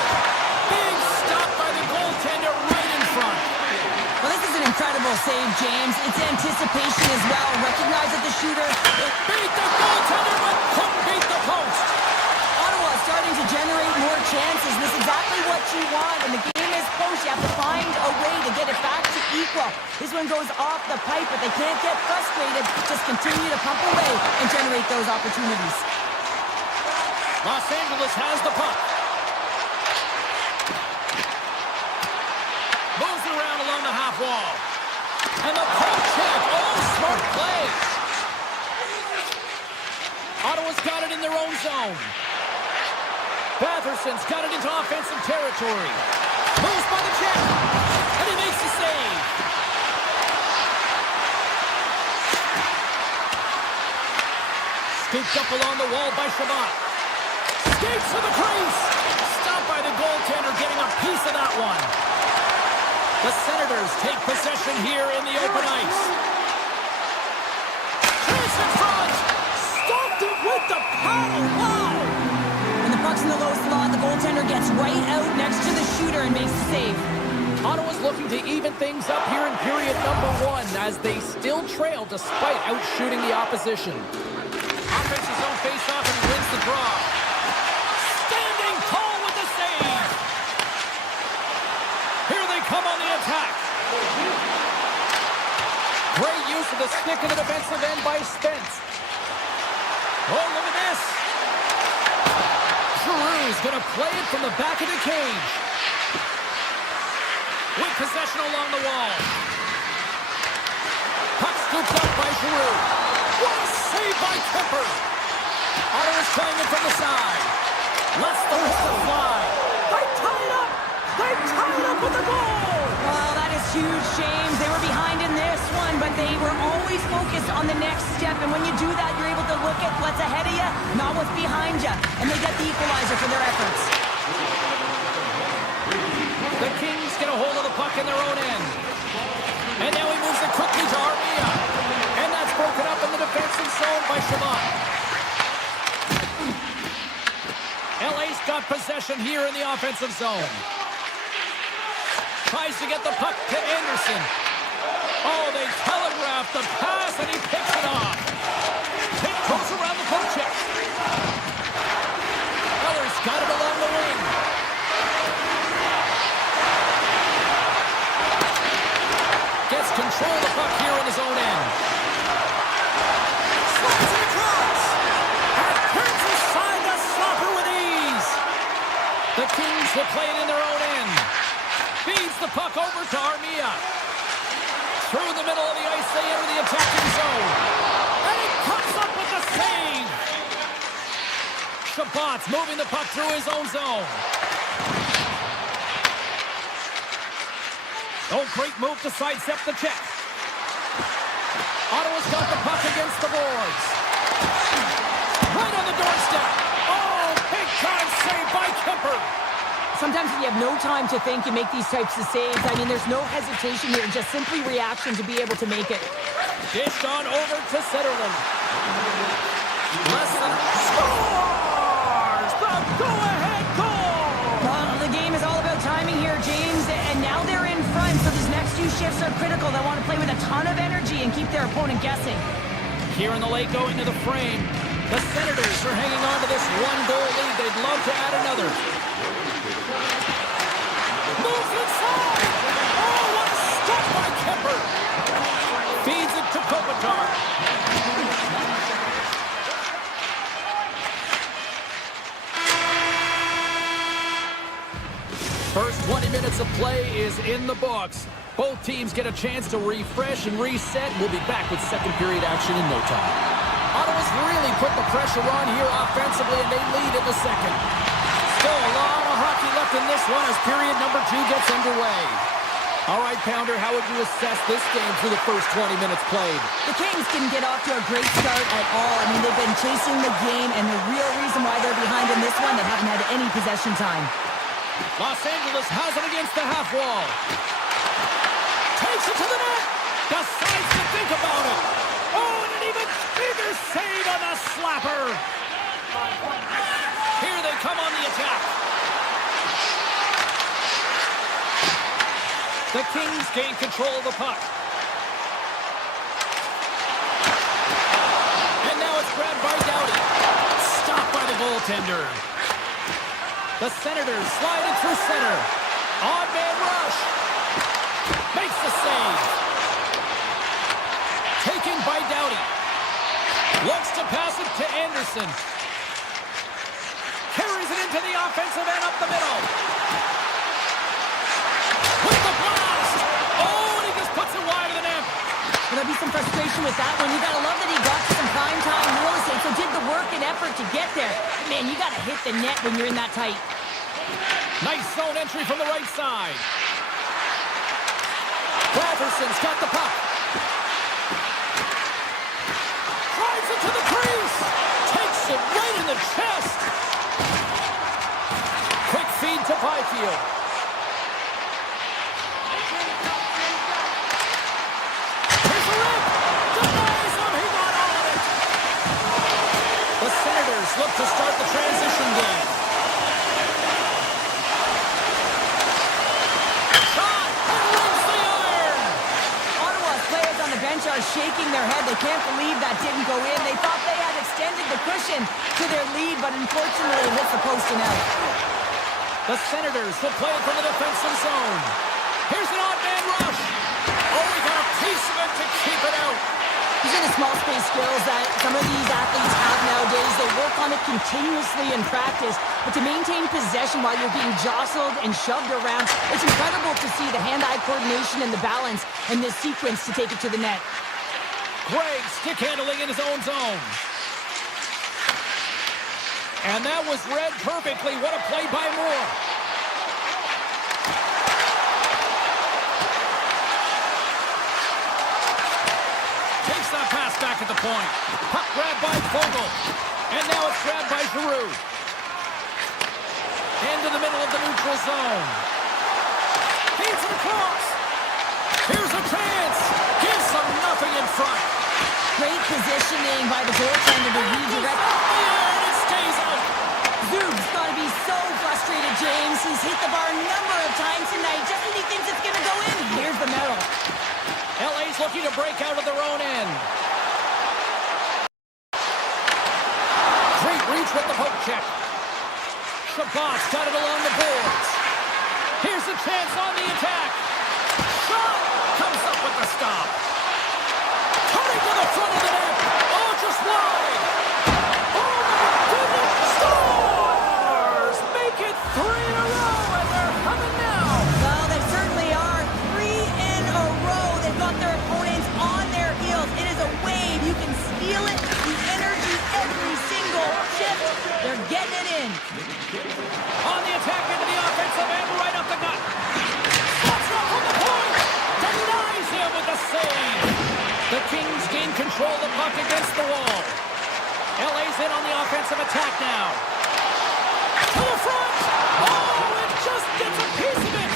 Big stop by the goaltender right in front. Well, this is an incredible save, James. It's anticipation as well. Recognize that the shooter Beat the goaltender, but couldn't beat the post. Ottawa is starting to generate more chances. This is exactly what you want. And the game is close. You have to find a way to get it back to equal. This one goes off the pipe, but they can't get frustrated. Just continue to pump away and generate those opportunities. Los Angeles has the puck. Moves it around along the half wall. And the puck check. Oh, smart play. Ottawa's got it in their own zone. Batherson's got it into offensive territory. Moves by the check. And he makes the save. Scooped up along the wall by Shabbat. Skates to the crease. Stopped by the goaltender, getting a piece of that one. The Senators take possession here in the open ice. Chase in front. Stopped it with the paddle. Wow. When the puck's in the low slot, the goaltender gets right out next to the shooter and makes the save. Ottawa's looking to even things up here in period number 1 as they still trail despite outshooting the opposition. Offensive zone face-off and he wins the draw. Standing tall with the save. Here they come on the attack. Great use of the stick in the defensive end by Spence. Oh, look at this. Giroux's going to play it from the back of the cage. With possession along the wall. Puck scooped up by Giroux. What a save by Kemper. Ottawa's playing it from the side. Lets the whistle fly. They tie it up. They tie it up with the goal. Well, that is huge, James. They were behind in this one, but they were always focused on the next step. And when you do that, you're able to look at what's ahead of you, not what's behind you. And they get the equalizer for their efforts. The Kings get a hold of the puck in their own end. And now he moves it quickly to Armia. And that's broken up in the defensive zone by Shabbat. LA's got possession here in the offensive zone. Tries to get the puck to Anderson. Oh, they telegraphed the pass and he picks it off. Pitt goes around the pocheck. Eller's got it along the wing. Gets control of the puck here in his own end. Slides it across. And turns aside the stopper with ease. The Kings will play it in their own end. Feeds the puck over to Armia. Through the middle of the ice, they enter the attacking zone. And he comes up with the save. Shabbat's moving the puck through his own zone. Oh, great move to sidestep the check. Ottawa's got the puck against the boards. Right on the doorstep. Oh, big time save by Kemper. Sometimes when you have no time to think, you make these types of saves. I mean, there's no hesitation here, just simply reaction to be able to make it. Dished on over to Zetterlund. Less than scores the go-ahead goal. Well, the game is all about timing here, James, and now they're in front, so these next few shifts are critical. They want to play with a ton of energy and keep their opponent guessing. Here in the late going to the frame. The Senators are hanging on to this one-goal lead. They'd love to add another. Moves inside. Oh, what a stop by Kemper. Feeds it to Kopitar. First 20 minutes of play is in the books. Both teams get a chance to refresh and reset. We'll be back with second period action in no time. Ottawa's really put the pressure on here offensively, and they lead in the second. Still a lot of hockey left in this one as period number 2 gets underway. All right, Pounder, how would you assess this game through the first 20 minutes played? The Kings didn't get off to a great start at all. I mean, they've been chasing the game, and the real reason why they're behind in this one, they haven't had any possession time. Los Angeles has it against the half wall. Takes it to the net. Decides to think about it. Oh, and an even bigger save on the slapper. Here they come on the attack. The Kings gain control of the puck. And now it's grabbed by Doughty. Stopped by the goaltender. The Senators slide it through center. Odd man rush. Makes the save. Taken by Doughty. Looks to pass it to Anderson. Carries it into the offensive end up the middle. With the blast. Oh, and he just puts it wide of the net. There'll be some frustration with that one. You got to love that he got to some prime time real estate, so did the work and effort to get there. Man, you got to hit the net when you're in that tight. Nice zone entry from the right side. Robertson's got the puck. Drives it to the crease. Takes it right in the chest. Quick feed to Byfield. Here's a rip. Denies him. He got all of it. The Senators look to start the transition game. Are shaking their head. They can't believe that didn't go in. They thought they had extended the cushion to their lead, but unfortunately it hits the post and out. The Senators will play it from the defensive zone. Here's an odd man rush. Oh, he got a piece of it to keep it out. These are the small space skills that some of these athletes have nowadays. They work on it continuously in practice, but to maintain possession while you're being jostled and shoved around, it's incredible to see the hand-eye coordination and the balance in this sequence to take it to the net. Gregg stick handling in his own zone. And that was read perfectly. What a play by Moore. Takes that pass back at the point. Puck grabbed by Vogel. And now it's grabbed by Giroux. Into the middle of the neutral zone. Feeds it across. Here's a chance. Gives them nothing in front. Great positioning by the goaltender to redirect. And it stays out. Zub's got to be so frustrated, James. He's hit the bar a number of times tonight just when he thinks it's going to go in. Here's the medal. LA's looking to break out of their own end. Great reach with the poke check. Shabbat's got it along the boards. Here's a chance on the attack. Shot comes up with the stop. Cutting to the front of the net. Oh, just wide. Oh, my goodness. Scores! Make it 3 in a row, and they're coming now. Well, they certainly are. 3 in a row. They've got their opponents on their heels. It is a wave. You can feel it. The energy every single shift. They're getting it in. On the attack into the offensive end, right up the gut. Slots up from the point. Denies him with the save. The Kings gain control the puck against the wall. LA's in on the offensive attack now. To the front! Oh, it just gets a piece of it!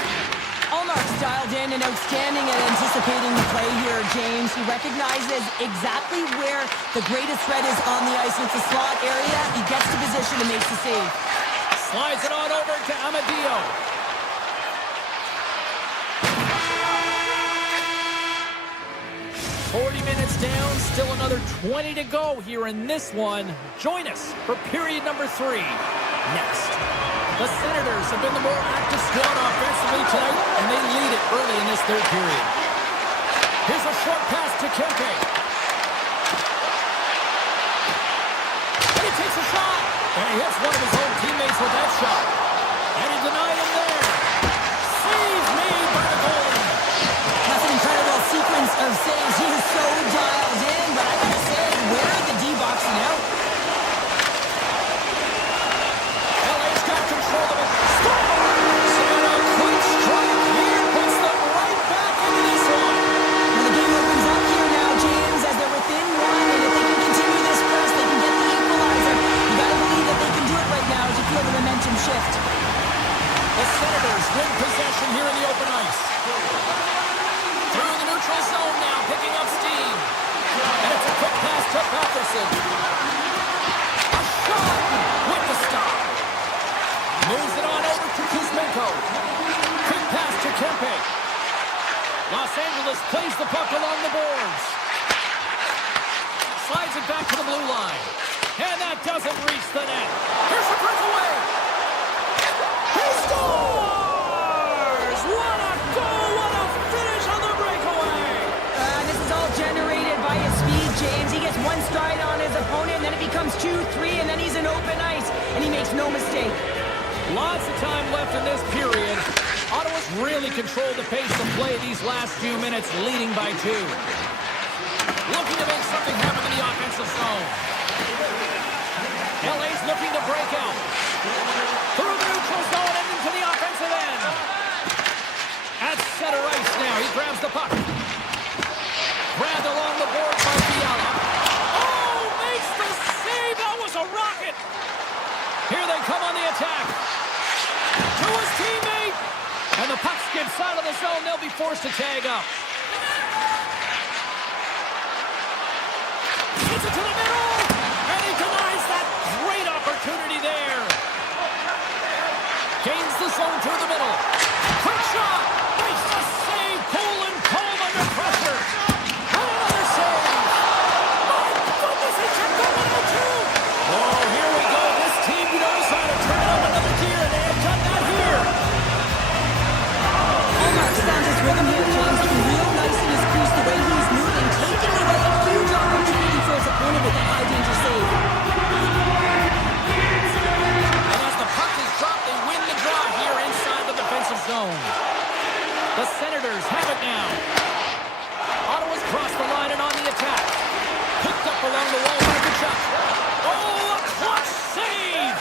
Allmark's dialed in and outstanding at anticipating the play here, James. He recognizes exactly where the greatest threat is on the ice. It's the slot area. He gets to position and makes the save. Slides it on over to Amadio. 40 minutes down, still another 20 to go here in this one. Join us for period number 3. Next. The Senators have been the more active squad offensively tonight, and they lead it early in this third period. Here's a short pass to Kempe. And he takes a shot. And he hits one of his own teammates with that shot. And he denied him there. Save made by the goalie. That's an incredible sequence of saves. He is so dialed in, but I gotta say, where are the D-boxing out? LA's got control of it. Scores! And a quick strike here puts them right back into this one. Well, the game opens up here now, James, as they're within one, and if they can continue this press, they can get the equalizer. You gotta believe that they can do it right now as you feel the momentum shift. The Senators win possession here in the open ice. Through the neutral zone now, picking up steam. And it's a quick pass to Patterson. A shot with the stop. Moves it on over to Kuzmenko. Quick pass to Kempe. Los Angeles plays the puck along the boards. Slides it back to the blue line. And that doesn't reach the net. Here's the breakaway. He scores! What a goal! What a finish on the breakaway! This is all generated by his speed, James. He gets one stride on his opponent, and then it becomes 2, 3, and then he's in open ice, and he makes no mistake. Lots of time left in this period. Ottawa's really controlled the pace of play these last few minutes, leading by 2. Looking to make something happen in the offensive zone. LA's looking to break out. Through the neutral zone and into the offensive end. At center ice now, he grabs the puck. Grabbed along the boards by Fiala. Oh, makes the save! That was a rocket! Here they come on the attack. To his teammate. And the puck skips out of the zone. They'll be forced to tag up. Gets it to the middle. And he denies that great opportunity there. Gains the zone through the middle. Quick shot. Makes the save. Poland calm under pressure. And another save. My goodness, he kept going out too. Oh, here we go. This team knows how to turn up another gear, and they have done that here. Allmark found his rhythm here, James. Looking real nice in his crease, the way he's moving, taking away a huge opportunity for his opponent with a high-danger save. And as the puck is dropped, they win the draw here inside the defensive zone. The Senators have it now. Ottawa's crossed the line and on the attack. Picked up along the wall by Kachuk. Oh, a clutch save!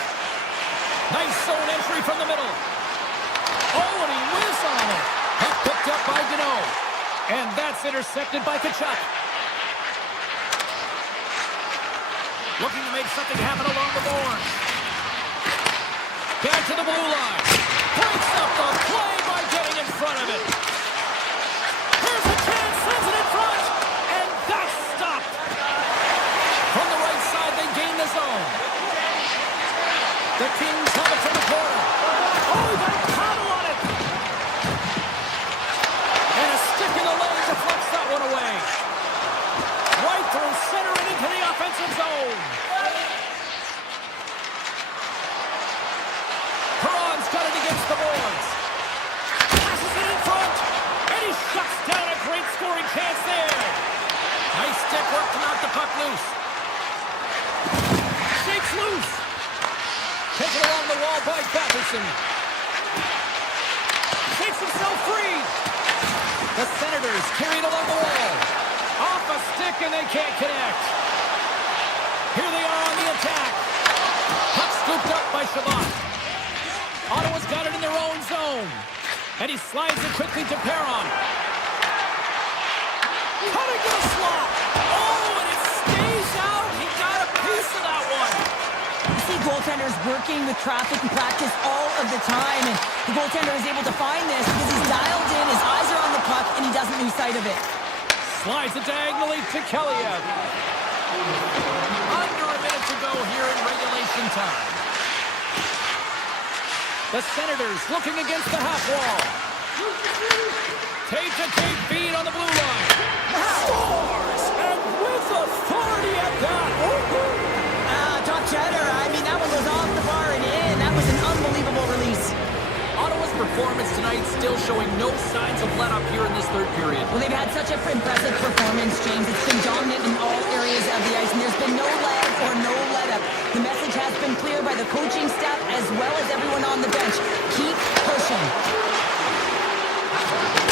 Nice zone entry from the middle. Oh, and he whizzed on it. Puck picked up by Gano. And that's intercepted by Kachuk. Looking to make something happen along the board. Back to the blue line. Breaks up the play by getting in front of it. Here's a chance, sends it in front. And that's stopped. From the right side, they gain the zone. The Kings have it from the corner. Oh, he got a paddle on it. And a stick in the lane deflects that one away. Right through center and into the offensive zone. Perron's got it against the boards. Passes it in front. And he shuts down a great scoring chance there. Nice stick work to knock the puck loose. Shakes loose. Taken along the wall by Patterson. Takes himself free. The Senators carried along the wall. Off a stick and they can't connect. Here they are on the attack. Puck scooped up by Shabbat. Ottawa's got it in their own zone. And he slides it quickly to Perron. Cutting to the slot. Oh, and it see goaltenders working with traffic and practice all of the time, and the goaltender is able to find this because he's dialed in, his eyes are on the puck, and he doesn't lose sight of it. Slides it diagonally to Kelleyev. Under a minute to go here in regulation time. The Senators looking against the half wall. Tape-to-tape feed on the blue line. Scores! And with authority at that. Top cheddar. I mean, that one goes off the bar and in. That was an unbelievable release. Ottawa's performance tonight still showing no signs of let-up here in this third period. Well, they've had such an impressive performance, James. It's been dominant in all areas of the ice, and there's been no lag or no let-up. The message has been clear by the coaching staff as well as everyone on the bench. Keep pushing.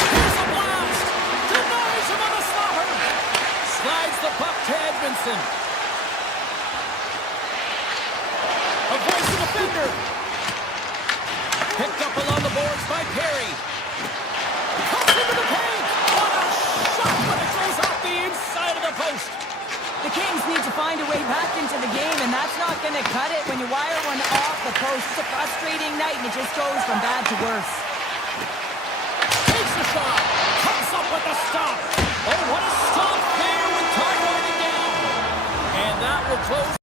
Here's a blast! Denies him on a slaughter! Slides the puck to Edmondson. Avoids the defender. Picked up along the boards by Perry. Comes into the paint. What a shot, but it goes off the inside of the post. The Kings need to find a way back into the game, and that's not going to cut it when you wire one off the post. It's a frustrating night, and it just goes from bad to worse. Takes the shot. Comes up with the stop. Oh, what a stop there with time winding down. And that will close.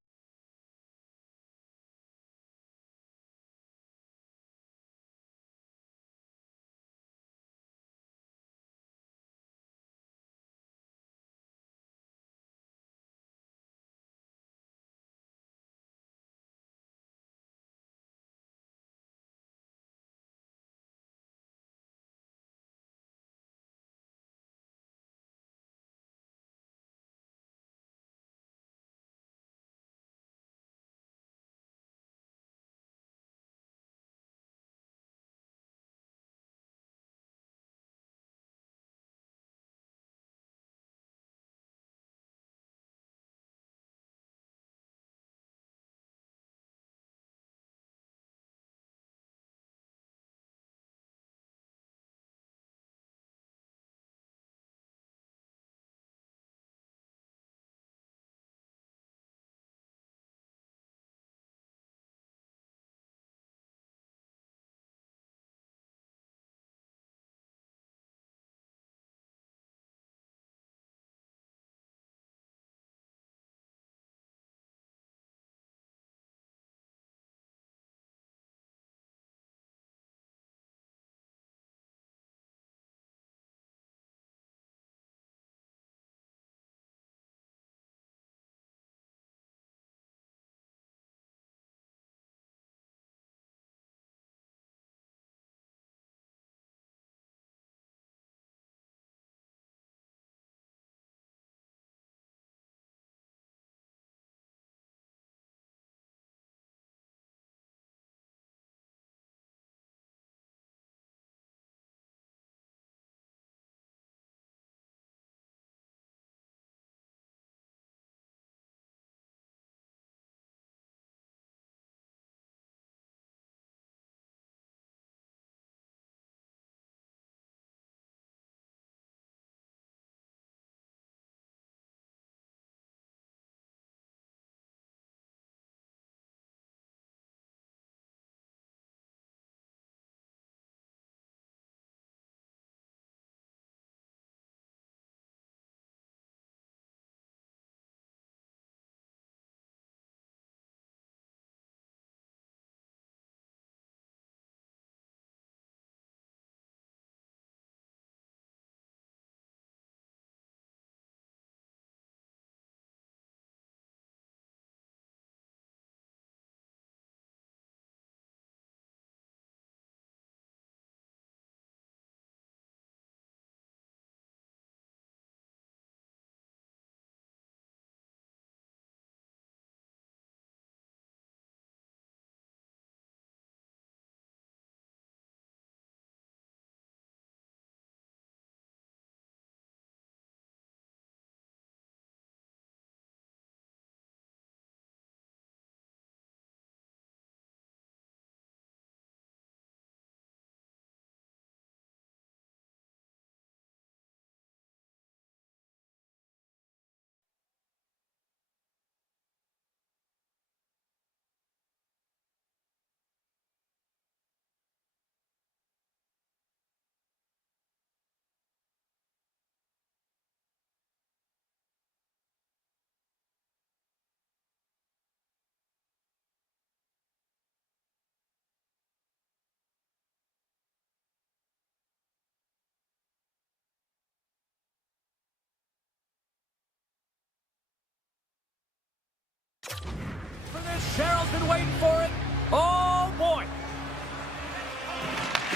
Cheryl's been waiting for it. Oh, boy.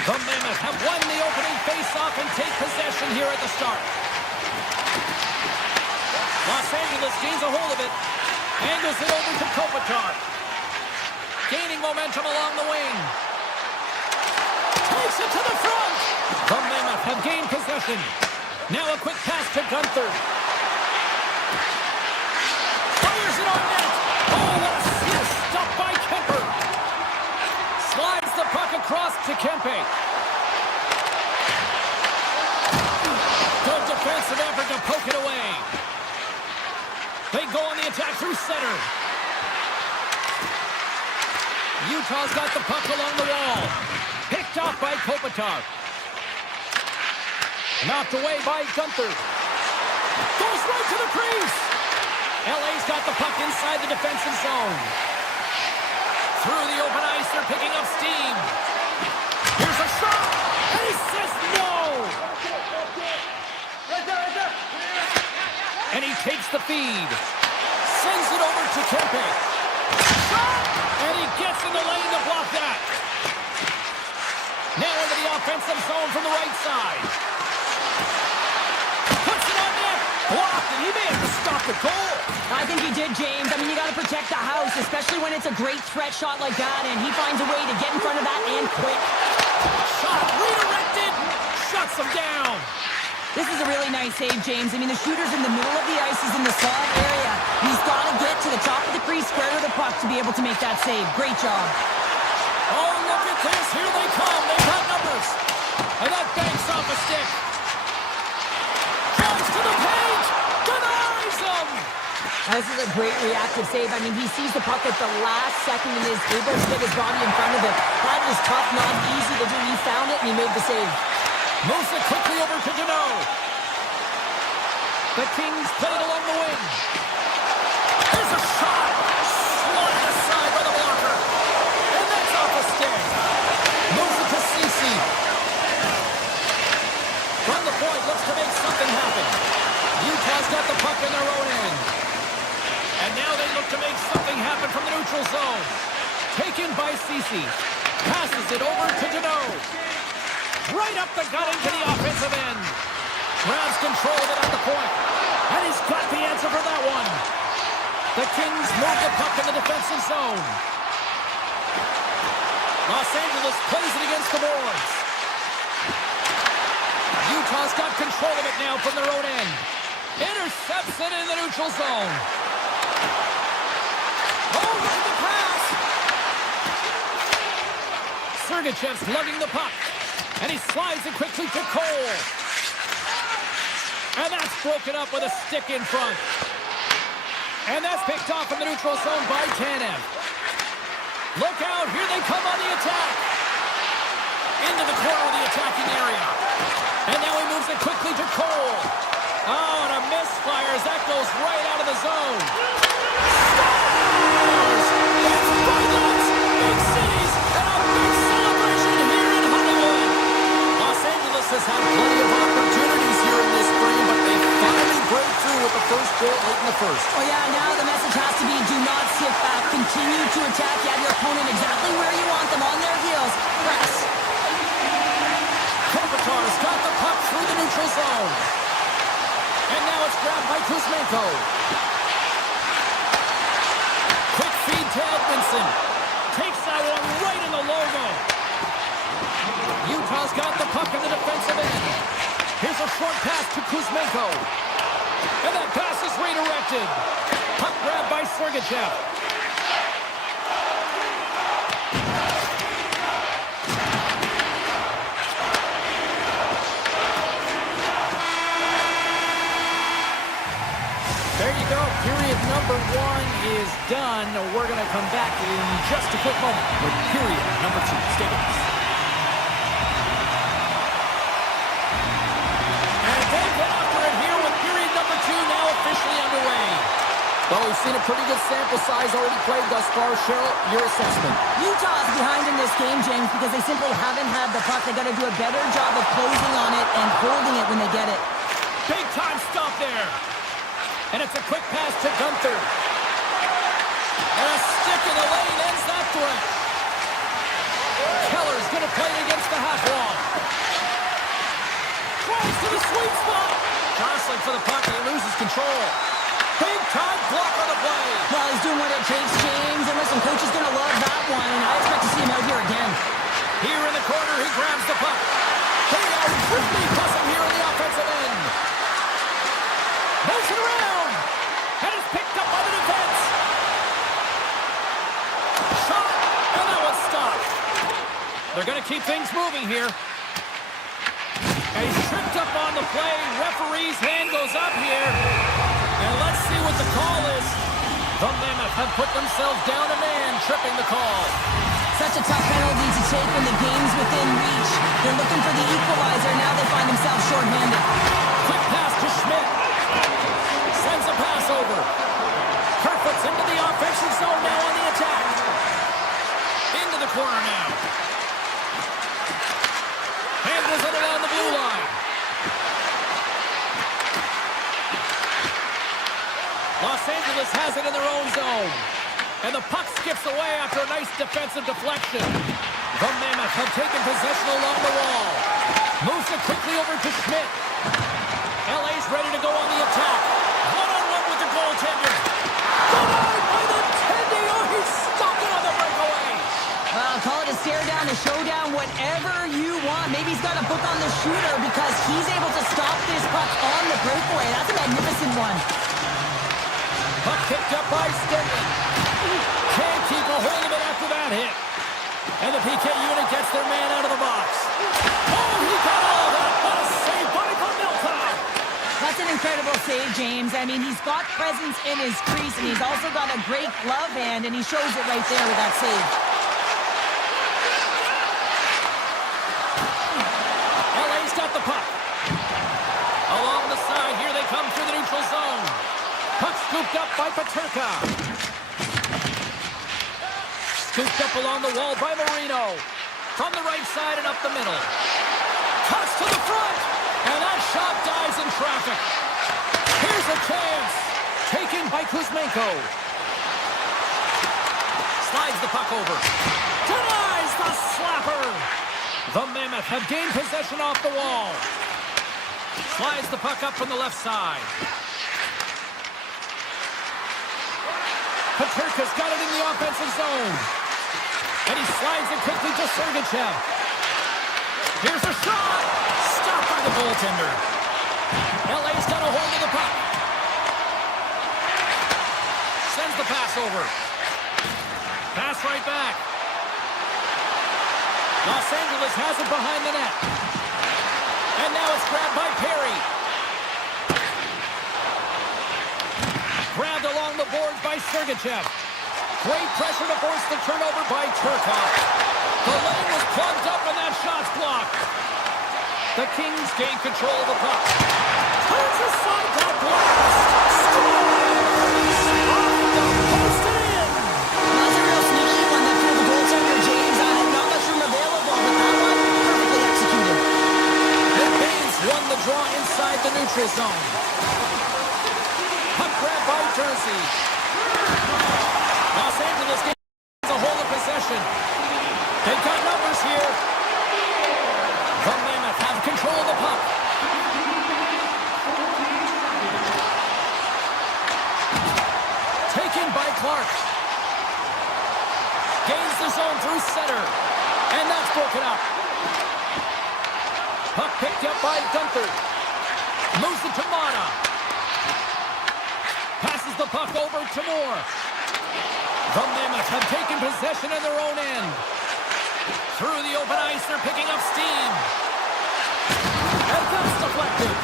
The Mammoth have won the opening face-off and take possession here at the start. Los Angeles gains a hold of it. Angles it over to Kopitar. Gaining momentum along the wing. Takes it to the front. The Mammoth have gained possession. Now a quick pass to Gunther. Fires it on net. Oh, what a assist. Stopped by Kemper. Slides the puck across to Kempe. Good defensive effort to poke it away. They go on the attack through center. Utah's got the puck along the wall. Picked off by Kopitar. Knocked away by Gunther. Goes right to the crease. LA's got the puck inside the defensive zone. Through the open ice, they're picking up steam. Here's a shot. And he says no. And he takes the feed. Sends it over to Kempe. Shot! And he gets in the lane to block that. Now into the offensive zone from the right side. Puts it on net. Blocked, and he may have to stop the goal. I think he did, James. I mean, you got to protect the house, especially when it's a great threat shot like that, and he finds a way to get in front of that and quick. Shot redirected. Shuts him down. This is a really nice save, James. I mean, the shooter's in the middle of the ice. He's in the slot area. He's got to get to the top of the crease, square to the puck to be able to make that save. Great job. Oh, look at this. Here they come. They've got numbers. And that banks off a stick. Drives to the page. Denies him. This is a great reactive save. I mean, he sees the puck at the last second and is able to get his body in front of it. That was tough, not easy to do. He found it and he made the save. Moves it quickly over to Deneau. The Kings play it along the wing. There's a shot. Slotted aside by the blocker. And that's off a stick. Moves it to Ceci. From the point, looks to make something happen. Utah's got the puck in their own end. And now they look to make something happen from the neutral zone. Taken by Ceci. Passes it over to Deneau. Right up the gut into the offensive end. Grabs control of it at the point. And he's got the answer for that one. The Kings move the puck in the defensive zone. Los Angeles plays it against the boards. Utah's got control of it now from their own end. Intercepts it in the neutral zone. Oh, look at the pass. Sergachev's lugging the puck. And he slides it quickly to Cole. And that's broken up with a stick in front. And that's picked off in the neutral zone by Tanev. Look out, here they come on the attack. Into the corner of the attacking area. And now he moves it quickly to Cole. Oh, and a misfire as that goes right out of the zone. Stars! It's violence! Big cities! And a big celebration here in Hollywood! Los Angeles has had plenty of opportunities here in this frame, but they finally break through with the first goal late in the first. Oh, yeah, now the message has to be do not sit back. Continue to attack. You have your opponent exactly where you want them, on their heels. Press. Kopitar's got the puck through the neutral zone. And now it's grabbed by Kuzmenko. Quick feed to Edmondson. Takes that one right in the logo. Utah's got the puck in the defensive end. Here's a short pass to Kuzmenko. And that pass is redirected. Puck grabbed by Sergachev. There you go. Period number 1 is done. We're going to come back in just a quick moment with period number 2. Stay with us. And they've been after it here with period number 2 now officially underway. Well, we've seen a pretty good sample size already played thus far. Cheryl, your assessment. Utah's behind in this game, James, because they simply haven't had the puck. They got to do a better job of closing on it and holding it when they get it. Big time stop there. And it's a quick pass to Gunther. And a stick in the going to play it against the half wall. Tries to the sweet spot. Jostling for the puck, and he loses control. Big time block on the play. Well, he's doing what it takes, James. And listen, coach is going to love that one, and I expect to see him out here again. Here in the corner, he grabs the puck. They are quickly tossing here in the offensive end. Moves it around. And it's picked up by the defense. Shot. And that one's stopped. They're going to keep things moving here. And he's tripped up on the play. Referee's hand goes up here. And let's see what the call is. The Mammoth have put themselves down a man, tripping the call. Such a tough penalty to take when the game's within reach. They're looking for the equalizer. Now they find themselves shorthanded. Quick pass to Schmidt. Sends a pass over. Kerfoot's into the offensive zone now on the attack. Into the corner now. Handles it along the blue line. Los Angeles has it in their own zone. And the puck skips away after a nice defensive deflection. The Mammoth have taken possession along the wall. Moves it quickly over to Schmidt. LA's ready to go on the attack. One-on-one with the goaltender. Denied by the Tendy. Oh, he stopped it on the breakaway. Well, call it a stare down, a showdown, whatever you want. Maybe he's got a book on the shooter because he's able to stop this puck on the breakaway. That's a magnificent one. Puck picked up by Stenley. Can't keep a hold of it after that hit. And the PK unit gets their man out of the box. Oh, he got all of that. What a save by Mammoth. That's an incredible save, James. I mean, he's got presence in his crease, and he's also got a great glove hand, and he shows it right there with that save. LA's got the puck. Along the side, here they come through the neutral zone. Puck scooped up by Peterka. Scooped up along the wall by Marino. From the right side and up the middle. Cuts to the front. And that shot dies in traffic. Here's a chance. Taken by Kuzmenko. Slides the puck over. Denies the slapper. The Mammoth have gained possession off the wall. Slides the puck up from the left side. Peterka's got it in the offensive zone. And he slides it quickly to Sergachev. Here's a shot. Stopped by the goaltender. LA's got a hold of the puck. Sends the pass over. Pass right back. Los Angeles has it behind the net. And now it's grabbed by Perry. Grabbed along the boards by Sergachev. Great pressure to force the turnover by Turcotte. The lane was plugged up and that shot's blocked. The Kings gain control of the puck. Turns aside that blast. Scores! Off the post and in. That's a real sneaky one that threw the goaltender, James. Not much room available, but that one perfectly executed. The Bays won the draw inside the neutral zone. Puck grab by Jersey. Los Angeles gets a hold of possession. They've got numbers here. The Mammoth have control of the puck. Taken by Clark. Gains the zone through center. And that's broken up. Puck picked up by Gunther. Moves it to Mata. Passes the puck over to Moore. The Mammoth have taken possession in their own end. Through the open ice, they're picking up steam. And that's deflected.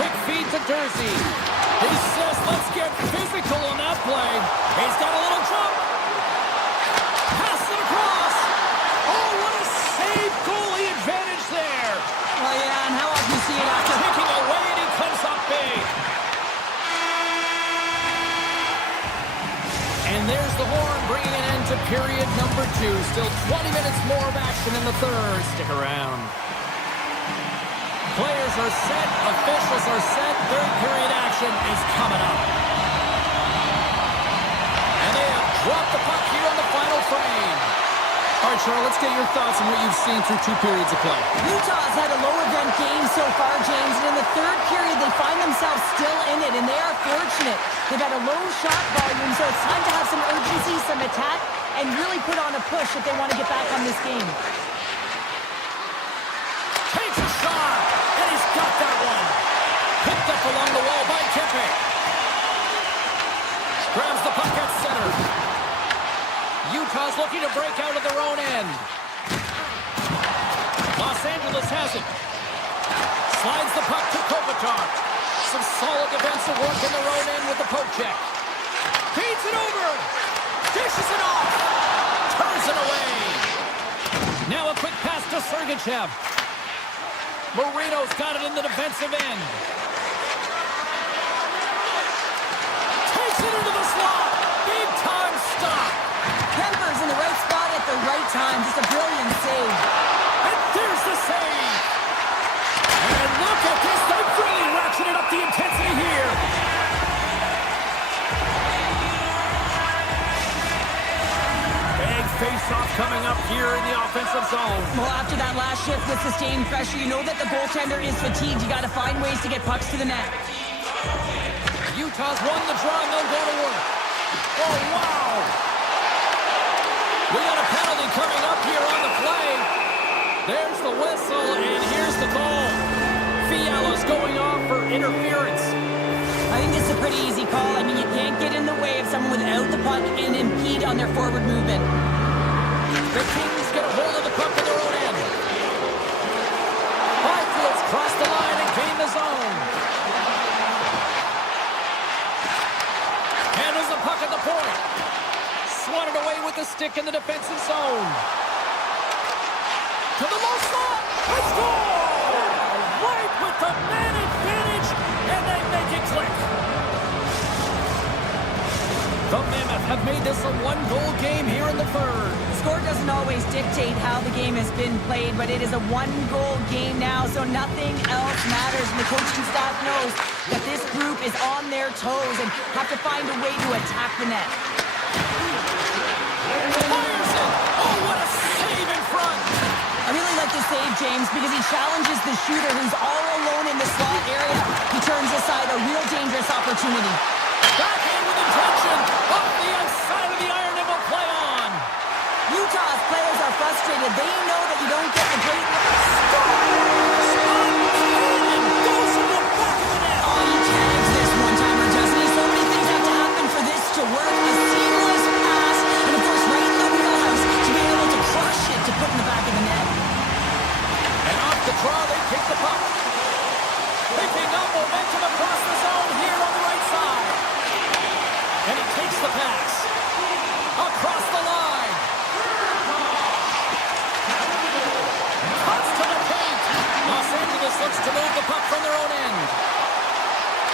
Quick feed to Jersey. He says, let's get physical on that play. He's got a little jump. Pass it across. Oh, what a save. Goalie advantage there. Well, yeah, and how often you see it after Kicking away, and he comes up big. And there's the horn, bringing an end to period number 2. Still 20 minutes more of action in the third. Stick around. Players are set. Officials are set. Third period action is coming up. And they have dropped the puck here in the final frame. All right, Charlotte, let's get your thoughts on what you've seen through 2 periods of play. Utah's had a low-event game so far, James, and in the third period, they find themselves still in it, and they are fortunate. They've had a low shot volume, so it's time to have some urgency, some attack, and really put on a push if they want to get back on this game. Takes a shot, and he's got that one. Picked up along the wall by Kempe. Grabs the puck at center. Utah's looking to break out of their own end. Los Angeles has it. Slides the puck to Kopitar. Some solid defensive work in their own end with the poke check. Feeds it over. Dishes it off. Turns it away. Now a quick pass to Sergachev. Marino's got it in the defensive end. Takes it into the slot. Big time stop. Kemper's in the right spot at the right time. Just a brilliant save. And there's the save. And look at this. They've really ratcheted up the intensity here. Big face-off coming up here in the offensive zone. Well, after that last shift with sustained pressure, you know that the goaltender is fatigued. You got to find ways to get pucks to the net. Utah's won the draw, and they'll go to work. Oh, wow. We got a penalty coming up here on the play. There's the whistle, and here's the call. Fiala's going off for interference. I think this is a pretty easy call. I mean, you can't get in the way of someone without the puck and impede on their forward movement. The Kings get a hold of the puck in their own end. Byfield's crossed the line and gained the zone. Handles the puck at the point. Swatted away with the stick in the defensive zone. To the low slot. Let's go! Right with the man advantage, and they make it click. The Mammoth have made this a 1-goal game here in the third. The score doesn't always dictate how the game has been played, but it is a 1-goal game now, so nothing else matters. And the coaching staff knows that this group is on their toes and have to find a way to attack the net. Fires it! Oh, what a save in front! I really like this save, James, because he challenges the shooter who's all alone in the slot area. He turns aside a real dangerous opportunity. Backhand with intention! Off the outside of the iron and will play on! Utah's players are frustrated. They know that you don't get the great... And goes in the back of the net! Oh, he tags this one-timer, doesn't he? So many things have to happen for this to work. A seamless pass, and of course right in the wheelhouse to be able to crush it to put in the back of the net. And off the draw, they kick the puck. Picking up momentum across the zone here on the right side. And he takes the pass. Across the line. Cuts to the paint. Los Angeles looks to move the puck from their own end.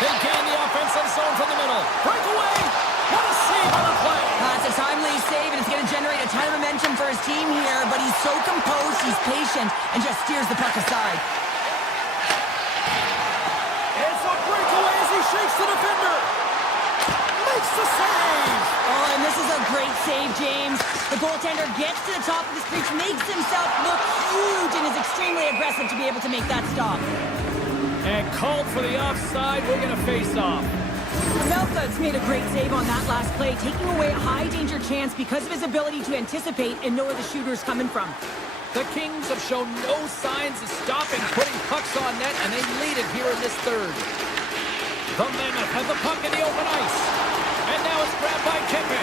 They gain the offensive zone from the middle. Breakaway. What a save on the play. It's a timely save, and it's going to generate a ton of momentum for his team here, but he's so composed, he's patient, and just steers the puck aside. It's a breakaway as he shakes the defender. Makes the save. Oh, and this is a great save, James. The goaltender gets to the top of his crease, makes himself look huge, and is extremely aggressive to be able to make that stop. And called for the offside. We're going to face off. Melka's made a great save on that last play, taking away a high-danger chance because of his ability to anticipate and know where the shooter's coming from. The Kings have shown no signs of stopping putting pucks on net, and they lead it here in this third. The Mammoth have the puck in the open ice. And now it's grabbed by Kempe.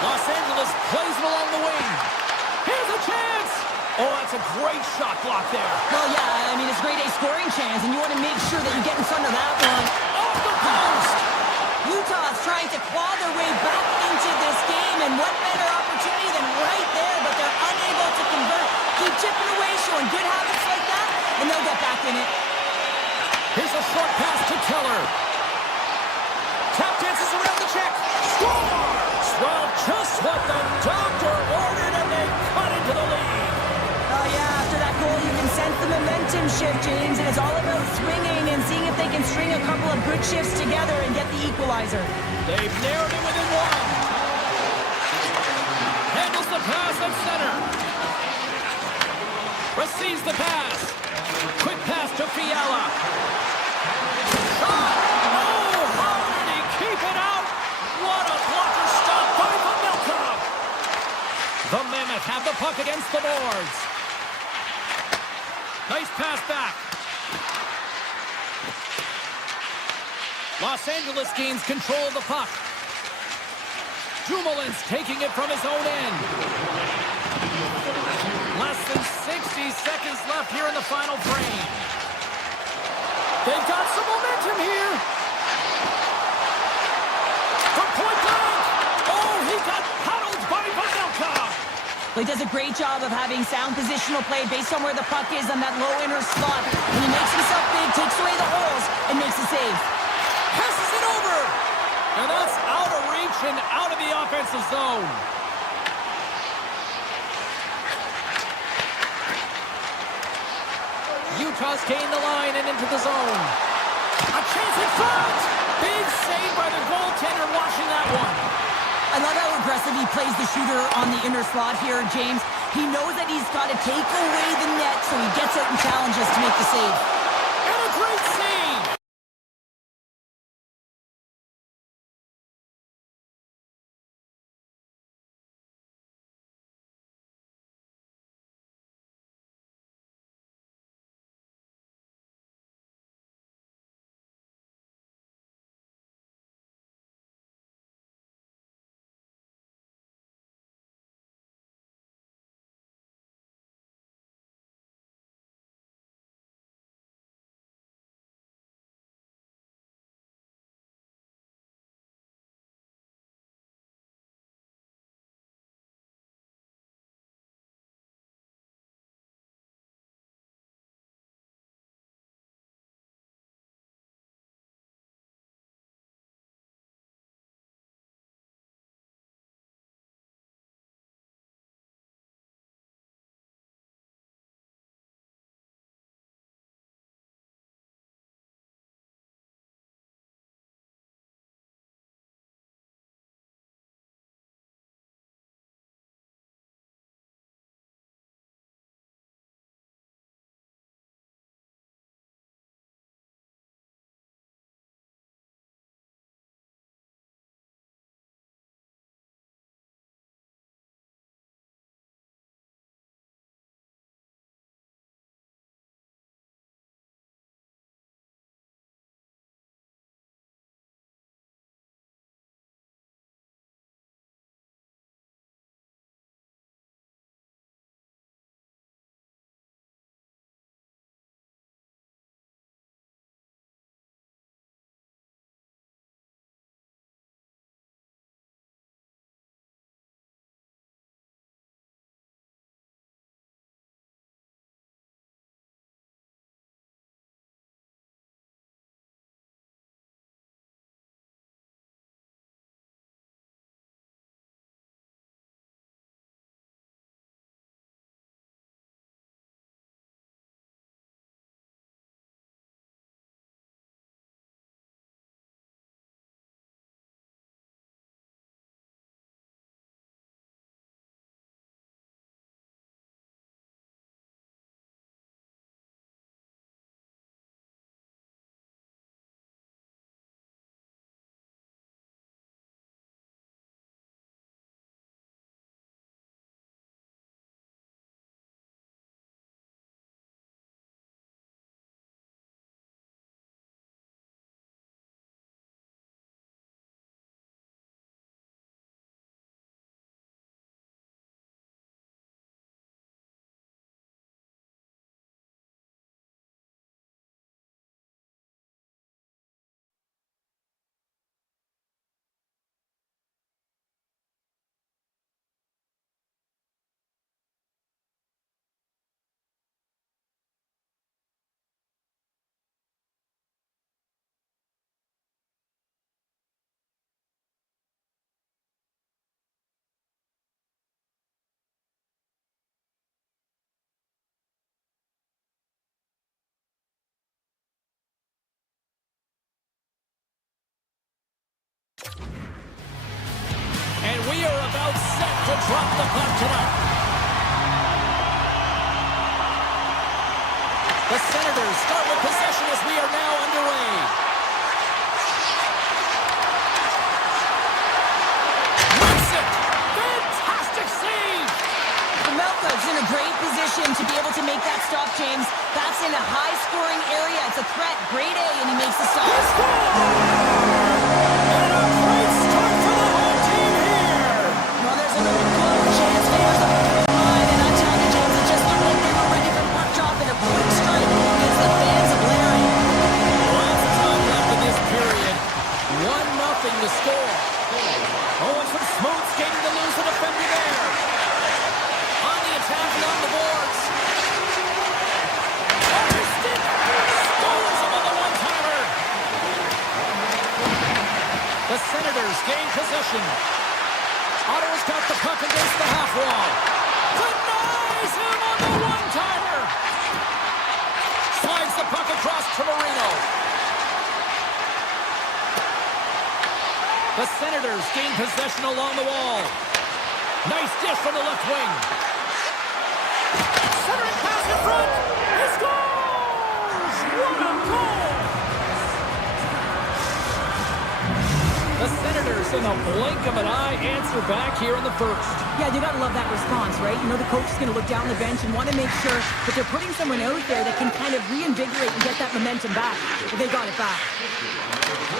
Los Angeles plays it along the wing. Here's a chance! Oh, that's a great shot block there. Well, yeah, I mean, it's a grade A scoring chance, and you want to make sure that you get in front of that one. Off the post! Utah's trying to claw their way back into this game, and what better opportunity than right there, but they're unable to convert. Keep chipping away, showing good habits like that, and they'll get back in it. Here's a short pass to Keller. Tap dances around the check. Scores! Well, just what the doctor ordered, and they cut into the lead. Oh, yeah, after that goal, you can sense the momentum shift, James, and it's all about swinging and seeing if they can string a couple of good shifts together and get the equalizer. They've narrowed it within one. Handles the pass and Receives the pass. Quick pass to Fiala. Shot! Oh, how did he keep it out? What a blocker stop by Mammoth! The Mammoth have the puck against the boards. Nice pass back. Los Angeles gains control of the puck. Dumoulin's taking it from his own end. Less than 60 seconds left here in the final frame. They've got some momentum here. From point blank. Oh, he got paddled by Mammoth. He does a great job of having sound positional play based on where the puck is on that low inner slot. And he makes himself big, takes away the holes, and makes a save. Passes it over. And that's out of reach and out of the offensive zone. Utah's gained the line and into the zone. A chance in front. Big save by the goaltender watching that one. I love how aggressive he plays the shooter on the inner slot here, James. He knows that he's got to take away the net, so he gets out and challenges to make the save. And a great save. And we are about set to drop the puck tonight. The Senators start with possession as we are now underway. Makes it! Fantastic save! Mammoth's in a great position to be able to make that stop, James. That's in a high-scoring area. It's a threat. Grade A, and he makes the stop. He and a great start for the home team here! Well, there's another goal. Chance favors the line, and I tell you, James, it just looked like they were ready for puck drop and a quick strike against the fans of Larry. Lots of time left in this period. 1-0 to score. Oh, and some smooth skating to lose the defender there. On the attack along the boards. Oh, his stick! Scores him on the one-timer. The Senators gain possession. Ottawa's got the puck against the half wall. Denies him on the one-timer. Slides the puck across to Marino. The Senators gain possession along the wall. Nice dish from the left wing. Centering pass in front. He scores! What a goal! The Senators, in the blink of an eye, answer back here in the first. Yeah, you gotta love that response, right? You know the coach is gonna look down the bench and want to make sure that they're putting someone out there that can kind of reinvigorate and get that momentum back. But they got it back.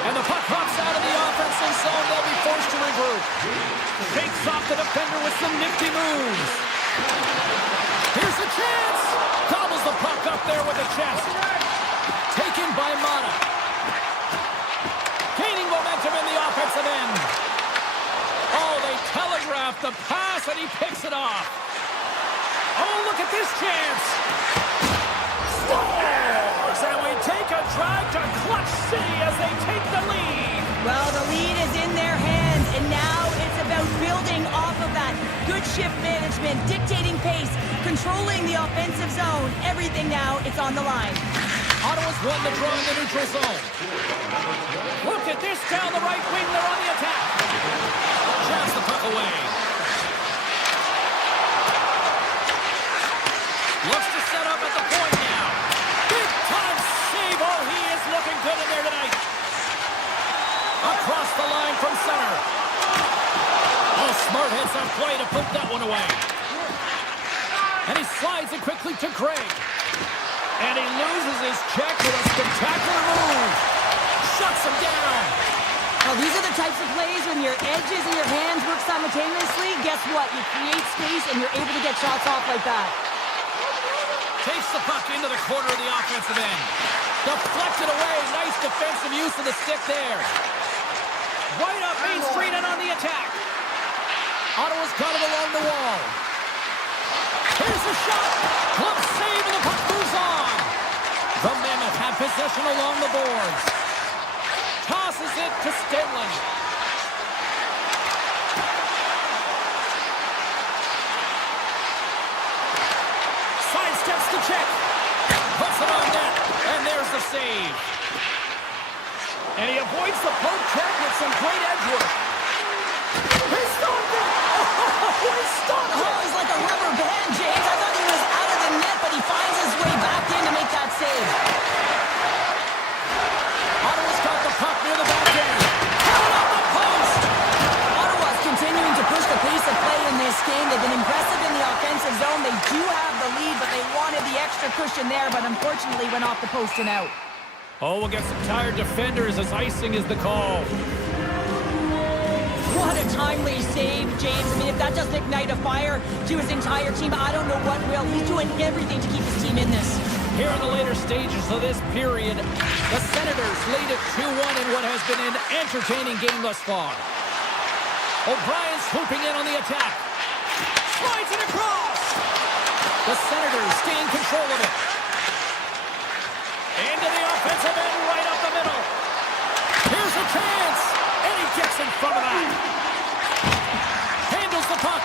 And the puck hops out of the offensive zone. They'll be forced to regroup. Shakes off the defender with some nifty moves. Here's the chance. Gobbles the puck up there with the chest. Taken by Mata. Gaining momentum in the offensive end. Oh, they telegraphed the pass and he picks it off. Oh, look at this chance. Scores! And we take a drive to Clutch City as they take the lead. Well, the lead is in their hands, and now it's about building off of that. Good shift management, dictating pace, controlling the offensive zone. Everything now, it's on the line. Ottawa's won the draw in the neutral zone. Look at this down the right wing. They're on the attack. Jabs the puck away. Looks to set up at the point now. Big time save. Oh, he is looking good in there tonight. Across the line from center. Oh, smart hits on play to put that one away. And he slides it quickly to Craig. And he loses his check with a spectacular move. Shuts him down. Well, these are the types of plays when your edges and your hands work simultaneously. Guess what? You create space and you're able to get shots off like that. Takes the puck into the corner of the offensive end. Deflected away. Nice defensive use of the stick there. Right up Main Street and on the attack. Ottawa's got it along the wall. Here's the shot. Glove save and the puck moves on. The Mammoth have possession along the boards. Tosses it to Stenlin. Sidesteps the check. Puts it on net. And there's the save. And he avoids the poke check with some great edge work. He stopped it! Oh, he stopped it! Oh, he's like a rubber band, James. I thought he was out of the net, but he finds his way back in to make that save. Ottawa's got the puck near the back end. Coming off the post! Ottawa's continuing to push the pace of play in this game. They've been impressive in the offensive zone. They do have the lead, but they wanted the extra cushion there, but unfortunately went off the post and out. Oh, we'll get some tired defenders as icing is the call. What a timely save, James. I mean, if that doesn't ignite a fire to his entire team, I don't know what will. He's doing everything to keep his team in this. Here in the later stages of this period, the Senators lead it 2-1 in what has been an entertaining game thus far. O'Brien swooping in on the attack. Slides it across. The Senators gain control of it. Into the offensive end, right up the middle. Here's a chance. And he gets in front of that. Handles the puck.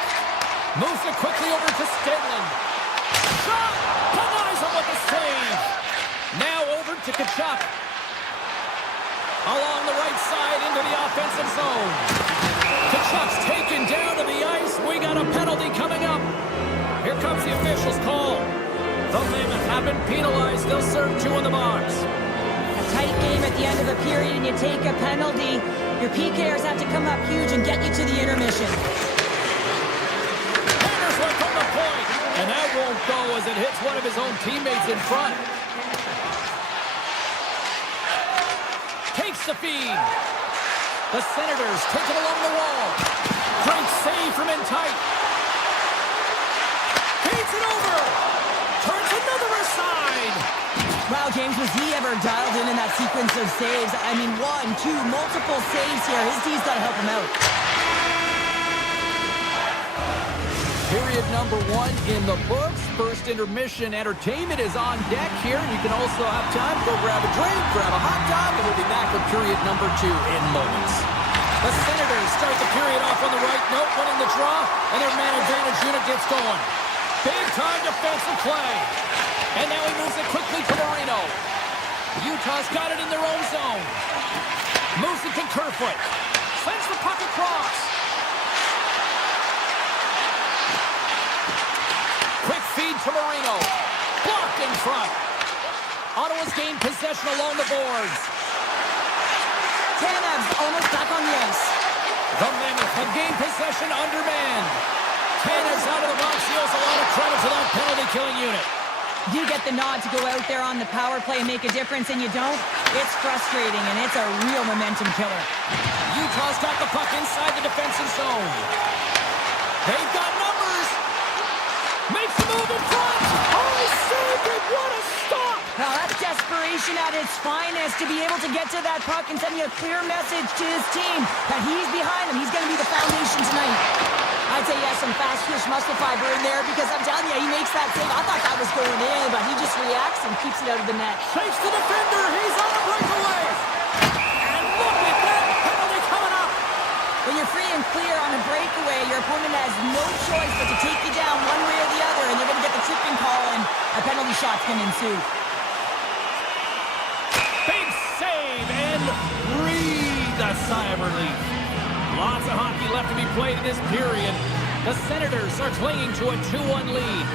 Moves it quickly over to Stenlin. Shot. Denies him with the save. Now over to Tkachuk. Along the right side into the offensive zone. Tkachuk's taken down to the ice. We got a penalty coming up. Here comes the official's call. The Mammoth have been penalized. They'll serve 2 in the box. A tight game at the end of a period and you take a penalty. Your PKers have to come up huge and get you to the intermission. Hammers one from the point. And that won't go as it hits one of his own teammates in front. Takes the feed. The Senators take it along the wall. Great save from in tight. Feeds it over. Turns another aside. Wow, James, was he ever dialed in that sequence of saves? I mean, 1, 2, multiple saves here. His D's got to help him out. Period number 1 in the books. First intermission entertainment is on deck here. You can also have time to go grab a drink, grab a hot dog, and we'll be back with period number 2 in moments. The Senators start the period off on the right note, winning the draw, and their man advantage unit gets going. Big-time defensive play. And now he moves it quickly to Marino. Utah's got it in their own zone. Moves it to Kerfoot. Sends the puck across. Quick feed to Marino. Blocked in front. Ottawa's gained possession along the boards. Tanev's almost back on the ice. The Mammoth have gained possession undermanned. Tanev's out of the box. He owes a lot of credit to that penalty-killing unit. You get the nod to go out there on the power play and make a difference, and you don't. It's frustrating, and it's a real momentum killer. Utah's got the puck inside the defensive zone. They've got numbers. Makes the move in front. Oh, he saved it. What a stop. Now, that's desperation at its finest to be able to get to that puck and send a clear message to his team that he's behind him. He's going to be the foundation tonight. I'd say he has some fast twitch muscle fiber in there because I'm telling you, he makes that save. I thought that was going in, but he just reacts and keeps it out of the net. Shakes the defender. He's on a breakaway. And look at that penalty coming up. When you're free and clear on a breakaway, your opponent has no choice but to take you down one way or the other, and they're going to get the tripping call, and a penalty shot's going to ensue. Big save and breathe a sigh of relief. Lots of hockey left to be played in this period. The Senators are clinging to a 2-1 lead.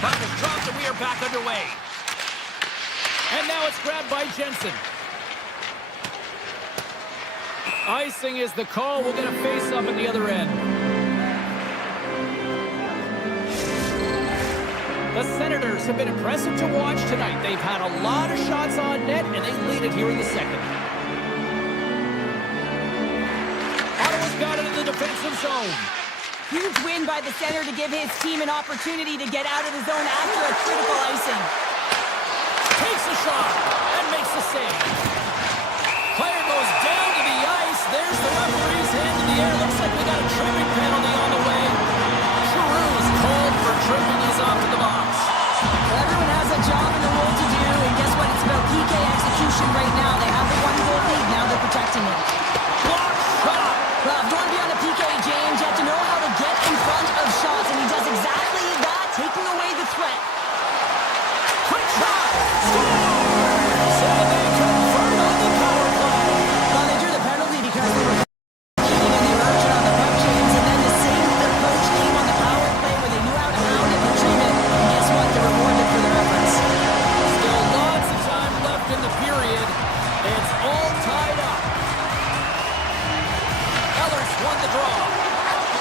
Puck is dropped and we are back underway. And now it's grabbed by Jensen. Icing is the call. We'll get a face-up at the other end. The Senators have been impressive to watch tonight. They've had a lot of shots on net, and they lead it here in the second. Ottawa's got it in the defensive zone. Huge win by the center to give his team an opportunity to get out of the zone after a critical icing. Takes a shot and makes the save. Player goes down to the ice. There's the referee's hand in the air. Looks like we got a tripping penalty on the way. Giroux's called for tripping. He's off to the box. Well, everyone has a job and a role to do, and guess what? It's about PK execution right now. They have the 1-goal lead. Now they're protecting it. Block shot. Well, if you want to be on the PK, James, you have to know how to get in front of shots, and he does exactly that, taking away the threat. Quick shot. Scores! And they convert on the power play. Well, they drew the penalty because they were cheating and they were urgent on the puck, James, and then the same approach came on the power play where they knew how to hound it and treat it, and guess what? They're rewarded for their efforts. Still lots of time left in the period. It's all tied up. Eller's won the draw.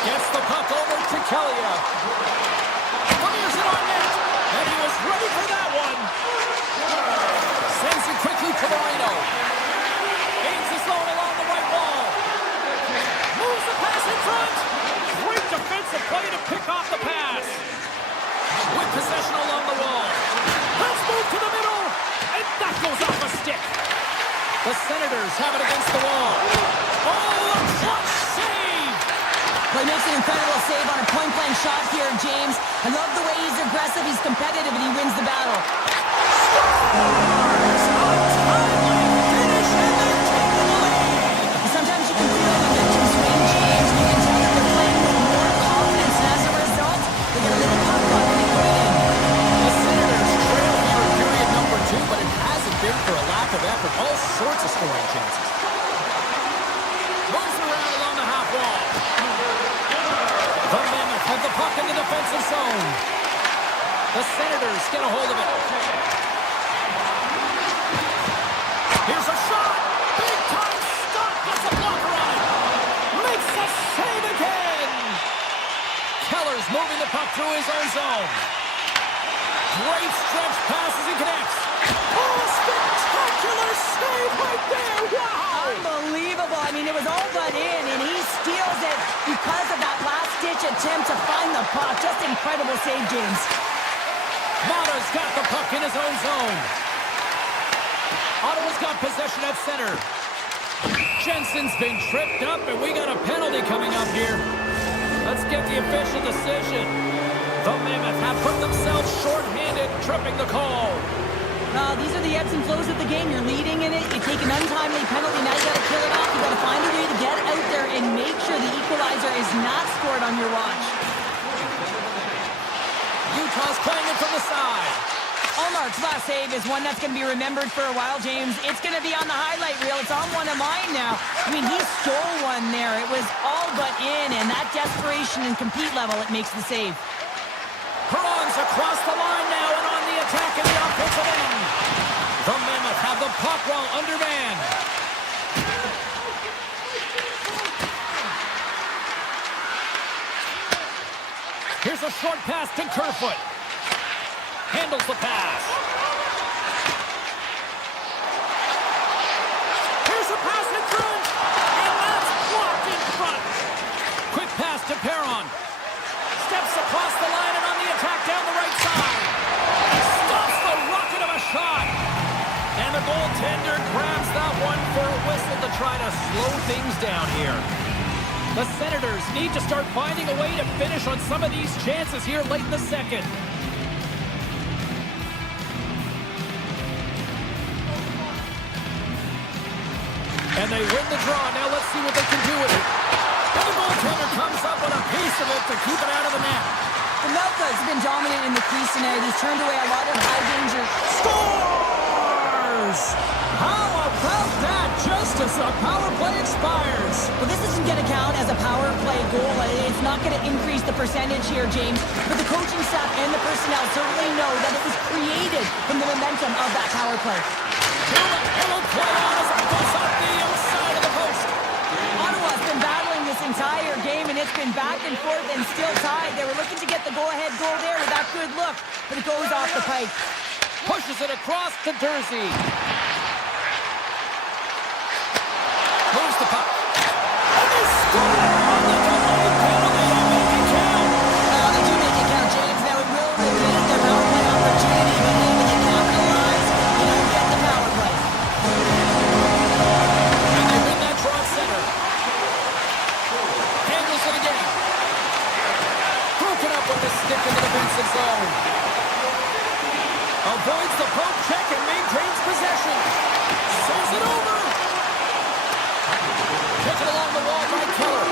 Gets the puck over to Kelly. Fires it on net. And he was ready for that one. Sends it quickly to Marino. Gains the zone along the right wall. Moves the pass in front. Great defensive play to pick off the pass. With possession along the wall. Let's move to the middle. And that goes off a stick. The Senators have it against the wall. Oh, a clutch save. Well, he makes an incredible save on a point-blank shot here, James. I love the way he's aggressive, he's competitive, and he wins the battle. Scores! A timely finish, and they're taking the lead. Sometimes you can feel the momentum swing, James. You can tell that they're playing with more confidence, and as a result, they get a little puck luck and they go in. The Senators trail here in period number 2, but it hasn't been for a lack of effort. All sorts of scoring chances. Moves around along the half wall. The Mammoth have the puck in the defensive zone. The Senators get a hold of it. Here's a shot. Big time stop. Gets a blocker on it. Makes the save again. Keller's moving the puck through his own zone. Great stretch passes and connects. Oh, spectacular save right there. Wow. Unbelievable. I mean, it was all but in, and he steals it because of that last-ditch attempt to find the puck. Just incredible save, James. Mata's got the puck in his own zone. Ottawa's got possession at center. Jensen's been tripped up, and we got a penalty coming up here. Let's get the official decision. The Mammoth have put themselves short-handed, tripping the call. These are the ebbs and flows of the game. You're leading in it. You take an untimely penalty. Now you got to kill it off. You got to find a way to get out there and make sure the equalizer is not scored on your watch. Utah's playing it from the side. Allmark's last save is one that's going to be remembered for a while, James. It's going to be on the highlight reel. It's on one of mine now. I mean, he stole one there. It was all but in, and that desperation and compete level, it makes the save. Perron's across the line now and on the attack in the offensive end. The Mammoth have the puck while undermanned. Here's a short pass to Kerfoot. Handles the pass. Here's a pass in front. And that's blocked in front. Quick pass to Perron. Steps across the line and on the attack down the right side. Stops the rocket of a shot. And the goaltender grabs that one for a whistle to try to slow things down here. The Senators need to start finding a way to finish on some of these chances here late in the second. And they win the draw. Now let's see what they can do with it. And the goaltender comes up with a piece of it to keep it out of the net. The Melka's been dominant in the crease tonight. He's turned away a lot of high danger. Scores! How about that? Just as the power play expires. Well, this isn't going to count as a power play goal. It's not going to increase the percentage here, James. But the coaching staff and the personnel certainly know that it was created from the momentum of that power play. It'll play on as it goes up the outside of the post. Ottawa's been battling this entire game, and it's been back and forth and still tied. They were looking to get the go-ahead goal there with that good look, but it goes off the pipe. Pushes it across to Dursey. Moves the puck. And they score on the delayed penalty. They make it count. Now they do make it count, James. Now it will limit their power play opportunity, but then when you capitalize, you don't get the power play. And they win that draw at center. Handles it again. Broken up with the stick in the defensive zone. Avoids the poke check and maintains possession. Saves it over. Taken along the wall by Keller.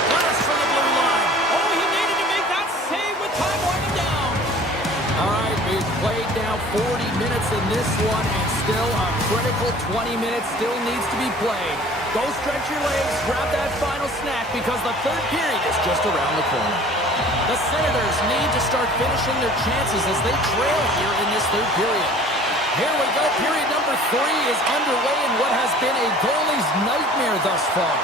Blast from the blue line. Oh, he needed to make that save with time winding down. All right, we've played now 40 minutes in this one, and still a critical 20 minutes still needs to be played. Go stretch your legs, grab that final snack, because the third period is just around the corner. The Senators need to start finishing their chances as they trail here in this third period. Here we go. Period number 3 is underway in what has been a goalie's nightmare thus far.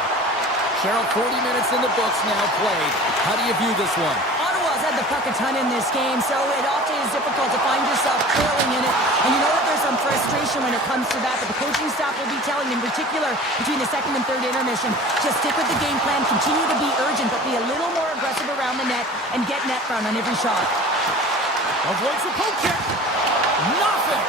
Cheryl, 40 minutes in the books now played. How do you view this one? Ottawa's had the puck a ton in this game, so it often is difficult to find yourself trailing in it. And you know what? There's some frustration when it comes to that, but the coaching staff will be telling, in particular, between the second and third intermission, just stick with the game plan, continue to be urgent, but be a little more aggressive around the net and get net front on every shot. Avoids the poke check. Nothing.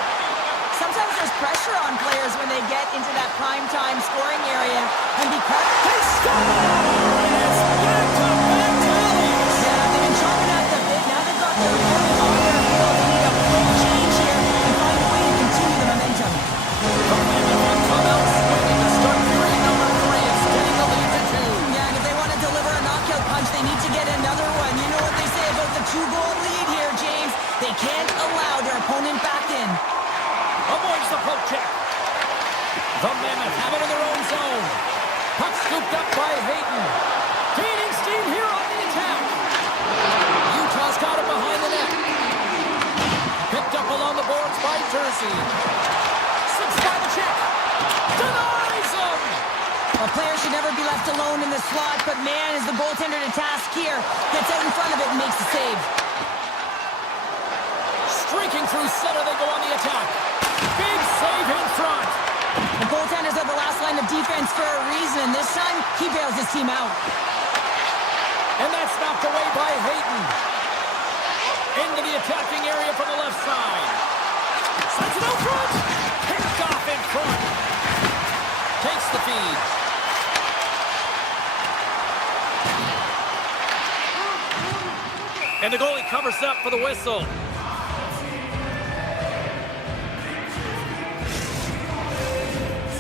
Sometimes there's pressure on players when they get into that prime-time scoring area, and because They score! And it's back-to-back tallies. yeah, they've been chomping at the bit. Now they've got their opponent on their heels. They need a quick change here and find a way to continue the momentum. The Mammoth have come out swinging to start period number 3, extending the lead to 2. Yeah, and if they want to deliver a knockout punch, they need to get another one. You know what they say about the 2-goal lead here, James? They can't allow their opponent back in. Avoids the poke check. The Mammoth have it in their own zone. Puck scooped up by Hayton. Gaining steam here on the attack. jersey. Slips by the check. Denies him! A player should never be left alone in the slot, but man, is the goaltender to task here. Gets out in front of it and makes the save. Streaking through center, they go on the attack. Big save in front. The goaltenders are the last line of defense for a reason. This time, he bails his team out. And that's knocked away by Hayton. Into the attacking area from the left side. Sends it out front. Picked off in front. Takes the feed. And the goalie covers up for the whistle.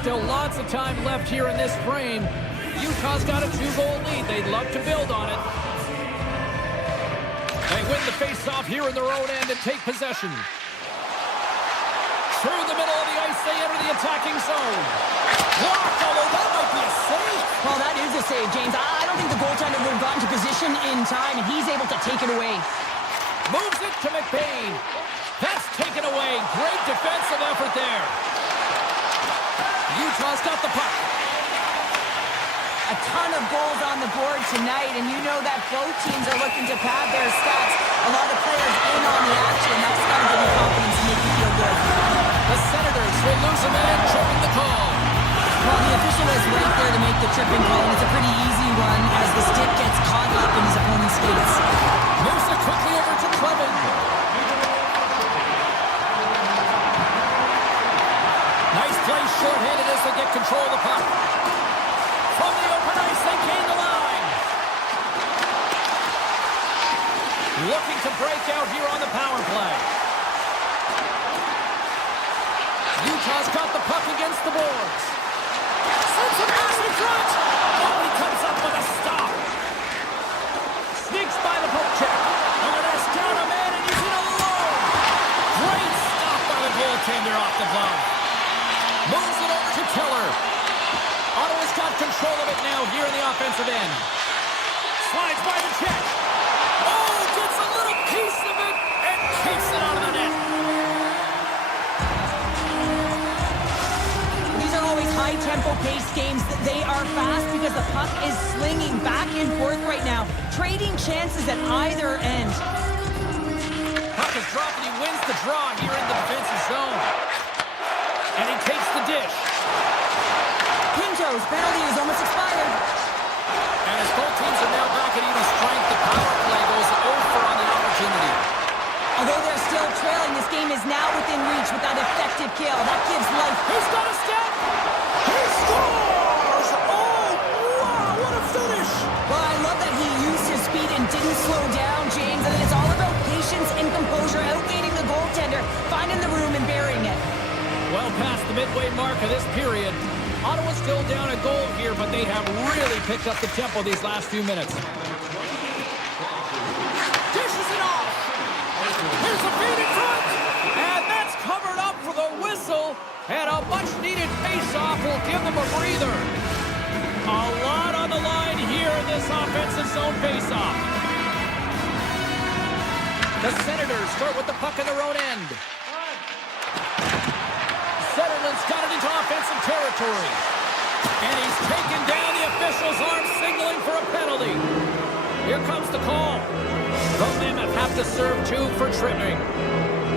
Still lots of time left here in this frame. Utah's got a 2-goal lead. They'd love to build on it. They win the face-off here in their own end and take possession. Through the middle of the ice, they enter the attacking zone. Blocked, although that might be a save. Well, that is a save, James. I don't think the goaltender would have gotten to position in time, and he's able to take it away. Moves it to McBain. That's taken away. Great defensive effort there. Utah's got the puck. A ton of goals on the board tonight, and you know that both teams are looking to pad their stats. A lot of players in on the action. That's got to give you confidence and make you feel good. The Senators will lose a man, tripping the call. Well, the official is right there to make the tripping call, and it's a pretty easy one as the stick gets caught up in his opponent's skates. Moves it quickly over to Clement. Nice play short-handed as they get control of the puck. From the open ice, they gain the line. Looking to break out here on the power play. Utah's got the puck against the boards. Sends a pass in front. Oh, he comes up with a stop. Sneaks by the poke check. Look at this, down a man, and he's in alone. Great stop by the goaltender off the glove. Moves it over to Keller. Ottawa's got control of it now here in the offensive end. Slides by the check. Oh, gets a little piece of it and keeps it out of the net. These are always high-tempo pace games. They are fast because the puck is slinging back and forth right now, trading chances at either end. Puck is dropped and he wins the draw here in the defensive zone. And he takes the dish. Pinto's penalty is almost expired. And as both teams are now back at even strength, the power play goes over on the opportunity. Although they're still trailing, this game is now within reach with that effective kill. That gives life. He's got a step. He scores! Oh, wow, what a finish! Well, I love that he used his speed and didn't slow down, James. And it's all about patience and composure, outgaining the goaltender, finding the room and burying it. Well past the midway mark of this period. Ottawa's still down a goal here, but they have really picked up the tempo these last few minutes. Dishes it off. Here's a feed in front. And that's covered up for the whistle. And a much-needed face-off will give them a breather. A lot on the line here in this offensive zone face-off. The Senators start with the puck in their own end. Zetterland's got it into offensive territory. And he's taken down the official's arm, signaling for a penalty. Here comes the call. The Mammoth have to serve 2 for tripping.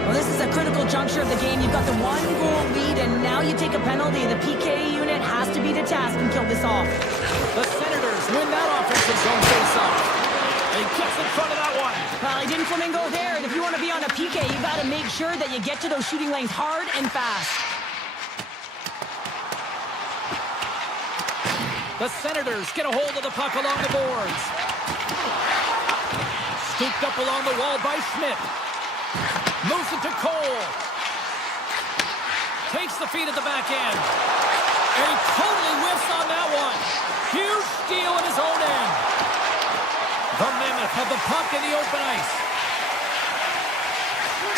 Well, this is a critical juncture of the game. You've got the 1-goal lead, and now you take a penalty. The PK unit has to be to task and kill this off. The Senators win that offensive zone face-off. He gets in front of that one. Well, he didn't flamingo there, and if you want to be on a PK, you got to make sure that you get to those shooting lanes hard and fast. The Senators get a hold of the puck along the boards. Scooped up along the wall by Schmidt. Moves it to Cole. Takes the feed at the back end. And he totally whiffs on that one. Huge steal at his own end. The Mammoth have the puck in the open ice.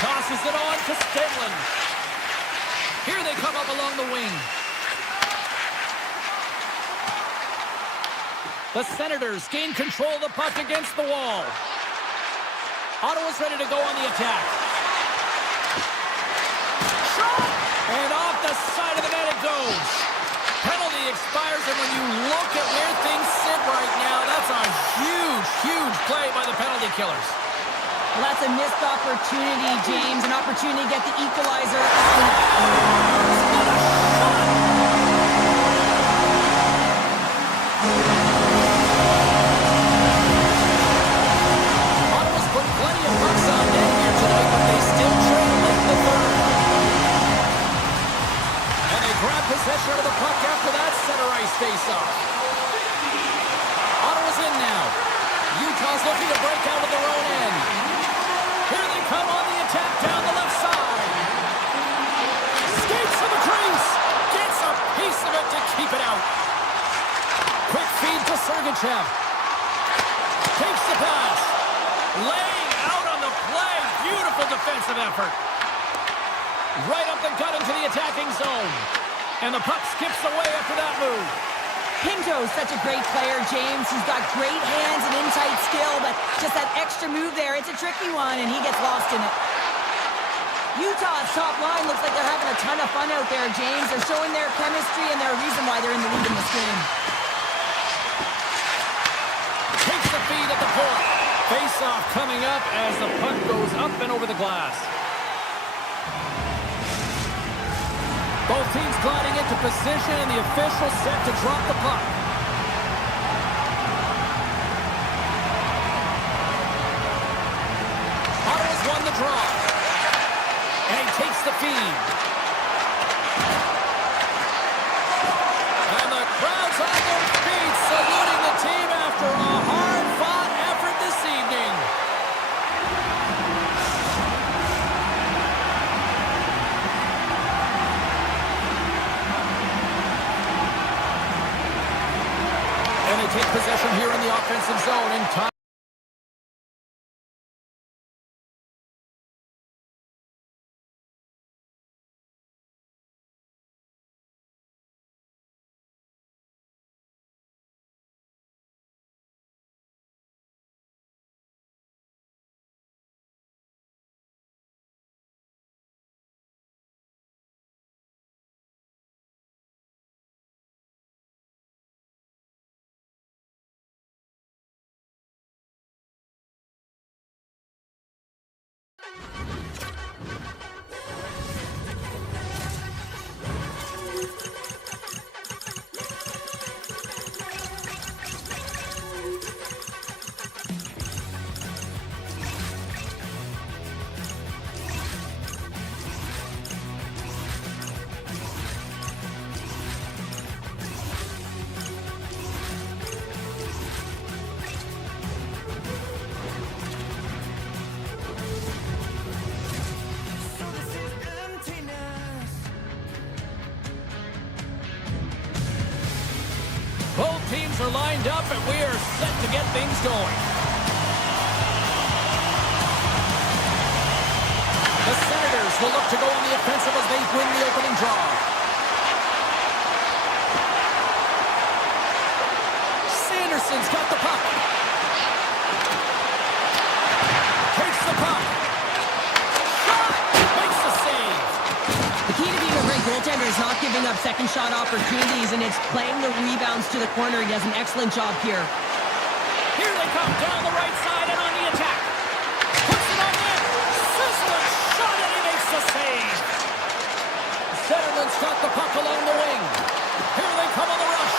Tosses it on to Stenlund. Here they come up along the wing. The Senators gain control of the puck against the wall. Ottawa's ready to go on the attack. the side of the net it goes. Penalty expires, and when you look at where things sit right now, that's a huge, huge play by the penalty killers. Well, that's a missed opportunity, James. An opportunity to get the equalizer. Ottawa's put plenty of pucks on net here tonight, but they still trail late in the third. And they grab possession of the puck after that center ice face-off. Ottawa's in now. Utah's looking to break out of their own end. Here they come on the attack down the left side. Skates to the crease. Gets a piece of it to keep it out. Quick feed to Sergachev. Takes the pass. Laying out on the play. Beautiful defensive effort. Right up the gut into the attacking zone. And the puck skips away after that move. Pinto's such a great player, James. He's got great hands and inside skill, but just that extra move there, it's a tricky one, and he gets lost in it. Utah's top line looks like they're having a ton of fun out there, James. They're showing their chemistry, and they're a reason why they're in the lead in this game. Takes the feed at the point. Face-off coming up as the puck goes up and over the glass. Both teams gliding into position, and the official set to drop the puck. Ottawa's won the draw. And he takes the feed. And the crowd's on their feet, saluting the team after a hard-fought effort this evening. And they take possession here in the offensive zone in time. Both teams are lined up, and we are set to get things going. The Senators will look to go on the offensive as they win the opening draw. Sanderson's got the puck. Takes the puck. Shot! Makes the save. The key to being a great goaltender is not giving up second shot opportunities, and it's playing the rebounds to the corner. He does an excellent job here. Here they come down the right side and on the attack. Puts it on net. Sizzler shot, and he makes the save. Zetterland's got the puck along the wing. Here they come on the rush.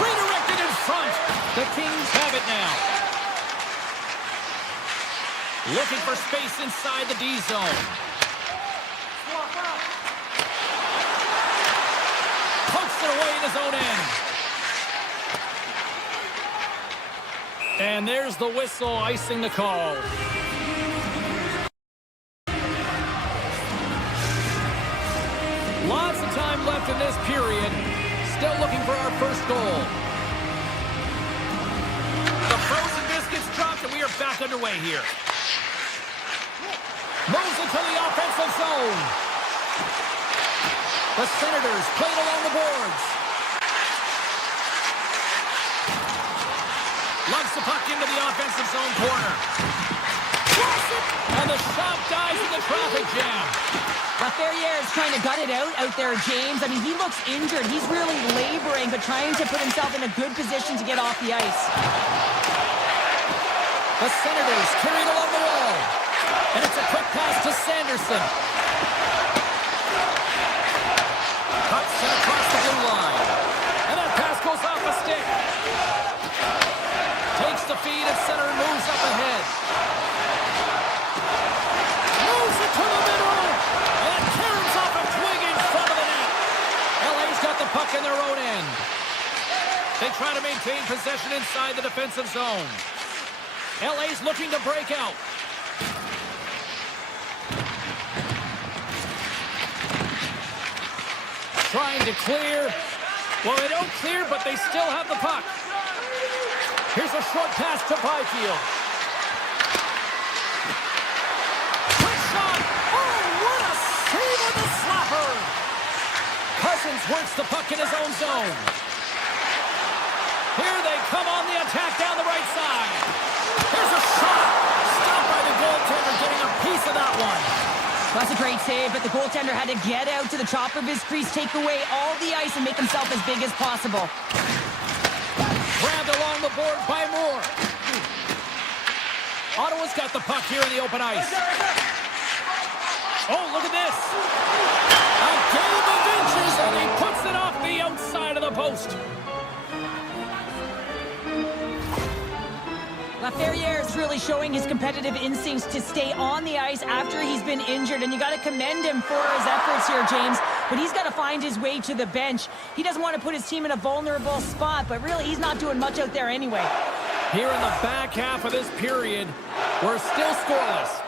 Redirected in front. The Kings have it now. Looking for space inside the D zone. Pokes it away in his own end. And there's the whistle icing the call. Lots of time left in this period. Still looking for our first goal. The frozen biscuits dropped, and we are back underway here. Moves into the offensive zone. The Senators played along the boards. Lugs the puck into the offensive zone corner. And the shot dies in the traffic jam. Laferriere is trying to gut it out there, James. I mean, he looks injured. He's really laboring, but trying to put himself in a good position to get off the ice. The Senators carry it along the wall. And it's a quick pass to Sanderson. Cuts it across the blue line. And that pass goes off the stick. Takes the feed at center and moves up ahead. Moves it to the middle. And it carries off a twig in front of the net. LA's got the puck in their own end. They try to maintain possession inside the defensive zone. LA's looking to break out. Trying to clear. Well, they don't clear, but they still have the puck. Here's a short pass to Byfield. Quick shot. Oh, what a save on the slapper. Cousins works the puck in his own zone. Here they come on the attack down the right side. Here's a shot. Stopped by the goaltender, getting a piece of that one. That's a great save, but the goaltender had to get out to the top of his crease, take away all the ice, and make himself as big as possible. Grabbed along the board by Moore. Ottawa's got the puck here in the open ice. Oh, look at this. A game of inches, and he puts it off the outside of the post. Laferriere is really showing his competitive instincts to stay on the ice after he's been injured, and you got to commend him for his efforts here, James. But he's got to find his way to the bench. He doesn't want to put his team in a vulnerable spot, but really he's not doing much out there anyway. Here in the back half of this period, we're still scoreless.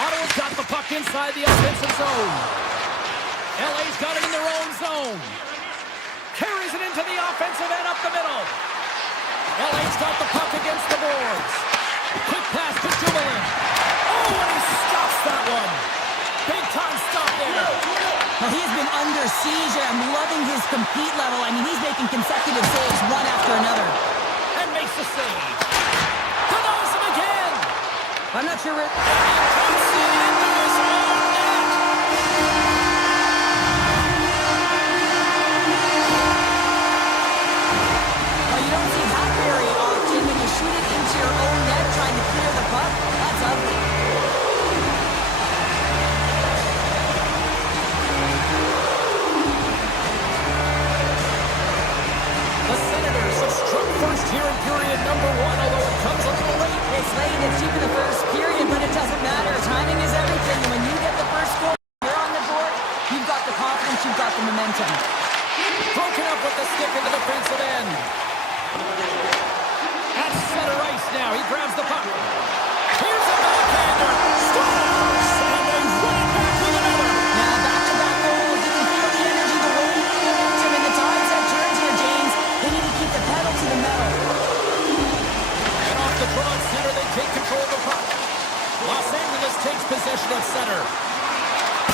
Ottawa's got the puck inside the offensive zone. LA's got it in their own zone. Carries it into the offensive end up the middle. LA's got the puck against the boards. Quick pass to Dumoulin. Oh, and he stops that one. Big time stop there. Well, he has been under siege, and I'm loving his compete level. I mean, he's making consecutive saves one after another. And makes the save. Denies him again. I'm not sure. And he puts it into his own net. Well, you don't see that very often when you shoot it into your own net trying to clear the puck. That's ugly. The Senators have struck first here in period number one, although it comes a little late. It's late, it's deep in the first period, but it doesn't matter. Timing is everything. And when you get the first goal, you're on the board, you've got the confidence, you've got the momentum. Broken up with the stick in the defensive end. At center ice now, he grabs the puck. Here's a backhander. Scores! And they run it back with another. Now, back-to-back goals. You can feel the energy, the weight, the momentum, and the tides have turned here, James. They need to keep the pedal to the metal. And off the draw at center, they take control of the puck. Los Angeles takes possession at center.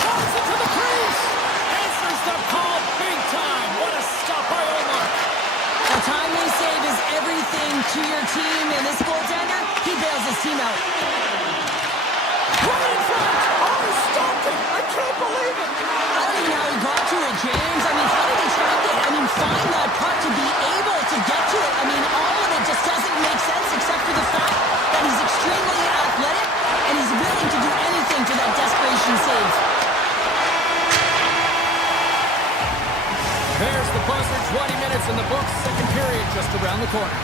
Shots it to the crease. Answers the call big time. What a stop by Omar. A timely save is everything to your team, and this goaltender, he bails his team out. Right in front. Oh, he stopped it. I can't believe it. I don't even know how he got to it, James. I mean, how did he track it? I mean, find that puck to be able to get to it. I mean, all of it just doesn't make sense except for the fact that he's extremely athletic and he's willing to do anything to that desperation save. There's the buzzer, 20 minutes in the books, second period just around the corner.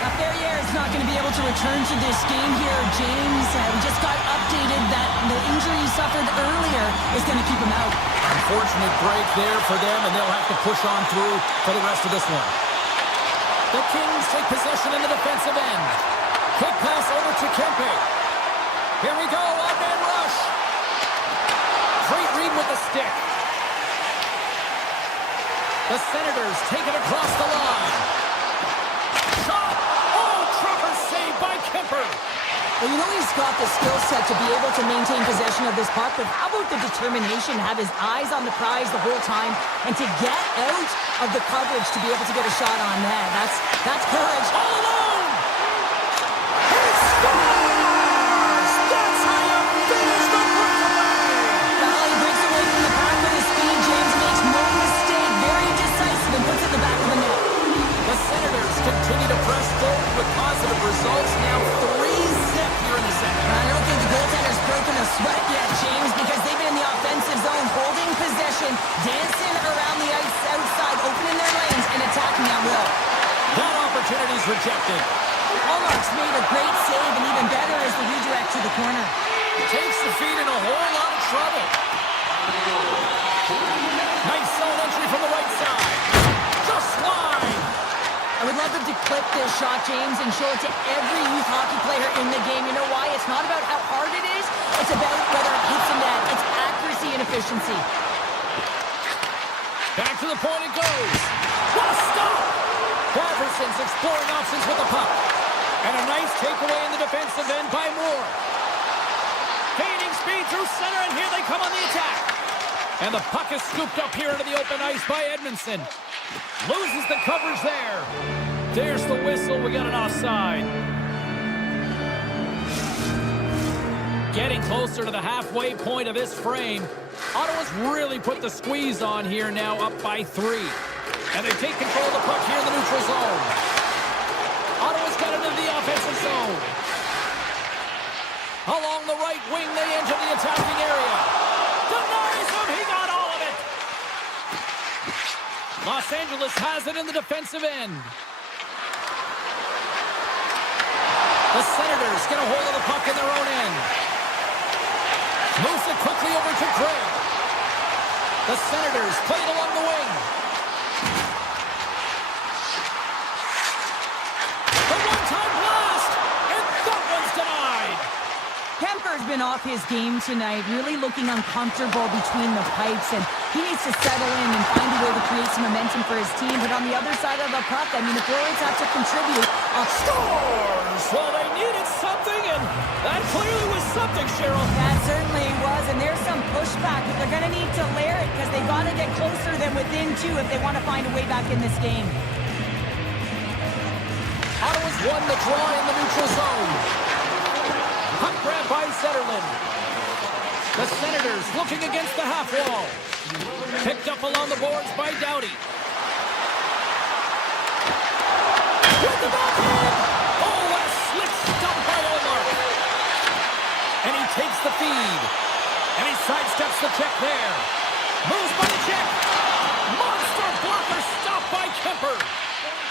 Laferriere is not going to be able to return to this game here, James. We just got updated that the injury he suffered earlier is going to keep him out. Unfortunate break there for them, and they'll have to push on through for the rest of this one. The Kings take possession in the defensive end. Quick pass over to Kempe. Here we go, one-man rush. Great read with the stick. The Senators take it across the line. Shot! Oh, Trevor saved by Kemper. Well, you know he's got the skill set to be able to maintain possession of this puck, but how about the determination, have his eyes on the prize the whole time, and to get out of the coverage to be able to get a shot on net. That's courage. All alone! He scores! That's how you finish the breakaway! Well, he breaks away from the pack with his speed. James makes no mistake. Very decisive and puts it in the back of the net. The Senators continue to press forward with positive results. Now 3-zip here in the second. I don't think the goaltender's broken a sweat yet, James, because they've been in the offensive zone, holding possession, dancing around the ice outside, opening their lanes, and attacking at will. That opportunity's rejected. Allmark's made a great save, and even better is the redirect to the corner. Takes the feed in a whole lot of trouble. Nice zone entry from the right side. Just wide. I would love them to clip this shot, James, and show it to every youth hockey player in the game. You know why? It's not about how hard it is. It's about whether it hits the net. It's accuracy and efficiency. Back to the point it goes. What a stop! Robertson's exploring options with the puck. And a nice takeaway in the defensive end by Moore. Gaining speed through center, and here they come on the attack. And the puck is scooped up here into the open ice by Edmondson. Loses the coverage there. There's the whistle. We got an offside. Getting closer to the halfway point of this frame. Ottawa's really put the squeeze on here now, up by 3. And they take control of the puck here in the neutral zone. Ottawa's got it into the offensive zone. Along the right wing, they enter the attacking area. Denies him. He got all of it. Los Angeles has it in the defensive end. The Senators get a hold of the puck in their own end. Moves it quickly over to Craig. The Senators play it along the wing. The one-time blast, and that one's denied. Kemper's been off his game tonight, really looking uncomfortable between the pipes, and he needs to settle in and find a way to create some momentum for his team. But on the other side of the puck, I mean, the forwards have to contribute. Scores! Well, they needed something, and that clearly was something, Cheryl. That certainly was, and there's some pushback, but they're going to need to layer it because they've got to get closer than within 2 if they want to find a way back in this game. Ottawa's won the draw in the neutral zone. Puck grab by Zetterlund. The Senators looking against the half wall. Picked up along the boards by Doughty. With the backhand! Oh, what a slick stump by Omar. And he takes the feed. And he sidesteps the check there. Moves by the check. Monster blocker stopped by Kemper.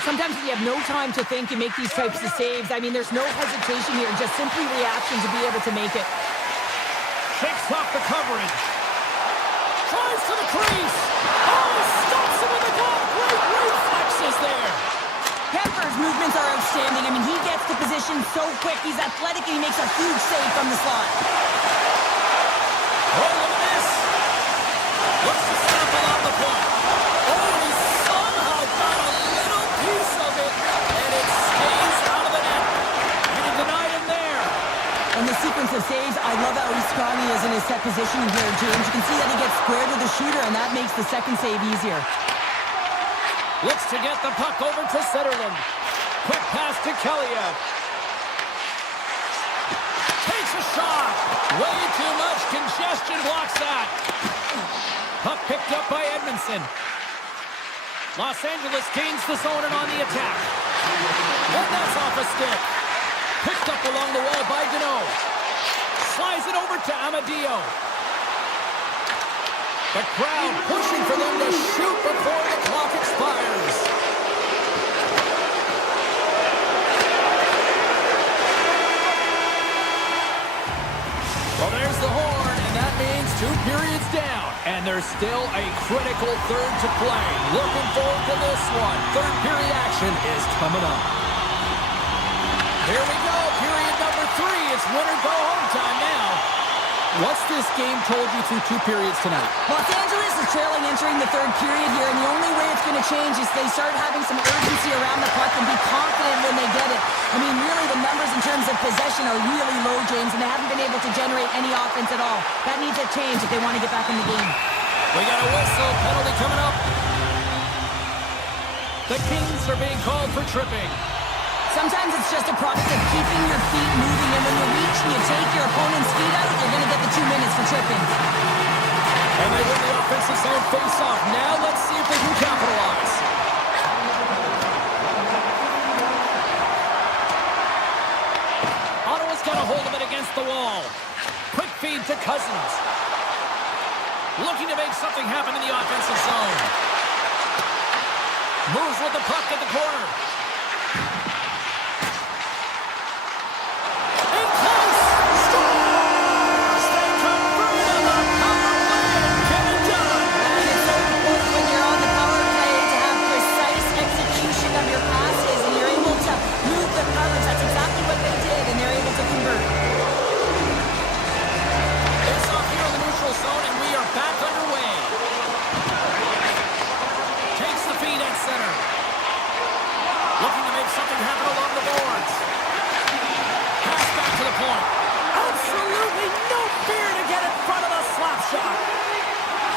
Sometimes you have no time to think and make these types of saves. I mean, there's no hesitation here, just simply reaction to be able to make it. Shakes off the coverage. Drives to the crease. Oh, he stops him with the glove. Great reflexes there. Kemper's movements are outstanding. I mean, he gets to position so quick. He's athletic, and he makes a huge save from the slot. Oh, look at this. Looks to sample on the point. Oh, he somehow got a little piece of it, and it stays out of the net. And he denied him there. On the sequence of saves, I love how strong he is in his set position here, James. You can see that he gets squared with the shooter, and that makes the second save easier. Looks to get the puck over to Zetterlund. Quick pass to Kelleyev. Takes a shot. Way too much congestion blocks that. Puck picked up by Edmondson. Los Angeles gains the zone and on the attack. And that's off a stick. Picked up along the wall by Deneau. Slides it over to Amadio. The crowd pushing for them to shoot before the clock expires. Well, there's the horn, and that means 2 periods down. And there's still a critical third to play. Looking forward to this one. Third period action is coming up. Here we go, period number 3. It's winner go home time now. What's this game told you through 2 periods tonight? Los Angeles is trailing entering the 3rd period here, and the only way it's going to change is they start having some urgency around the puck and be confident when they get it. I mean, really, the numbers in terms of possession are really low, James, and they haven't been able to generate any offense at all. That needs a change if they want to get back in the game. We got a whistle, penalty coming up. The Kings are being called for tripping. Sometimes it's just a product of keeping your feet moving, and when you reach and you take your opponent's feet out, you're going to get the 2 minutes for tripping. And they win the offensive zone face-off. Now let's see if they can capitalize. Ottawa's got a hold of it against the wall. Quick feed to Cousins. Looking to make something happen in the offensive zone. Moves with the puck at the corner.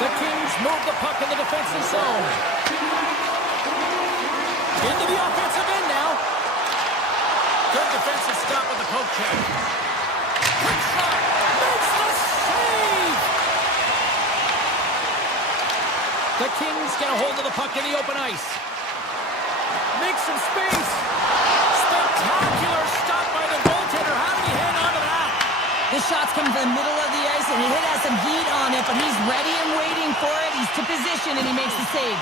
The Kings move the puck in the defensive zone. Into the offensive end now. Good defensive stop with the poke check. Quick shot. Makes the save. The Kings get a hold of the puck in the open ice. Makes some space. Spectacular stop by the goaltender. How did he hang on to that? This shot's coming from the middle of the ice, and he has some heat on it, but he's ready and waiting for it. He's to position, and he makes the save.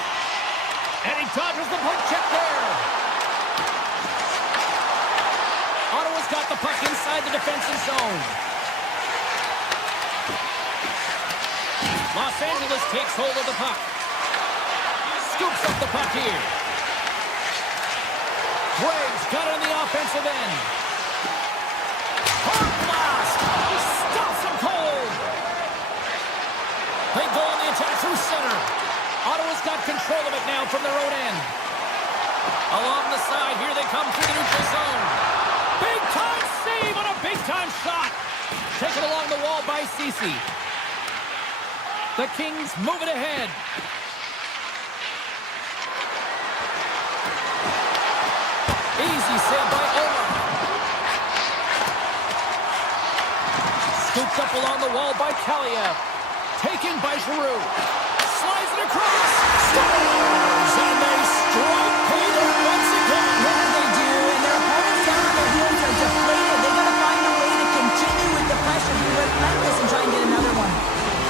And he dodges the poke check there. Ottawa's got the puck inside the defensive zone. Los Angeles takes hold of the puck. Scoops up the puck here. Waves got it on the offensive end. Hard blast! Stops him cold! They go on the attack through center. Ottawa's got control of it now from their own end. Along the side, here they come through the neutral zone. Big-time save on a big-time shot. Taken along the wall by Ceci. The Kings move it ahead. Easy save by Omar. Scooped up along the wall by Kaliev. Taken by Giroux. Slides it across. Scores! And they strike pay dirt once again. Yeah, they do. And their opponents' technical heels are deflated. They got to find a way to continue with the pressure, be relentless, and try and get another one.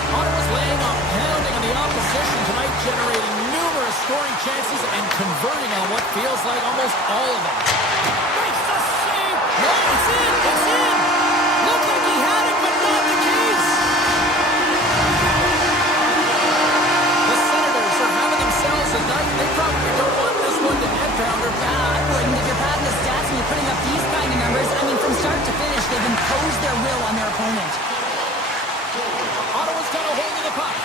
Ottawa's laying a pounding on the opposition tonight, generating numerous scoring chances and converting on what feels like almost all of them. Makes the save. No, it's in. It's in. Looked like he had it, but not the case. The Senators are having themselves a night. They probably don't want this one to end pounder. I wouldn't. If you're padding the stats and you're putting up these kind of numbers, I mean, from start to finish, they've imposed their will on their opponent. Ottawa's got a hold of the puck.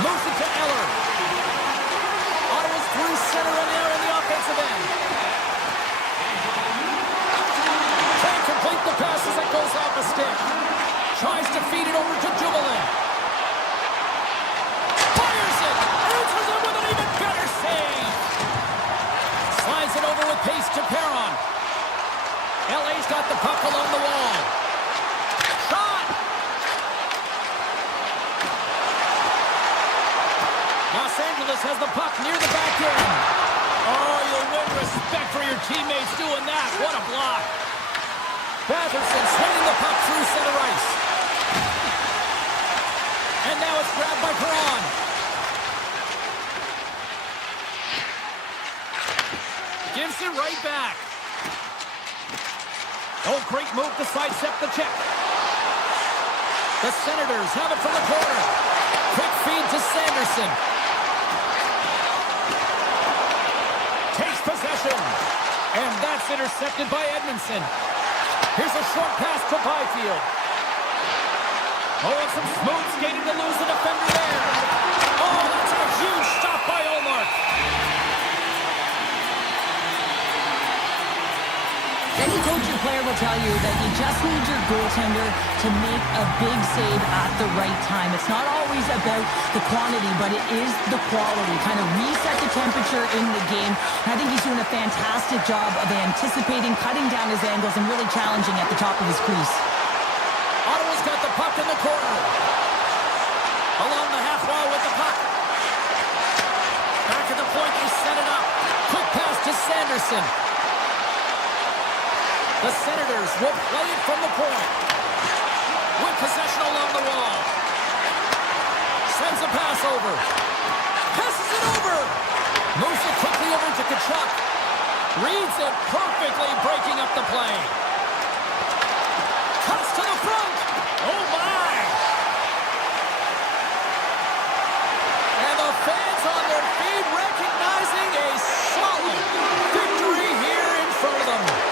Moves it to Eller. Ottawa's through center and out in the offensive end. Can't complete the pass as it goes off a stick. Tries to feed it over to Dumoulin. Fires it. Answers it with an even better save. Slides it over with pace to Perron. LA's got the puck along the wall. Shot! Los Angeles has the puck near the back end. Oh, you'll win respect for your teammates doing that. What a block. Batherson swinging the puck through center ice. And now it's grabbed by Perron. Gives it right back. Oh, great move to sidestep the check. The Senators have it from the corner. Quick feed to Sanderson. Takes possession. And that's intercepted by Edmondson. Here's a short pass to Byfield. Oh, and some smooth skating to lose the defender there. Oh, that's a huge stop by Omar. Any coach or player will tell you that you just need your goaltender to make a big save at the right time. It's not always about the quantity, but it is the quality. Kind of reset the temperature in the game. I think he's doing a fantastic job of anticipating, cutting down his angles, and really challenging at the top of his crease. Ottawa's got the puck in the corner. Along the half wall with the puck. Back at the point, they set it up. Quick pass to Sanderson. The Senators will play it from the point. With possession along the wall. Sends a pass over. Passes it over. Moves it quickly over to Tkachuk. Reads it perfectly, breaking up the play. Cuts to the front. Oh, my. And the fans on their feet recognizing a solid victory here in front of them.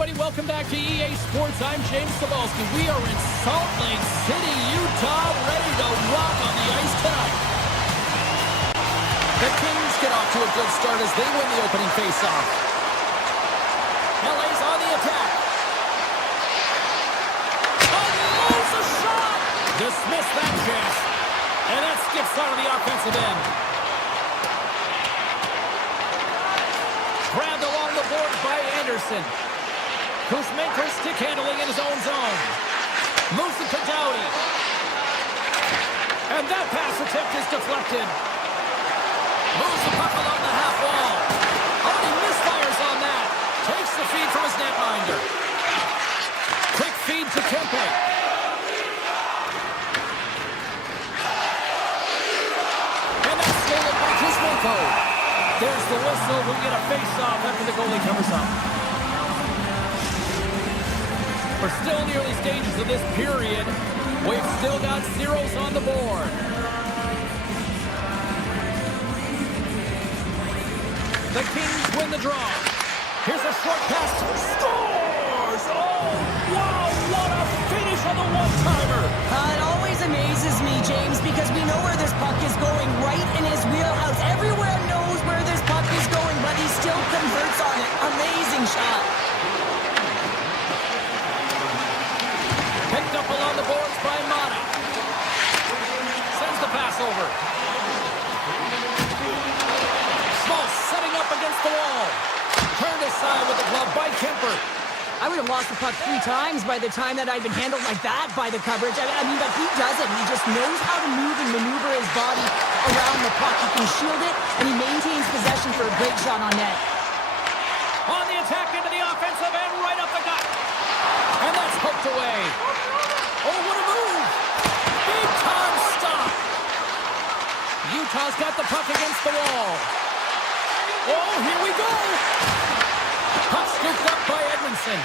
everybody. Welcome back to EA Sports. I'm James Cebulski. We are in Salt Lake City, Utah, ready to rock on the ice tonight. The Kings get off to a good start as they win the opening faceoff. LA's on the attack. Unloads a shot! Dismiss that chance. And that skips out of the offensive end. Grabbed along the boards by Anderson. Kuzmenko stick handling in his own zone. Moves it to Doughty. And that pass attempt is deflected. Moves the puck along the half wall. Oh, he misfires on that. Takes the feed from his netminder. Quick feed to Kempe. And that's stolen by Kuzmenko. There's the whistle. We'll get a face-off after the goalie covers up. We're still in the early stages of this period. We've still got zeros on the board. The Kings win the draw. Here's a short pass. Scores! Oh, wow, what a finish on the one-timer. It always amazes me, James, because we know where this puck is going, right in his wheelhouse. Everywhere knows where this puck is going, but he still converts on it. Amazing shot. Picked up along the boards by Mata. Sends the pass over. Small setting up against the wall. Turned aside with the glove by Kemper. I would have lost the puck 3 times by the time that I'd been handled like that by the coverage. I mean, but he doesn't. He just knows how to move and maneuver his body around the puck. He can shield it, and he maintains possession for a great shot on net. On the attack into the offensive end, right up the gut. And that's poked away. Oh, what a move! Big time stop. Utah's got the puck against the wall. Oh, here we go. Puck scooped up by Edmondson.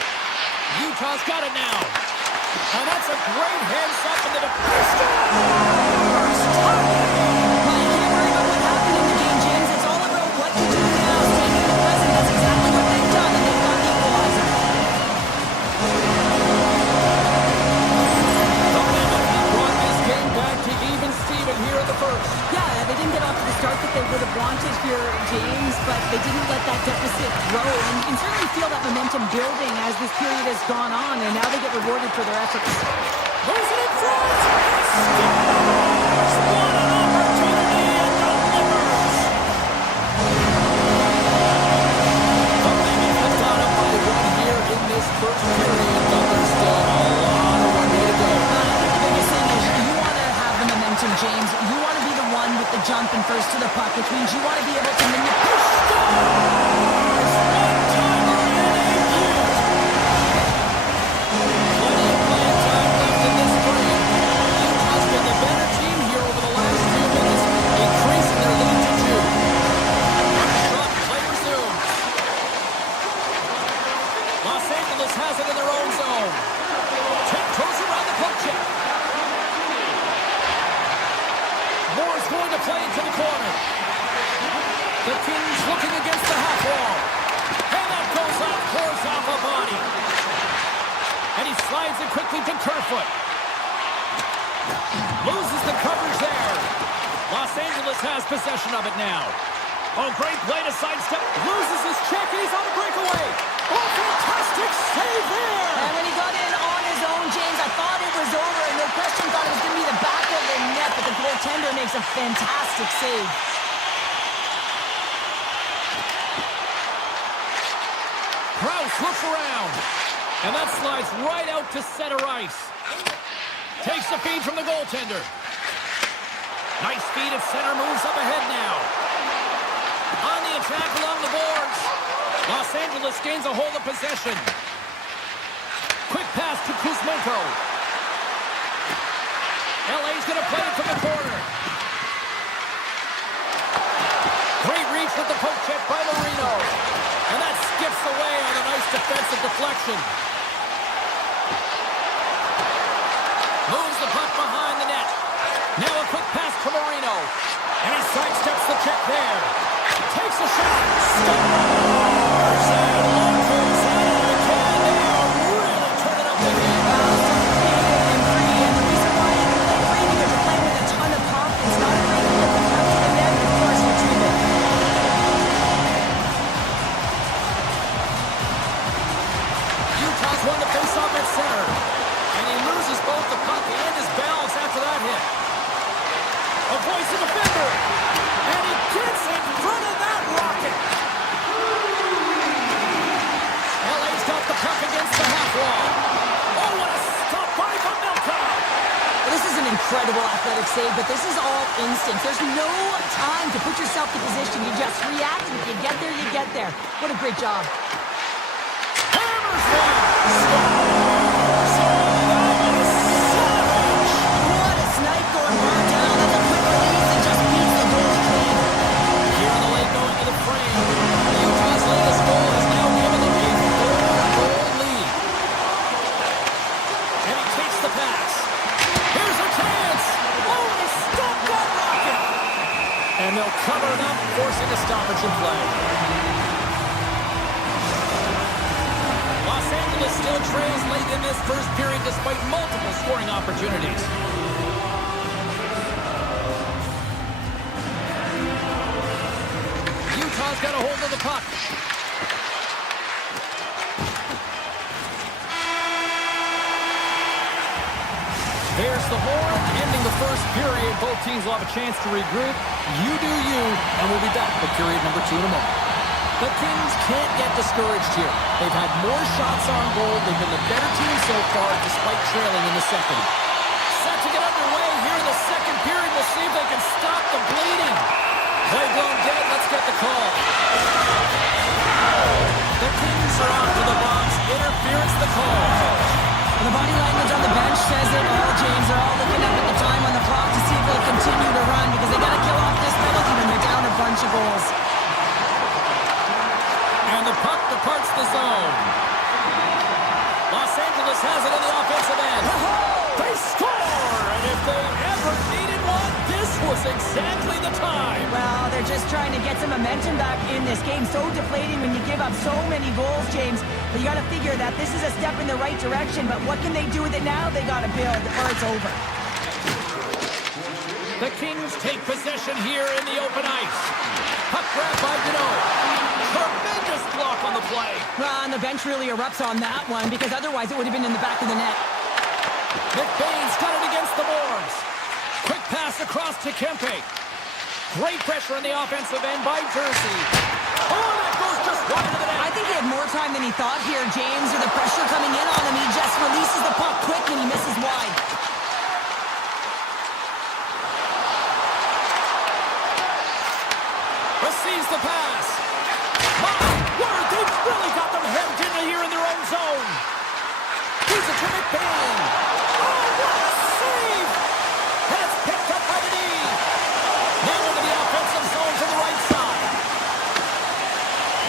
Utah's got it now. And that's a great hands up in the defense. Well, you can't worry about what happened in the game, James. It's all about what you do now. Staying in the present. That's exactly what they've done, and they've got the equalizer. The Mammoth brought this game back to even Steven here in the first. Yeah, they didn't get off to the start that they would have wanted here, James, but they didn't let that deficit grow. And you can certainly feel that momentum building as this period has gone on, and now they get rewarded for their efforts. Goes it in front! Scores! What an opportunity and delivers! The Mammoth have got up by 1 here in this first period, but there's still a lot of way to go. I think the biggest thing is you want to have the momentum, James. You want to be the one with the jump and first to the puck, which means you want to be able to manipulate. Scores! One-timer and a beaut! Plenty of playing time left in this frame. Utah's been the better team here over the last few minutes, increasing their lead to 2. Shot play resumes. Los Angeles has it in their own zone. Tiptoes around the poke check. Moore's going to play into the corner. The Kings looking against the half wall. And that goes off, pours off a body. And he slides it quickly to Kerfoot. Loses the coverage there. Los Angeles has possession of it now. Oh, great play to sidestep. Loses his check, and he's on a breakaway. Oh, fantastic save there. And when he got in on his own, James, I thought it was over, and no question thought it was going to be the back of the net, but the goaltender makes a fantastic save. Krause looks around, and that slides right out to center ice. Takes the feed from the goaltender. Nice feed at center, moves up ahead now. On the attack along the boards. Los Angeles gains a hold of possession. Quick pass to Kuzmenko. LA's going to play it from the corner. Great reach with the poke check by Marino. And that skips away on a nice defensive deflection. Moves the puck behind the net. Now a quick pass to Marino. And he sidesteps the check there. Takes a shot. Scores! And launches out again. Avoids the defender. And he gets in front of that rocket. LA's got the puck against the half wall. Oh, what a stop by Mammoth. This is an incredible athletic save, but this is all instinct. There's no time to put yourself in position. You just react, and if you get there, you get there. What a great job. Hammers one. Scores! That was savage. What a snipe going far down. That's a quick release and just beats the goalie clean. Here in the lane going to the frame. Utah's latest goal has now given them a 4-goal lead. And he takes the pass. Here's a chance. Oh, he stopped that rocket. And they'll cover it up, forcing a stoppage in play. Los Angeles still trails late in this first period despite multiple scoring opportunities. Utah's got a hold of the puck. There's the horn, ending the first period. Both teams will have a chance to regroup. You do you, and we'll be back with period number 2 in a moment. The Kings can't get discouraged here. They've had more shots on goal. They've been the better team so far, despite trailing in the second. Set to get underway here in the second period. We'll see if they can stop the bleeding. Play blown dead. Let's get the call. The Kings are out to the box. Interference the call. The body language on the bench says it all, James. They're all looking up at the time on the clock to see if they'll continue to run because they got to kill off this penalty when they're down a bunch of goals. And the puck departs the zone. Los Angeles has it in the offensive end. They score! And if they ever needed one, this was exactly the time. Well, they're just trying to get some momentum back in this game. So deflating when you give up so many goals, James. But you got to figure that this is a step in the right direction. But what can they do with it now? They got to build or it's over. The Kings take possession here in the open ice. Puck grab by Deneau. Tremendous block on the play. Well, and the bench really erupts on that one because otherwise it would have been in the back of the net. McBain's got it against the boards. Quick pass across to Kempe. Great pressure on the offensive end by Jersey. Oh, that goes just wide of the net. I think he had more time than he thought here, James. With the pressure coming in on him, he just releases the puck quick and he misses wide. Receives the pass. My word, they've really got them hemmed in here in their own zone. Here's it to McBain. Oh, what a save! And it's picked up by the knee. Now into the offensive zone from the right side.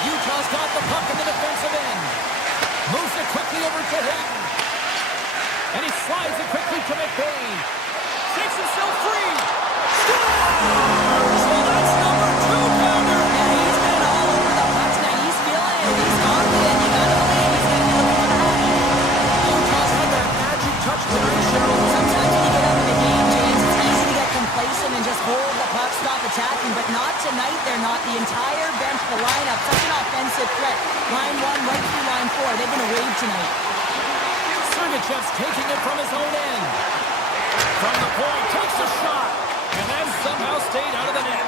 Utah's got the puck in the defensive end. Moves it quickly over to Hayden. And he slides it quickly to McBain. Takes himself free. Scores! Well, that's number 2, Pounder. Yeah, he's been all over the puck tonight. He's feeling it. He's confident. You gotta believe he's gonna be looking for that. Utah's had that magic touch tonight, Cheryl. Sometimes when you get out of the game, James, it's easy to get complacent and just hold the puck, stop attacking, but not tonight. They're not. The entire bench, the lineup, such an offensive threat. Line 1 right through line 4. They're gonna wave tonight. Sergachev's taking it from his own end. From the point, takes a shot, and then somehow stayed out of the net.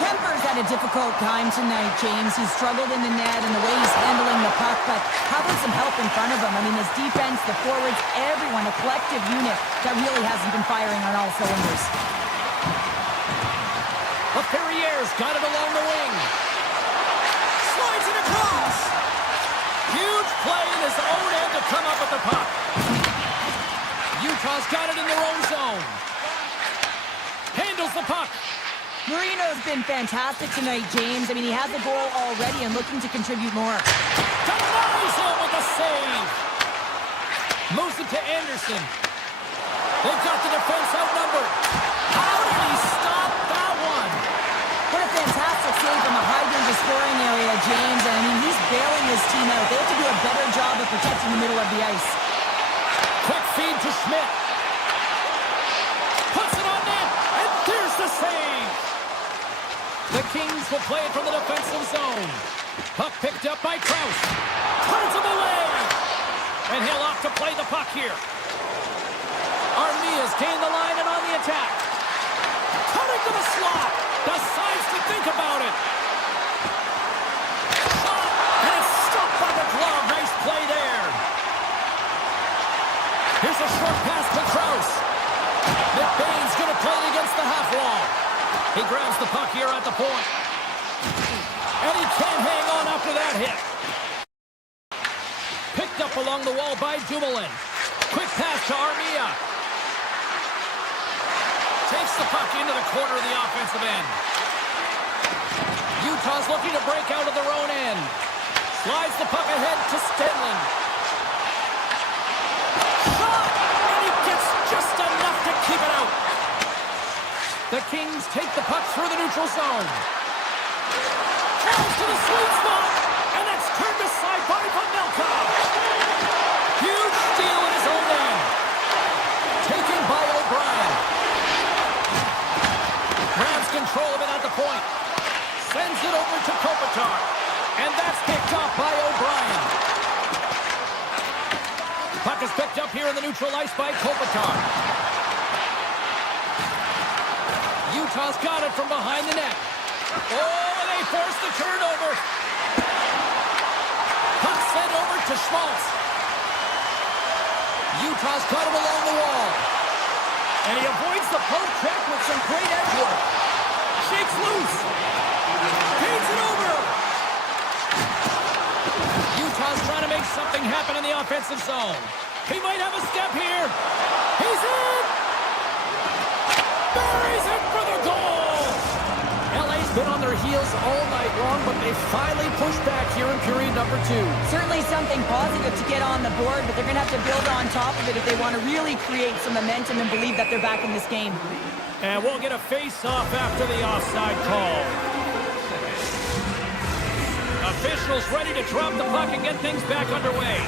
Kemper's had a difficult time tonight, James. He's struggled in the net and the way he's handling the puck, but how about some help in front of him? I mean, his defense, the forwards, everyone, a collective unit that really hasn't been firing on all cylinders. The Ferrier's got it along the wing. Slides it across. Huge play in his own end to come up with the puck. Utah's got it in their own zone. Handles the puck. Marino's been fantastic tonight, James. I mean, he has a goal already and looking to contribute more. Denies him with a save. Moves it to Anderson. They've got the defense outnumbered. How did he stop that one? What a fantastic save from a high-danger scoring area, James. I mean, he's bailing his team out. They have to do a better job of protecting the middle of the ice. Quick feed to Schmidt. Puts it on net, and there's the save. The Kings will play it from the defensive zone. Puck picked up by Krause. Turns him away. And he'll off to play the puck here. Armia's gained the line and on the attack. Decides to think about it. Shot, and it's stopped by the glove. Nice play there. Here's a short pass to Krause. McBain's going to play it against the half wall. He grabs the puck here at the point. And he can't hang on after that hit. Picked up along the wall by Dumoulin. Quick pass to Armia. Takes the puck into the corner of the offensive end. Utah's looking to break out of their own end. Slides the puck ahead to Stenlund. Shot! And he gets just enough to keep it out. The Kings take the puck through the neutral zone. Tries to the sweet spot. And that's turned aside by Vanelka. Huge steal in his own end. Taken by O'Brien. Grabs control of it at the point. Sends it over to Kopitar. And that's picked up by O'Brien. Puck is picked up here in the neutral ice by Kopitar. Utah's got it from behind the net. Oh, they force the turnover. Puck sent over to Schmaltz. Utah's got him along the wall. And he avoids the poke check with some great edge work. Shakes loose. Feeds it over. Utah's trying to make something happen in the offensive zone. He might have a step here. He's in. Buries it for the goal. LA's been on their heels all night long, but they finally pushed back here in period number 2. Certainly something positive to get on the board, but they're going to have to build on top of it if they want to really create some momentum and believe that they're back in this game. And we'll get a face-off after the offside call. Officials ready to drop the puck and get things back underway.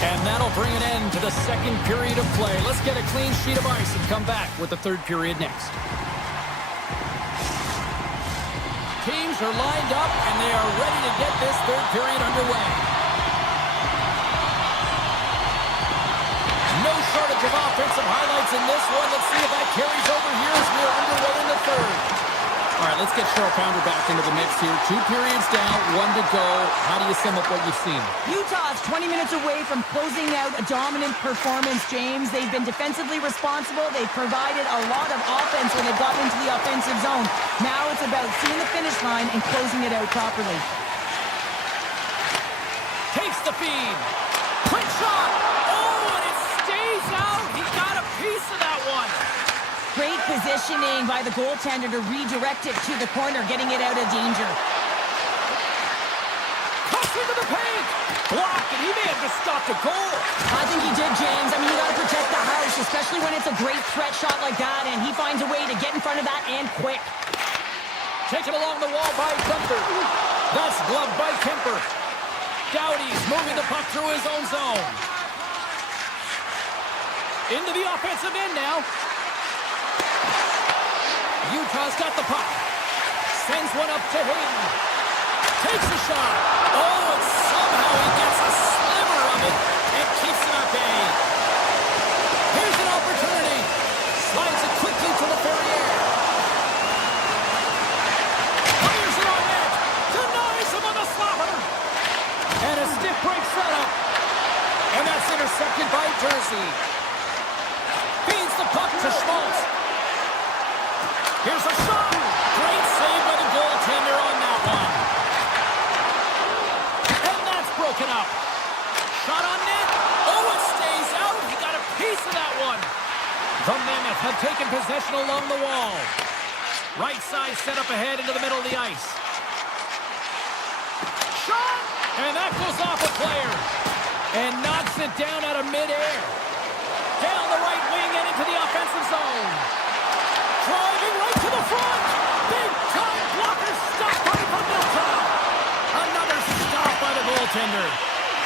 And that'll bring an end to the second period of play. Let's get a clean sheet of ice and come back with the third period next. Teams are lined up, and they are ready to get this third period underway. No shortage of offensive highlights in this one. Let's see if that carries over here as we are underway in the third. All right, let's get Cheryl Pounder back into the mix here. 2 periods down, 1 to go. How do you sum up what you've seen? Utah's 20 minutes away from closing out a dominant performance, James. They've been defensively responsible. They've provided a lot of offense when they've gotten into the offensive zone. Now it's about seeing the finish line and closing it out properly. Takes the feed. Quick shot. Oh, and it stays out. He got a piece of that one. Great positioning by the goaltender to redirect it to the corner, getting it out of danger. Cuts into the paint. Blocked, and he may have just stopped a goal. I think he did, James. I mean, you got to protect the house, especially when it's a great threat shot like that, and he finds a way to get in front of that and quick. Taken along the wall by Gunther. That's gloved by Kemper. Doughty's moving the puck through his own zone. Into the offensive end now. Utah's got the puck. Sends one up to Hayden. Takes a shot. Oh, and somehow he gets a sliver of it and keeps it at bay. Here's an opportunity. Slides it quickly to LaFerriere. Fires it on net. Denies him on the slapper. And a stiff break setup. And that's intercepted by Jersey. Feeds the puck to Schmaltz. Here's a shot. Great save by the goaltender on that one. And that's broken up. Shot on net. Oh, it stays out. He got a piece of that one. The Mammoth have taken possession along the wall. Right side set up ahead into the middle of the ice. Shot. And that goes off a player. And knocks it down out of midair. Down the right wing and into the offensive zone. Driving right to the front. Big time blocker stop by Vanelka. Another stop by the goaltender.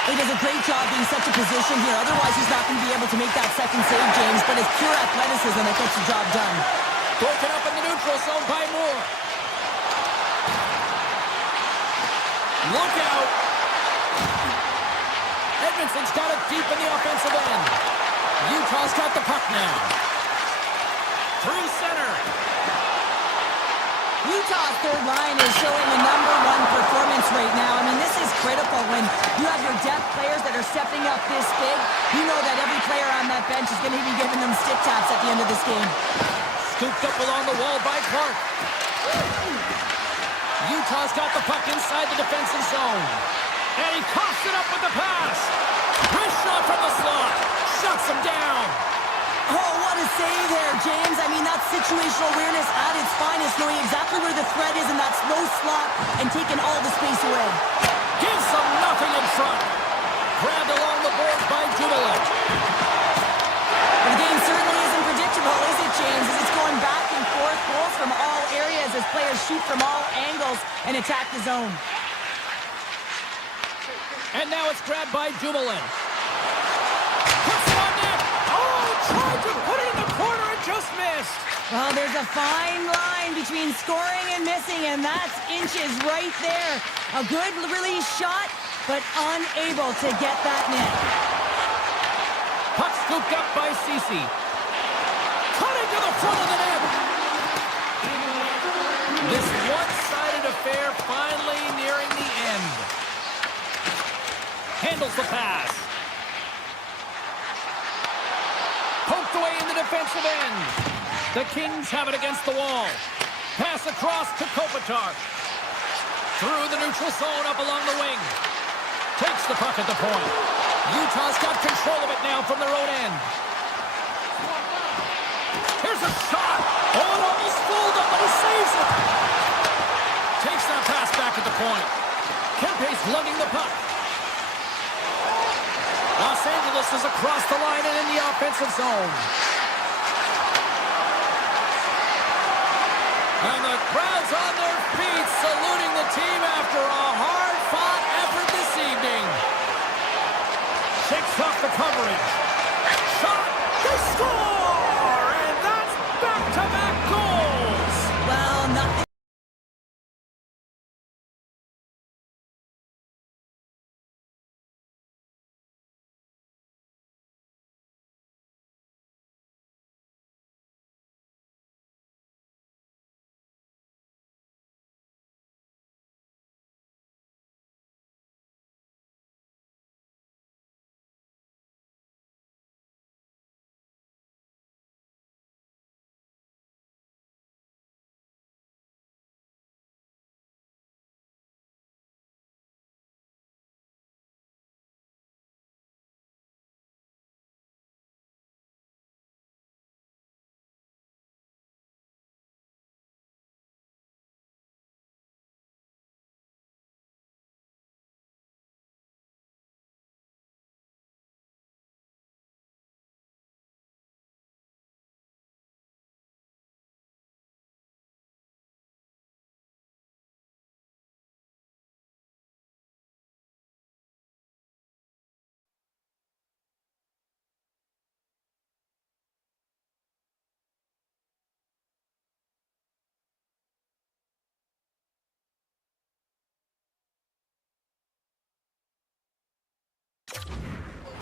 He does a great job being such a position here. Otherwise, he's not going to be able to make that second save, James. But it's pure athleticism that gets the job done. Broken up in the neutral zone by Moore. Look out. Edmonton's got it deep in the offensive end. Utah's got the puck now. Through center. Utah's third line is showing a #1 performance right now. I mean, this is critical when you have your depth players that are stepping up this big. You know that every player on that bench is going to be giving them stick taps at the end of this game. Scooped up along the wall by Clark. Utah's got the puck inside the defensive zone. And he coughs it up with the pass. Wrist shot from the slot. Shuts him down. Oh, what a save there, James. I mean, that's situational awareness at its finest, knowing exactly where the threat is in that slow slot and taking all the space away. Gives them nothing in front. Grabbed along the boards by Dumoulin. The game certainly isn't predictable, is it, James? As it's going back and forth, goals from all areas as players shoot from all angles and attack the zone. And now it's grabbed by Dumoulin. Puts it on net. Oh, tried to put it in the corner and just missed. Well, there's a fine line between scoring and missing, and that's inches right there. A good release shot, but unable to get that net. Puck scooped up by Ceci. Cutting to the front of the net. This one-sided affair finally nearing the end. Handles the pass. Poked away in the defensive end. The Kings have it against the wall. Pass across to Kopitar. Through the neutral zone up along the wing. Takes the puck at the point. Utah's got control of it now from their own end. Here's a shot. Oh, it almost fooled him, but he saves it. Takes that pass back at the point. Kempe's lugging the puck. Los Angeles is across the line and in the offensive zone. And the crowd's on their feet saluting the team after a hard-fought effort this evening. Shakes off the coverage. Shot! They score! And that's back-to-back goals! Well, nothing.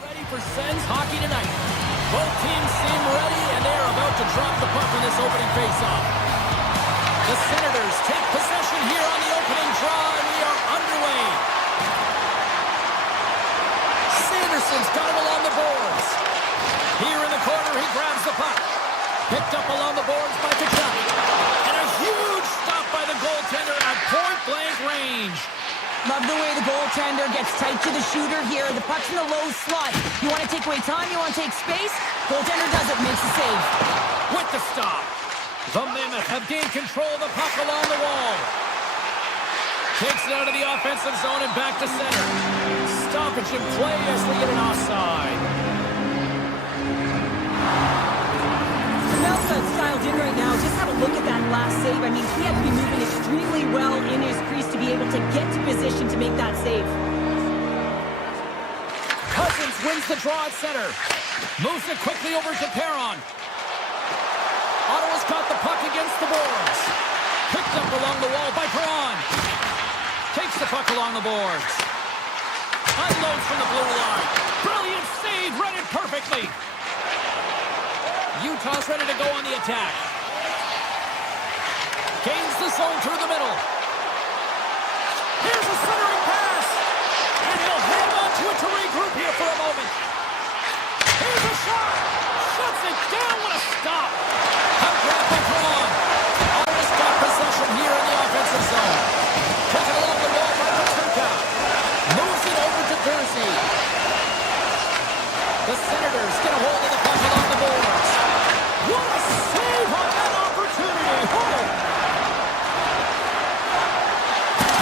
Ready for Sens hockey tonight. Both teams seem ready, and they're about to drop the puck in this opening faceoff. The Senators take possession here on the opening draw, and we are underway. Sanderson's got him along the boards. Here in the corner, he grabs the puck. Picked up along the boards by Kachuk. And a huge stop by the goaltender at point-blank range. Love the way the goaltender gets tight to the shooter here. The puck's in the low slot. You want to take away time, you want to take space. Goaltender does it, makes the save. With the stop. The Mammoth have gained control of the puck along the wall. Takes it out of the offensive zone and back to center. Stoppage in play as we get an offside. Melsa's dialed in right now. Just have a look at that last save. I mean, he had to be moving extremely well in his crease to be able to get to position to make that save. Cousins wins the draw at center. Moves it quickly over to Perron. Ottawa's got the puck against the boards. Picked up along the wall by Perron. Takes the puck along the boards. Unloads from the blue line. Brilliant save, read it perfectly. Utah's ready to go on the attack. Gains the zone through the middle. Here's a centering pass. And he'll hang on to it to regroup here for a moment. Here's a shot. Shuts it down. What a stop. Hot grab by Braun. Almost got possession here in the offensive zone. Taken along the wall by Paterka. Moves it over to Jersey. The Senators get a hold of the puck along the boards. What a save on that opportunity. Oh.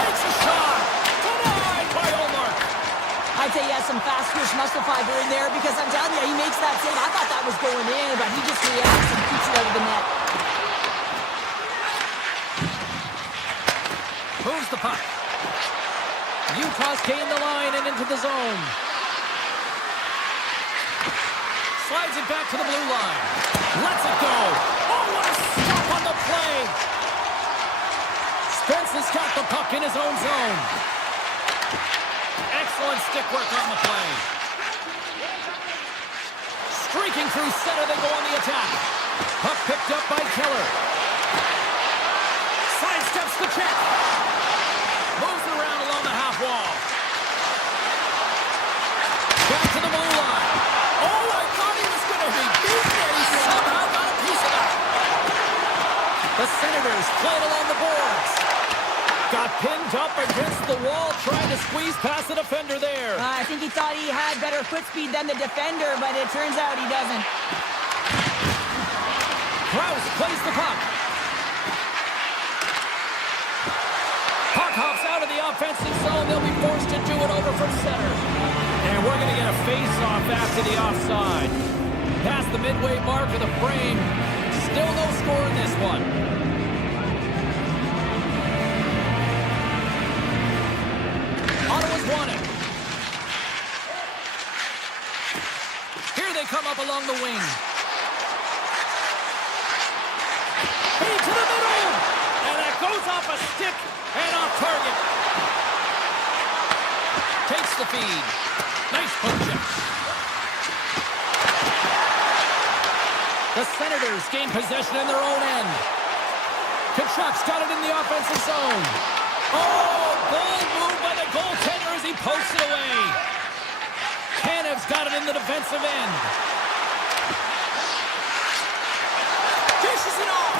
Takes a shot. Denied by Olmark. I'd say he has some fast twitch muscle fiber in there because I'm telling you, he makes that save. I thought that was going in, but he just reacts and keeps it out of the net. Moves the puck. Utah's gained the line and into the zone. Slides it back to the blue line. Lets it go. Oh, what a stop on the play. Spence has got the puck in his own zone. Excellent stick work on the play. Streaking through center, they go on the attack. Puck picked up by Keller. Sidesteps the check. Moves it around along the half wall. Back to the blue line. Oh, I thought he was going to be beaten, and he somehow got a piece of that. The Senators playing along the boards. Got pinned up against the wall, trying to squeeze past the defender there. I think he thought he had better foot speed than the defender, but it turns out he doesn't. Krause plays the puck. Puck hops out of the offensive zone. They'll be forced to do it over from center. And we're going to get a face-off after the offside. Past the midway mark of the frame. Still no score in this one. Ottawa's won it. Here they come up along the wing. Into the middle! And that goes off a stick and off target. Takes the feed. Nice poke check. The Senators gain possession in their own end. Kachuk's got it in the offensive zone. Oh, bold move by the goaltender as he pokes it away. Tanev's got it in the defensive end. Dishes it off.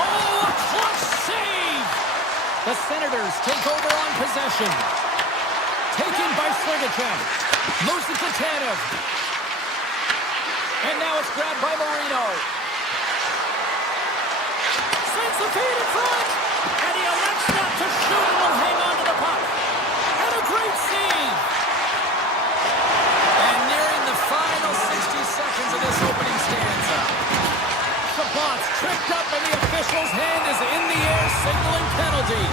Oh, a clutch save. The Senators take over on possession. Taken by Sligochek. Moves it to Tanev. And now it's grabbed by Marino. Sends the feed in front. And he elects not to shoot and will hang on to the puck. And a great save. And nearing the final 60 seconds of this opening stanza. Chabot's tripped up and the official's hand is in the air signaling penalty.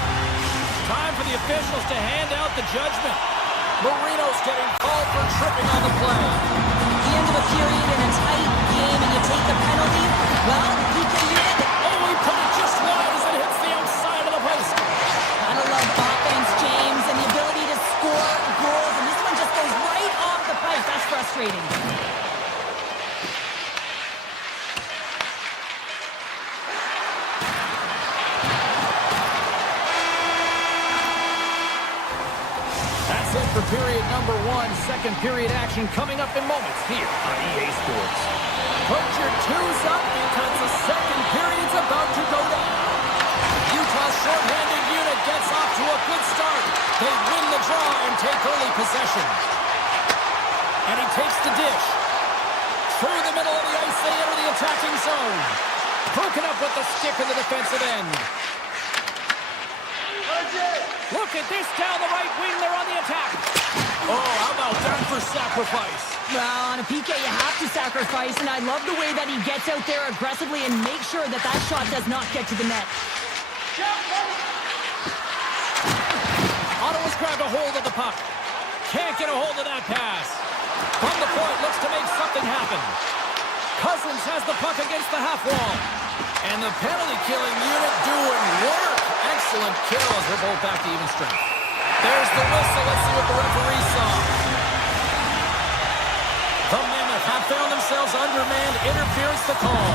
Time for the officials to hand out the judgment. Marino's getting called for tripping on the play. The end of a period in a tight game and you take the penalty. Well, he can hit. Oh, he put it just wide as it hits the outside of the post. Gotta love offense, James, and the ability to score goals. And this one just goes right off the pipe. That's frustrating. For period number one, second period action coming up in moments here on EA Sports. Put your twos up because the second period's about to go down. Utah's shorthanded unit gets off to a good start. They win the draw and take early possession. And he takes the dish. Through the middle of the ice, they enter the attacking zone. Broken up with the stick in the defensive end. Look at this down the right wing. They're on the attack. Oh, how about that for sacrifice? Well, on a PK, you have to sacrifice, and I love the way that he gets out there aggressively and makes sure that that shot does not get to the net. Ottawa's grabbed a hold of the puck. Can't get a hold of that pass. From the point, looks to make something happen. Cousins has the puck against the half wall. And the penalty-killing unit doing work. Excellent kill as we're both back to even strength. There's the whistle. Let's see what the referee saw. found themselves undermanned. Interference to call.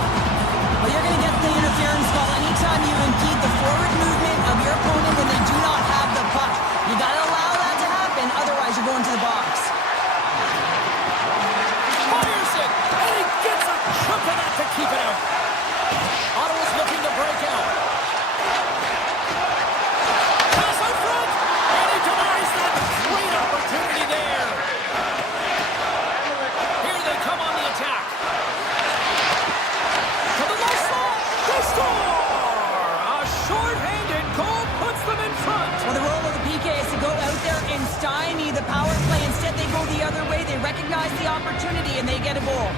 Well, you're going to get the interference call anytime you impede the forward movement of your opponent when they do not have the puck. You got to allow that to happen, otherwise you're going to the box. Fires it, and he gets a chunk of that to keep it out. Ottawa's looking to break out. Pass out front, and he denies that great opportunity there. Here they come on the attack. To the left side, they score! A short-handed goal puts them in front. Well, the role of the PK is to go out there and stymie the power play. Instead, they go the other way. They recognize the opportunity, and they get a goal.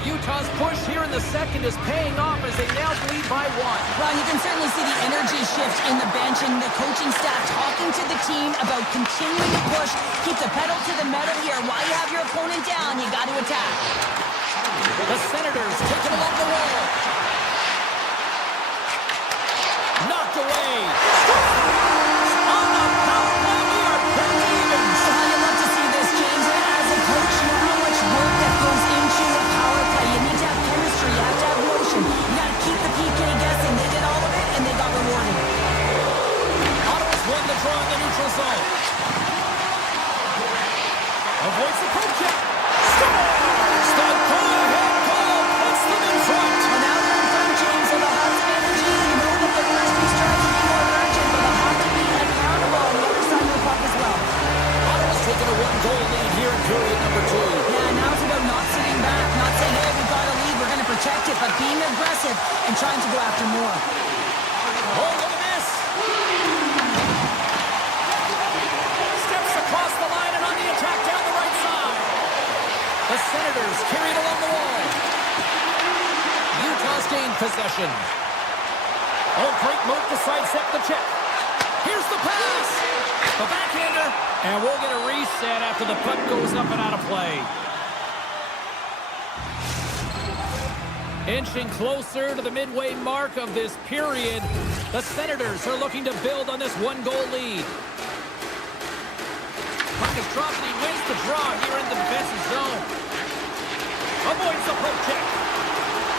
Utah's push here in the second is paying off as they now lead by 1. Well, you can certainly see the energy shift in the bench and the coaching staff talking to the team about continuing to push, keep the pedal to the metal here. While you have your opponent down, you got to attack. The Senators take it along the wall. Knocked away. On the power play, we are pretty even. You love to see this, James. And as a coach, you know how much work that goes into a power play. You need to have chemistry. You have to have motion. You got to keep the PK guessing. They did all of it, and they got rewarded. Ottawa's won the draw in the neutral zone. Avoids the poke check. Scores! The go-ahead goal puts them in front. Well, now they're in front, James, so they'll have some energy. You know that the first two strikes will be more urgent, but they'll have to be accountable on the other side of the puck as well. Ottawa's taking a 1-goal lead here in period number 2. Yeah, now it's about not sitting back, not saying, hey, we've got a lead, we're going to protect it, but being aggressive and trying to go after more. Oh, look at this. Steps across the line and on the attack down the right side. The Senators carry it along the wall. Utah's gained possession. Oh, great move to sidestep the check. Here's the pass. The backhander. And we'll get a reset after the puck goes up and out of play. Inching closer to the midway mark of this period, the Senators are looking to build on this 1-goal lead. Puck is dropped and he wins the draw here in the defensive zone. Avoids the poke check.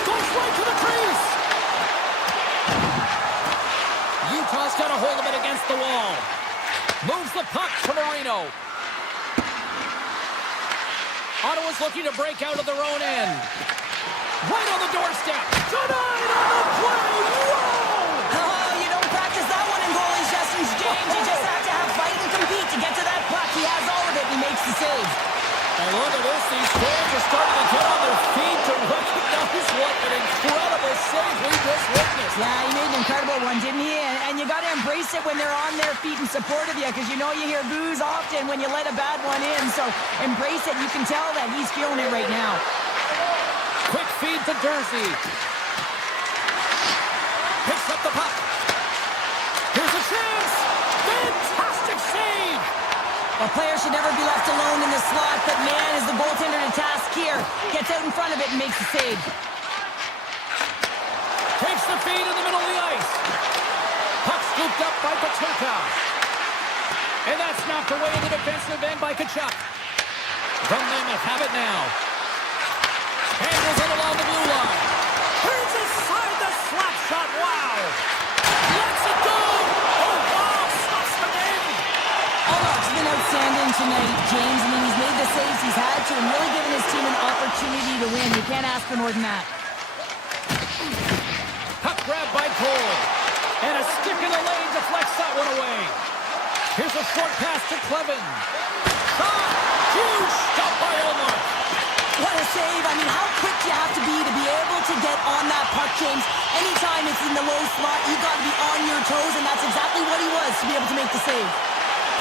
Goes right to the crease. Utah's got a hold of it against the wall. Moves the puck to Marino. Ottawa's looking to break out of their own end. Right on the doorstep. Denied on the play. Whoa! Oh, you don't practice that one in goalie sessions, James. You just have to have fight and compete to get to that puck. He has all of it, and he makes the save. And look at this. These fans are starting to get on their feet to recognize what an incredible save we just witnessed. Yeah, he made an incredible one, didn't he? And you got to embrace it when they're on their feet in support of you, because you know you hear boos often when you let a bad one in. So embrace it. You can tell that he's feeling it right now. Quick feed to Dursey. Picks up the puck. Here's a chance. Fantastic save. A player should never be left alone in the slot, but man, is the goaltender to task here. Gets out in front of it and makes the save. Takes the feed in the middle of the ice. Puck scooped up by Paterka. And that's knocked away in the defensive end by Tkachuk. The Mammoth have it now. Handles it along the blue line. Turns aside the slap shot. Wow. Lets it go. Oh, wow. Stops the game. Allmark's been outstanding tonight, James. I mean, he's made the saves he's had to and really given his team an opportunity to win. You can't ask for more than that. Puck grab by Cole. And a stick in the lane deflects that one away. Here's a short pass to Clevin. Shot. Huge stop by Allmark. What a save. I mean, how quick you have to be able to get on that puck, James. Anytime it's in the low slot, you've got to be on your toes, and that's exactly what he was to be able to make the save.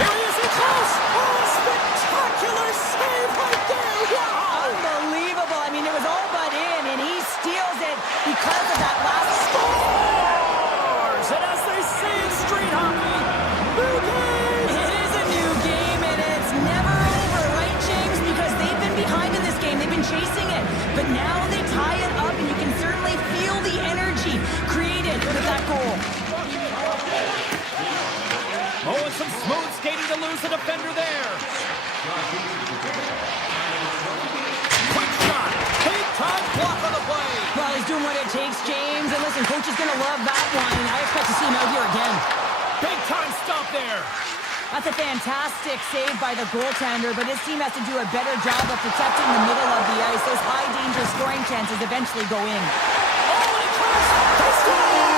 Here he is in close. Oh, spectacular save right there. Wow. Unbelievable. I mean, it was all but in, and he steals it because of that last Scores! And as they say in street hockey, new game. It is a new game, and it's never over, right, James? Because they've been behind in this game. They've been chasing it, but now they tie it up, and you can certainly feel the energy created with that goal. Oh, and some smooth skating to lose the defender there. Quick shot. it takes, James. And listen, coach is going to love that one. And I expect to see him out here again. Big time stop there. That's a fantastic save by the goaltender, but his team has to do a better job of protecting the middle of the ice. Those high-danger scoring chances eventually go in. Oh, and he tries to score!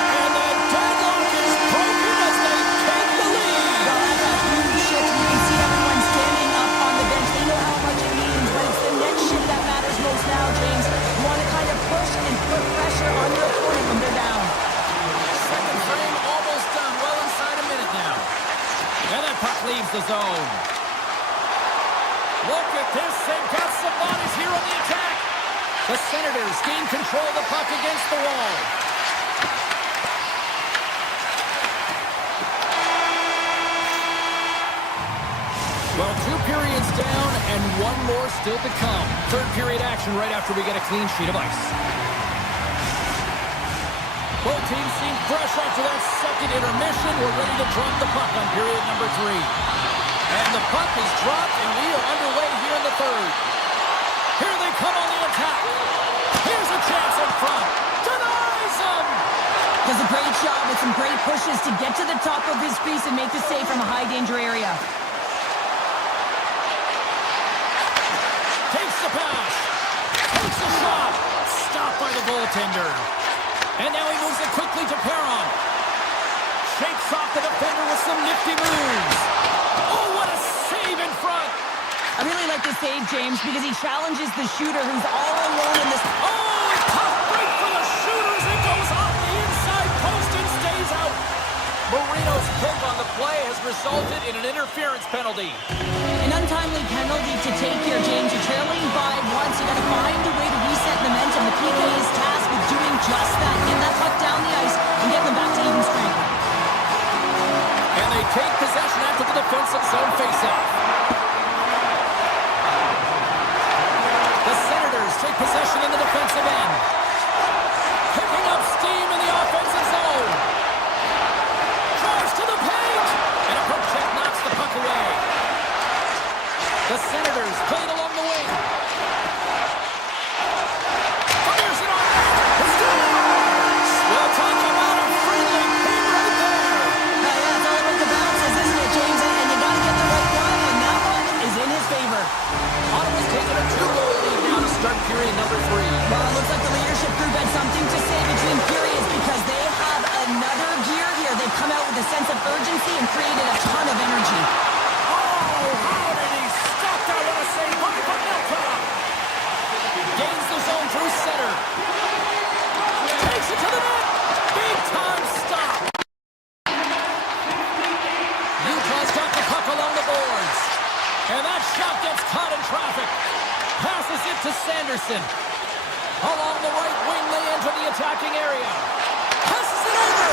And the deadlock is broken as they take the lead. Well, that's a huge shift. You can see everyone standing up on the bench. They know how much it means, but it's the next shift that matters most now, James. You want to kind of push and put pressure on your opponent when they're down. Second frame almost done. Well inside a minute now. And that puck leaves the zone. Look at this. They've got some bodies here on the attack. The Senators gain control of the puck against the wall. Well, 2 periods down and 1 more still to come. Third period action right after we get a clean sheet of ice. Both teams seem fresh after that second intermission. We're ready to drop the puck on period number 3. And the puck is dropped, and we are underway here in the third. Here they come on the attack. Here's a chance in front. Denies him. Does a great job with some great pushes to get to the top of his crease and make the save from a high-danger area. Takes the pass. Takes the shot. Stopped by the goaltender. And now he moves it quickly to Perron. Shakes off the defender with some nifty moves. Oh, what a save in front. I really like the save, James, because he challenges the shooter who's all alone in this. Oh, tough break for the shooters. It goes off the inside post and stays out. Marino's pick on the play has resulted in an interference penalty. An untimely penalty to take here, James. You're trailing by once. You got to find a way to reset momentum. The PK is tasked with doing just that. Get that puck down the ice and get them back to even strength. And they take possession after the defensive zone faceoff. The Senators take possession in the defensive end. Picking up steam in the offensive zone. Drives to the paint. And a poke check knocks the puck away. The Senators play it along the wing. Fires it on net. Scores! We'll talk about a friendly game right there. Yeah, it's all about the bounces, isn't it, James? And you got to get the right one, and that one is in his favor. Ottawa's taking a 2-goal lead now to start period number 3. Well, it looks like the leadership group had something to say between periods because they have another gear here. They've come out with a sense of urgency and created a ton of energy. Oh, how did he stop that? What a save by Mammoth. Gains the zone through center. Takes it to the net. Big time stop. Utah's got the puck along the boards. And that shot gets caught in traffic. Passes it to Sanderson. Along the right wing, they enter the attacking area. Passes it over.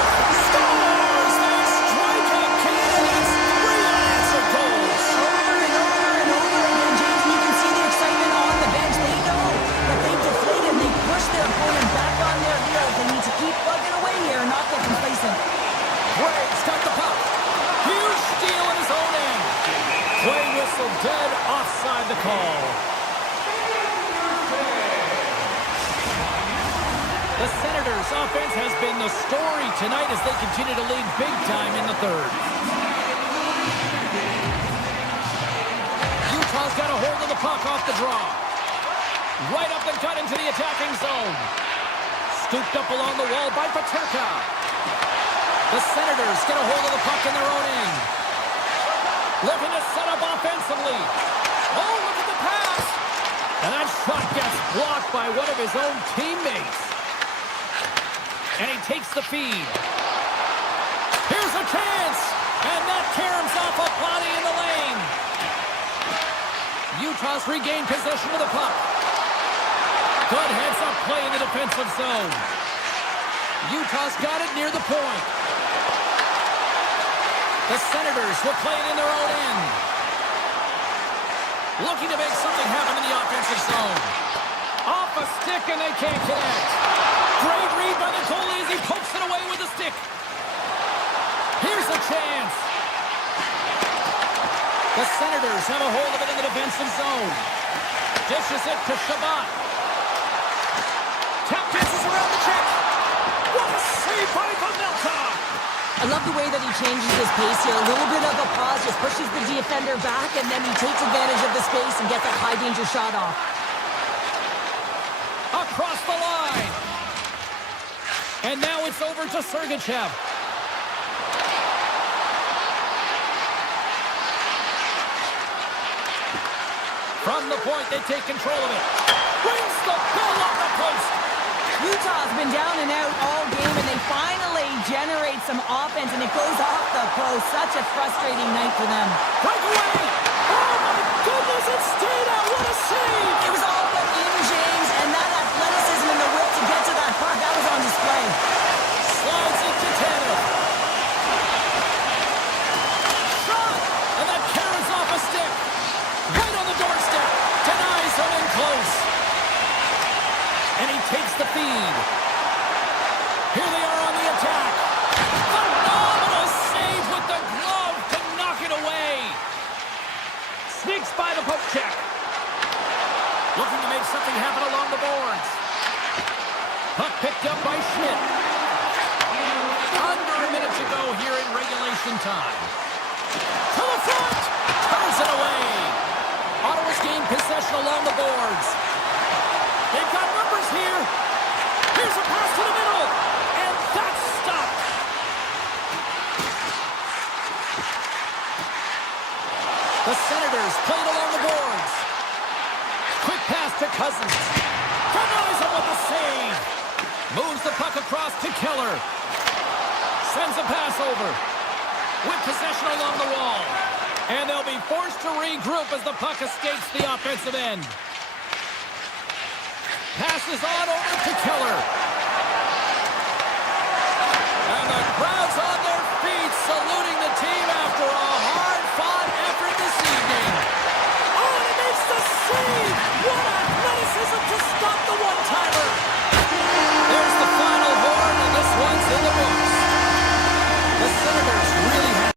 Scores! They strike at Canada's 3 unanswered goals. Over and over and over again, James, and you can see the excitement on the bench. They know that they've deflated and they push their opponent back on their heels. They need to keep plugging away here and not get complacent. Braves got the puck. Huge steal in his own end. Play whistle dead offside the call. The Senators' offense has been the story tonight as they continue to lead big time in the third. Utah's got a hold of the puck off the draw. Right up the gut into the attacking zone. Scooped up along the wall by Paterka. The Senators get a hold of the puck in their own end. Looking to set up offensively. Oh, look at the pass. And that shot gets blocked by one of his own teammates. And he takes the feed. Here's a chance. And that caroms off a body in the lane. Utah's regained possession of the puck. Good heads-up play in the defensive zone. Utah's got it near the point. The Senators will play it in their own end. Looking to make something happen in the offensive zone. Off a stick and they can't connect. Great read by the goalie as he pokes it away with a stick. Here's a chance. The Senators have a hold of it in the defensive zone. Dishes it to Shabbat. Tap passes love the way that he changes his pace here. A little bit of a pause, just pushes the defender back, and then he takes advantage of the space and gets that high-danger shot off. Across the line. And now it's over to Sergachev. From the point, they take control of it. Brings the ball up the post. Utah's been down and out all game, and they finally generate some offense, and it goes off the post. Such a frustrating night for them. Breakaway! Oh, my goodness, it stayed out. What a save! It was all about in, James, and that athleticism and the will to get to that puck, that was on display. Slides it to Taylor. Shot! And that carries off a stick. Right on the doorstep. Denies him in close. And he takes the feed. Here they are on the attack. Phenomenal save with the glove to knock it away. Sneaks by the poke check. Looking to make something happen along the boards. Puck picked up by Schmidt. Under a minute to go here in regulation time. To the front. Turns it away. Ottawa's gained possession along the boards. They've got numbers here. Here's a pass to the middle. And that's stopped. The Senators played along the boards. Quick pass to Cousins. Denies him with a save. Moves the puck across to Keller. Sends a pass over. With possession along the wall. And they'll be forced to regroup as the puck escapes the offensive end. Passes on over to Keller. And the crowd's on their feet saluting the team after a hard-fought effort this evening. Oh, and he makes the save! What athleticism to stop the one-timer! There's the final horn, and this one's in the books. The Senators really have...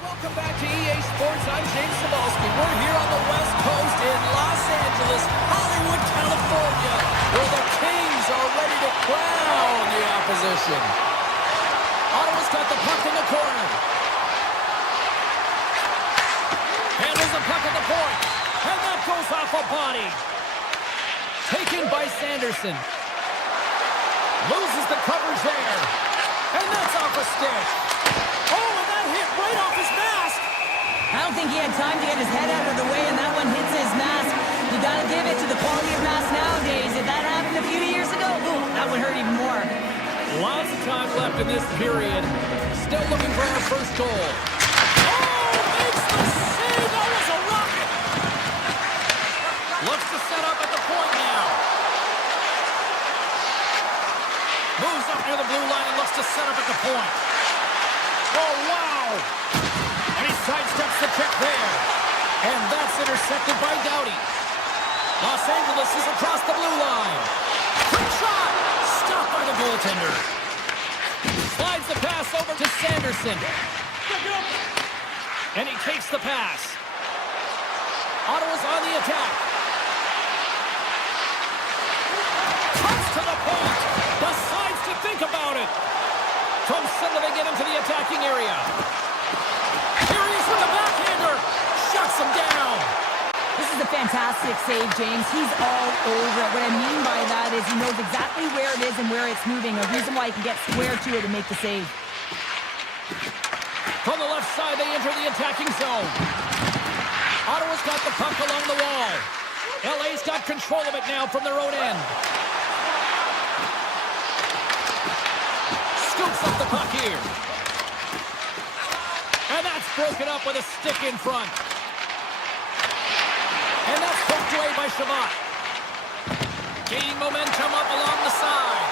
Welcome back to EA Sports. I'm James Cebulski. We're here on the West Coast in Los Angeles, Hollywood, California, where the Kings are ready to crown the opposition. Ottawa's got the puck in the corner. Handles the puck at the point. And that goes off a body. Taken by Sanderson. Loses the coverage there. And that's off a stick. Oh, and that hit right off his mask. I don't think he had time to get his head out of the way, and that one hits his mask. You gotta give it to the quality of mask nowadays. If that happened a few years ago, ooh, that would hurt even more. Lots of time left in this period. Still looking for our first goal. Oh, makes the save. That was a rocket. Looks to set up at the point now. Moves up near the blue line and looks to set up at the point. Oh, wow. And he sidesteps the check there. And that's intercepted by Doughty. Los Angeles is across the blue line. Quick shot! Stopped by the goaltender. Slides the pass over to Sanderson. And he takes the pass. Ottawa's on the attack. Comes to the point. Decides to think about it. From center they get into the attacking area. Here he is with a backhander. Shuts him down. This is a fantastic save, James. He's all over it. What I mean by that is he knows exactly where it is and where it's moving. A reason why he can get square to it and make the save. From the left side, they enter the attacking zone. Ottawa's got the puck along the wall. LA's got control of it now from their own end. Scoops up the puck here. And that's broken up with a stick in front. And that's poked away by Shabbat. Gaining momentum up along the side.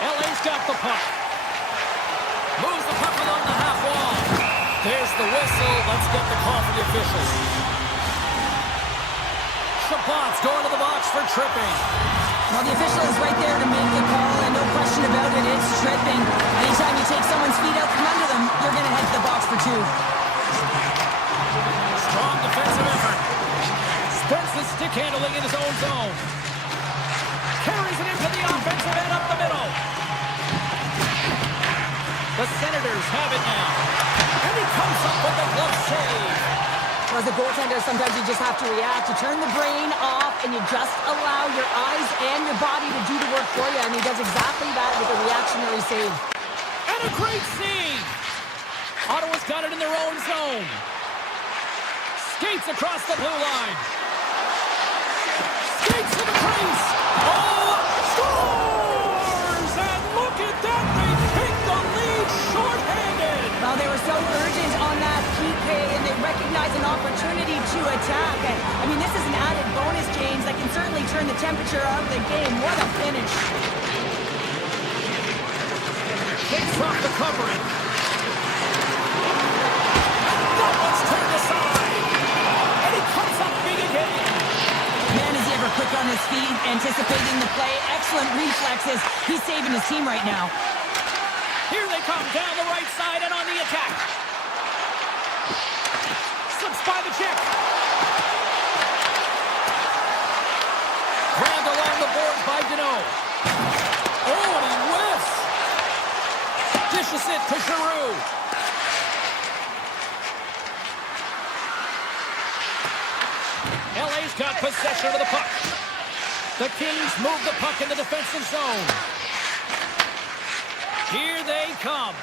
LA's got the puck. Moves the puck along the half wall. There's the whistle. Let's get the call for the officials. Shabbat's going to the box for tripping. Well, the official is right there to make the call, and no question about it, it's tripping. Anytime you take someone's feet out from under them, you're going to head to the box for two. Strong defensive effort. Sprints the stick handling in his own zone. Carries it into the offensive end up the middle. The Senators have it now. And he comes up with the glove save. Well, as a goaltender, sometimes you just have to react. You turn the brain off, and you just allow your eyes and your body to do the work for you. And he does exactly that with a reactionary save. And a great save. Ottawa's got it in their own zone. Skates across the blue line. Skates to the crease. Oh, scores! And look at that. They take the lead shorthanded. Well, they were so urgent on that PK, and they recognize an opportunity to attack. I mean, this is an added bonus, James, that can certainly turn the temperature of the game. What a finish. Takes off the covering. That one's turned aside. And he comes up big again. Man, is he ever quick on his feet, anticipating the play. Excellent reflexes. He's saving his team right now. Here they come down the right side and on the attack. Slips by the check. Grabbed along the boards by Deneau. Oh, and he whiffs. Dishes it to Giroux. LA's got possession of the puck. The Kings move the puck in the defensive zone. Here they come.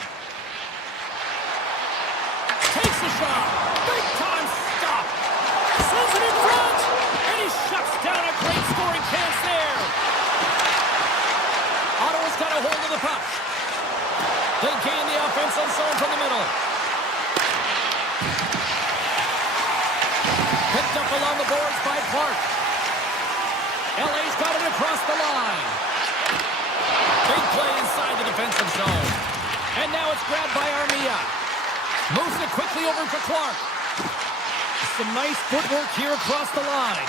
Takes the shot. Big time stop. Sends it in front. And he shuts down a great scoring chance there. Ottawa's got a hold of the puck. They gain the offensive zone from the middle. Picked up along the boards by Clark. LA's got it across the line. Big play inside the defensive zone. And now it's grabbed by Armia. Moves it quickly over to Clark. Some nice footwork here across the line.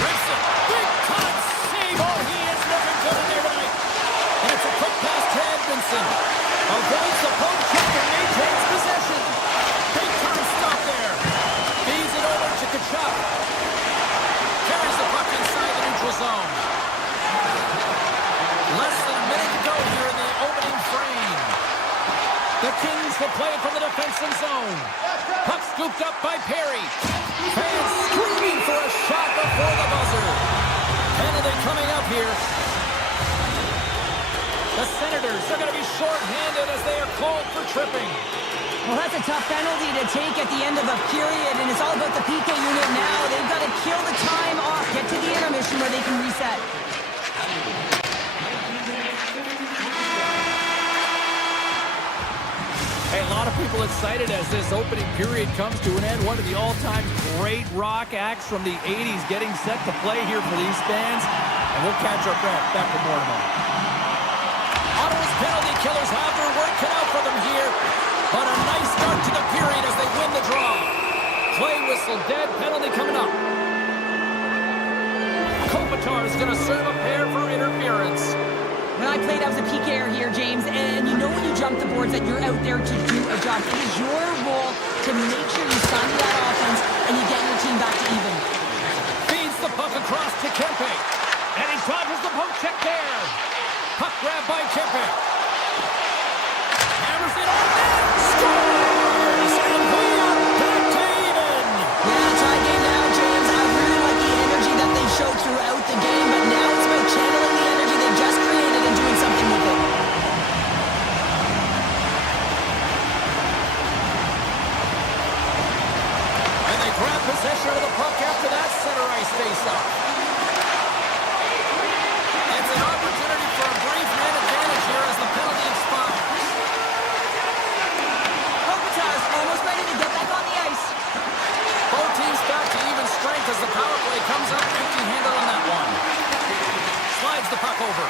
Breaks it. Big time save. Oh, he is looking good in there tonight. And it's a quick pass to Edmondson. Avoids the poke check and maintains possession. Big time stop there. Feeds it over to Kachuk. Carries the puck inside the neutral zone. Less than a minute to go here in the opening frame. The Kings will play it from the defensive zone. Puck scooped up by Perry. Fans screaming for a shot before the buzzer. Penalty coming up here. The Senators are going to be shorthanded as they are called for tripping. Well, that's a tough penalty to take at the end of a period, and it's all about the PK unit now. They've got to kill the time off, get to the intermission where they can reset. Hey, a lot of people excited as this opening period comes to an end. One of the all-time great rock acts from the 80s getting set to play here for these fans. And we'll catch our breath. Back for more tomorrow. Ottawa's penalty killers have their work cut out for them here. But a nice start to the period as they win the draw. Play whistle dead. Penalty coming up. Kopitar is going to serve a pair for interference. When I played, I was a PKer here, James, and you know when you jump the boards that you're out there to do a job. It is your role to make sure you sign that offense and you get your team back to even. Feeds the puck across to Kempe. And he dodges the poke check there. Puck grab by Kempe. Hammers it on net. Scores! And we are back to even. Yeah, tie game now, James. I really like the energy that they showed throughout the game, but now it's about channeling the energy they just created and doing something with it. And they grab possession of the puck after that center ice face-off. It's an opportunity for a brief man advantage here as the penalty expires. Kopitar's almost ready to get back on the ice. Both teams back to even strength as the power play comes up empty-handed on that one. Slides the puck over.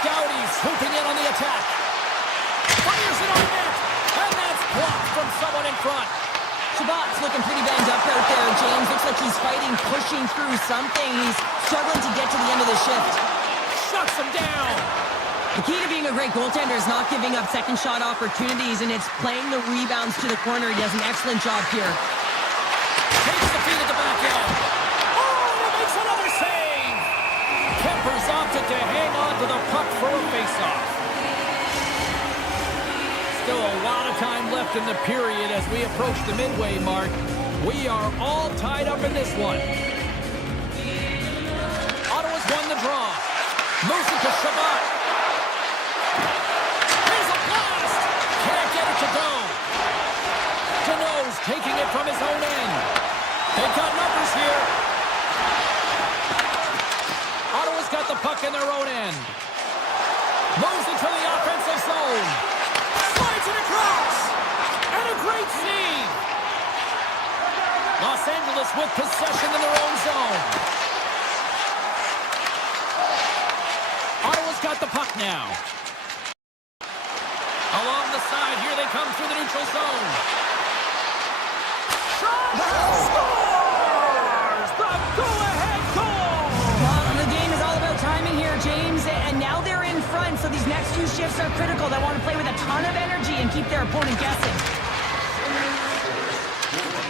Doughty's hooping in on the attack. Fires it on net. And that's blocked from someone in front. Shabbat's looking pretty banged up out there, James. Looks like he's fighting, pushing through something. He's struggling to get to the end of the shift. Shuts him down. The key to being a great goaltender is not giving up second shot opportunities, and it's playing the rebounds to the corner. He does an excellent job here. Takes the feed at the back end. Oh, and it makes another save. Kemper's opted to hang on to the puck for a face-off. Still a lot of time left in the period as we approach the midway mark. We are all tied up in this one. Ottawa's won the draw. Moves it to Shabbat. Here's a blast. Can't get it to go. Deneau's taking it from his own end. They've got numbers here. Ottawa's got the puck in their own end. Moves it to the offensive zone. Slides it across. And a great save. Los Angeles with possession in their own zone. Ottawa's got the puck now. Along the side, here they come through the neutral zone. Shot! Scores! The go-ahead goal! Well, the game is all about timing here, James, and now they're in front, so these next two shifts are critical. They want to play with a ton of energy and keep their opponent guessing.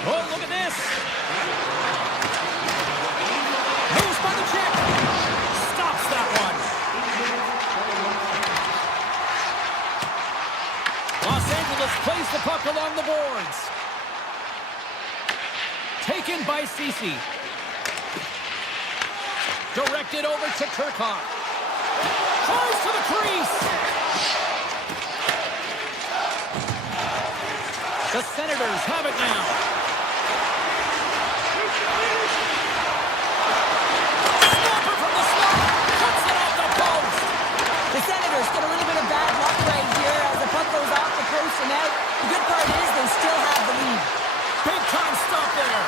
Oh, look at this! Moves by the check! Stops that one! Los Angeles plays the puck along the boards. Taken by Ceci. Directed over to Turcotte. Tries to the crease. The Senators have it now. Snapper from the slot. Cuts it off the post. The Senators get a little bit of bad luck right here as the puck goes off the post and out. The good part is they still have the lead. Big time stop there.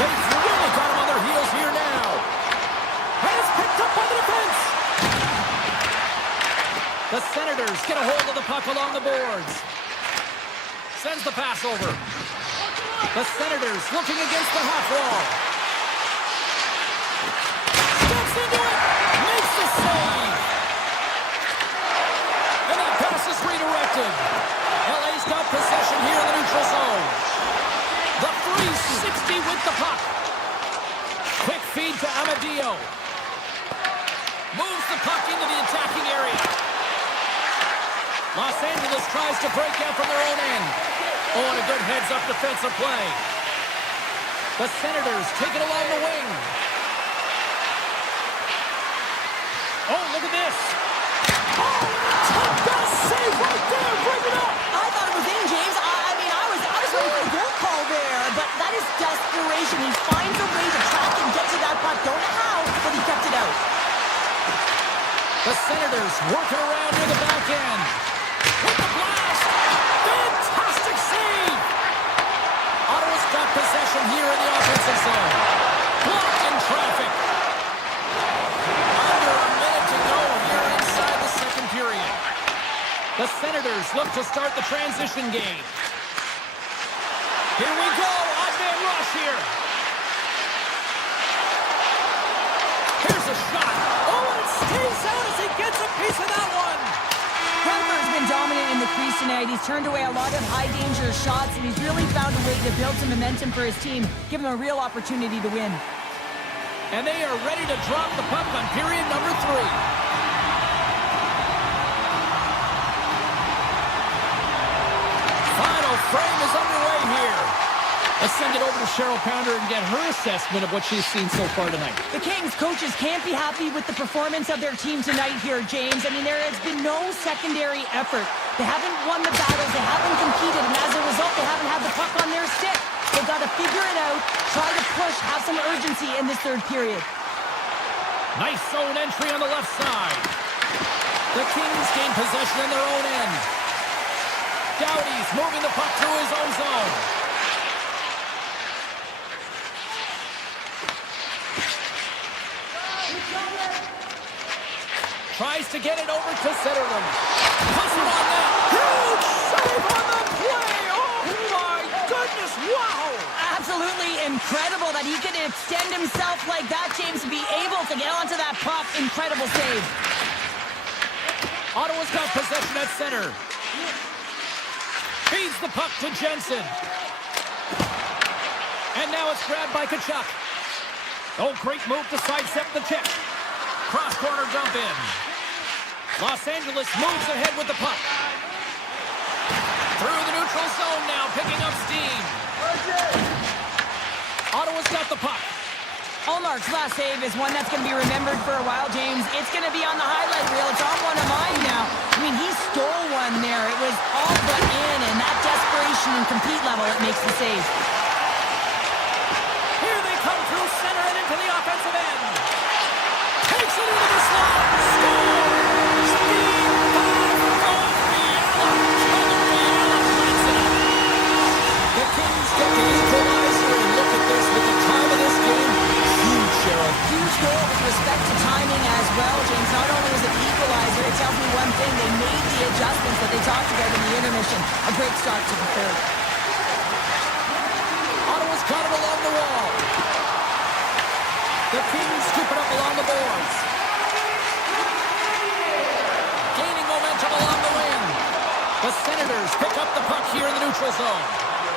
They've really got them on their heels here now. And it's picked up by the defense. The Senators get a hold of the puck along the boards. Sends the pass over. The Senators looking against the half wall. Steps into it. Makes the save. And that pass is redirected. LA's got possession here in the neutral zone. The 360 with the puck. Quick feed to Amadio. Moves the puck into the attacking area. Los Angeles tries to break out from their own end. Oh, and a good heads-up defensive play. The Senators take it along the wing. Oh, look at this. Oh, top best save right there. Bring it up. I thought it was in, James. I mean, I was ready for the goal call there, but that is desperation. He finds a way to track and get to that puck. Don't know how, but he kept it out. The Senators working around near the back end. With the blast. Fantastic save. Ottawa's got possession here in the offensive zone. Blocked in traffic. Under a minute to go here inside the second period. The Senators look to start the transition game. Here we go. Odd man rush here. Here's gets a piece of that one. Kemper's been dominant in the crease tonight. He's turned away a lot of high-danger shots, and he's really found a way to build some momentum for his team, give him a real opportunity to win. And they are ready to drop the puck on period number 3. Final frame is underway here. Let's send it over to Cheryl Pounder and get her assessment of what she's seen so far tonight. The Kings coaches can't be happy with the performance of their team tonight here, James. I mean, there has been no secondary effort. They haven't won the battles, they haven't competed, and as a result, they haven't had the puck on their stick. They've got to figure it out, try to push, have some urgency in this third period. Nice zone entry on the left side. The Kings gain possession in their own end. Doughty's moving the puck through his own zone. Tries to get it over to Zetterlund. Puts it on net. Huge save on the play. Oh, my goodness. Wow. Absolutely incredible that he could extend himself like that, James, to be able to get onto that puck. Incredible save. Ottawa's got possession at center. Feeds the puck to Jensen. And now it's grabbed by Tkachuk. Oh, great move to sidestep the check. Cross corner dump in. Los Angeles moves ahead with the puck. Through the neutral zone now, picking up steam. Ottawa's got the puck. Ullmark's last save is one that's going to be remembered for a while, James. It's going to be on the highlight reel. It's on one of mine now. I mean, he stole one there. It was all but in, and that desperation and compete level, it makes the save. Here they come through center and into the offensive end. Takes it into the slot. Score! The Kings get the equalizer, and look at this with the time of this game. Huge, Cheryl. Huge goal with respect to timing as well, James. Not only is it the equalizer, it tells me one thing. They made the adjustments that they talked about in the intermission. A great start to the third. Ottawa's got it along the wall. The Kings scoop it up along the boards. Gaining momentum along the wing. The Senators pick up the puck here in the neutral zone.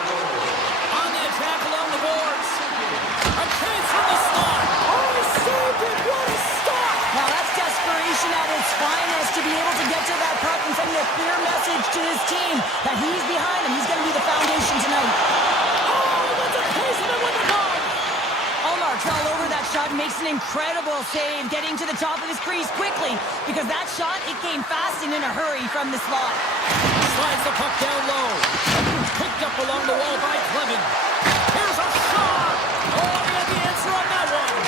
On the attack along the boards. A chance from the slot. Oh, he saved it. What a stop. Now that's desperation at its finest, to be able to get to that puck and send a clear message to his team that he's behind him. He's going to be the foundation tonight. Oh, that's a piece of it with the puck. Ullmark's all over that shot and makes an incredible save, getting to the top of his crease quickly, because that shot, it came fast and in a hurry from the slot. Slides the puck down low. Picked up along the wall by Clement. Here's a shot. Oh, he had the answer on that one.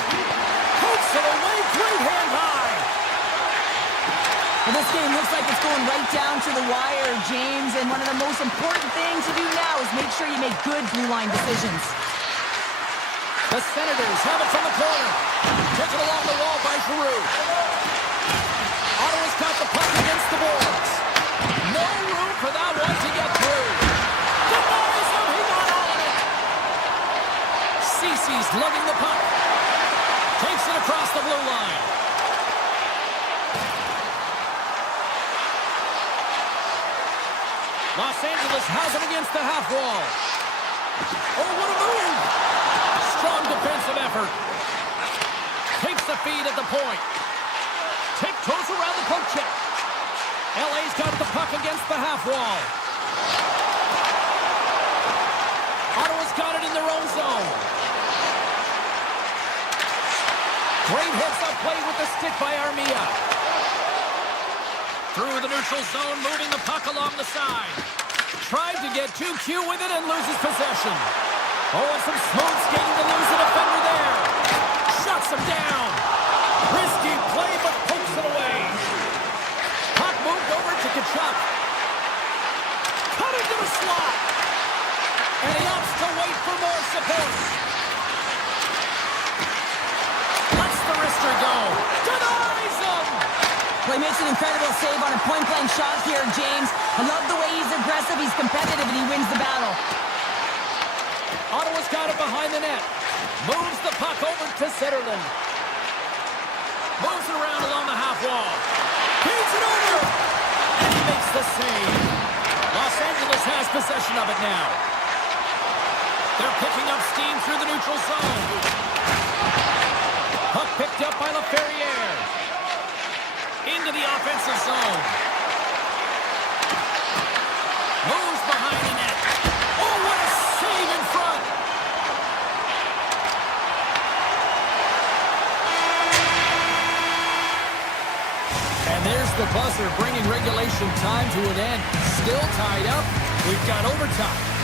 Pokes it away, great hand high. Well, this game looks like it's going right down to the wire, James, and one of the most important things to do now is make sure you make good blue line decisions. The Senators have it from the corner. Taken along the wall by Giroux. Ottawa's got the puck against the boards. No room for that one to get through. Denies him, he got all of it. Cece's lugging the puck. Takes it across the blue line. Los Angeles has it against the half wall. Oh, what a move! Strong defensive effort. Takes the feed at the point. Tiptoes around the poke check. LA's got the puck against the half wall. Ottawa's got it in their own zone. Great heads-up play with the stick by Armia. Through the neutral zone, moving the puck along the side. Tried to get too cute with it and loses possession. Oh, and some smooth skating to lose the defender there. Shuts him down. Risky play, but pokes it away. Puck moved over to Tkachuk. Cut into the slot. And he opts to wait for more support. Lets the wrister go. Denies him. Well, he makes an incredible save on a point-blank shot here, James. I love the way he's aggressive, he's competitive, and he wins the battle. Ottawa's got it behind the net. Moves the puck over to Zetterlund. Moves it around along the half wall. it over. And he makes the save. Los Angeles has possession of it now. They're picking up steam through the neutral zone. Puck picked up by LaFerriere. Into the offensive zone. Moves behind the net. Oh, what a save in front. And there's the buzzer, bringing regulation time to an end. Still tied up. We've got overtime.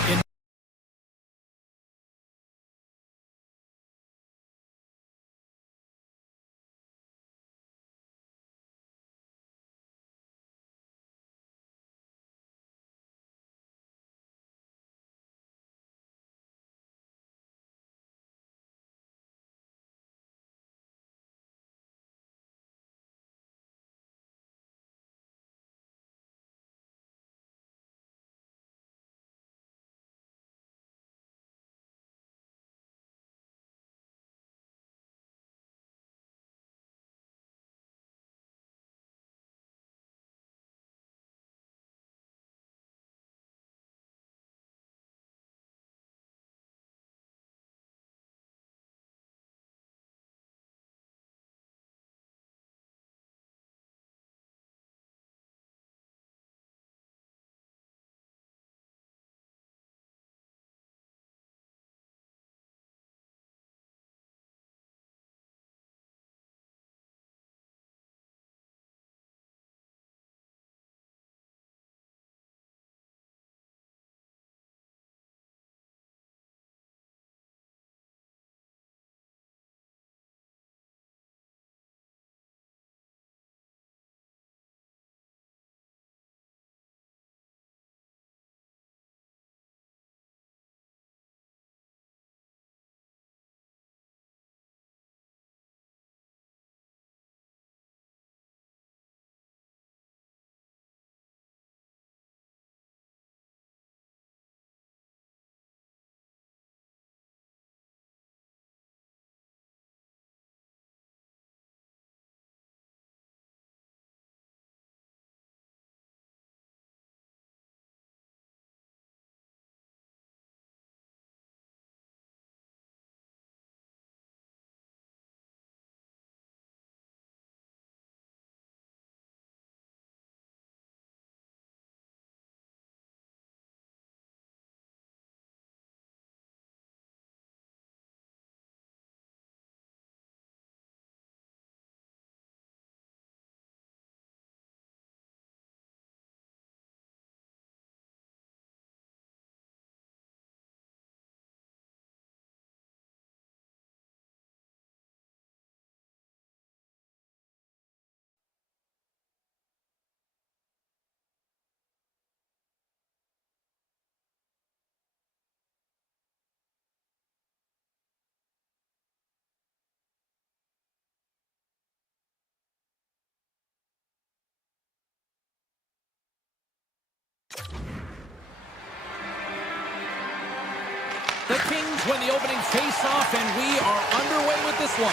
The Kings win the opening face-off, and we are underway with this one.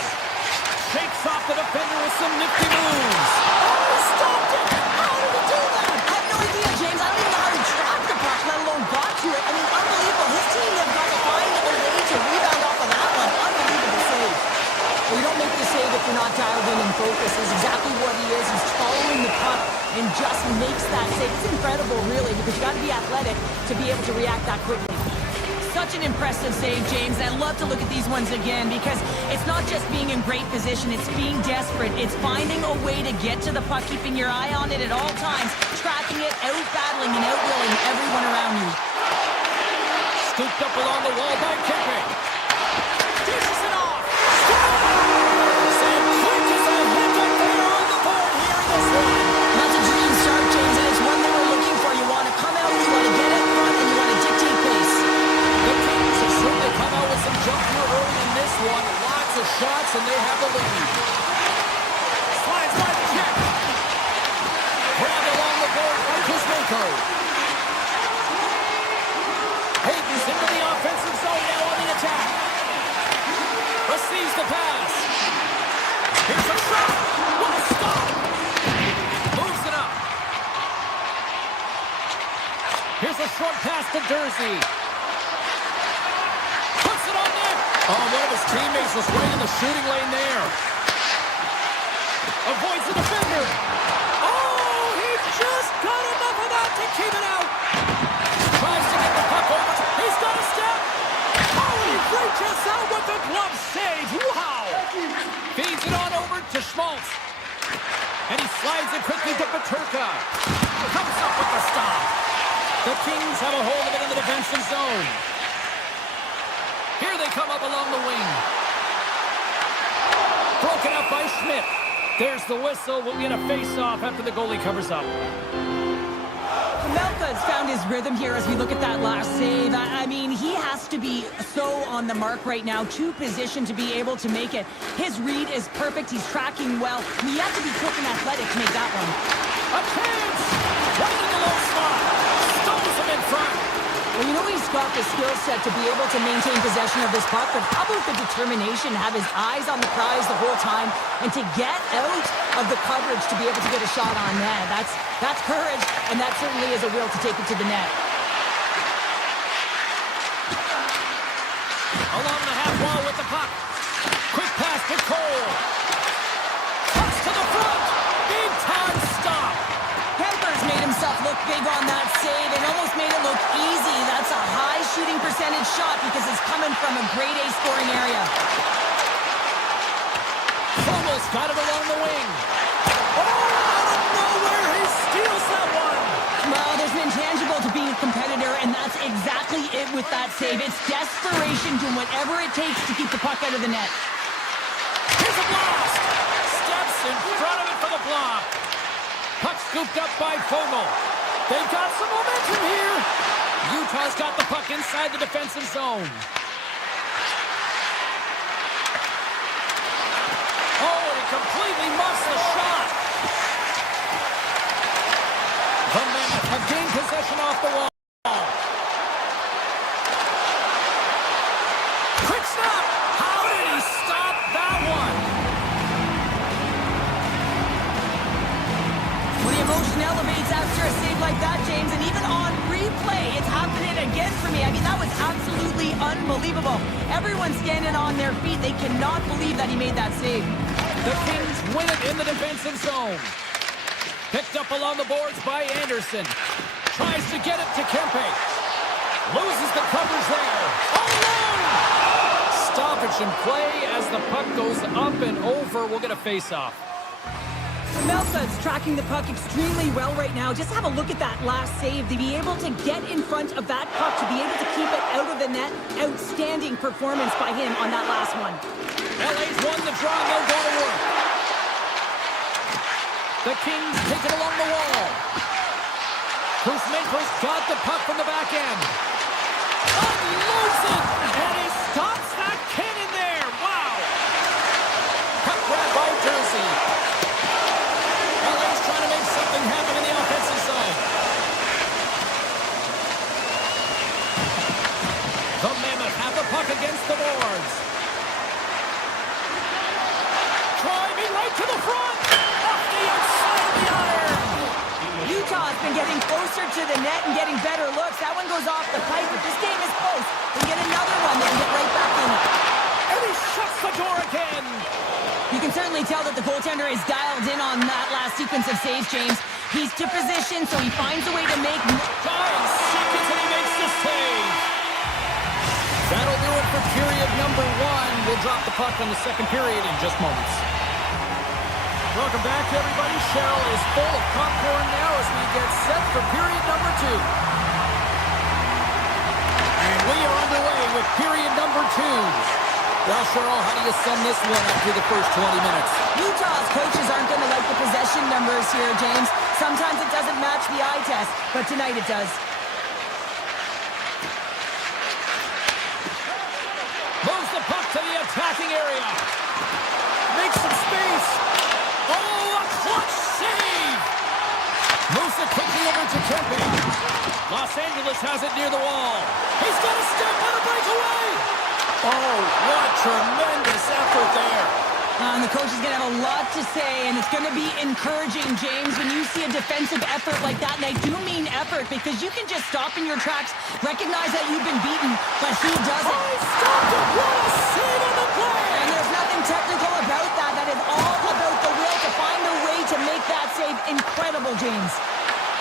Shakes off the defender with some nifty moves. Oh, stopped it! How did he do that? I have no idea, James. I don't even know how he trapped the puck, let alone got to it. I mean, unbelievable. His team have got to find a way to rebound off of that one. Unbelievable save. Well, you don't make the save if you're not dialed in and focused. Is exactly what he is. He's following the puck and just makes that save. It's incredible, really, because you got to be athletic to be able to react that quickly. Such an impressive save, James. I love to look at these ones again because it's not just being in great position, it's being desperate. It's finding a way to get to the puck, keeping your eye on it at all times, tracking it, out-battling and out-willing everyone around you. Scooped up along the wall by Kipping. Dishes it off. Scores! And punches a hit up there on the board here in this one. That's a dream start, James, and it's one that we're looking for. You want to come out, you want to get out front, and you want to dictate pace. The Kings have certainly come out with some jump here early in this one. Lots of shots, and they have the lead. Slides by the check. Grabbed along the board by Kuzmenko. Hayden's into the offensive zone now on the attack. Receives the pass. Here's a shot. What a stop. Moves it Here's a short pass to Jersey. Puts it on net. Oh, one of his teammates was right in the shooting lane there. Avoids the defender. Oh, he just got enough of that to keep it out. Tries to get the puck over. He's got a step. Oh, he reaches out with the glove save. Wow. Feeds it on over to Schmaltz. And he slides it quickly to Peterka. Comes up with the stop. The Kings have a hold of it in the defensive zone. Here they come up along the wing. Broken up by Schmidt. There's the whistle. We'll get a face-off after the goalie covers up. Melka's found his rhythm here as we look at that last save. I mean, he has to be so on the mark right now, to position to be able to make it. His read is perfect. He's tracking well. I mean, you have to be quick and athletic to make that one. A chance! Right in the low spot. Stones him in front. Well, you know he's got the skill set to be able to maintain possession of this puck, but how about the determination, have his eyes on the prize the whole time, and to get out of the coverage to be able to get a shot on net. That's courage, and that certainly is a will to take it to the net. Along the half wall with the puck. Quick pass to Cole. Toss to the front. Big time stop. Kemper's made himself look big on that save and almost made it look easy. That's a high shooting percentage shot because it's coming from a grade A scoring area. Almost got it along the wing. Oh, out of nowhere, he steals that one. Well, there's an intangible to being a competitor, and that's exactly it with that save. It's desperation, doing whatever it takes to keep the puck out of the net. Here's a blast. Steps in front of it for the block. Puck scooped up by Fogle. They've got some momentum here. Utah's got the puck inside the defensive zone. Oh, he completely muffs the shot. The Mammoth have gained possession off the wall. Quick snap. How did he stop that one? Well, the emotion elevates after a save like that, James, and even on replay, it's happening again for me. I mean, that was absolutely unbelievable. Everyone's standing on their feet. They cannot believe that he made that save. The Kings win it in the defensive zone. Picked up along the boards by Anderson. Tries to get it to Kempe. Loses the coverage there. Oh, no! Stoppage in play as the puck goes up and over. We'll get a face-off. Melka's tracking the puck extremely well right now. Just have a look at that last save. To be able to get in front of that puck, to be able to keep it out of the net. Outstanding performance by him on that last one. LA's won the draw. They'll go to work. The Kings take it along the wall. Kuzmenko's got the puck from the back end. Unloads it, and he stops that cannon there. Wow. Puck grab by Jersey. LA's trying to make something happen in the offensive zone. The Mammoth have the puck against the boards. Driving right to the front. Off the outside of the iron. Utah's been getting closer to the net and getting better looks. That one goes off the pipe, but this game is close. They get another one, they can get right back in it. And he shuts the door again. You can certainly tell that the goaltender is dialed in on that last sequence of saves, James. He's to position, so he finds a way to make... 5 seconds and he makes the save. That'll do it for period number 1. We'll drop the puck on the second period in just moments. Welcome back, everybody. Cheryl is full of popcorn now as we get set for period number 2. And we are underway with period number 2. Well, Cheryl, how do you sum this one up through the first 20 minutes? Utah's coaches aren't going to like the possession numbers here, James. Sometimes it doesn't match the eye test, but tonight it does. Moves the puck to the attacking area. Makes some space. Oh, a clutch save! Moves it quickly over to Kempe. Los Angeles has it near the wall. He's got a step on a breakaway. Oh, what tremendous effort there. And the coach is going to have a lot to say, and it's going to be encouraging, James, when you see a defensive effort like that. And I do mean effort, because you can just stop in your tracks, recognize that you've been beaten, but he doesn't. Oh, he stopped it! What a save on the play! And there's nothing technical about that. That is all about the will to find a way to make that save incredible, James.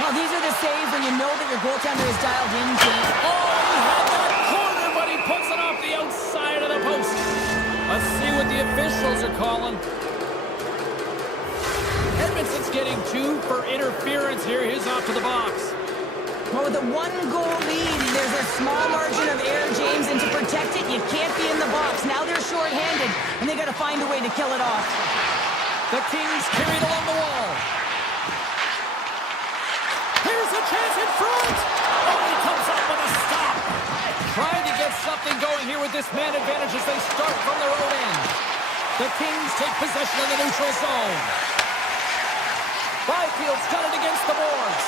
Well, these are the saves when you know that your goaltender is dialed in, James. Oh, he had that corner, but he puts it off the outside of the post. Let's see what the officials are calling. Edmonton's getting 2 for interference here. He's off to the box. Well, with a 1-goal lead, there's a small margin of error, James, and to protect it, you can't be in the box. Now they're shorthanded, and they got to find a way to kill it off. The Kings carried along the wall. Here's a chance in front. Oh, he comes up with a stop. Trying to get something going here with this man advantage as they start from their own end. The Kings take possession of the neutral zone. Byfield's got it against the boards.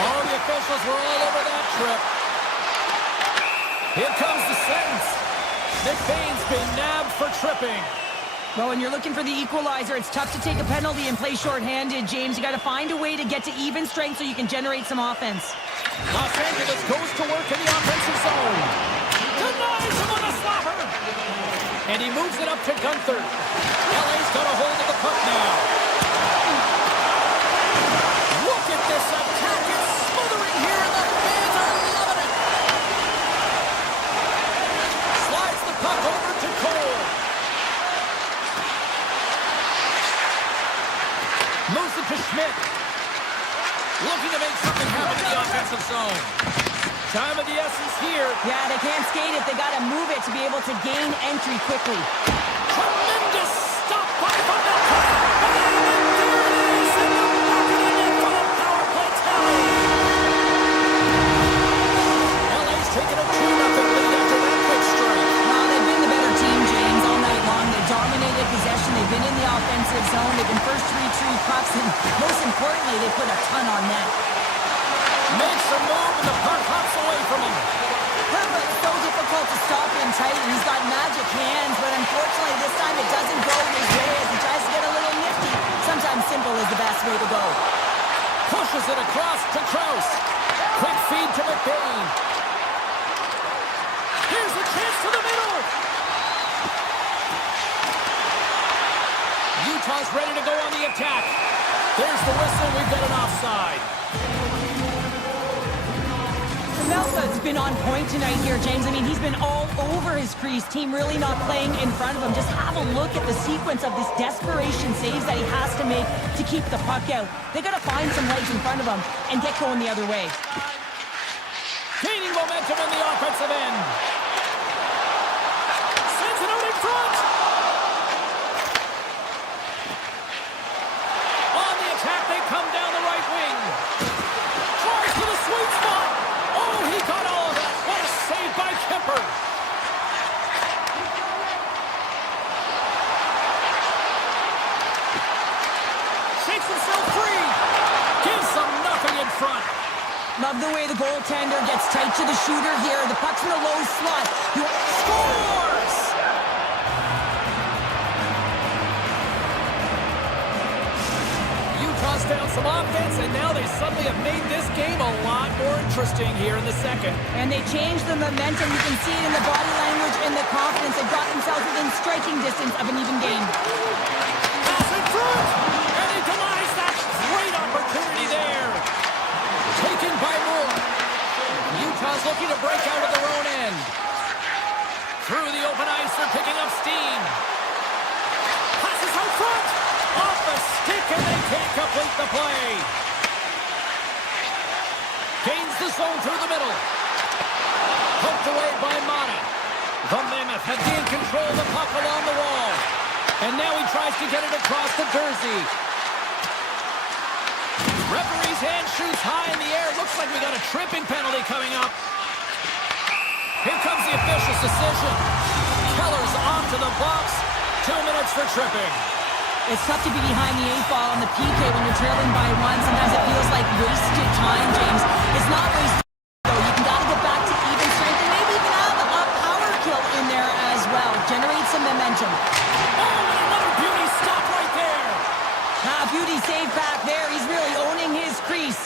All the officials were all over that trip. Here comes the sentence. McBain's been nabbed for tripping. Well, when you're looking for the equalizer, it's tough to take a penalty and play shorthanded, James. You got to find a way to get to even strength so you can generate some offense. Los Angeles goes to work in the offensive zone. Denies him on a slapper. And he moves it up to Gunther. LA's got a hold of the puck now. Look at this attack. It's smothering here, and the fans are loving it. Slides the puck over to Cole. Moves it to Schmidt. Looking to make something happen in the offensive zone. Time of the essence here. Yeah, they can't skate it. They got to move it to be able to gain entry quickly. Tremendous stop by Van der Kar. And there it is in the back of the net for the power play tally. LA's taken a 2-0 lead after that quick strike. Well, they've been the better team, James, all night long. They've dominated possession. They've been in the offensive zone. They've been first to retrieve pucks, and most importantly, they put a ton on net. Makes a move, and the puck hops away from him. Herbert's so difficult to stop in tight, and he's got magic hands, but unfortunately this time it doesn't go his way as he tries to get a little nifty. Sometimes simple is the best way to go. Pushes it across to Kraus. Quick feed to McBain. Here's a chance to the middle. Utah's ready to go on the attack. There's the whistle. We've got an offside. Melka's been on point tonight here, James. I mean, he's been all over his crease. Team really not playing in front of him. Just have a look at the sequence of this desperation saves that he has to make to keep the puck out. They got to find some legs in front of him and get going the other way. Gaining momentum in the offensive end. Sends it out in front. On the attack, they come down the right wing. Tries for the sweet spot. Oh, he got all of that. What a save by Kemper. Shakes himself free. Gives them nothing in front. Love the way the goaltender gets tight to the shooter here. The puck's in the low slot. He scores! Utah's found some offense, and now they suddenly have made this game a lot more interesting here in the second. And they changed the momentum. You can see it in the body language and the confidence. They've got themselves within striking distance of an even game. Pass in front, and he denies that great opportunity there. Taken by Moore. Utah's looking to break out of their own end. Through the open ice, they're picking up steam. Passes out front. Off the stick, and they can't complete the play. Gains the zone through the middle. Poked away by Mata. The Mammoth have gained control of the puck along the wall. And now he tries to get it across to Jersey. Referee's hand shoots high in the air. Looks like we got a tripping penalty coming up. Here comes the official's decision. Keller's onto the box. 2 minutes for tripping. It's tough to be behind the 8-ball on the PK when you're trailing by 1. Sometimes it feels like wasted time, James. It's not wasted though. You got to get back to even strength and maybe even have a power kill in there as well. right back there. He's really owning his crease.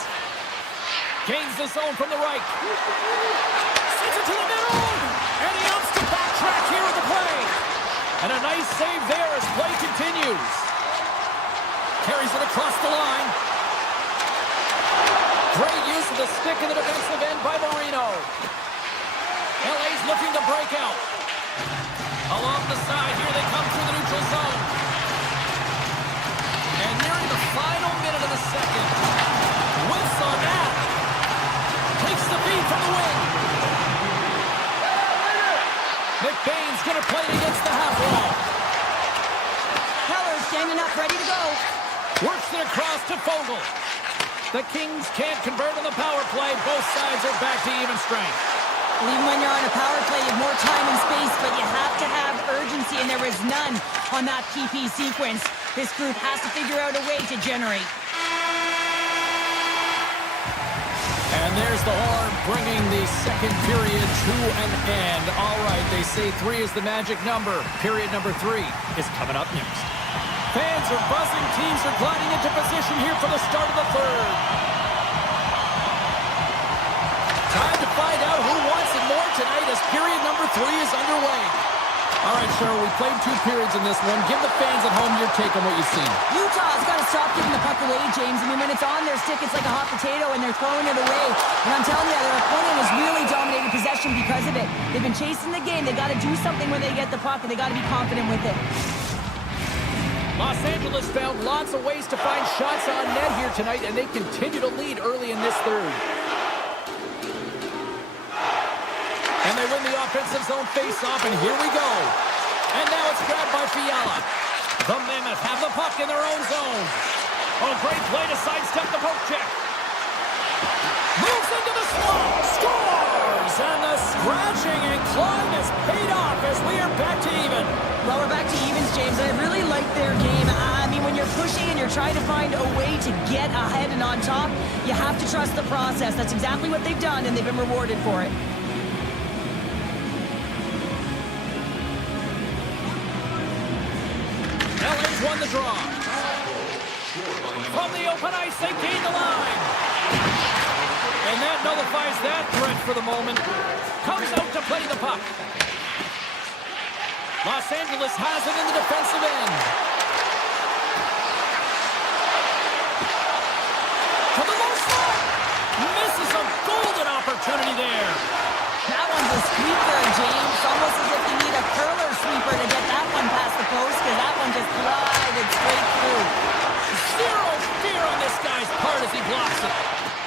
Gains the zone from the right. Sends it to the middle. And he opts to backtrack here with the play. And a nice save there as play continues. Carries it across the line. Great use of the stick in the defensive end by Marino. LA's looking to break out. Along the side, here they come through the neutral zone. And nearing the final minute of the second. Whiffs on that. Takes the feed from the wing. McBain's going to play it against the half wall. Heller's standing up, ready to go. Works it across to Fogle. The Kings can't convert on the power play. Both sides are back to even strength. Well, even when you're on a power play, you have more time and space, but you have to have urgency, and there is none on that PP sequence. This group has to figure out a way to generate. And there's the horn, bringing the second period to an end. All right, they say 3 is the magic number. Period number 3 is coming up next. Fans are buzzing. Teams are gliding into position here for the start of the third. Time to find out who wants it more tonight as period number 3 is underway. All right, Cheryl, we played 2 periods in this one. Give the fans at home your take on what you've seen. Utah's got to stop giving the puck away, James. I mean, when it's on their stick, it's like a hot potato, and they're throwing it away. And I'm telling you, their opponent has really dominated possession because of it. They've been chasing the game. They got to do something when they get the puck, and they got to be confident with it. Los Angeles found lots of ways to find shots on net here tonight, and they continue to lead early in this third. And they win the offensive zone face-off, and here we go. And now it's grabbed by Fiala. The Mammoth have the puck in their own zone. Oh, great play to sidestep the poke check. Moves into the slot. Scores! And the scratching and clawing has paid off as we are back to even. Well, we're back to evens, James. I really like their game. I mean, when you're pushing and you're trying to find a way to get ahead and on top, you have to trust the process. That's exactly what they've done, and they've been rewarded for it. LA's won the draw. From the open ice, they gain the line. And that nullifies that threat for the moment. Comes out to play the puck. Los Angeles has it in the defensive end. To the low slot. Misses a golden opportunity there. That one's a sweeper, James. Almost as if you need a curler sweeper to get that one past the post, because that one just glided straight through. Zero fear on this guy's part as he blocks it.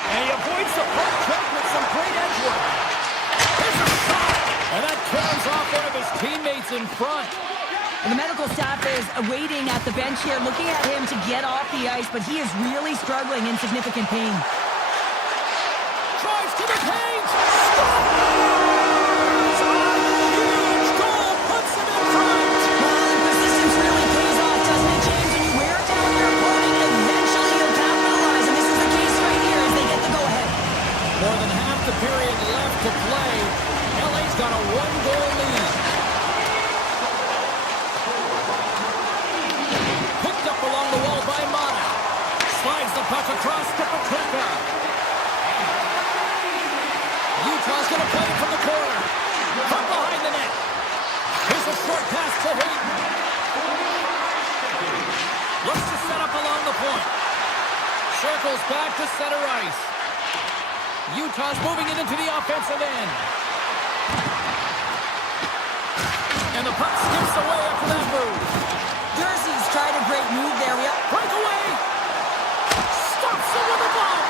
And he avoids the puck check with some great edge work. Here's a shot. And that turns off one of his teammates in front. And the medical staff is waiting at the bench here, looking at him to get off the ice, but he is really struggling in significant pain. Drives to the paint. Scores! A huge goal puts him in front. Well, persistence really pays off, doesn't it, James? When you wear down your opponent, eventually you'll capitalize, and this is the case right here as they get the go-ahead. More than half the period left to play. LA's got a 1-goal lead. Picked up along the wall by Mata. Slides the puck across to Patrica. Utah's going to play it from the corner. From behind the net. Here's a short pass to Hayden. Looks to set up along the point. Circles back to center ice. Utah's moving it into the offensive end. And the puck skips away after that move. Jersey's tried a great move there. Breakaway! Stops it with a glove!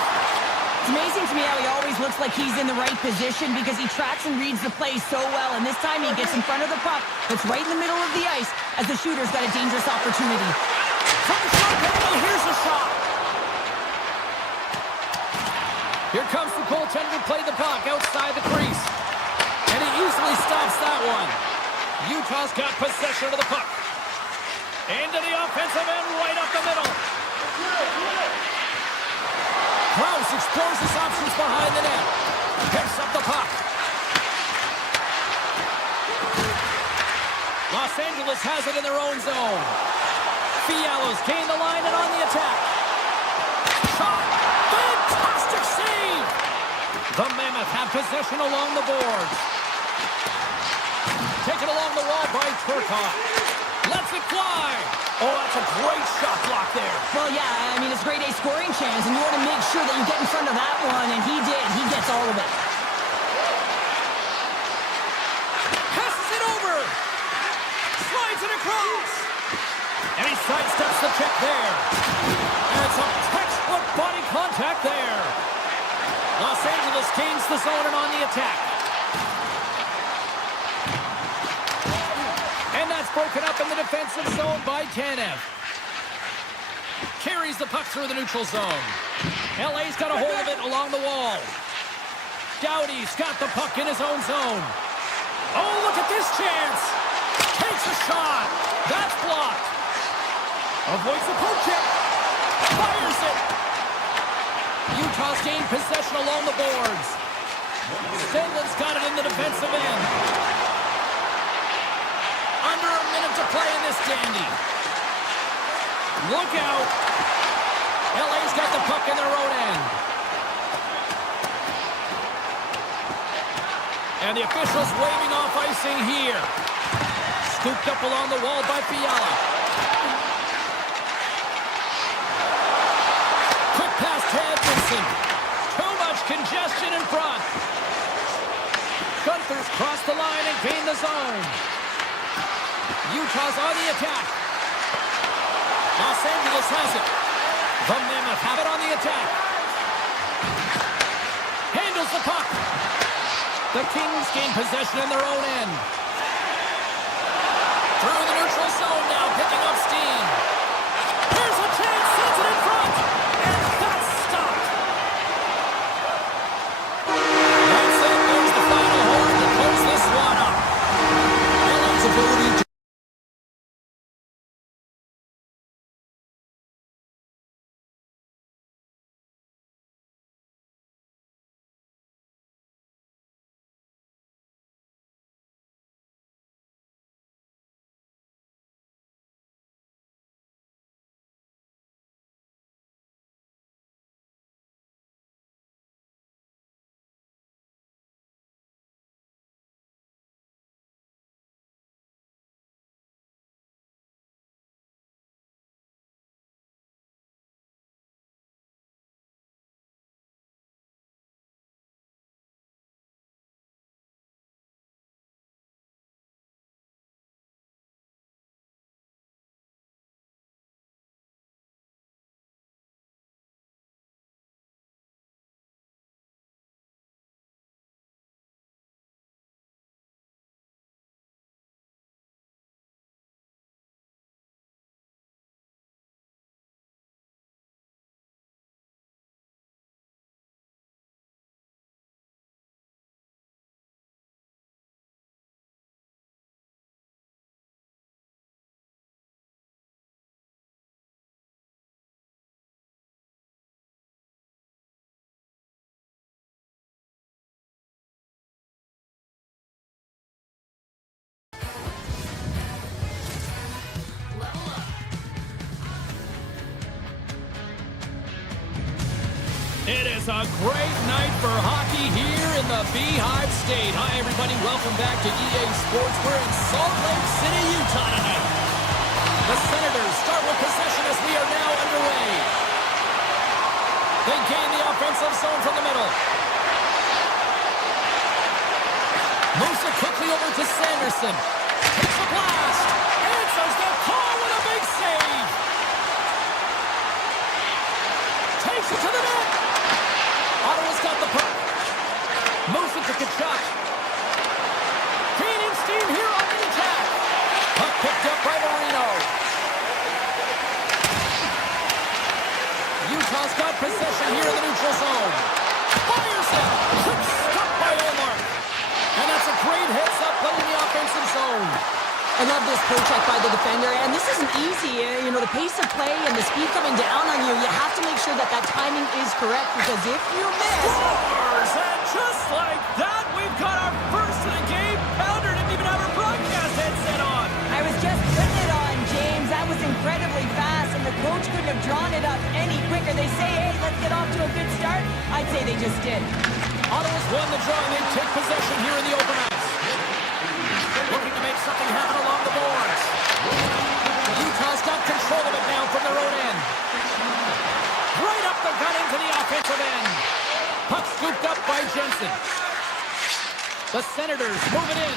It's amazing to me how he always looks like he's in the right position because he tracks and reads the play so well, and this time he gets in front of the puck that's right in the middle of the ice as the shooter's got a dangerous opportunity. From the shot angle, here's a shot! Here comes the goaltender to play the puck outside the crease. And he easily stops that one. Utah's got possession of the puck. Into the offensive end, right up the middle. Krause explores his options behind the net. Picks up the puck. Los Angeles has it in their own zone. Fiala's gained the line and on the attack. have possession along the boards. Taken along the wall by Turcotte. Lets it fly. Oh, that's a great shot block there. Well, yeah, I mean, it's grade A scoring chance, and you want to make sure that you get in front of that one, and he did. He gets all of it. Passes it over. Slides it across. And he sidesteps the check there. And it's a textbook body contact there. Los Angeles gains the zone and on the attack. And that's broken up in the defensive zone by Tanev. Carries the puck through the neutral zone. LA's got a hold of it along the wall. Doughty's got the puck in his own zone. Oh, look at this chance. Takes a shot. That's blocked. Avoids the poke check. Fires it. Utah's gained possession along the boards. Stenlin's got it in the defensive end. Under a minute to play in this dandy. Look out. LA's got the puck in their own end. And the officials waving off icing here. Scooped up along the wall by Fiala. Quick pass to Edmondson. Too much congestion in front. Gunther's crossed the line and gained the zone. Utah's on the attack. Los Angeles has it. The Mammoth have it on the attack. Handles the puck. The Kings gain possession in their own end. Through the neutral zone now, picking up steam. Here's a chance, sends it in front. And that's stopped. That's it. There's the final horn to close this one up. LA's ability to It is a great night for hockey here in the Beehive State. Hi, everybody. Welcome back to EA Sports. We're in Salt Lake City, Utah tonight. The Senators start with possession as we are now underway. They gain the offensive zone from the middle. Moves it quickly over to Sanderson. Takes the blast. Answers the call with a big save. Takes it to the net. Ottawa's got the puck. Moves it to Tkachuk. Gaining steam here on the attack. Puck picked up by Marino. Utah's got possession here in the neutral zone. Fires it. Quick stop by Omar. And that's a great heads-up play in the offensive zone. I love this poke-check by the defender, and this isn't easy. You know, the pace of play and the speed coming down on you, you have to make sure that that timing is correct, because if you miss... Scores! And just like that, we've got our first of the game. Pounder didn't even have her broadcast headset on. I was just putting it on, James. That was incredibly fast, and the coach couldn't have drawn it up any quicker. They say, hey, let's get off to a good start. I'd say they just did. Ottawa's won the draw, and they take possession here in the open ice. Looking to make something happen along the boards. Utah's got control of it now from their own end. Right up the gut into the offensive end. Puck scooped up by Jensen. The Senators move it in.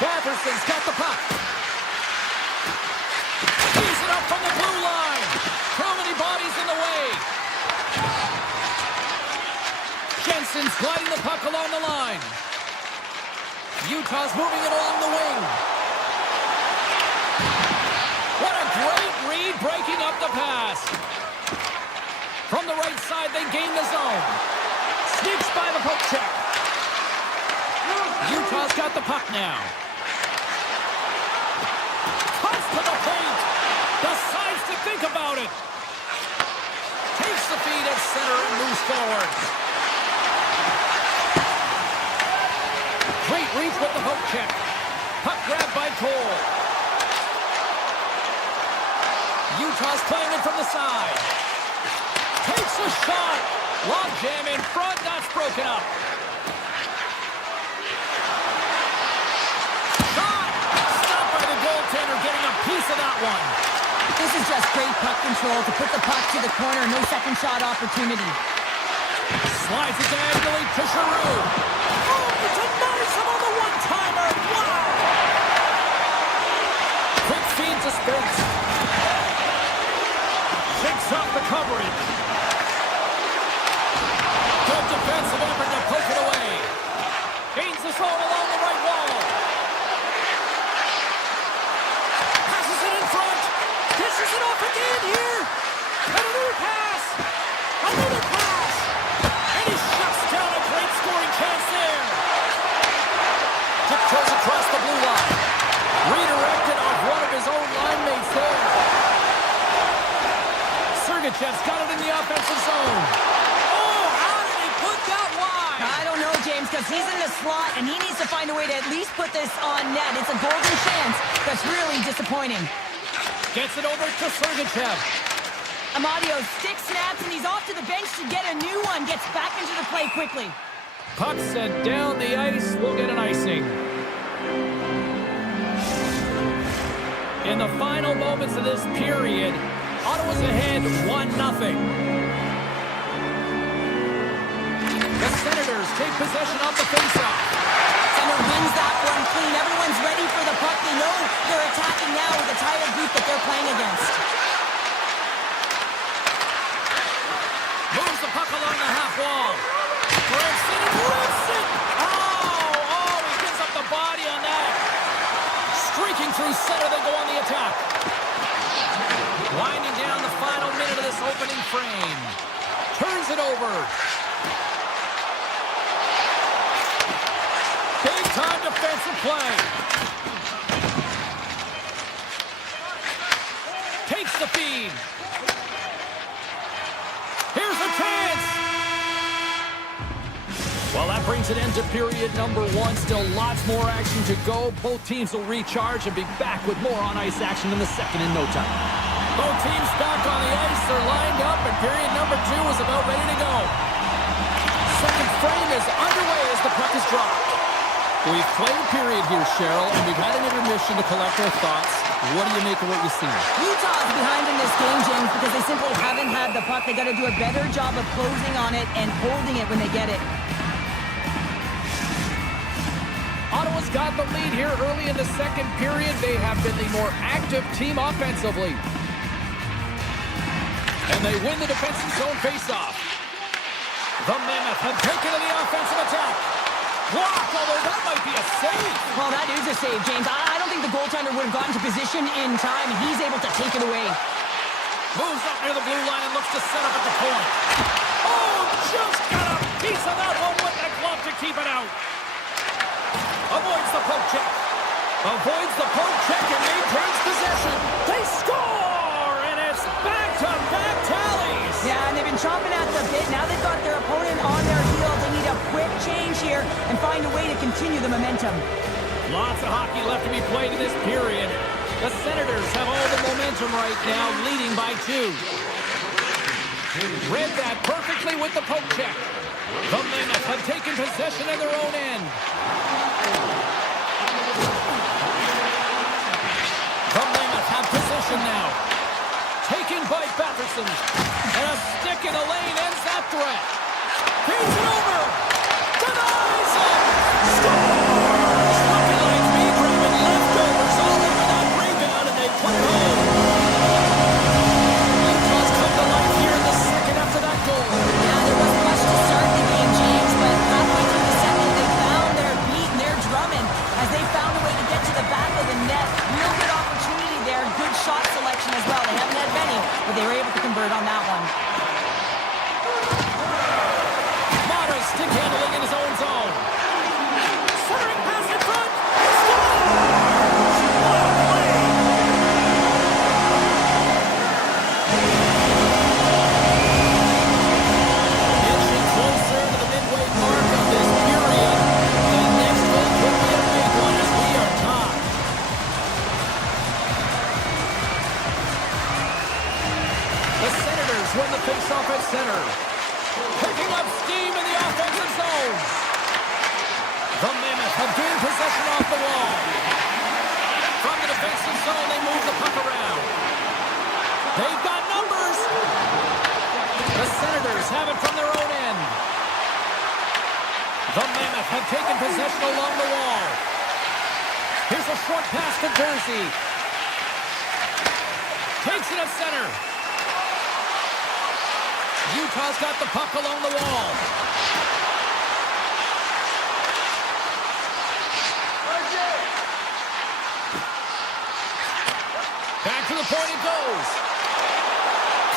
Batherson's got the puck. He's it up from the blue line. Too many bodies in the way. Jensen's gliding the puck along the line. Utah's moving it along the wing. What a great read, breaking up the pass. From the right side, they gain the zone. Sneaks by the poke check. Utah's got the puck now. Toss to the paint. Decides to think about it. Takes the feed at center and moves forward. Great reach with the poke check. Puck grabbed by Cole. Utah's playing it from the side. Takes a shot. Log jam in front. That's broken up. Shot. Stopped by the goaltender, getting a piece of that one. This is just great puck control to put the puck to the corner. No second shot opportunity. Slides it diagonally to Giroux. Oh, it's a nice on the one-timer. Wow. Quick feed to Spence. Shakes off the coverage. Good defensive effort to poke it away. Gains the zone along the right wall. Passes it in front. Dishes it off again here. Another pass. Another pass. And he shuts down a great scoring chance there. Tiptoes across the blue line. Redirected off one of his own line mates there. Sergachev's got it in the offensive zone. Oh, how did he put that wide? I don't know, James, because he's in the slot, and he needs to find a way to at least put this on net. It's a golden chance. That's really disappointing. Gets it over to Sergachev. Amadio stick snaps, and he's off to the bench to get a new one. Gets back into the play quickly. Puck sent down the ice. We'll get an icing. In the final moments of this period, Ottawa's ahead 1-0. The Senators take possession off the faceoff. Center wins that one clean. Everyone's ready for the puck. They know they're attacking now with the tired group that they're playing against. Moves the puck along the half wall. Breaks it and rips it. Oh, he gives up the body on that. Streaking through center, they go on the attack. Winding down the final minute of this opening frame. Turns it over. Big-time defensive play. Takes the feed. Here's a chance. Well, that brings it into period number one. Still lots more action to go. Both teams will recharge and be back with more on-ice action in the second in no time. Both teams back on the ice. They're lined up, and period number two is about ready to go. Second frame is underway as the puck is dropped. We've played a period here, Cheryl, and we've had an intermission to collect our thoughts. What do you make of what you've seen? Utah's behind in this game, James, because they simply haven't had the puck. They got to do a better job of closing on it and holding it when they get it. Ottawa's got the lead here early in the second period. They have been the more active team offensively. And they win the defensive zone faceoff. The Mammoth have taken to the offensive attack. Blocked, although that might be a save. Well, that is a save, James. I don't think the goaltender would have gotten to position in time, and he's able to take it away. Moves up near the blue line and looks to set up at the point. Oh, just got a piece of that one with the glove to keep it out. Avoids the poke check. Avoids the poke check and maintains possession. They score, and it's back-to-back tallies. Yeah, and they've been chomping at the bit. Now they've got their opponent on their heels. They need a quick change here and find a way to continue the momentum. Lots of hockey left to be played in this period. The Senators have all the momentum right now, leading by 2. Read that perfectly with the poke check. The Mammoth have taken possession of their own end. The Mammoth have possession now. Taken by Batherson. And a stick in the lane ends that threat. Feeds it over. Denies it. Scores! Looking like me grabbing leftovers all over that rebound, and they put it home. Utah's come to life here in the second after that goal. Yeah, there wasn't much to start the game, James, but halfway through the second, they found their beat and their drumming as they found a way to get to the back of the net. Real good opportunity there. Good shot selection as well. They haven't had many, but they were able to convert on that one. Stick handling in his own zone. Centering pass in front. Scores! What a play! Inching closer to the midway mark of this period. The next goal could be a big one as we are tied. The Senators win the faceoff at center. Picking up steam in the offensive zone. The Mammoth have gained possession off the wall. From the defensive zone, they move the puck around. They've got numbers. The Senators have it from their own end. The Mammoth have taken possession along the wall. Here's a short pass to Jersey. Takes it at center. Utah's got the puck along the wall. Back to the point it goes.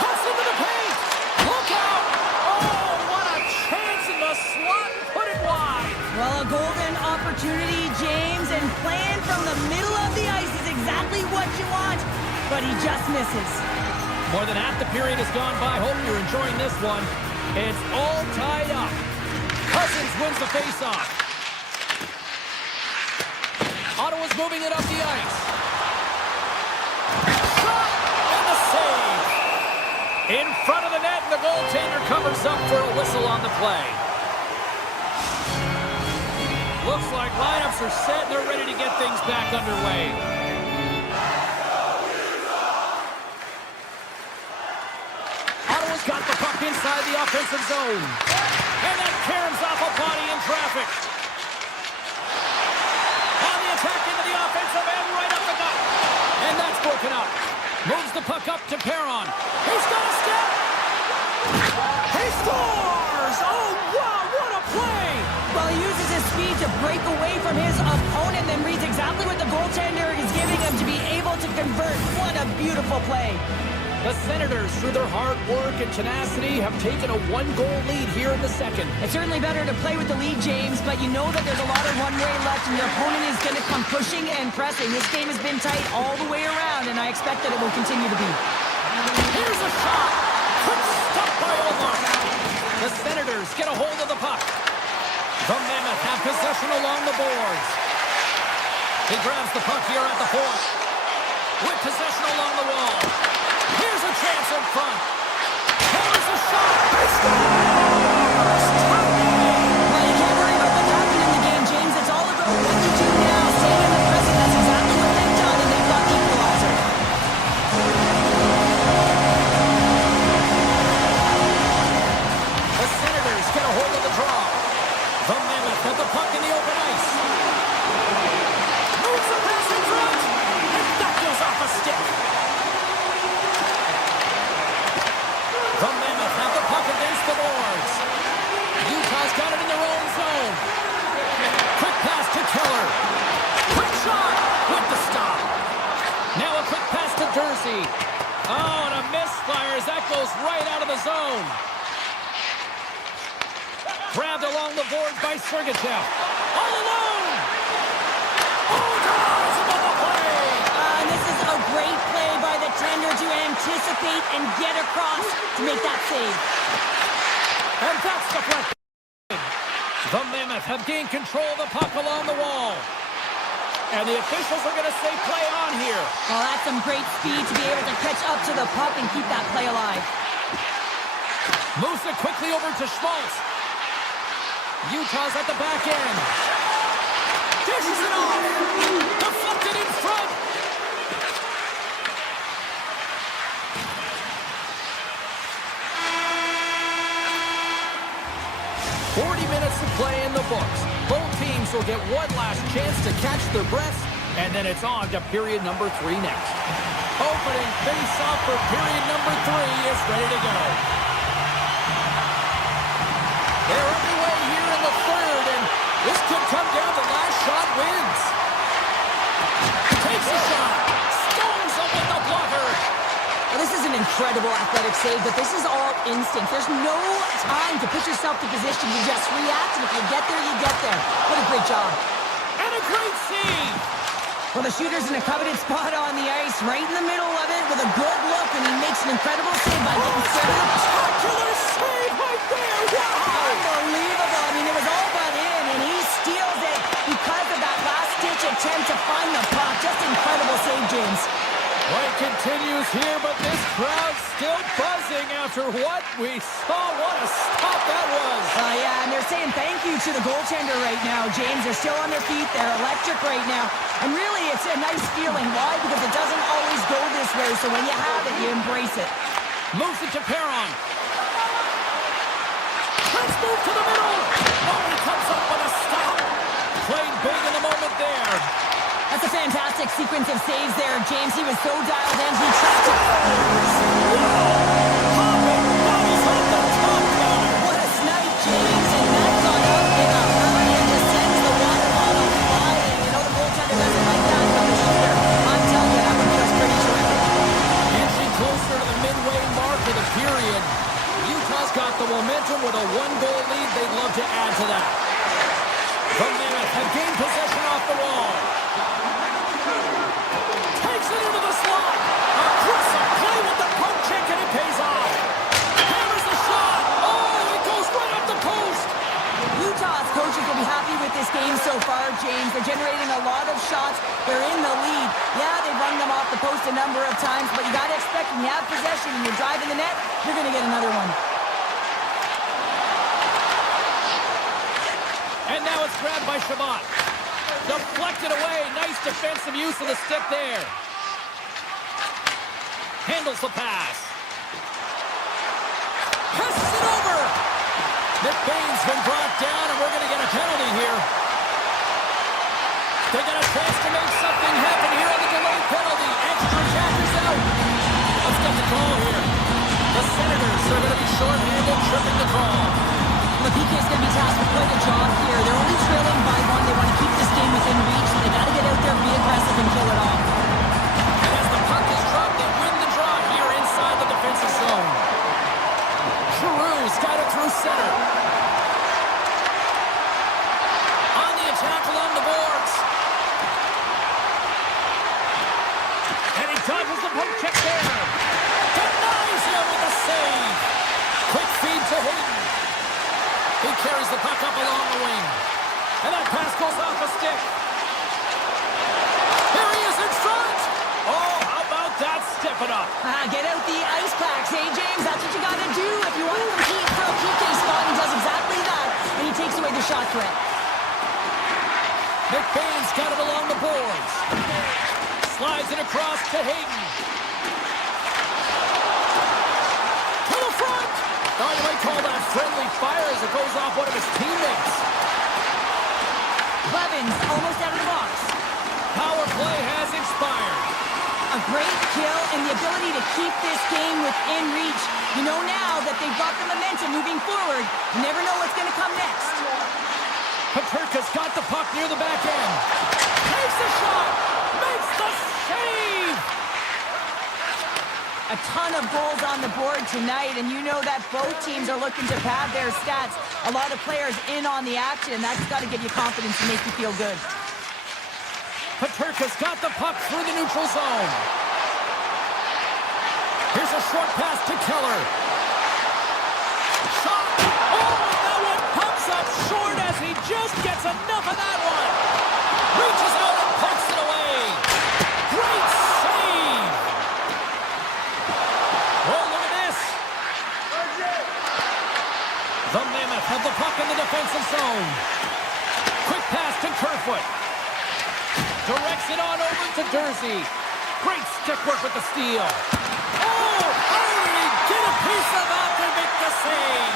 Cuts into the paint. Look out. Oh, what a chance in the slot. Put it wide. Well, a golden opportunity, James, and playing from the middle of the ice is exactly what you want, but he just misses. More than half the period has gone by. Hope you're enjoying this one. It's all tied up. Cousins wins the faceoff. Ottawa's moving it up the ice. Shot and the save. In front of the net, and the goaltender covers up for a whistle on the play. Looks like lineups are set and they're ready to get things back underway. Got the puck inside the offensive zone. And that caroms off a body in traffic. On the attack into the offensive end, right up the gut. And that's broken up. Moves the puck up to Perron. He's got a step. He scores! Oh, wow, what a play! Well, he uses his speed to break away from his opponent, then reads exactly what the goaltender is giving him to be able to convert. What a beautiful play. The Senators, through their hard work and tenacity, have taken a one-goal lead here in the second. It's certainly better to play with the lead, James, but you know that there's a lot of runway left, and your opponent is going to come pushing and pressing. This game has been tight all the way around, and I expect that it will continue to be. Here's a shot. Quick stop by Omar. The Senators get a hold of the puck. The Mammoth have possession along the boards. He grabs the puck here at the point. With possession along the wall. Here's a chance in front. Here's a shot. He scores! Well, you can't worry about what happened in the game, James. It's all about what you do now. Staying in the present. That's exactly what they've done, and they've got equalizer. The Senators get a hold of the draw. The Mammoth have the puck in the open ice. Moves the pass in front. And that goes off a stick. The Mammoth have the puck against the boards. Utah's got it in their own zone. Quick pass to Keller. Quick shot with the stop. Now a quick pass to Jersey. Oh, and a misfire as that goes right out of the zone. Grabbed along the boards by Sergachev. All alone! Oh, drives above the play! And this is a great play by the tender to anticipate and get across to make that save. And that's the play. The Mammoth have gained control of the puck along the wall. And the officials are going to say play on here. Well, that's some great speed to be able to catch up to the puck and keep that play alive. Moves it quickly over to Schmaltz. Utah's at the back end. Dishes it off. Deflected in front. 40 minutes to play in the books. Both teams will get one last chance to catch their breaths, and then it's on to period number 3 next. Opening face-off for period number 3 is ready to go. They're underway here in the third, and this could come down to last shot wins. Takes a shot. Stones up with the blocker. Well, this is an incredible athletic save, but this is all instinct. There's no time to put yourself to position. You just react, and if you get there, you get there. What a great job. And a great save. Well, the shooter's in a coveted spot on the ice, right in the middle of it with a good look, and he makes an incredible save by getting straight to the spectacular save right there. Wow. Unbelievable. I mean, it was all but in, and he steals it because of that last-ditch attempt to find the puck. Just incredible save, James. Play continues here, but this crowd's still buzzing after what we saw. What a stop that was. Yeah, and they're saying thank you to the goaltender right now, James. They're still on their feet. They're electric right now. And really, it's a nice feeling. Why? Because it doesn't always go this way, so when you have it, you embrace it. Moves it to Perron. Let's move to the middle. Oh, he comes up with a stop. Playing big in the moment there. That's a fantastic sequence of saves there, James. He was so dialed in, he tracked it. Hopping bodies on the top corner. What a snipe, James, and that got up in a hurry and just sends the water bottle flying. You know the goaltender doesn't like that from the shooter. I'm telling you, that one feels pretty terrific. Inching closer to the midway mark of the period. Utah's got the momentum with a 1-goal lead. They'd love to add to that. The Mammoth have gained possession off the wall. Takes it into the slot. Aggressive play with the poke check, and it pays off. Hammers the shot. Oh, it goes right up the post. Utah's coaches will be happy with this game so far, James. They're generating a lot of shots. They're in the lead. Yeah, they've run them off the post a number of times, but you got to expect when you have possession and you're driving the net, you're going to get another one. And now it's grabbed by Shabbat. Deflected away. Nice defensive use of the stick there. Handles the pass. Passes it over. Nick Bain's been brought down, and we're going to get a penalty here. They got a chance to make something happen here on the delayed penalty. Extra Chapter's out. Let's get the call here. The Senators are going to be short-handed, tripping the call. The PK's going to be tasked with quite a job here. They're only trailing by 1. They want to keep this game within reach. They got to get out there, be aggressive, and kill it off. And as the puck is dropped, they win the draw here inside the defensive zone. Giroux's got it through center. On the attack along the boards. And he dodges the poke check there. Denies him with a save. Quick feed to Hayden. He carries the puck up along the wing. And that pass goes off a stick. Here he is in front. Oh, how about that? Step it up. Get out the ice packs, hey, James? That's what you got to do if you want to compete for a PK spot. He does exactly that, and he takes away the shot threat. Nick Bain's got it along the boards. Slides it across to Hayden. To the front. Oh, you might call that friendly fire as it goes off one of his teammates. Blevins almost out of the box. Power play has expired. A great kill and the ability to keep this game within reach. You know now that they've got the momentum moving forward. You never know what's going to come next. Paterka's got the puck near the back end. Takes the shot. Makes the save. A ton of goals on the board tonight, and you know that both teams are looking to pad their stats. A lot of players in on the action. That's got to give you confidence and make you feel good. Paterka's got the puck through the neutral zone. Here's a short pass to Keller. Shot. Oh, that one comes up short as he just gets enough of that one. Reaches out and puts it away. Great save. Oh, look at this. offensive zone. Quick pass to Kerfoot. Directs it on over to Dursey. Great stick work with the steal. Oh, how did he get a piece of that to make the save?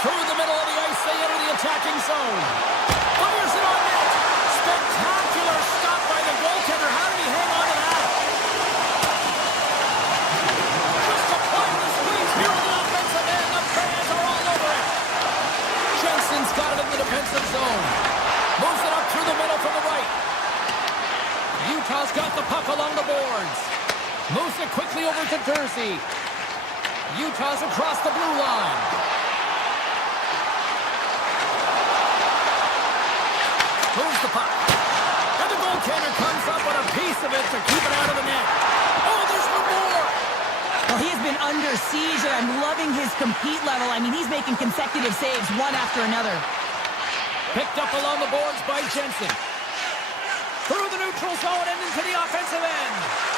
Through the middle of the ice, they enter the attacking zone. Fires it on net. Spectacular stop by the goaltender. How did he hang on to that? Just applying the squeeze here on the offensive end. The fans are all over it. Jensen's got it in the defensive zone. Moves it up through the middle from the right. Utah's got the puck along the boards. Moves it quickly over to Dursey. Utah's across the blue line. Moves the puck. And the goaltender comes up with a piece of it to keep it out of the net. Oh, there's one more. Well, he has been under siege, and I'm loving his compete level. I mean, he's making consecutive saves one after another. Picked up along the boards by Jensen. Through the neutral zone and into the offensive end.